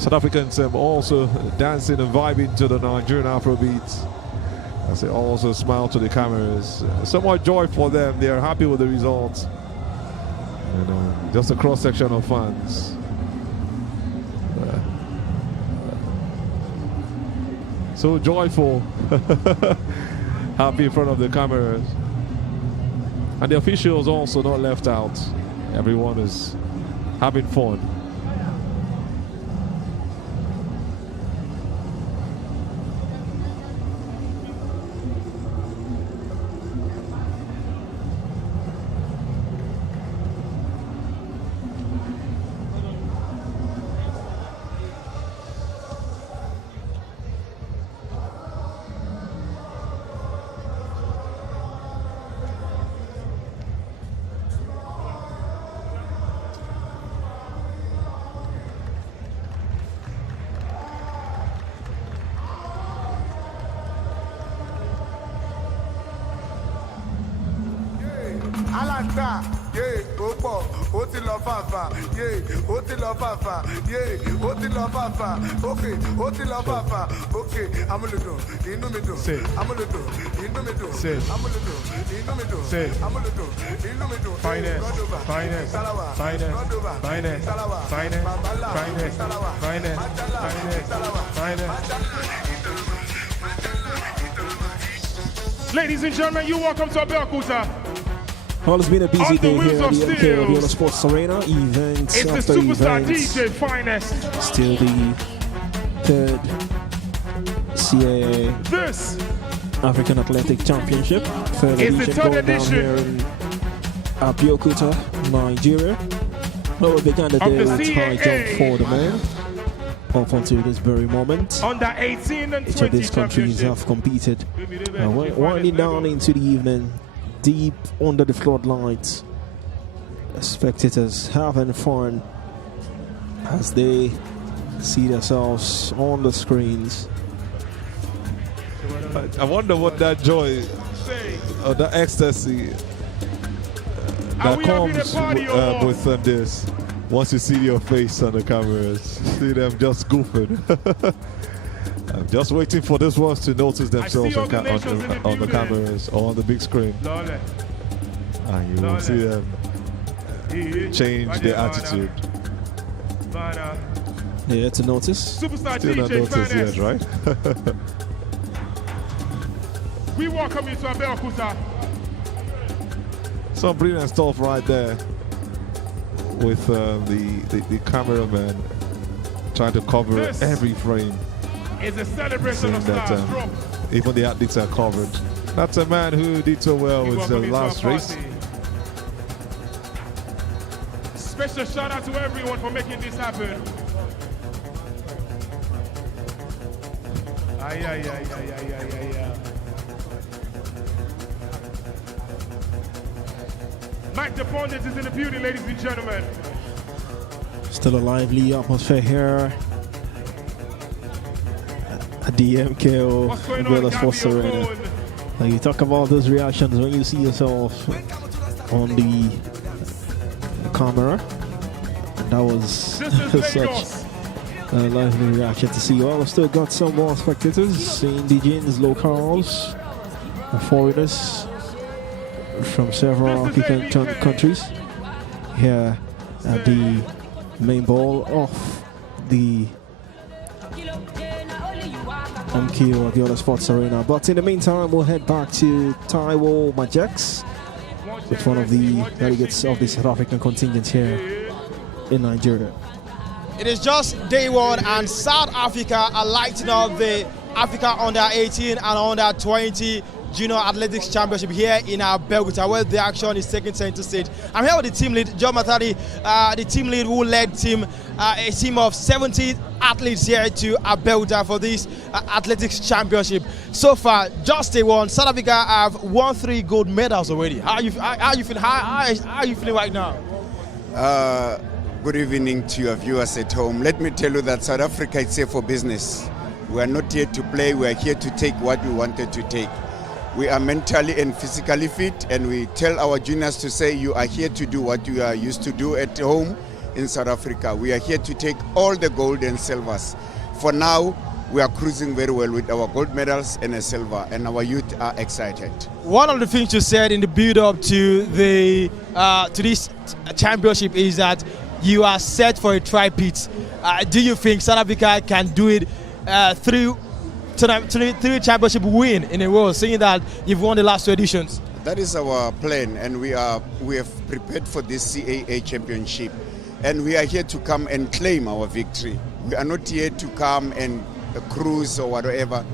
South Africans also dancing and vibing to the Nigerian Afrobeats as they also smile to the cameras. Somewhat joy for them. They are happy with the results. And just a cross-section of fans. So joyful. Happy in front of the cameras. And the officials also not left out. Everyone is having fun. Fanta, yeah, Opo, Oti love Fafa, yeah, Oti love Fafa, yeah, Oti love Fafa, okay, Oti love Fafa, okay, I'm a little, Inumido, I'm a little, Inumido, I'm a little, Inumido, I'm a little, Inumido, finance, finance, finance, finance, finance, finance, finance, finance. Ladies and gentlemen, you welcome to Abeokuta. Well, it's been a busy day here at the MK Steels. Abiola Sports Arena. Events It's the after superstar events. DJ Finest. Still the third CAA This African Athletic Championship. Third is the edition third going down edition. here in Abeokuta, Nigeria. Well, we began the day the with high jump CAA. for the men. Up until this very moment, Under 18 and each of 20 these countries championship. have competed. Winding down into the evening, deep under the floodlights, spectators having fun as they see themselves on the screens. I wonder what that joy or that ecstasy that comes with this. Once you see your face on the cameras, see them just goofing. I'm just waiting for these ones to notice themselves on the cameras or on the big screen. And you will see them change their attitude. Yeah, to notice. Superstar Still not DJ noticed yet, right? We welcome you to Abeokuta. Some brilliant stuff right there with the cameraman trying to cover This every frame. It's a celebration Saying of that stars. Drop. even the athletes are covered. That's a man who did so well We with the welcome you to our last race. party. Special shout out to everyone for making this happen. Ay, ay, ay, ay, ay, ay, ay, ay. Mike the Pundit is in the building, ladies and gentlemen. Still a lively atmosphere here at the MKO Abiola Sports Arena. Now you talk about those reactions when you see yourself on the camera. That was such a lively reaction to see. Well, we've still got some more spectators, indigenous, locals, foreigners from several African countries here at the main ball of the MKO Abiola Sports Arena. But in the meantime, we'll head back to Taiwo Majex with one of the delegates of the South African contingent here in Nigeria. It is just day one, and South Africa are lighting up the Africa Under 18 and Under 20 Junior Athletics Championship here in Abeokuta, where the action is taking center stage. I'm here with the team lead, John Matari, the team lead who led a team of 70 athletes here to Abeokuta for this Athletics Championship. So far, just day one, South Africa have won 3 gold medals already. How are you feeling? How are you feeling right now? Good evening to your viewers at home. Let me tell you that South Africa is here for business. We are not here to play, we are here to take what we wanted to take. We are mentally and physically fit, and we tell our juniors to say you are here to do what you are used to do at home in South Africa. We are here to take all the gold and silvers. For now, we are cruising very well with our gold medals and a silver, and our youth are excited. One of the things you said in the build-up to the to this championship is that you are set for a tri-peat. Do you think South Africa can do it through three championship win in a row, seeing that you've won the last 2 editions? That is our plan, and we have prepared for this CAA championship, and we are here to come and claim our victory. We are not here to come and cruise or whatever.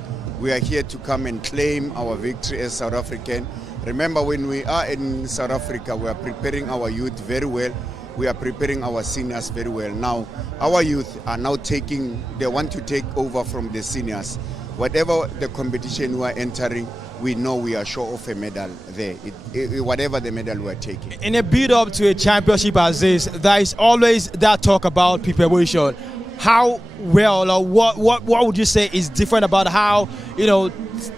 We are here to come and claim our victory as South African. Remember, when we are in South Africa, we are preparing our youth very well. We are preparing our seniors very well. Now, our youth are now they want to take over from the seniors. Whatever the competition we are entering, we know we are sure of a medal there, whatever the medal we are taking. In a build-up to a championship as this, there is always that talk about preparation. how well, or what would you say is different about how, you know,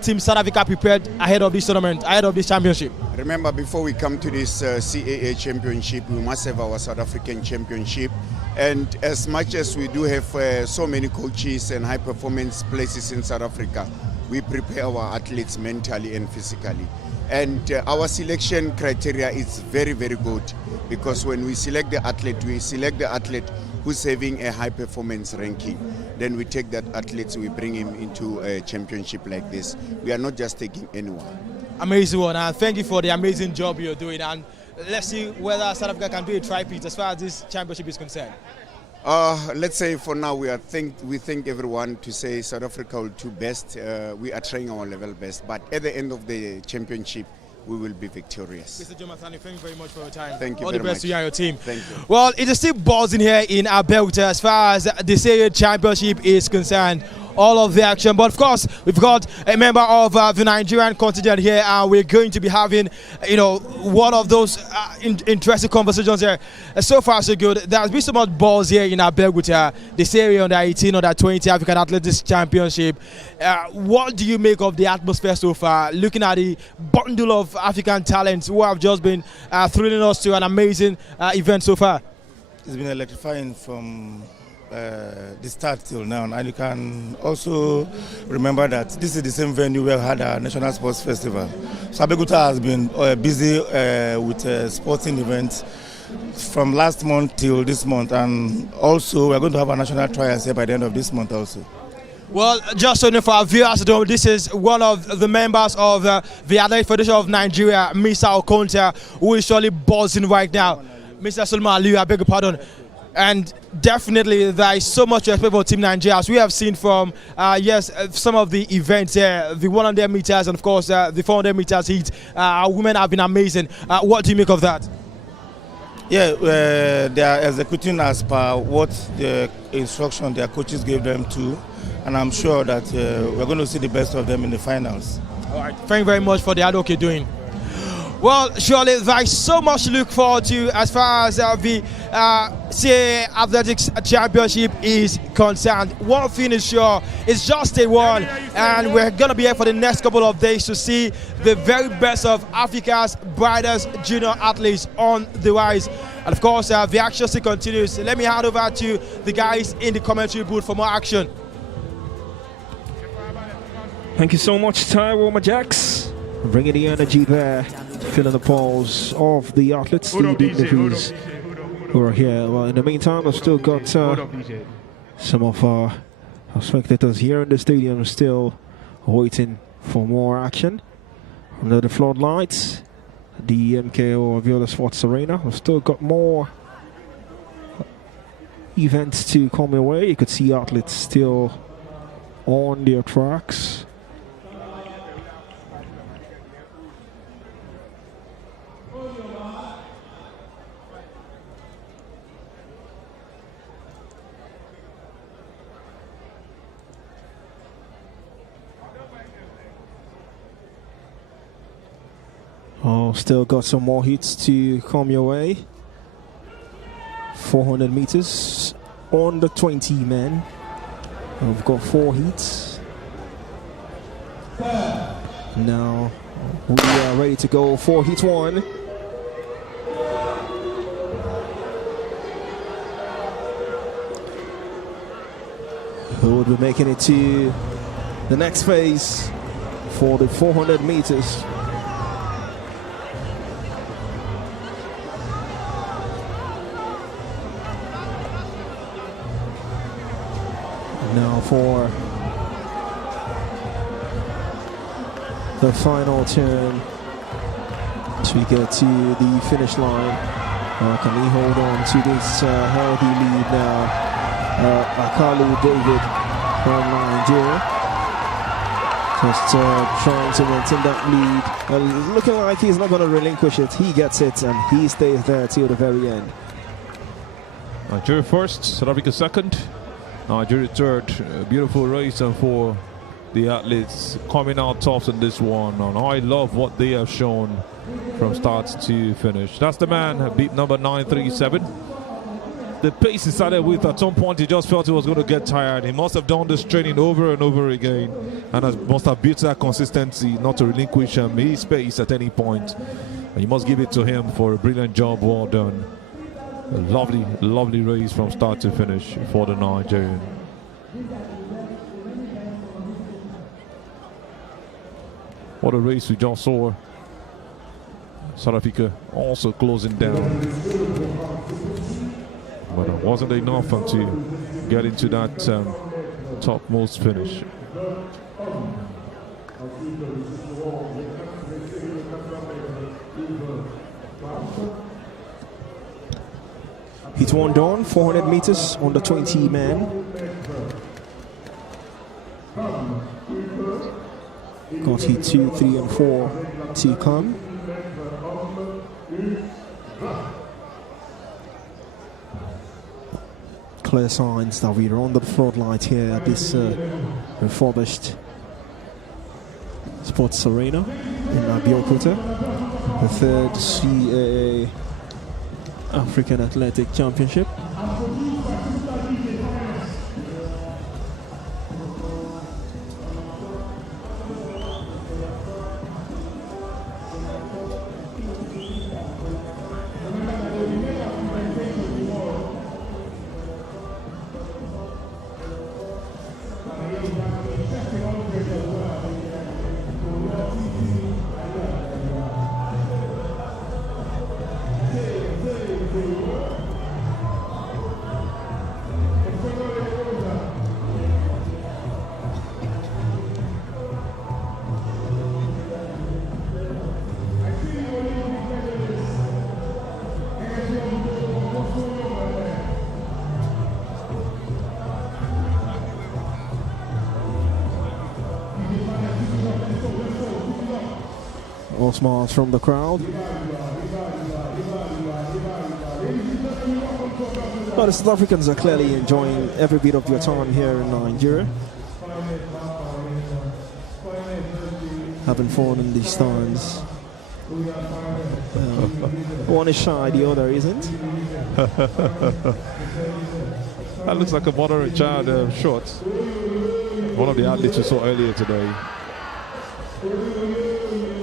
Team South Africa prepared ahead of this tournament, ahead of this championship? Remember, before we come to this CAA championship, we must have our South African championship. And as much as we do have so many coaches and high performance places in South Africa, we prepare our athletes mentally and physically. And our selection criteria is very, very good, because when we select the athlete who's having a high performance ranking. Then we take that athlete, we bring him into a championship like this. We are not just taking anyone. Amazing one, and thank you for the amazing job you're doing. And let's see whether South Africa can do a try-peat as far as this championship is concerned. Let's say for now we think everyone to say South Africa will do best. We are trying our level best, but at the end of the championship, we will be victorious. Mr. Jonathan, thank you very much for your time. Thank you All very the best much. to you and your team. Thank you. Well, it is still buzzing here in Abeokuta as far as the CAA Championship is concerned. All of the action, but of course we've got a member of the Nigerian contingent here, and we're going to be having, you know, one of those interesting conversations here. So far so good. There's been so much buzz here in Abeokuta, the CAA under 18, under 20 African Athletics Championship. What do you make of the atmosphere so far? Looking at the bundle of African talents who have just been thrilling us to an amazing event so far. It's been electrifying from the start till now, and you can also remember that this is the same venue where we had our National Sports Festival. So Abeokuta has been busy with sporting events from last month till this month, and also we're going to have a national trials here by the end of this month also. Well, just so you know, for our viewers, this is one of the members of the Athletic Federation of Nigeria, Mr. Okonta, who is surely buzzing right now. Mr. Solomon Aliyu, I beg your pardon. And definitely there is so much respect for Team Nigeria, as we have seen from some of the events here, the 100 meters and of course the 400 meters heat. Our women have been amazing. What do you make of that? Yeah, they are executing as per what the instruction their coaches gave them to, and I'm sure that we're going to see the best of them in the finals. All right, thank you very much for the hard work you're doing. Well, surely there is so much to look forward to as far as the CAA Athletics Championship is concerned. One thing is sure, it's just day one, and we're going to be here for the next couple of days to see the very best of Africa's brightest junior athletes on the rise. And of course, the action still continues. Let me hand over to the guys in the commentary booth for more action. Thank you so much, Taiwo Majax. Bringing the energy there, filling the pulse of the athletes, the dignitaries who are here. Well, in the meantime, I've still got some of our spectators here in the stadium still waiting for more action. Under the floodlights, the MKO Abiola Sports Arena. I've still got more events to come your way. You could see athletes still on their tracks. Oh, still got some more hits to come your way. 400 meters on the 20 men. We've got 4 heats. Now we are ready to go for heat 1. Who will be making it to the next phase for the 400 meters. Now for the final turn to get to the finish line. Can he hold on to this healthy lead now? Akalu David from Nigeria just trying to maintain that lead. Looking like he's not going to relinquish it. He gets it and he stays there till the very end. Nigeria first, South Africa second. Nigeria third. Beautiful race and for the athletes coming out tops in this one. And I love what they have shown from start to finish. That's the man, beat number 937. the pace he started with, at some point he just felt he was going to get tired. He must have done this training over and over again, and must have built that consistency not to relinquish his pace at any point. And you must give it to him for a brilliant job. Well done. A lovely, lovely race from start to finish for the Nigerian. What a race we just saw. South Africa also closing down. But it wasn't enough to get into that topmost finish. Heat 1 done, 400 meters on the 20 man. Got heat 2, 3 and 4 to come. Clear signs that we're on the floodlight here at this refurbished sports arena in Abeokuta, the third CAA African Athletic Championship. All smiles from the crowd. But the South Africans are clearly enjoying every bit of their time here in Nigeria. Having fun in these stands. One is shy, the other isn't. That looks like a mother and child shot. One of the athletes you saw earlier today.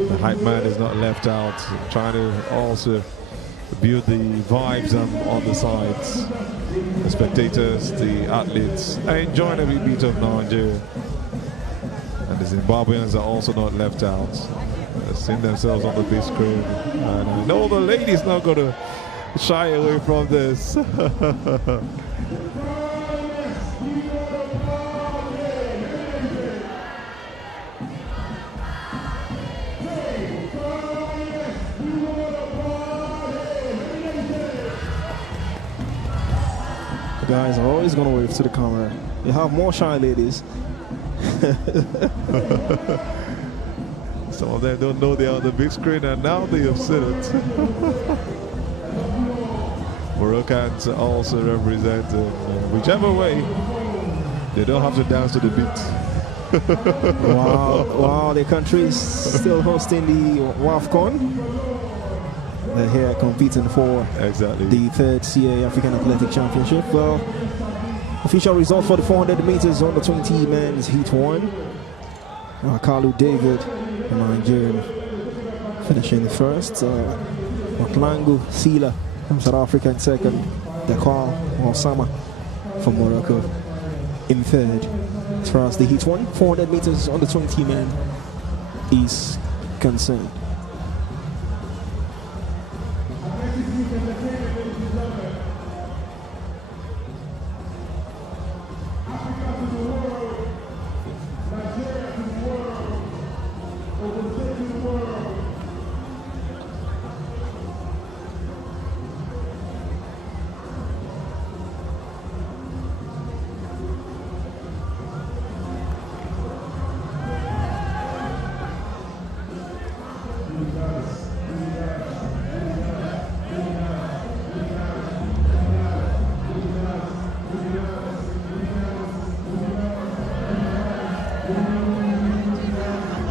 The hype man is not left out, trying to also build the vibes on the sides. The spectators, the athletes are enjoying every beat of Nigeria. And the Zimbabweans are also not left out. They're seeing themselves on the big screen. And I know the ladies not going to shy away from this. Guys are always going to wave to the camera. You have more shy ladies. Some of them don't know they're on the big screen, and now they have seen it. Moroccans are also represented. Whichever way, they don't have to dance to the beat. Wow, the country is still hosting the WAFCON. They're here competing for the third CA African Athletic Championship. Well, official result for the 400 meters on the 20 men's heat 1. Kalu David, the Nigerian, finishing first. Matlangu Sila from South Africa in second. Dakar Osama from Morocco in third. As far as the heat 1, 400 meters on the 20 men is concerned.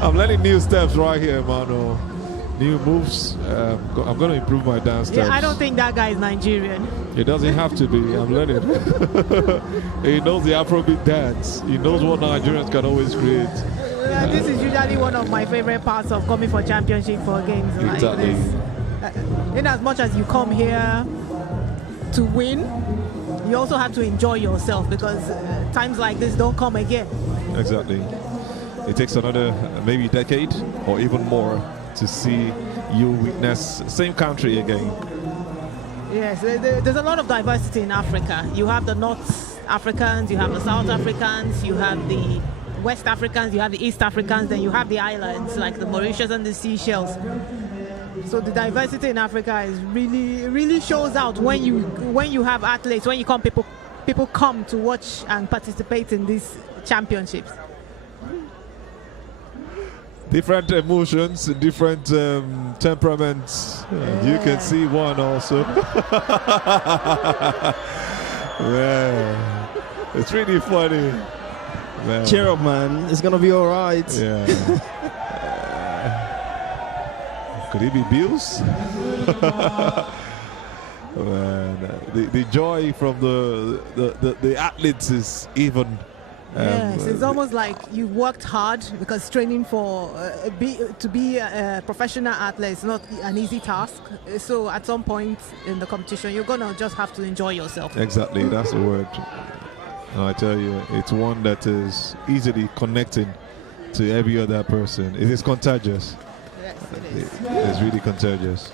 I'm learning new steps right here, Mano. new moves. I'm going to improve my dance steps. Yeah, I don't think that guy is Nigerian. It doesn't have to be. I'm learning. He knows the Afrobeat dance. He knows what Nigerians can always create. This is usually one of my favorite parts of coming for championship for games like Exactly. this. In as much as you come here to win, you also have to enjoy yourself because times like this don't come again. Exactly. It takes another maybe decade or even more to see you witness same country again. Yes, there's a lot of diversity in Africa. You have the North Africans, you have the South Africans, you have the West Africans, you have the East Africans, then you have the islands like the Mauritius and the Seychelles. So the diversity in Africa is really shows out when you have athletes, when you come, people come to watch and participate in these championships. Different emotions, different temperaments. You can see one also. Man, it's really funny. Man. Cheer up, man. It's gonna be all right. Yeah. Could he be Bills? Man, the joy from the athletes is even. Yes, it's almost like you worked hard because training for to be a professional athlete is not an easy task. So at some point in the competition, you're gonna just have to enjoy yourself. Exactly, that's the word. I tell you, it's one that is easily connecting to every other person. It is contagious. Yes, it is. It's really contagious.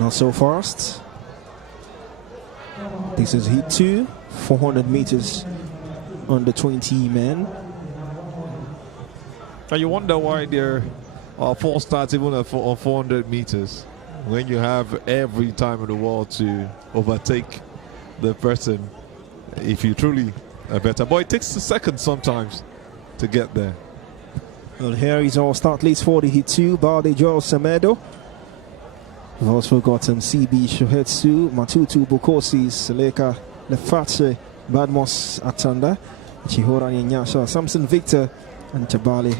Not so fast. This is heat 2, 400 meters under 20 men. And you wonder why there are 4 starts even on 400 meters when you have every time in the world to overtake the person if you truly are better. But it takes a second sometimes to get there. Well, here is our start list for the heat 2. Balde Joel Semedo. We've also got CB Shohetsu, Matutu Bukosi, Seleka Lefache, Badmos Atanda, Chihora Nyasha, Samson Victor, and Tabale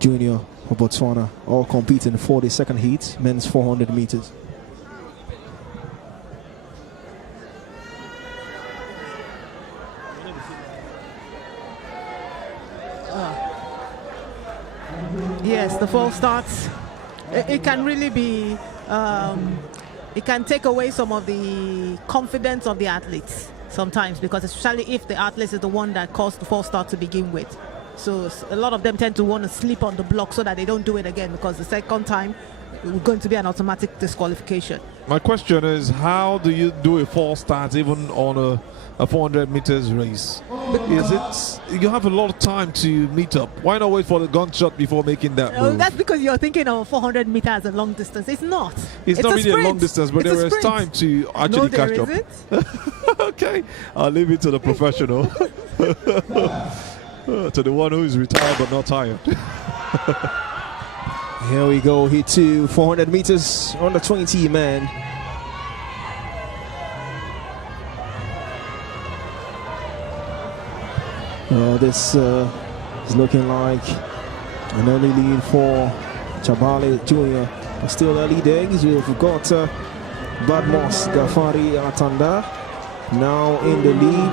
Jr. of Botswana, all competing for the second heat, men's 400 meters. Yes, the false starts. It can really be. It can take away some of the confidence of the athletes sometimes, because especially if the athlete is the one that caused the false start to begin with. So a lot of them tend to want to sleep on the block so that they don't do it again, because the second time it's going to be an automatic disqualification. My question is, how do you do a false start even on a 400 meters race? Is it you have a lot of time to meet up? Why not wait for the gunshot before making that move? That's because you're thinking of 400 meters as a long distance. It's not. It's not really a long distance, but there is time to actually catch up. Okay, I'll leave it to the professional. To the one who is retired but not tired. Here we go, heat 2, 400 meters under 20 men. This is looking like an early lead for Chabale Jr. But still early days. We've got Badmos Gafari Atanda now in the lead.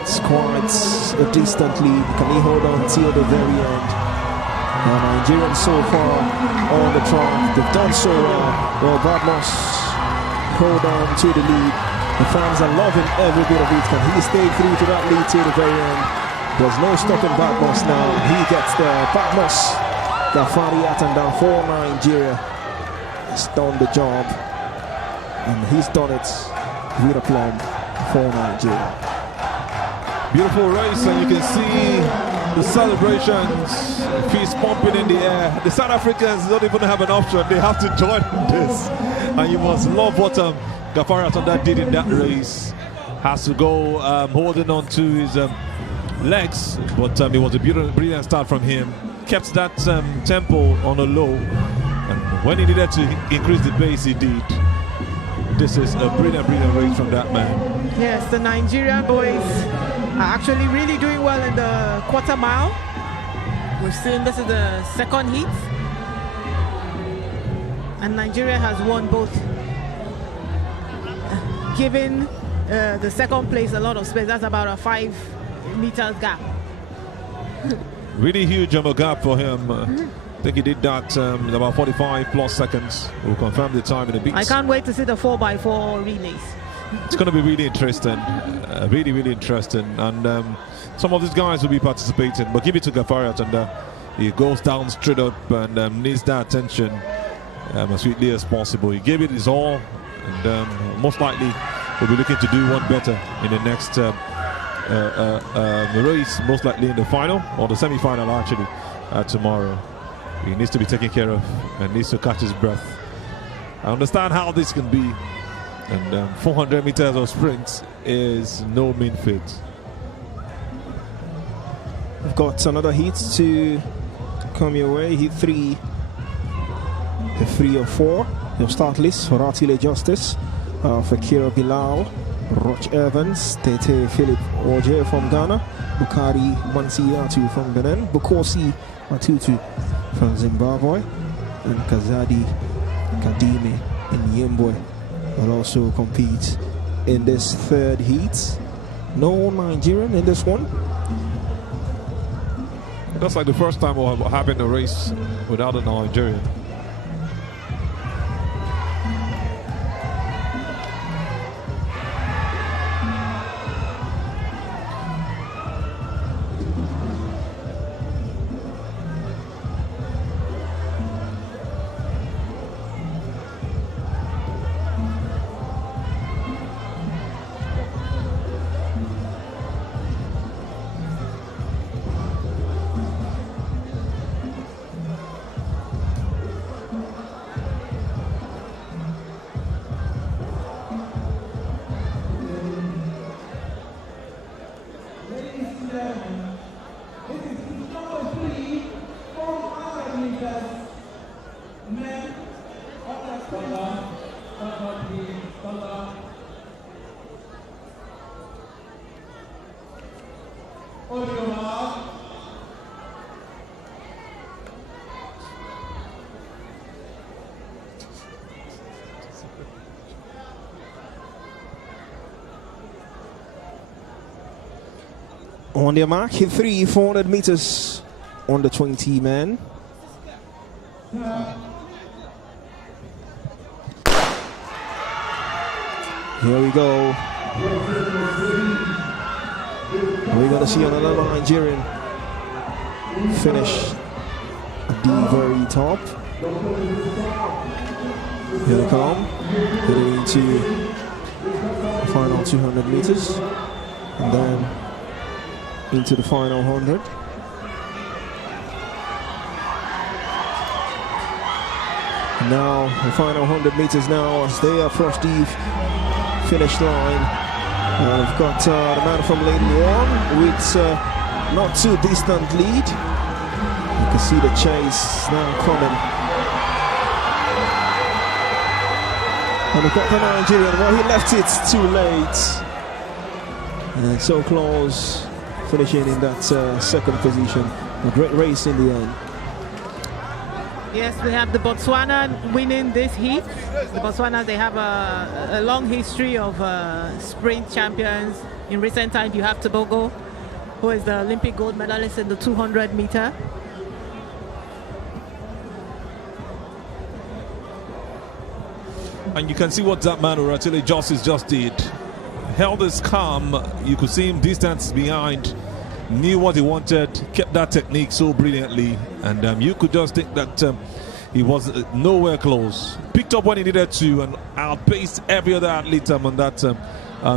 It's quite a distant lead. Can he hold on till the very end? Nigerians so far on the track, they've done so well. Well, Badmos hold on to the lead. The fans are loving every bit of it. Can he stay through to that lead till the very end? There's no stopping Badmos now. He gets there. Badmos, Gafari Atanda for Nigeria. He's done the job, and he's done it with aplomb for Nigeria. Beautiful race, and you can see the celebrations, fist pumping in the air. The South Africans don't even have an option. They have to join this. And you must love what Gafari Atanda did in that race. Has to go holding on to his legs, but it was a brilliant start from him. Kept that tempo on a low, and when he needed to increase the pace, he did. This is a brilliant race from that man. Yes, the Nigerian boys are actually really doing well in the quarter mile. We've seen this is the second heat, and Nigeria has won both, giving the second place a lot of space. That's about a 5 meters gap. Really huge gap for him. I think he did that in about 45 plus seconds. We'll confirm the time in a bit. I can't wait to see the 4x4 relays. It's going to be really interesting, really interesting, and some of these guys will be participating. But give it to Gafariat, and he goes down straight up and needs that attention as sweetly as possible. He gave it his all, and most likely will be looking to do one better in the next race, most likely in the final or the semi-final actually tomorrow. He needs to be taken care of and needs to catch his breath. I understand how this can be. And 400 meters of sprints is no mean feat. We've got another heat to come your way. Heat 3, the 3 or 4. Your start list for Atile Justice, Fakira Bilal, Roch Evans, Tete Philip Oje from Ghana, Bukari Mansiatu from Benin, Bukosi Matutu from Zimbabwe, and Kazadi Kadime in Yembwe will also compete in this third heat. No Nigerian in this one. That's like the first time we're having a race without a Nigerian. On their mark, hit 3, 400 meters on the 20 men. Here we go. We're going to see another Nigerian finish at the very top. Here they come, heading into the final 200 meters, and then into the final 100. Now the final 100 meters now as they approach the finish line. We've got the man from lane 1 with not too distant lead. You can see the chase now coming. And we've got the Nigerian, well, he left it too late. And so close, finishing in that second position. A great race in the end. Yes, we have the Botswana winning this heat. The Botswana, they have a long history of sprint champions. In recent times, you have Tobago, who is the Olympic gold medalist in the 200 meter. And you can see what that man, Atile Justice, just did. Held his calm. You could see him distance behind. Knew what he wanted, kept that technique so brilliantly, and you could just think that he was nowhere close. Picked up when he needed to and outpaced every other athlete on that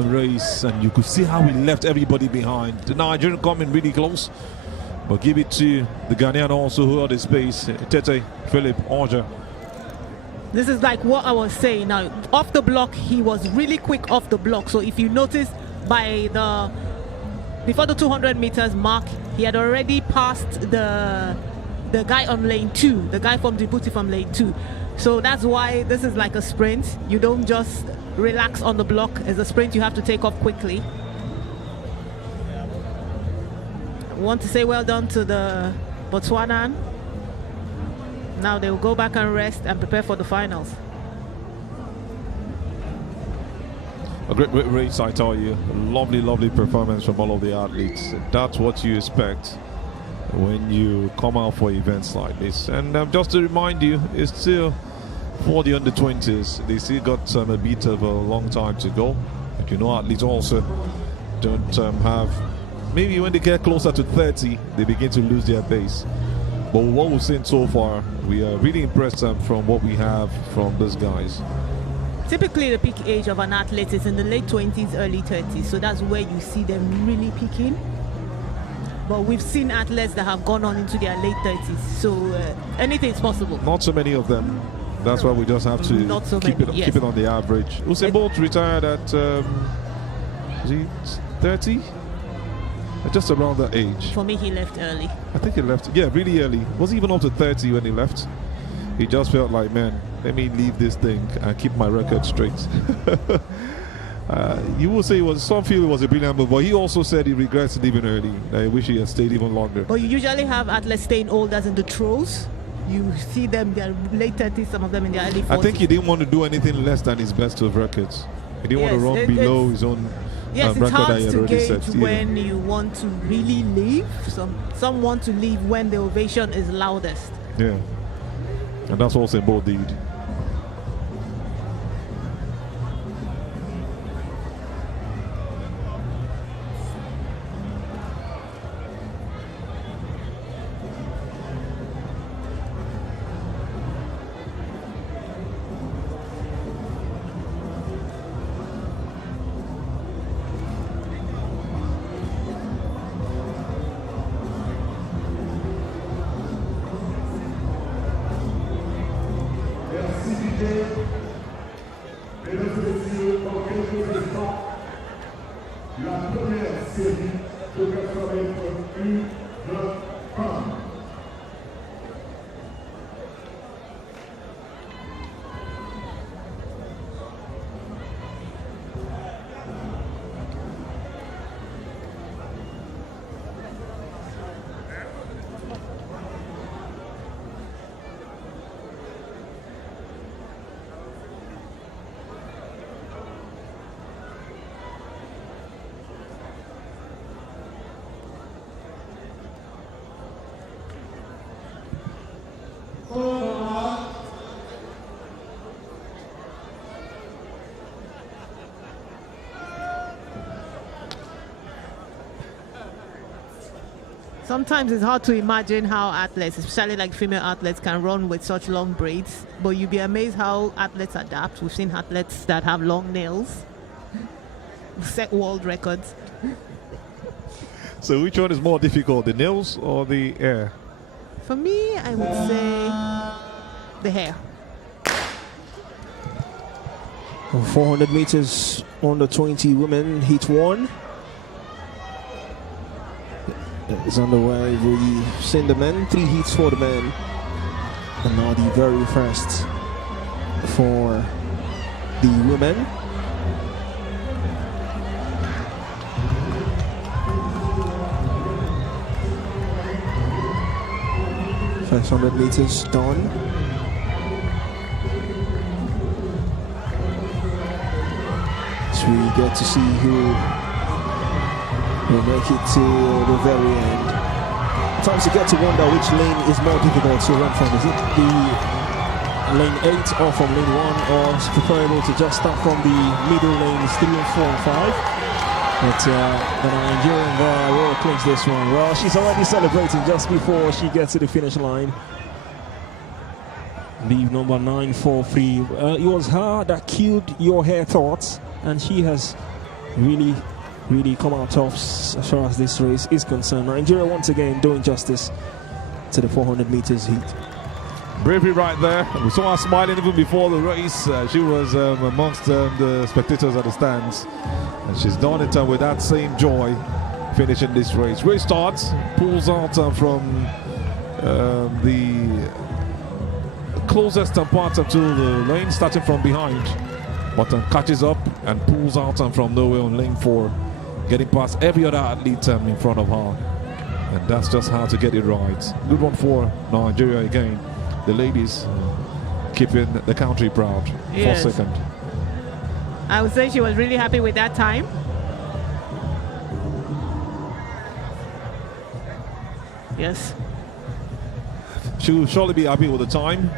race, and you could see how he left everybody behind. The Nigerian coming really close, but give it to the Ghanaian also who held his pace, Tete Philip Oja. This is like what I was saying. Now, off the block, he was really quick off the block. So if you notice, before the 200 meters mark, he had already passed the guy on lane 2, the guy from Djibouti from lane 2. So that's why this is like a sprint. You don't just relax on the block. As a sprint, you have to take off quickly. want to say well done to the Botswanan. Now they will go back and rest and prepare for the finals. A great race, I tell you. A lovely, lovely performance from all of the athletes. That's what you expect when you come out for events like this. And just to remind you, it's still for the under-20s. They still got a bit of a long time to go. But you know, athletes also don't have... Maybe when they get closer to 30, they begin to lose their pace. But what we've seen so far, we are really impressed from what we have from these guys. Typically, the peak age of an athlete is in the late 20s, early 30s. So that's where you see them really peaking. But we've seen athletes that have gone on into their late 30s. So anything is possible. Not so many of them. That's why we just have to keep it on the average. Usain Bolt retired at is he 30? Just around that age. For me, he left early. I think he left, yeah, really early. Wasn't even up to 30 when he left. He just felt like, man, let me leave this thing and keep my record straight. You will say some feel it was a brilliant move, but he also said he regrets leaving early. I wish he had stayed even longer. But you usually have athletes staying old as in the throws. You see them, they're late 30s, some of them in their early 40s. I think he didn't want to do anything less than his best of records. He didn't want to run below his own Yes, it's record hard that he had to already gauge set. when you want to really leave. Some want to leave when the ovation is loudest. Yeah, and that's what Usain Bolt did. Sometimes it's hard to imagine how athletes, especially like female athletes, can run with such long braids. But you'd be amazed how athletes adapt. We've seen athletes that have long nails set world records. So which one is more difficult, the nails or the hair? For me, I would say the hair. 400 meters under 20 women, heat 1. Is underway. We've seen the men, 3 heats for the men, and now the very first for the women. First 100 meters done. So we get to see who will make it to the very end. Sometimes you get to wonder which lane is more difficult to run from. Is it the lane 8 or from lane 1, or it's preferable to just start from the middle lanes 3 and 4 and 5? But the Nigerian will clinch this one. Well, she's already celebrating just before she gets to the finish line. Leave number 943. It was her that killed your hair thoughts, and she has really come out tough as far as this race is concerned. Nigeria once again doing justice to the 400 meters heat. Bravery right there. We saw her smiling even before the race. She was amongst the spectators at the stands, and she's done it with that same joy, finishing this race. Race starts, pulls out from the closest part to the lane, starting from behind, but catches up and pulls out from nowhere on lane 4, getting past every other athlete in front of her. And that's just how to get it right. Good one for Nigeria again. The ladies keeping the country proud. Yes. 4 seconds. I would say she was really happy with that time. Yes. She will surely be happy with the time.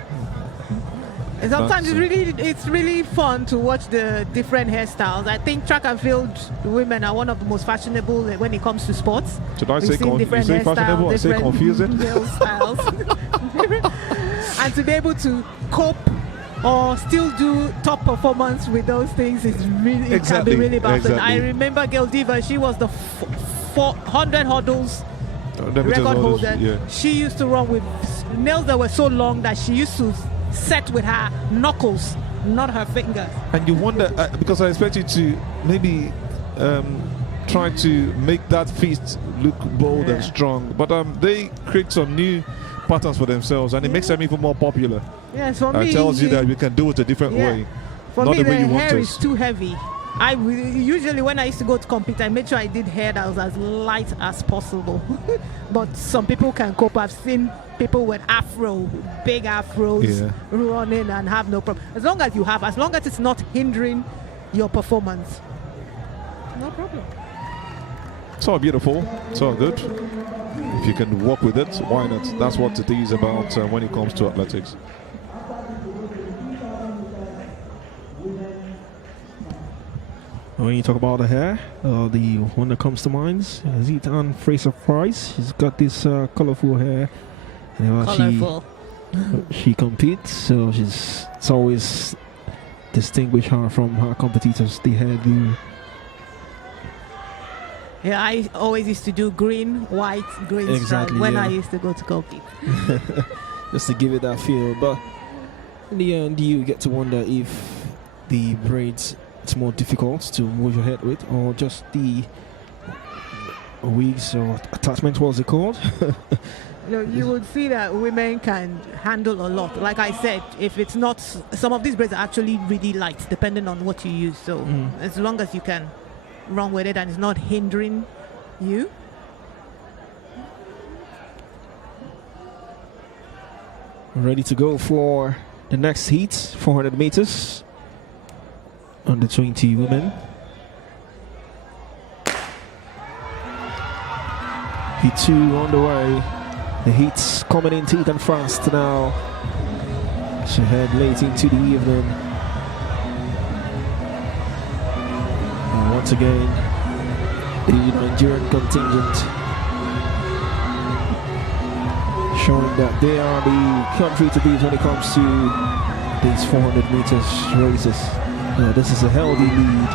And sometimes it's really fun to watch the different hairstyles. I think track and field women are one of the most fashionable when it comes to sports. Should I We've say seen different fashionable? I say different confusing. hairstyles. And to be able to cope or still do top performance with those things is really it can be really baffling. I remember Gail Diva, she was the 400 hurdles record holder. Yeah. She used to run with nails that were so long that she used to set with her knuckles, not her fingers. And you wonder, because I expect you to maybe try to make that feast look bold and strong, but they create some new patterns for themselves, and it makes them even more popular. Yes, for me, it tells you that you can do it a different way. For not me, the way the you want hair it. is too heavy. I usually, when I used to go to compete, I made sure I did hair that was as light as possible. But some people can cope. I've seen people with big afros running and have no problem. As long as it's not hindering your performance, no problem. It's all beautiful. It's all good. If you can walk with it, why not? That's what it is about when it comes to athletics. When you talk about the hair, the one that comes to mind is Zeetan Fraser-Pryce. She's got this colorful hair. Colorful. She competes, so it's always distinguish her from her competitors. The hairdo. Yeah, I always used to do green, white, green stripe when I used to go to compete. Just to give it that feel. But in the end, you get to wonder if the braids, it's more difficult to move your head with, or just the wigs or attachment, what's it called? You would see that women can handle a lot. Like I said, if it's not, some of these braids are actually really light, depending on what you use. So as long as you can run with it and it's not hindering you. Ready to go for the next heat, 400 meters. Under 20 women. Heat 2 on the way. The heat's coming in thick and fast now. She head late into the evening. And once again, the Nigerian contingent showing that they are the country to beat when it comes to these 400 meters races. This is a healthy lead.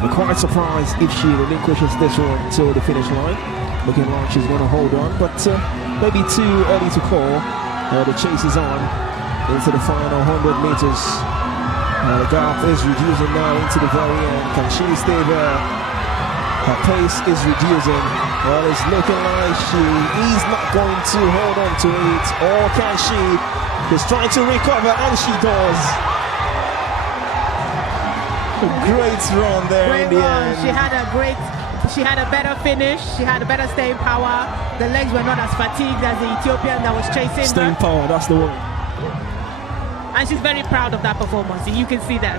I'm quite surprised if she relinquishes this one till the finish line. Looking like she's going to hold on, but maybe too early to call. The chase is on into the final 100 meters. The gap is reducing now into the very end. Can she stay there? Her pace is reducing. Well, it's looking like she is not going to hold on to it, or can she? She's trying to recover, and she does. A great run there in the end. She had a better finish. She had a better staying power. The legs were not as fatigued as the Ethiopian that was chasing Staying her. power, that's the word. And she's very proud of that performance. You can see that.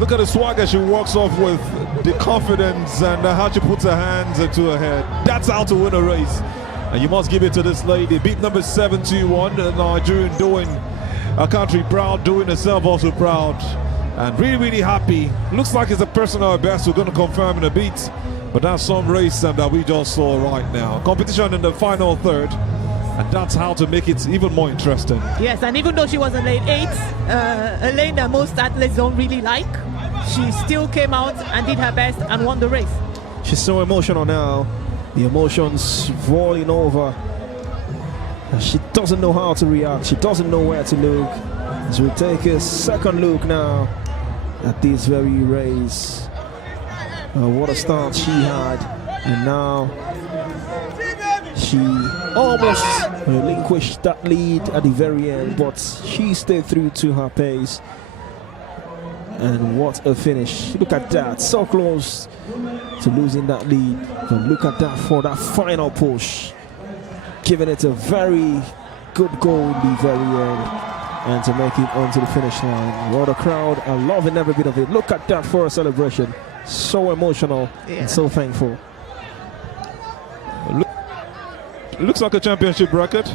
Look at the swagger she walks off with, the confidence and how she puts her hands into her head. That's how to win a race. And you must give it to this lady. Beat number 721, the Nigerian doing a country proud, doing herself also proud. And really, really happy. Looks like it's a personal best. We're going to confirm in a bit. But that's some race that we just saw right now. Competition in the final third. And that's how to make it even more interesting. Yes, and even though she was in lane 8, a lane that most athletes don't really like, she still came out and did her best and won the race. She's so emotional now. The emotions rolling over. She doesn't know how to react. She doesn't know where to look. So we'll take a second look now at this very race. What a start she had. And now she almost relinquished that lead at the very end, but she stayed through to her pace. And what a finish. Look at that. So close to losing that lead. But look at that for that final push. Giving it a very good goal in the very end. And to make it onto the finish line. What a crowd. I loving every bit of it. Look at that for a celebration. So emotional and so thankful. Looks like a championship record.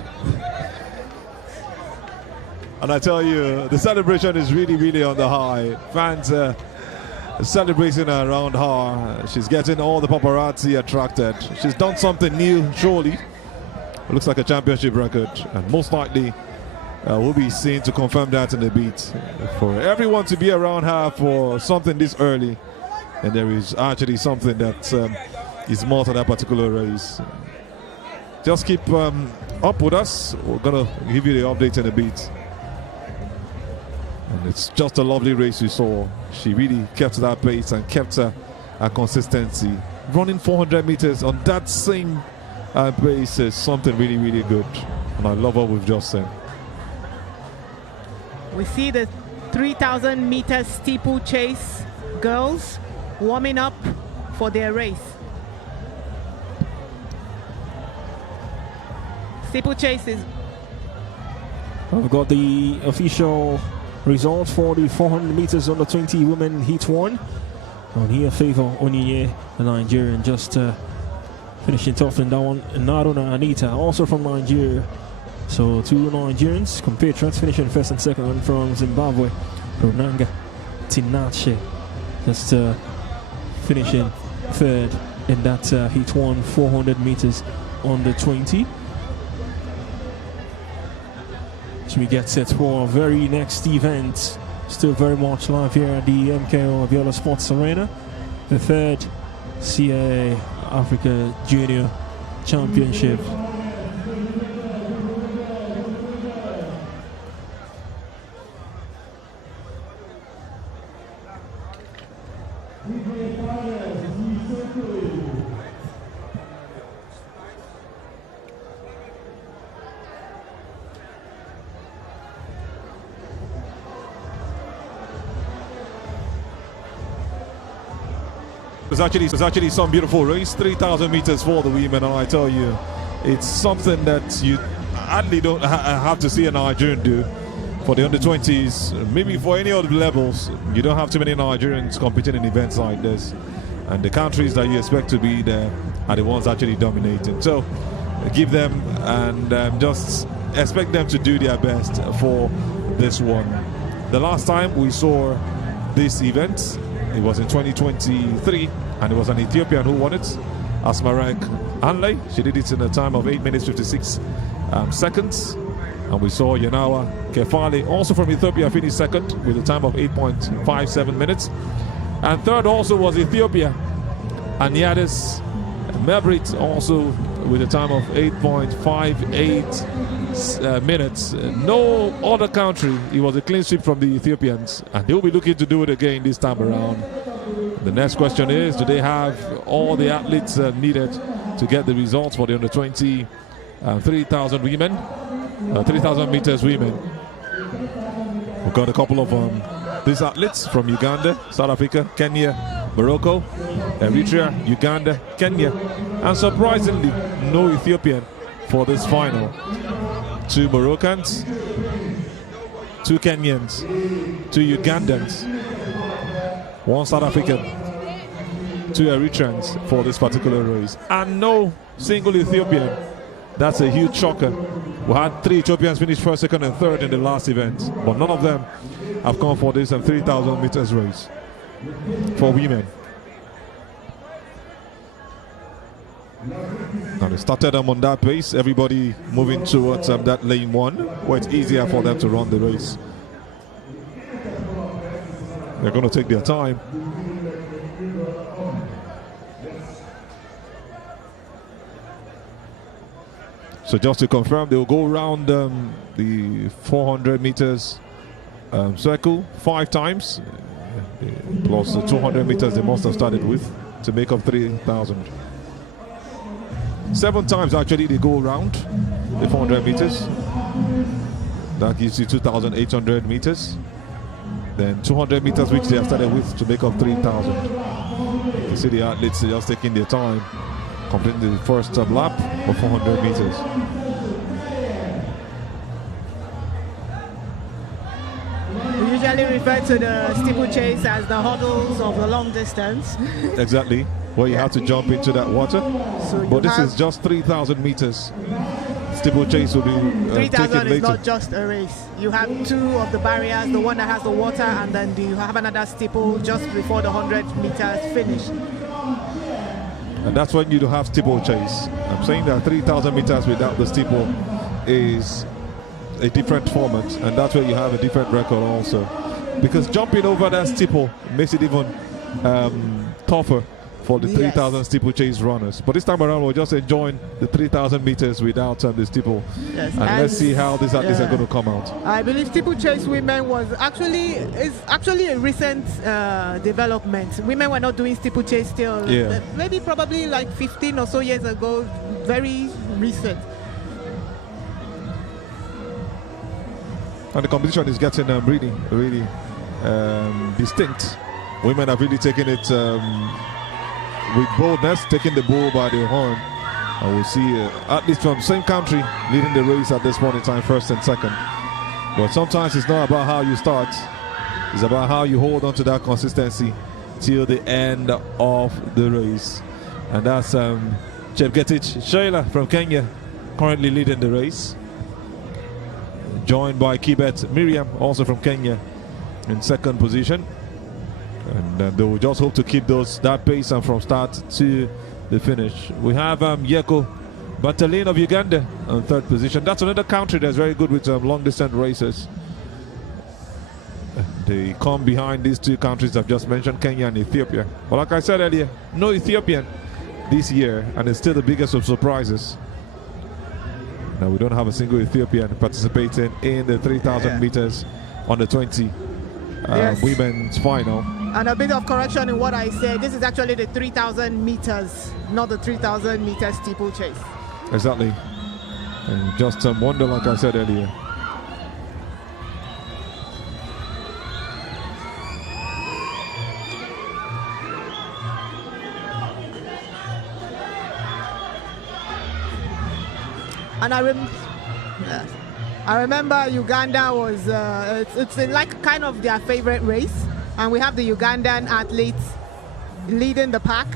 And I tell you, the celebration is really, really on the high. Fans celebrating around her. She's getting all the paparazzi attracted. She's done something new, surely. It looks like a championship record. And most likely, we'll be seen to confirm that in a bit. For everyone to be around her for something this early, and there is actually something that is more to that particular race. Just keep up with us. We're going to give you the update in a bit. And it's just a lovely race we saw. She really kept that pace and kept her consistency. Running 400 meters on that same pace is something really, really good. And I love what we've just seen. We see the 3,000 meter steeplechase girls warming up for their race. Steeplechase is... I've got the official results for the 400 meters under 20 women heat 1. And here Favor Onyinye, the Nigerian, just finishing tough in that one. Naruna Anita, also from Nigeria. So 2 Nigerians, compatriots, finishing first and second. One from Zimbabwe, Ronanga Tinache, just finishing third in that heat 1 400 meters under 20. So we get set for our very next event, still very much live here at the MKO Abiola Sports Arena, the 3rd CAA Africa Junior Championship. It's actually some beautiful race, 3,000 meters for the women, and I tell you, it's something that you hardly don't have to see a Nigerian do. For the under-20s, maybe for any other levels, you don't have too many Nigerians competing in events like this. And the countries that you expect to be there are the ones actually dominating. So give them and just expect them to do their best for this one. The last time we saw this event, it was in 2023, and it was an Ethiopian who won it, Asmarek Anle. She did it in a time of 8 minutes 56 seconds. And we saw Yanawa Kefale, also from Ethiopia, finished second with a time of 8.57 minutes. And third also was Ethiopia, Aniadis Mebrit, also with a time of 8.58 minutes. No other country, it was a clean sweep from the Ethiopians, and they'll be looking to do it again this time around. The next question is, do they have all the athletes needed to get the results for the under-20 3,000 women, 3,000 meters women? We've got a couple of these athletes from Uganda, South Africa, Kenya, Morocco, Eritrea, Uganda, Kenya, and surprisingly, no Ethiopian for this final. 2 Moroccans, 2 Kenyans, 2 Ugandans, 1 South African, 2 Eritreans for this particular race, and no single Ethiopian. That's a huge shocker. We had 3 Ethiopians finish first, second, and third in the last event, but none of them have come for this 3,000 meters race for women. And they started them on that pace, everybody moving towards that lane 1, where it's easier for them to run the race. They're going to take their time. So just to confirm, they will go around the 400 meters circle 5 times, plus the 200 meters they must have started with to make up 3,000. 7 times actually they go around the 400 meters. That gives you 2,800 meters. Then 200 meters, which they have started with to make up 3,000. You see the athletes are just taking their time, completing the first lap of 400 meters. We usually refer to the steeplechase as the hurdles of the long distance. Exactly, where you have to jump into that water. So but this is just 3,000 meters. Steeplechase will be 3,000 taken is later. not just a race. You have two of the barriers, the one that has the water, and then you have another steeple just before the 100 meters finish. And that's when you do have steeplechase. I'm saying that 3,000 meters without the steeple is a different format, and that's where you have a different record also. Because jumping over that steeple makes it even tougher for the 3,000 steeplechase runners. But this time around, we're just enjoying the 3,000 meters without the steeple. Yes, and let's see how these athletes are going to come out. I believe steeplechase women is actually a recent development. Women were not doing steeplechase still. Yeah. Maybe probably like 15 or so years ago. Very recent. And the competition is getting really distinct. Women have really taken it with boldness, taking the bull by the horn. And we'll see athletes from the same country leading the race at this point in time, first and second. But sometimes it's not about how you start, it's about how you hold on to that consistency till the end of the race. And that's Chepgetich Sheila from Kenya currently leading the race, joined by Kibet Miriam, also from Kenya, in second position. And they will just hope to keep that pace and from start to the finish. We have Yeko Batalin of Uganda in third position. That's another country that's very good with long distance races. They come behind these two countries I've just mentioned, Kenya and Ethiopia. But like I said earlier, no Ethiopian this year, and it's still the biggest of surprises. Now we don't have a single Ethiopian participating in the 3,000 meters on the 20 women's final. And a bit of correction in what I said. This is actually the 3,000 meters, not the 3,000 meter steeplechase. Exactly. And just some wonder, like I said earlier. And I remember Uganda was, it's like kind of their favorite race. And we have the Ugandan athletes leading the pack.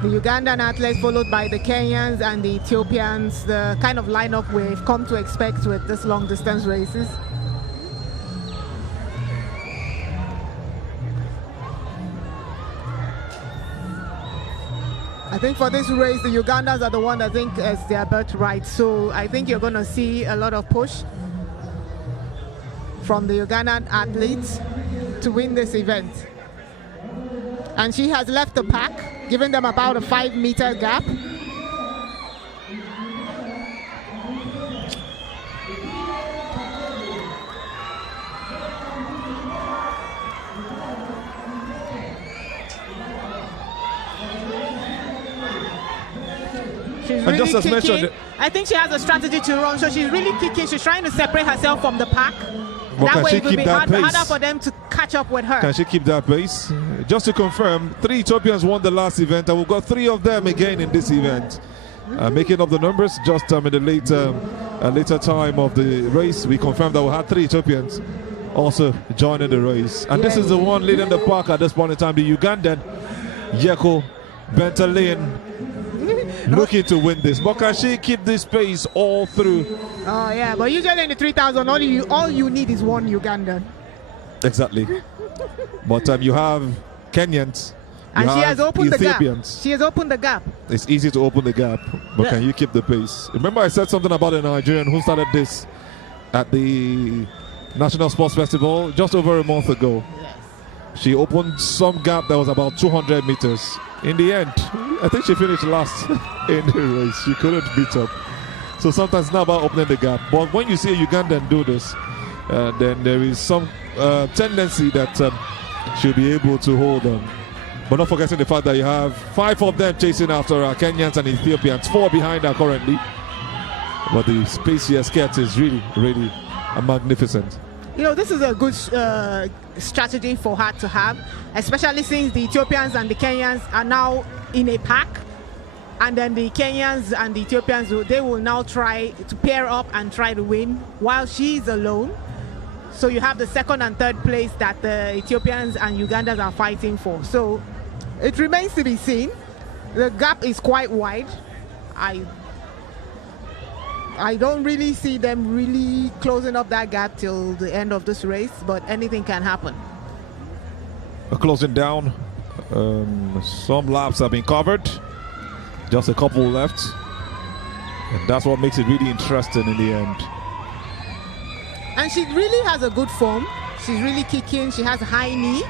The Ugandan athletes followed by the Kenyans and the Ethiopians, the kind of lineup we've come to expect with this long distance races. I think for this race, the Ugandans are the one that I think is their birthright. So I think you're going to see a lot of push from the Ugandan athletes to win this event. And she has left the pack, giving them about a 5-meter gap. She's really just as kicking. mentioned, I think she has a strategy to run, so she's really kicking. She's trying to separate herself from the pack. But That can way she it will keep be that pace? harder for them to catch up with her. Can she keep that pace? Just to confirm, 3 Ethiopians won the last event, and we've got 3 of them again in this event. Making up the numbers, just in the later time of the race, we confirmed that we had 3 Ethiopians also joining the race. And this is the one leading the pack at this point in time, the Ugandan, Yeko Bentalin, looking to win this. But can she keep this pace all through? Oh yeah, but usually in the 3,000, all you need is one Ugandan. Exactly. But you have Kenyans, And she has opened the gap. Ethiopians. She has opened the gap. It's easy to open the gap, but Yeah. can you keep the pace? Remember I said something about a Nigerian who started this at the National Sports Festival just over a month ago. She opened some gap that was about 200 meters. In the end, I think she finished last in the race. She couldn't beat up. So sometimes it's not about opening the gap. But when you see a Ugandan do this, then there is some tendency that she'll be able to hold on. But not forgetting the fact that you have 5 of them chasing after Kenyans and Ethiopians, 4 behind her currently. But the space she has kept is really, really magnificent. You know, this is a good strategy for her to have, especially since the Ethiopians and the Kenyans are now in a pack. And then the Kenyans and the Ethiopians, they will now try to pair up and try to win while she's alone. So you have the 2nd and 3rd place that the Ethiopians and Ugandans are fighting for. So it remains to be seen. The gap is quite wide. I don't really see them really closing up that gap till the end of this race, but anything can happen. Closing down. Some laps have been covered. Just a couple left. And that's what makes it really interesting in the end. And she really has a good form. She's really kicking. She has a high knee.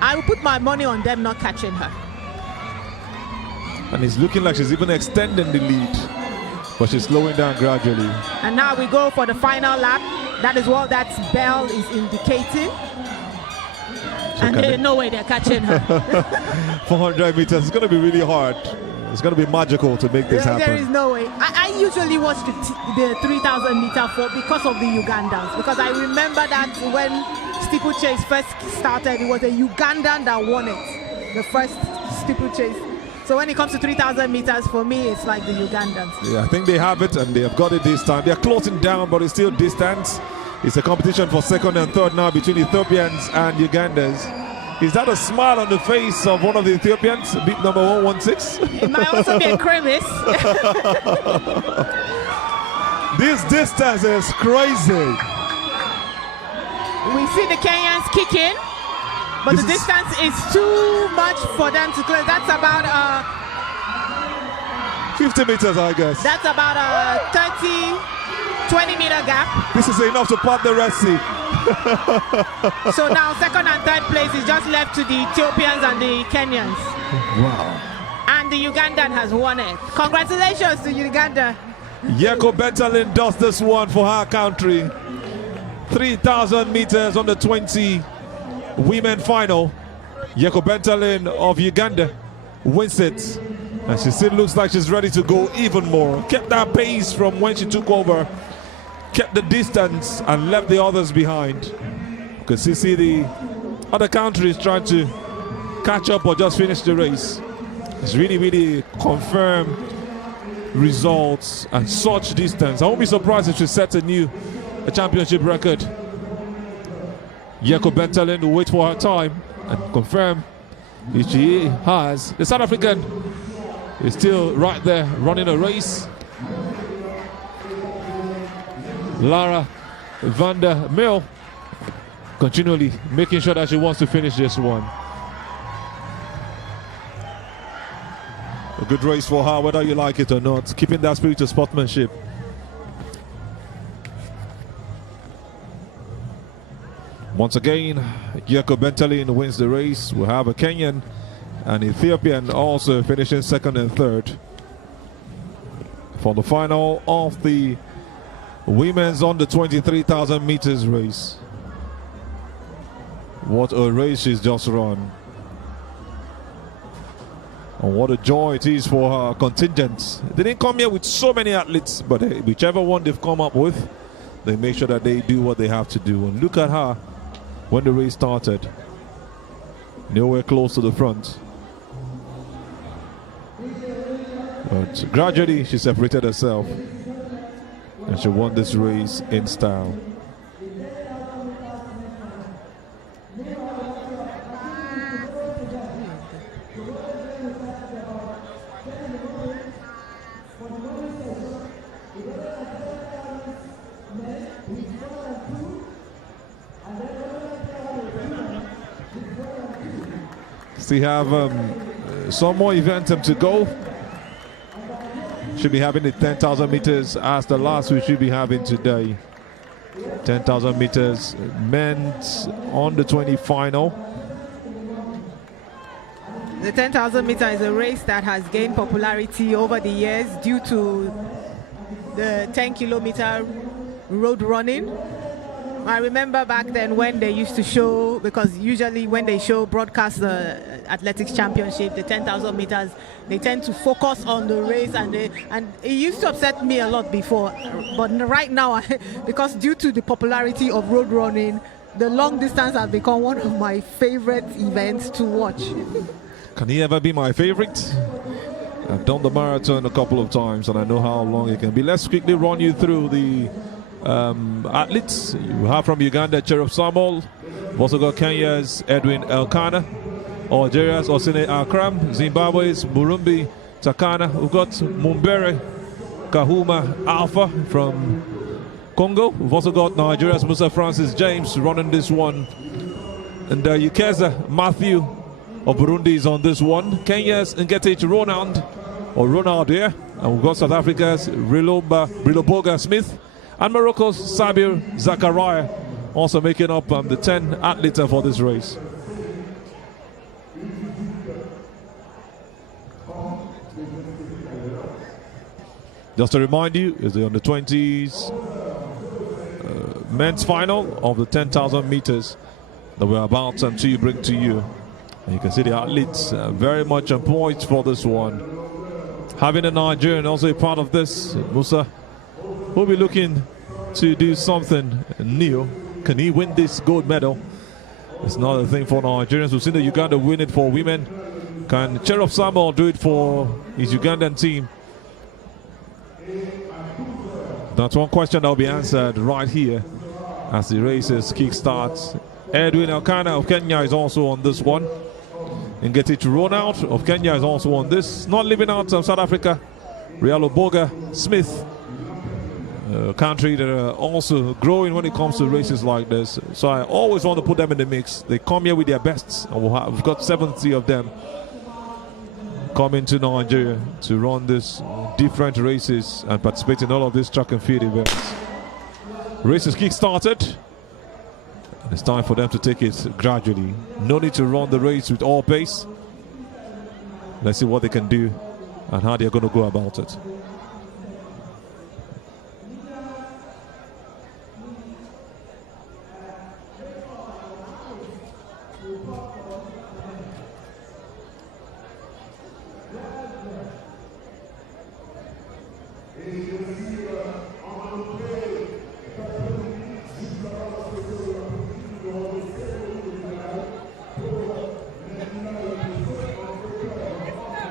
I will put my money on them not catching her. And it's looking like she's even extending the lead. But she's slowing down gradually. And now we go for the final lap. That is what that bell is indicating. And there's no way they're catching her. 400 meters. It's going to be really hard. It's going to be magical to make this happen. There is no way. I usually watch the 3,000 meter because of the Ugandans. Because I remember that when steeplechase first started, it was a Ugandan that won it. The first steeplechase. So when it comes to 3,000 meters, for me, it's like the Ugandans. Yeah, I think they have it and they have got it this time. They're closing down, but it's still distance. It's a competition for 2nd and 3rd now between Ethiopians and Ugandans. Is that a smile on the face of one of the Ethiopians, beat number 116? It might also be a crevice. This distance is crazy. We see the Kenyans kicking, but the distance is too much for them to close. That's about 50 meters, I guess. That's about a 20-meter gap. This is enough to part the Red Sea. So now 2nd and 3rd place is just left to the Ethiopians and the Kenyans. Wow. And the Ugandan has won it. Congratulations to Uganda. Yeko Bentalin does this one for her country. 3,000 meters on the 20 women final. Yeko Bentalin of Uganda wins it. And she still looks like she's ready to go even more. Kept that pace from when she took over. Kept the distance and left the others behind. Because you see the other countries trying to catch up or just finish the race. It's really, really confirmed results and such distance. I won't be surprised if she sets a championship record. Yeko Bentalin will wait for her time and confirm if she has. The South African is still right there running a race. Lara van der Merwe continually making sure that she wants to finish this one. A good race for her, whether you like it or not. Keeping that spirit of sportsmanship. Once again, Yeko Bentalin wins the race. We'll have a Kenyan and Ethiopian also finishing 2nd and 3rd. For the final of the women's under 23,000 meters race. What a race she's just run. And what a joy it is for her contingents. They didn't come here with so many athletes, but whichever one they've come up with, they make sure that they do what they have to do. And look at her when the race started. Nowhere close to the front. But gradually she separated herself. And she won this race in style. Still have some more events to go. Should be having the 10,000 meters as the last we should be having today. 10,000 meters men's on the 20 final. The 10,000 meter is a race that has gained popularity over the years due to the 10-kilometer road running. I remember back then when they used to show, because usually when they broadcast the athletics championship, the 10,000 meters, they tend to focus on the race, and it used to upset me a lot before. But right now, because due to the popularity of road running, the long distance has become one of my favorite events to watch. Can he ever be my favorite? I've done the marathon a couple of times and I know how long it can be. Let's quickly run you through the athletes. You have from Uganda, Cherub Samuel. We've also got Kenya's Edwin Elkanah, Algeria's Osine Akram, Zimbabwe's Murumbi Takana. We've got Mumbere Kahuma Alpha from Congo. We've also got Nigeria's Musa Francis James running this one. And Ukeza Matthew of Burundi is on this one. Kenya's Ngetich Ronald here. And we've got South Africa's Riloboga Smith. And Morocco's Sabir Zakaria also making up the 10 athletes for this race. Just to remind you, it's the under-20s men's final of the 10,000 meters that we're about to bring to you. And you can see the athletes very much on point for this one. Having a Nigerian also a part of this, Musa will be looking to do something new. Can he win this gold medal? It's not a thing for Nigerians. We've seen the Uganda win it for women. Can Cherub Samuel do it for his Ugandan team? That's one question that will be answered right here as the races kick-starts. Edwin Elkanah of Kenya is also on this one. Ngetich Ronald of Kenya is also on this. Not leaving out South Africa, Riloboga Smith, a country that are also growing when it comes to races like this. So I always want to put them in the mix. They come here with their bests, and we've got 70 of them coming to Nigeria to run these different races and participate in all of these track and field events. Races kick-started. It's time for them to take it gradually. No need to run the race with all pace. Let's see what they can do and how they're going to go about it.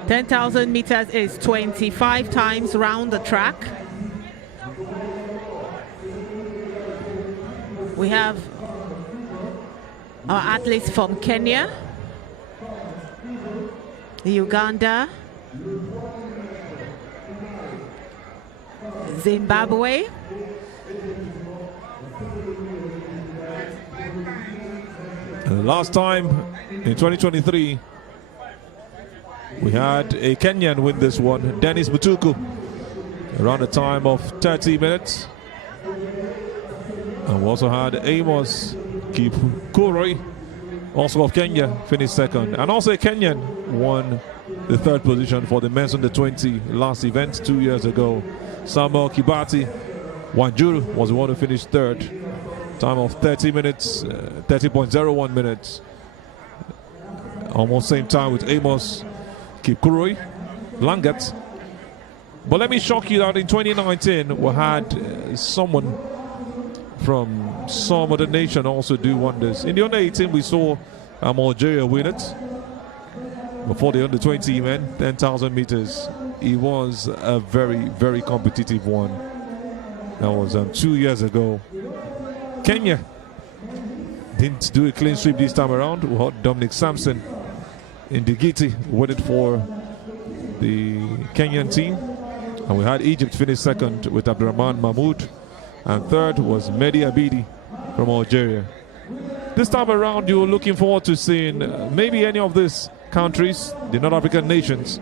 Ten 10,000 meters is 25 times round the track. We have our athletes from Kenya, Uganda, Zimbabwe, last time in 2023 we had a Kenyan win this one, Dennis Mutuku, around a time of 30 minutes. And we also had Amos Kipkurui, also of Kenya, finished second. And also a Kenyan won the third position for the men's under 20 last event 2 years ago. Samuel Kibati Wanjuru was the one who finished third. Time of 30 minutes, 30.01 minutes. Almost same time with Amos Kipkurui Langat. But let me shock you that in 2019 we had someone from some other nation also do wonders. In the under 18 we saw Algeria win it. Before the under 20 men, 10,000 meters, it was a very, very competitive one. That was 2 years ago. Kenya didn't do a clean sweep this time around. We had Dominic Sampson in Digiti win it for the Kenyan team. And we had Egypt finish second with Abdurrahman Mahmoud. And third was Mehdi Abidi from Algeria. This time around, you're looking forward to seeing maybe any of these countries, the North African nations,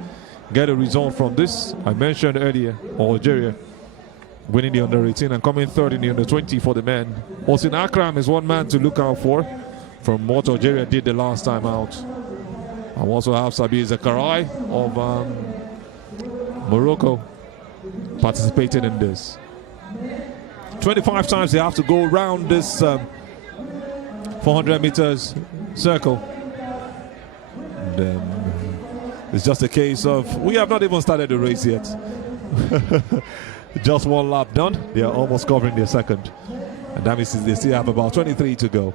get a result from this. I mentioned earlier, Algeria winning the under 18 and coming third in the under 20 for the men. Hossein Akram is one man to look out for from what Algeria did the last time out. I also have Sabir Zakaria of Morocco participating in this. 25 times they have to go around this 400 meters circle. And, it's just a case of, we have not even started the race yet. Just one lap done. They are almost covering their second. And that means they still have about 23 to go.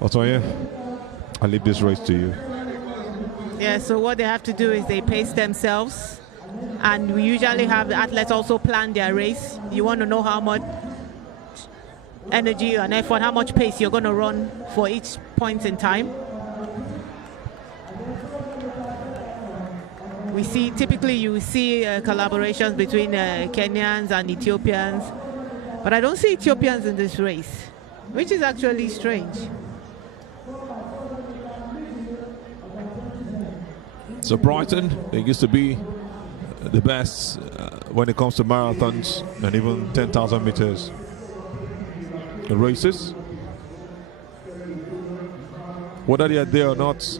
Otoye, I leave this race to you. Yeah, so what they have to do is they pace themselves. And we usually have the athletes also plan their race. You want to know how much energy and effort, how much pace you're going to run for each point in time. We see, typically you see collaborations between Kenyans and Ethiopians, but I don't see Ethiopians in this race, which is actually strange. So Brighton, they used to be the best when it comes to marathons and even 10,000 meters races. Whether they are there or not,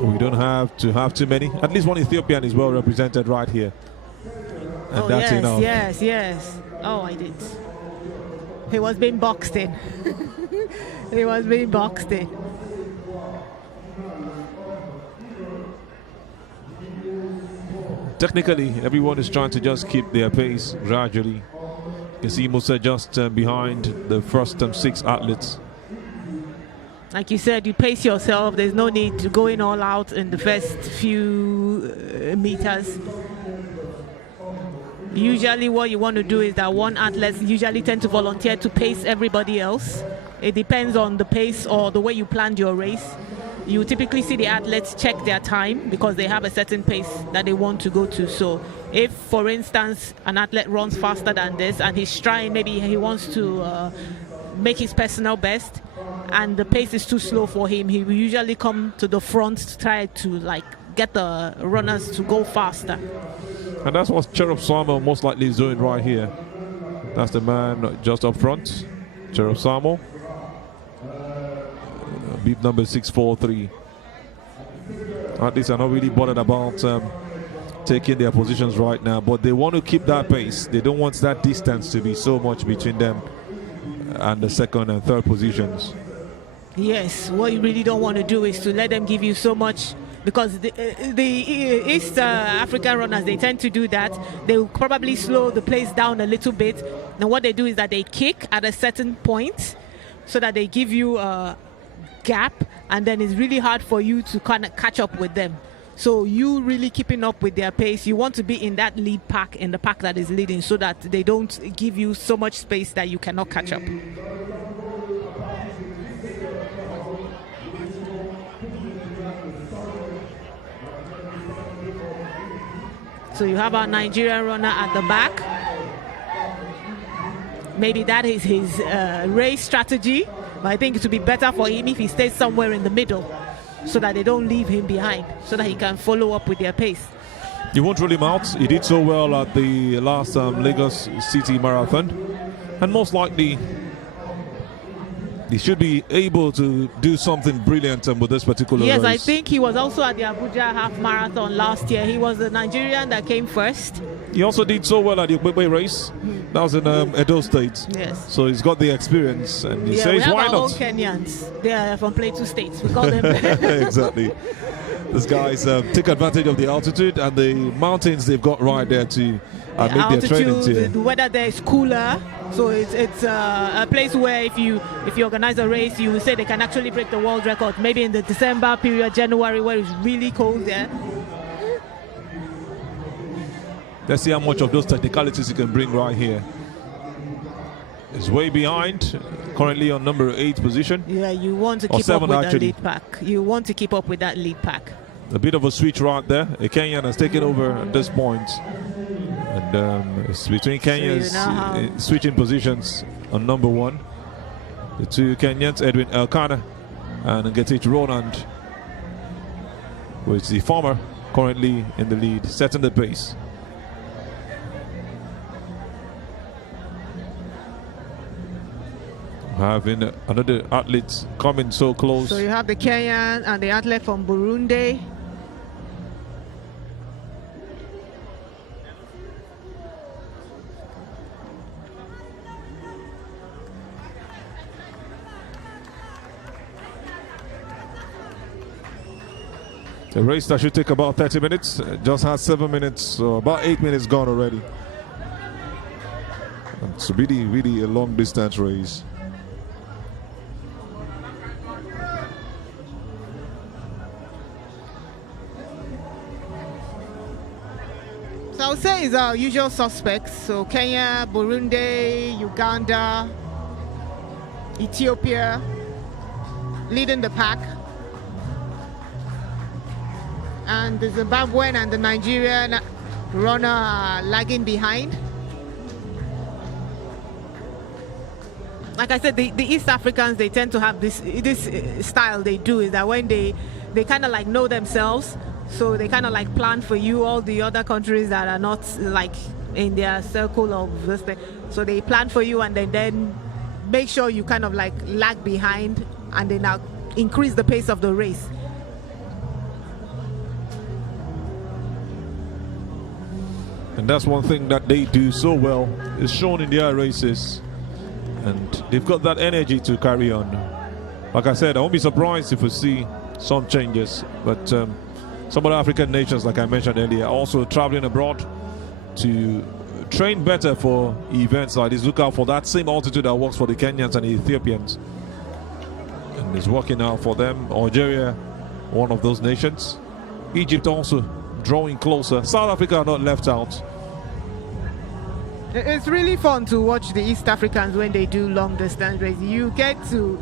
we don't have to have too many. At least one Ethiopian is well represented right here. And that's yes, enough. Yes. Oh, I did. He was being boxed in. He was being boxed in. Technically, everyone is trying to just keep their pace gradually. You can see Musa just behind the first 6 athletes. Like you said, you pace yourself. There's no need to go in all out in the first few meters. Usually what you want to do is that one athlete usually tend to volunteer to pace everybody else. It depends on the pace or the way you planned your race. You typically see the athletes check their time because they have a certain pace that they want to go to. So if, for instance, an athlete runs faster than this and he's trying, maybe he wants to make his personal best, and the pace is too slow for him, he will usually come to the front to try to get the runners to go faster. And that's what Cherub Samuel most likely is doing right here. That's the man just up front, Cherub Samuel. Beep number 643. At least I'm not really bothered about taking their positions right now, but they want to keep that pace. They don't want that distance to be so much between them and the second and third positions. Yes, what you really don't want to do is to let them give you so much, because the East African runners, they tend to do that. They will probably slow the pace down a little bit. Now what they do is that they kick at a certain point so that they give you a gap, and then it's really hard for you to kind of catch up with them. So you really keeping up with their pace. You want to be in that lead pack, in the pack that is leading, so that they don't give you so much space that you cannot catch up. So you have our Nigerian runner at the back. Maybe that is his race strategy, but I think it would be better for him if he stays somewhere in the middle so that they don't leave him behind, so that he can follow up with their pace. You won't rule him out. He did so well at the last Lagos City Marathon, and most likely he should be able to do something brilliant with this particular race. Yes, I think he was also at the Abuja Half Marathon last year. He was the Nigerian that came first. He also did so well at the Okpekpe race. That was in Edo State. Yes. So he's got the experience, and he Yeah, says, we have why our not? own Kenyans. They are from Plateau States. We call them. Exactly. These guys take advantage of the altitude and the mountains they've got right there to make their trainings here. The weather there is cooler, so it's a place where if you organize a race, you will say they can actually break the world record. Maybe in the December period, January, where it's really cold there. Let's see how much of those technicalities you can bring right here. It's way behind, currently on number 8 position. Yeah, you want to Or keep 7 up with actually. that lead pack. You want to keep up with that lead pack. A bit of a switch right there. A Kenyan has taken over at this point. And it's between Kenyans switching positions on number 1. The two Kenyans, Edwin Elkanah and Ngetich Roland, with the former currently in the lead, setting the pace. Having another athlete coming so close. So you have the Kenyan and the athlete from Burundi. A race that should take about 30 minutes, just had 7 minutes, so about 8 minutes gone already. It's really a long distance race. So I would say it's our usual suspects. So Kenya, Burundi, Uganda, Ethiopia leading the pack. And the Zimbabwean and the Nigerian runner are lagging behind. Like I said, the East Africans, they tend to have this style they do, is that when they kind of like know themselves, so they kind of like plan for you, all the other countries that are not like in their circle of this thing. So they plan for you and then make sure you kind of like lag behind and then now increase the pace of the race. And that's one thing that they do so well, is shown in their races. And they've got that energy to carry on. Like I said, I won't be surprised if we see some changes. But some of the African nations, like I mentioned earlier, are also traveling abroad to train better for events like this. Look out for that same altitude that works for the Kenyans and the Ethiopians. And it's working out for them. Algeria, one of those nations. Egypt also drawing closer. South Africa are not left out. It's really fun to watch the East Africans when they do long distance races. You get to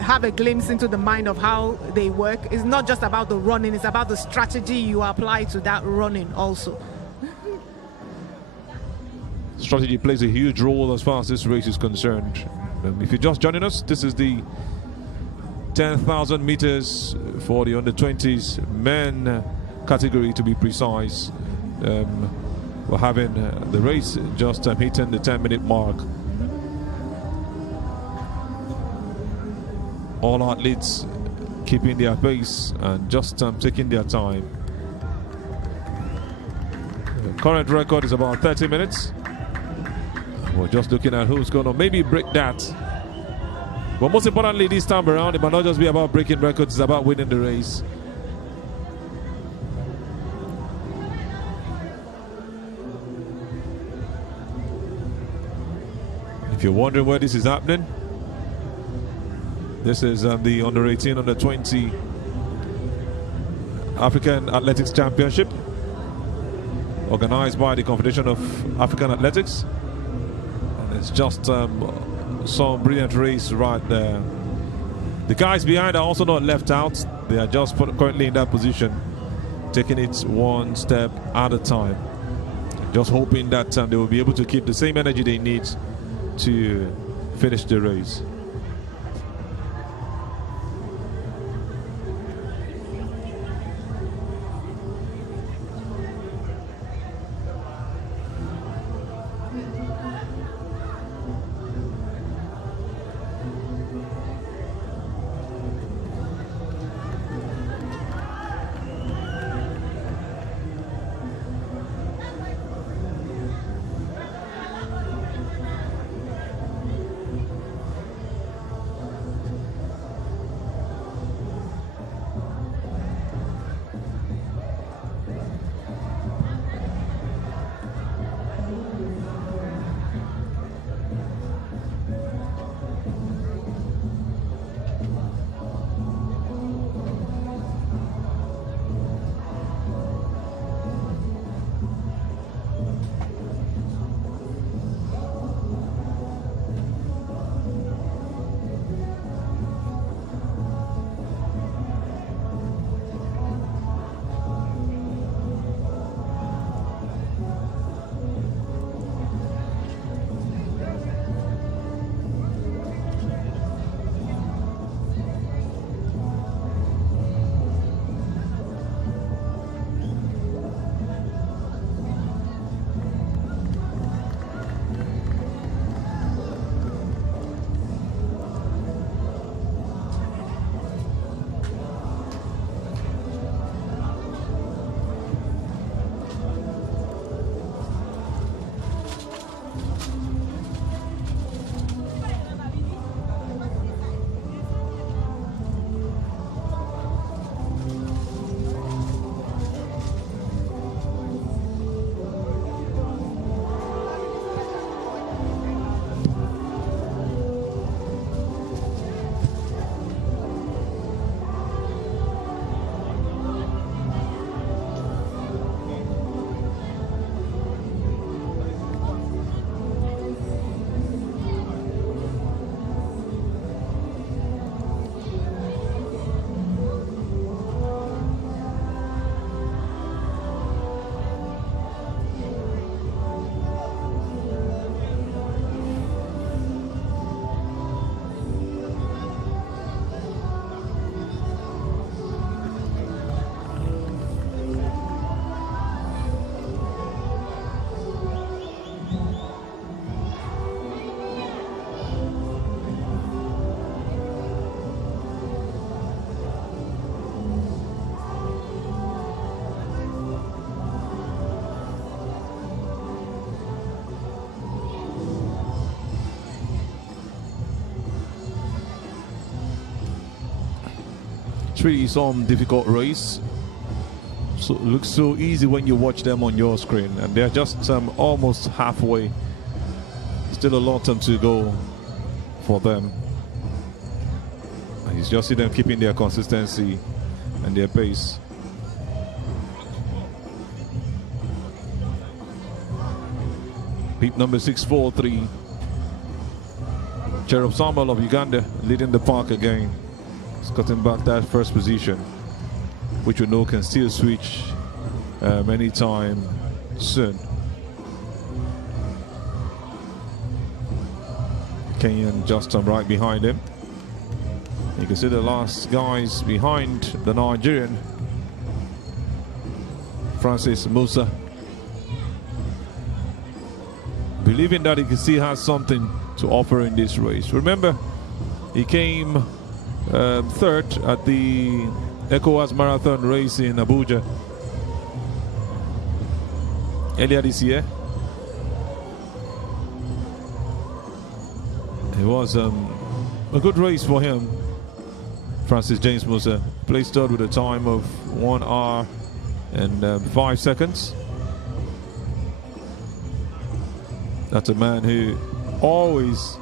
have a glimpse into the mind of how they work. It's not just about the running, it's about the strategy you apply to that running also. Strategy plays a huge role as far as this race is concerned. If you're just joining us, this is the 10,000 meters for the under-20s men category, to be precise. We're having the race just hitting the 10-minute mark. All athletes keeping their pace and just taking their time. The current record is about 30 minutes. We're just looking at who's going to maybe break that. But most importantly this time around, it might not just be about breaking records, it's about winning the race. If you're wondering where this is happening, this is the under-18, under-20 African Athletics Championship, organized by the Confederation of African Athletics. And it's just some brilliant race right there. The guys behind are also not left out. They are just currently in that position, taking it one step at a time. Just hoping that they will be able to keep the same energy they need to finish the race. It's really some difficult race. So it looks so easy when you watch them on your screen, and they're just almost halfway. Still a long time to go for them. You just see them keeping their consistency and their pace. Beat number 643. Cherub Samuel of Uganda leading the pack again. He's cutting back that first position, which we know can still switch anytime soon. Kenyan just right behind him. You can see the last guys behind the Nigerian, Francis Musa, believing that he still has something to offer in this race. Remember, he came third at the ECOWAS Marathon race in Abuja earlier this year. It was a good race for him. Francis James Musa placed third with a time of 1 hour and 5 seconds. That's a man who always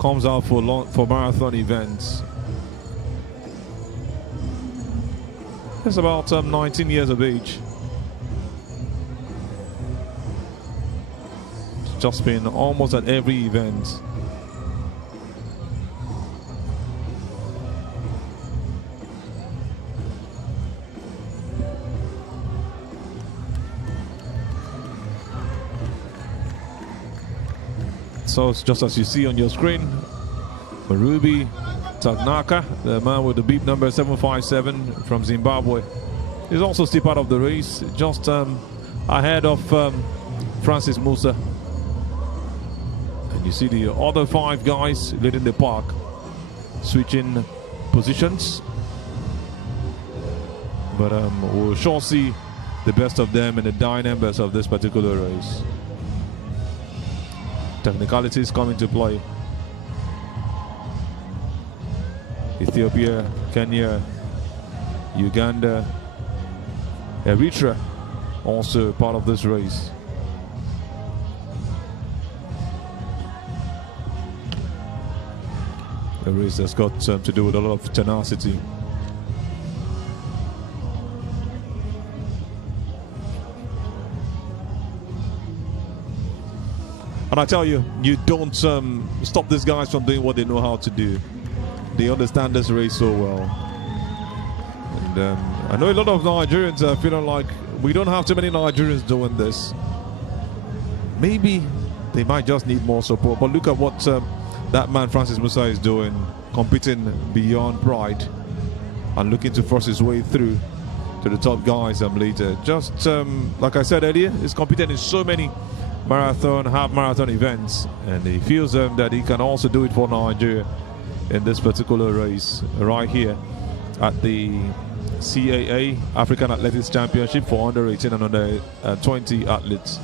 comes out for marathon events. He's about 19 years of age. Just been almost at every event. So it's just as you see on your screen, Marubi Tagnaka, the man with the beep number 757 from Zimbabwe, is also still part of the race, just ahead of Francis Musa. And you see the other 5 guys leading the pack, switching positions. But we'll sure see the best of them in the dynamics of this particular race. Technicalities come into play. Ethiopia, Kenya, Uganda, Eritrea also part of this race. A race that's got to do with a lot of tenacity. And I tell you, you don't stop these guys from doing what they know how to do. They understand this race so well. And I know a lot of Nigerians are feeling like we don't have too many Nigerians doing this. Maybe they might just need more support. But look at what that man Francis Musa is doing, competing beyond pride and looking to force his way through to the top guys later. Just like I said earlier, he's competing in so many marathon, half marathon events, and he feels that he can also do it for Nigeria in this particular race right here at the CAA African Athletics Championship for under 18 and under 20 athletes,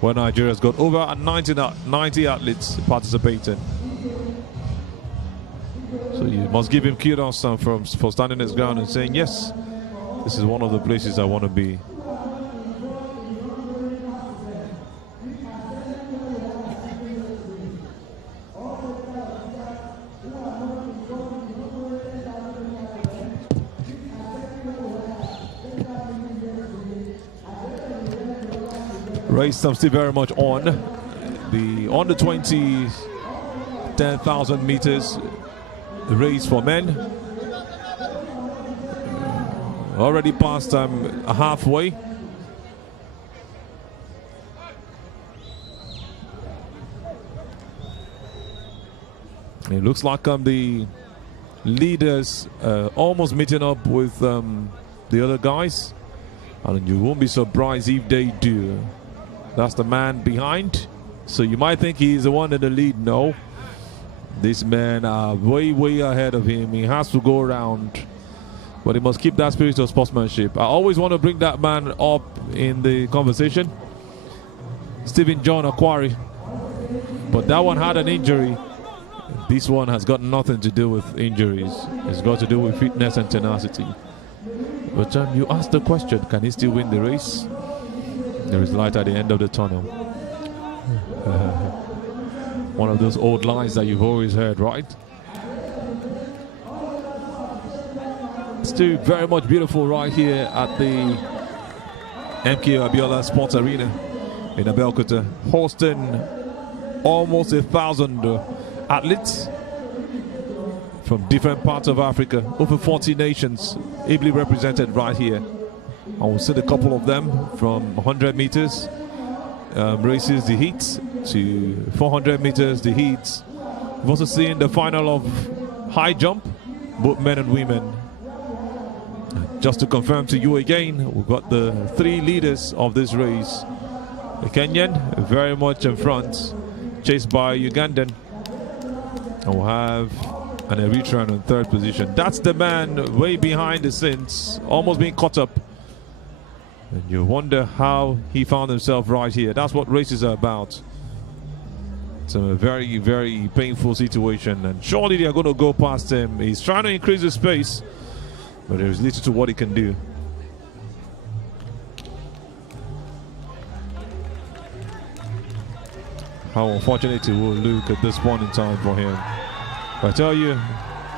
where Nigeria's got over 90 athletes participating. So you must give him kudos for standing his ground and saying, yes, this is one of the places I want to be. Race still very much on. The under 20 10,000 meters race for men. Already past halfway. It looks like the leaders almost meeting up with the other guys, and you won't be surprised if they do. That's the man behind, so you might think he's the one in the lead. No, this man way ahead of him. He has to go around, but he must keep that spirit of sportsmanship. I always want to bring that man up in the conversation, Stephen John Aquari, but that one had an injury. This one has got nothing to do with injuries. It's got to do with fitness and tenacity. But you asked the question, can he still win the race? There is light at the end of the tunnel. One of those old lines that you've always heard, right? Still very much beautiful right here at the MKO Abiola Sports Arena in Abeokuta, hosting almost 1,000 athletes from different parts of Africa, over 40 nations ably represented right here. And we'll see a couple of them from 100 meters races, the heats, to 400 meters, the heats. We've also seen the final of high jump, both men and women. Just to confirm to you again, we've got the 3 leaders of this race. The Kenyan very much in front, chased by Ugandan. And we'll have an Eritrean in 3rd position. That's the man way behind the scenes, almost being caught up. And you wonder how he found himself right here. That's what races are about. It's a very, very painful situation. And surely they are going to go past him. He's trying to increase his pace, but there's little to what he can do. How unfortunate it will look at this point in time for him. I tell you,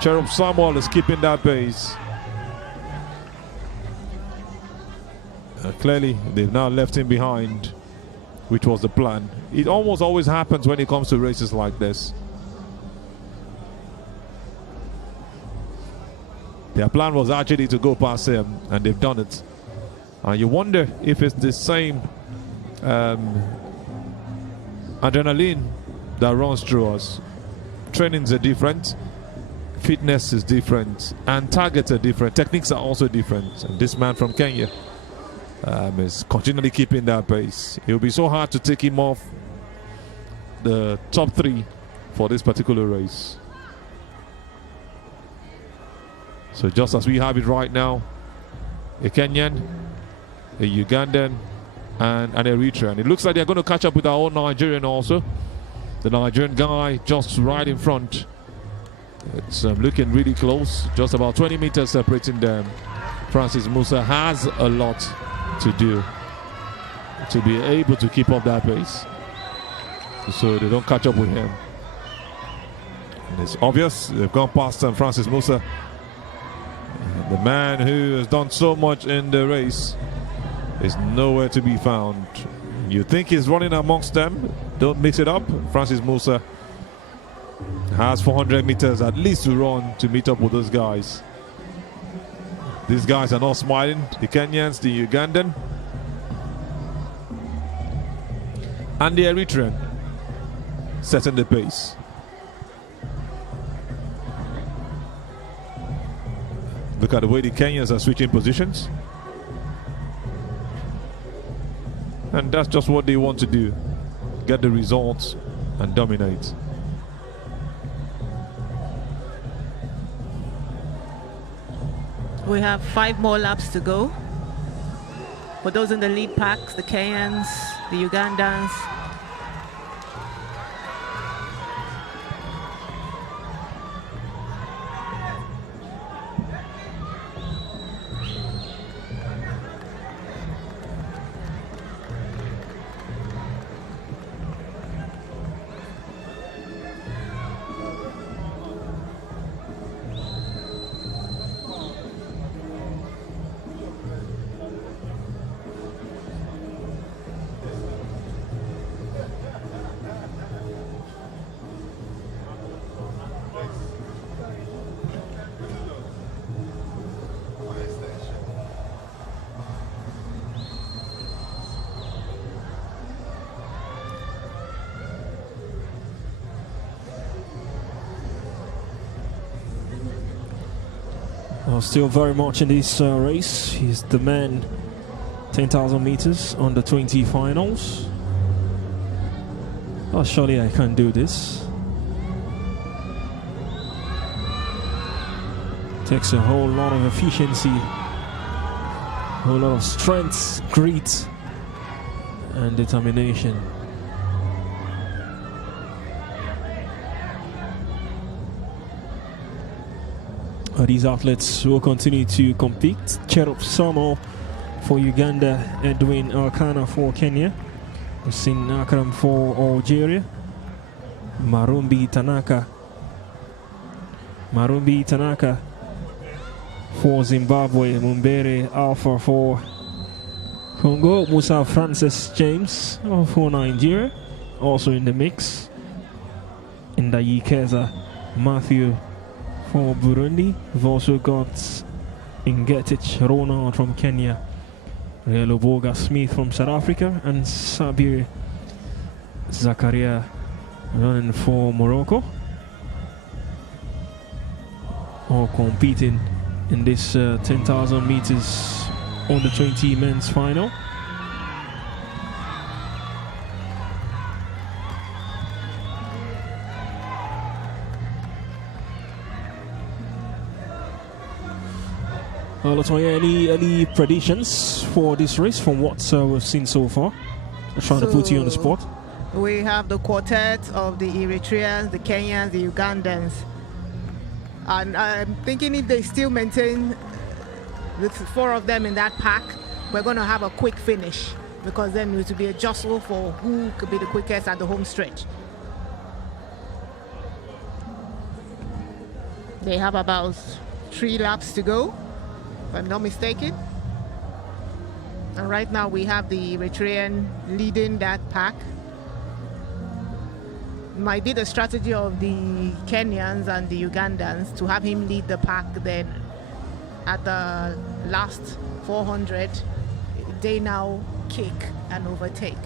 Cherub Samuel is keeping that pace. Clearly, they've now left him behind, which was the plan. It almost always happens when it comes to races like this. Their plan was actually to go past him, and they've done it. You wonder if it's the same adrenaline that runs through us. Trainings are different, fitness is different, and targets are different. Techniques are also different. And this man from Kenya is continually keeping that pace. It will be so hard to take him off the top 3 for this particular race. So just as we have it right now, a Kenyan, a Ugandan, and an Eritrean. It looks like they're going to catch up with our own Nigerian also. The Nigerian guy just right in front. It's looking really close, just about 20 meters separating them. Francis Musa has a lot to do to be able to keep up that pace, so they don't catch up with him. And it's obvious they've gone past Francis Musa, the man who has done so much in the race is nowhere to be found. You think he's running amongst them? Don't mix it up. Francis Musa has 400 meters at least to run to meet up with those guys. These guys are not smiling. The Kenyans, the Ugandan, and the Eritrean setting the pace. Look at the way the Kenyans are switching positions. And that's just what they want to do. Get the results and dominate. We have 5 more laps to go. For those in the lead packs, the Kenyans, the Ugandans, Still very much in this race. He's the man, 10,000 meters on the 20 finals. Oh, surely I can do this. Takes a whole lot of efficiency, a whole lot of strength, grit, and determination. These athletes will continue to compete. Cherop Samuel for Uganda, Edwin Elkanah for Kenya, Hussein Akram for Algeria, Marumbi Tanaka for Zimbabwe, Mumbere Alpha for Congo, Musa Francis James for Nigeria, also in the mix. Ndayi Keza Matthew for Burundi. We've also got Ingetich Ronald from Kenya, Reloboga Smith from South Africa, and Sabir Zakaria running for Morocco, all competing in this 10,000 meters under 20 men's final. Latoya, any predictions for this race from what we've seen so far? I'm trying to put you on the spot. We have the quartet of the Eritreans, the Kenyans, the Ugandans. And I'm thinking if they still maintain the four of them in that pack, we're going to have a quick finish, because then it will be a jostle for who could be the quickest at the home stretch. They have about 3 laps to go, if I'm not mistaken. And right now we have the Eritrean leading that pack. Might be the strategy of the Kenyans and the Ugandans to have him lead the pack, then at the last 400 they now kick and overtake.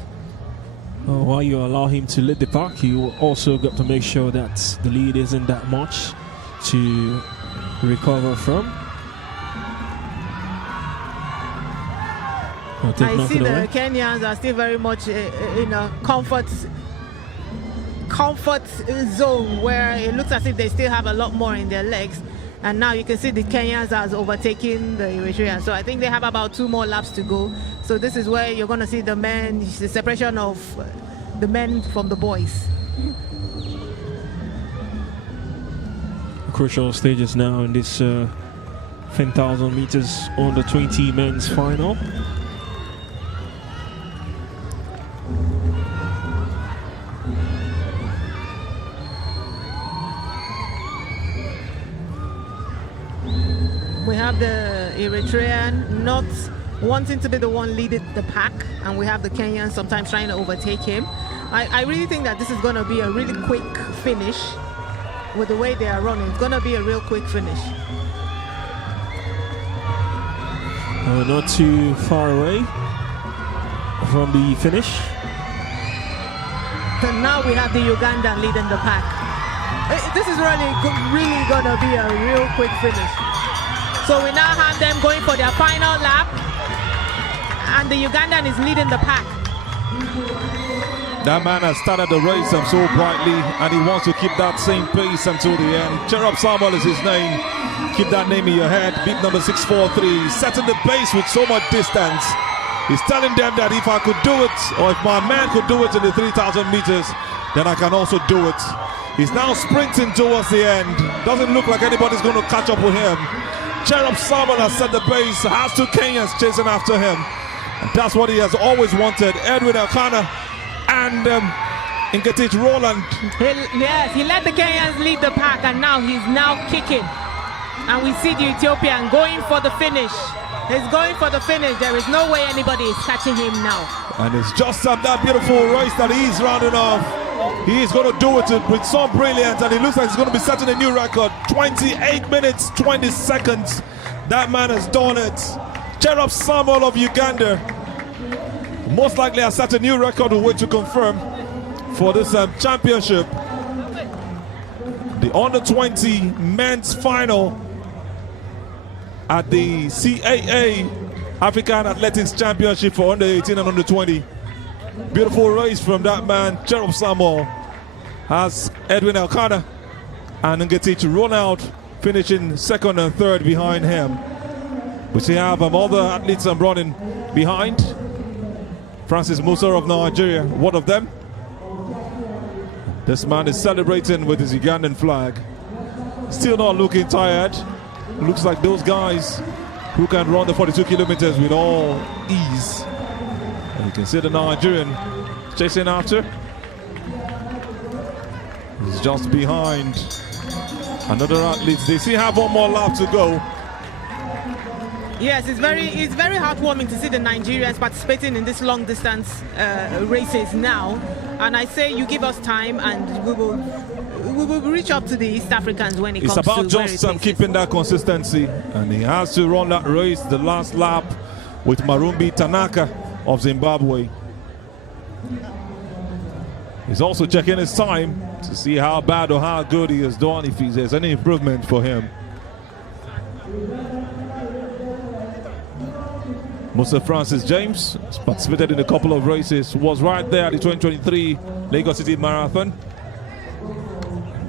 While you allow him to lead the pack, you also got to make sure that the lead isn't that much to recover from. I see the Kenyans are still very much in a comfort zone where it looks as if they still have a lot more in their legs, and now you can see the Kenyans has overtaken the Eritreans. So I think they have about 2 more laps to go. So this is where you're going to see the separation of the men from the boys. Crucial stages now in this 10,000 meters under 20 men's final. We have the Eritrean not wanting to be the one leading the pack, and we have the Kenyans sometimes trying to overtake him. I really think that this is going to be a really quick finish with the way they are running. It's going to be a real quick finish. Not too far away from the finish. So now we have the Ugandan leading the pack. This is really going to be a real quick finish. So we now have them going for their final lap, and the Ugandan is leading the pack. That man has started the race so brightly, and he wants to keep that same pace until the end. Cherop Samuel is his name. Keep that name in your head. Beat number 643, setting the pace with so much distance. He's telling them that if I could do it, or if my man could do it in the 3,000 meters, then I can also do it. He's now sprinting towards the end. Doesn't look like anybody's going to catch up with him. Cherop Samuel has set the pace, has 2 Kenyans chasing after him. And that's what he has always wanted. Edwin Elkanah and Ingetich Roland. Yes, he let the Kenyans lead the pack, and now he's kicking. And we see the Ethiopian going for the finish. He's going for the finish. There is no way anybody is catching him now. And it's just that beautiful race that he's rounding off. He is going to do it with some brilliance, and it looks like he's going to be setting a new record. 28 minutes, 20 seconds. That man has done it. Cherop Samuel of Uganda most likely has set a new record. We'll wait to confirm for this championship. The under 20 men's final at the CAA African Athletics Championship for under 18 and under 20. Beautiful race from that man. Cherop Samuel has Edwin Elkanah and Ngetich Ronald finishing second and third behind him. We still have other athletes running behind. Francis Musa of Nigeria, one of them. This man is celebrating with his Ugandan flag. Still not looking tired. looks like those guys who can run the 42 kilometers with all ease. And you can see the Nigerian chasing after. He's just behind another athlete. They still have one more lap to go. Yes, it's very heartwarming to see the Nigerians participating in this long distance races now. And I say you give us time and we will reach up to the East Africans when it comes to It's about just keeping that consistency, and he has to run that race the last lap with Marumbi Tanaka of Zimbabwe. He's also checking his time to see how bad or how good he has done, if there's any improvement for him. Mr. Francis James has participated in a couple of races, was right there at the 2023 Lagos City Marathon.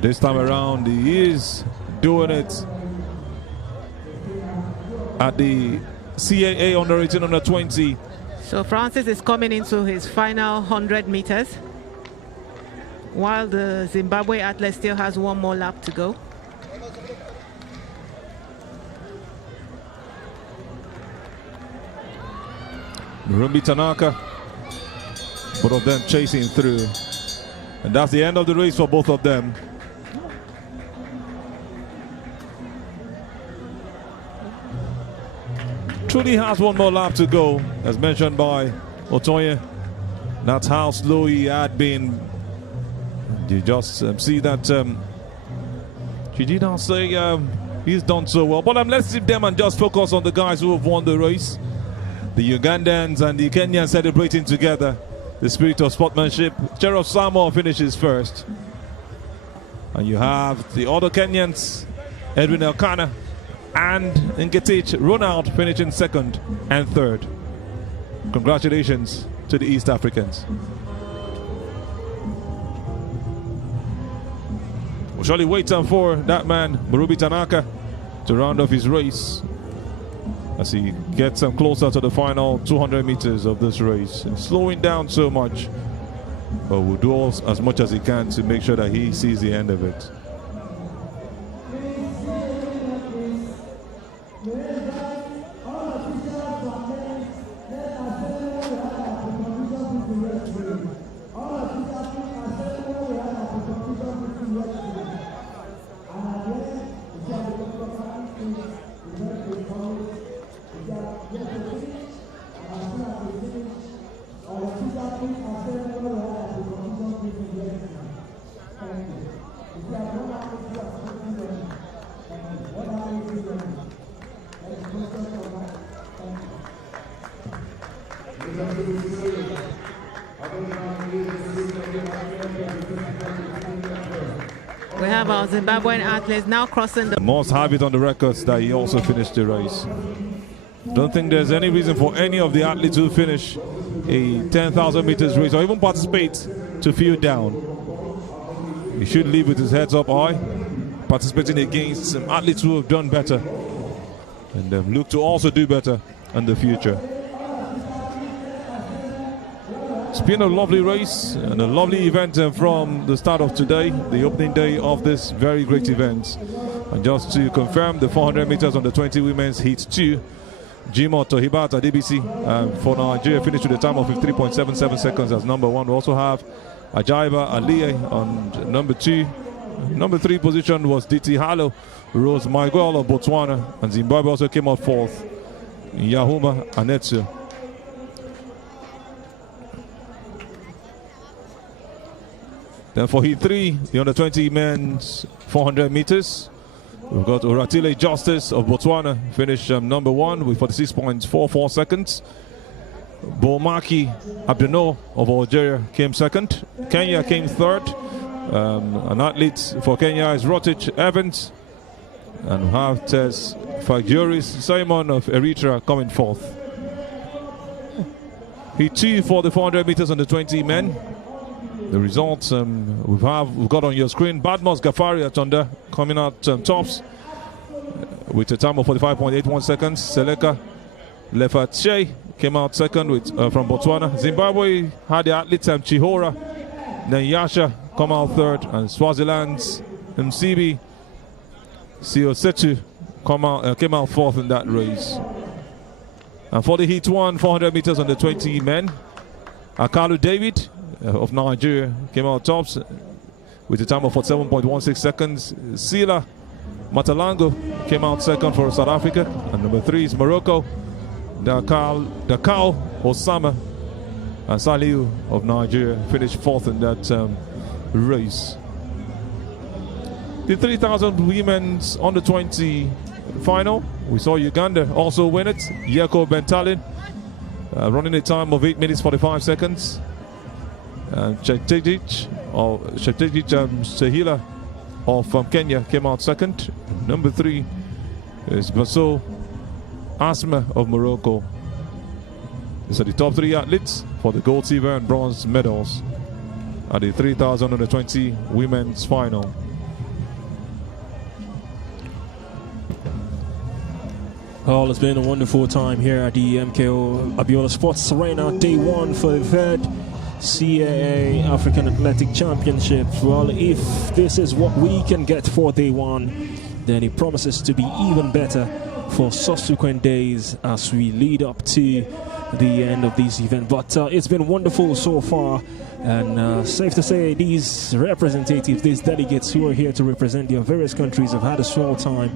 This time around, he is doing it at the CAA under 18, under 20. So Francis is coming into his final 100 meters, while the Zimbabwe athlete still has one more lap to go. Marumbi Tanaka, both of them chasing through. And that's the end of the race for both of them. Truly has one more lap to go, as mentioned by Otoye. That's how slow he had been. You just see that she did not say he's done so well. But let's leave them and just focus on the guys who have won the race. The Ugandans and the Kenyans celebrating together the spirit of sportsmanship. Cherub Samuel finishes first. And you have the other Kenyans, Edwin Elkanah and Ngetich Ronald finishing second and third. Congratulations to the East Africans. We'll surely wait for that man, Marumbi Tanaka, to round off his race as he gets closer to the final 200 meters of this race. And slowing down so much, but will do as much as he can to make sure that he sees the end of it. We have our Zimbabwean athletes now crossing the... Must have it on the records that he also finished the race. Don't think there's any reason for any of the athletes who finish a 10,000 meters race or even participate to feel down. He should leave with his heads up high, participating against some athletes who have done better and look to also do better in the future. It's been a lovely race and a lovely event from the start of today, the opening day of this very great event. And just to confirm, the 400 meters on the 20 women's heat 2, Jimoh Tohibata DBC for Nigeria finished with a time of 53.77 seconds as number 1. We also have Ajaiba Aliye on number 2. Number 3 position was DT Halo, Rose Miguel of Botswana, and Zimbabwe also came out 4th. Yahuma Anetsu. Then for heat 3, the under 20 men's 400 meters, we've got Oratile Justice of Botswana, finished number 1 with 46.44 seconds. Bomaki Abdeno of Algeria came second. Kenya came third. An athlete for Kenya is Rotich Evans. And we have Tess Fagioris Simon of Eritrea coming 4th. Heat 2 for the 400 meters on the 20 men. The results we've got on your screen. Badmos Gafari Atonda coming out tops with a time of 45.81 seconds. Seleka Lefatche came out second with from Botswana. Zimbabwe had the athletes Chihora, then Yasha come out third, and Swaziland's Msibi Siosetu came out fourth in that race. And for the heat 1, 400 meters on the 20 men, Akalu David of Nigeria came out tops with a time of 47.16 seconds. Sila Matalango came out second for South Africa. And number 3 is Morocco. Dakao Osama and Saliu of Nigeria finished fourth in that race. The 3,000 women's under 20 final, we saw Uganda also win it. Yeko Bentalin running a time of 8 minutes 45 seconds. Shetejich Sehila of Kenya came out second. Number 3 is Baso Asma of Morocco. These are the top 3 athletes for the gold, silver, and bronze medals at the 3,000 under 20 women's final. Well, it's been a wonderful time here at the MKO Abiola Sports Arena, day 1 for the 3rd CAA African Athletic Championship. Well, if this is what we can get for day 1, then it promises to be even better for subsequent days as we lead up to the end of this event. But it's been wonderful so far, and safe to say these representatives, these delegates who are here to represent their various countries have had a swell time.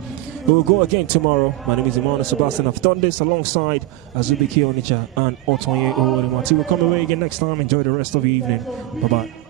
We will go again tomorrow. My name is Emmanuel Sebastian. I've done this alongside Azubike Onicha and Otonye Owodimati. We'll come away again next time. Enjoy the rest of the evening. Bye-bye.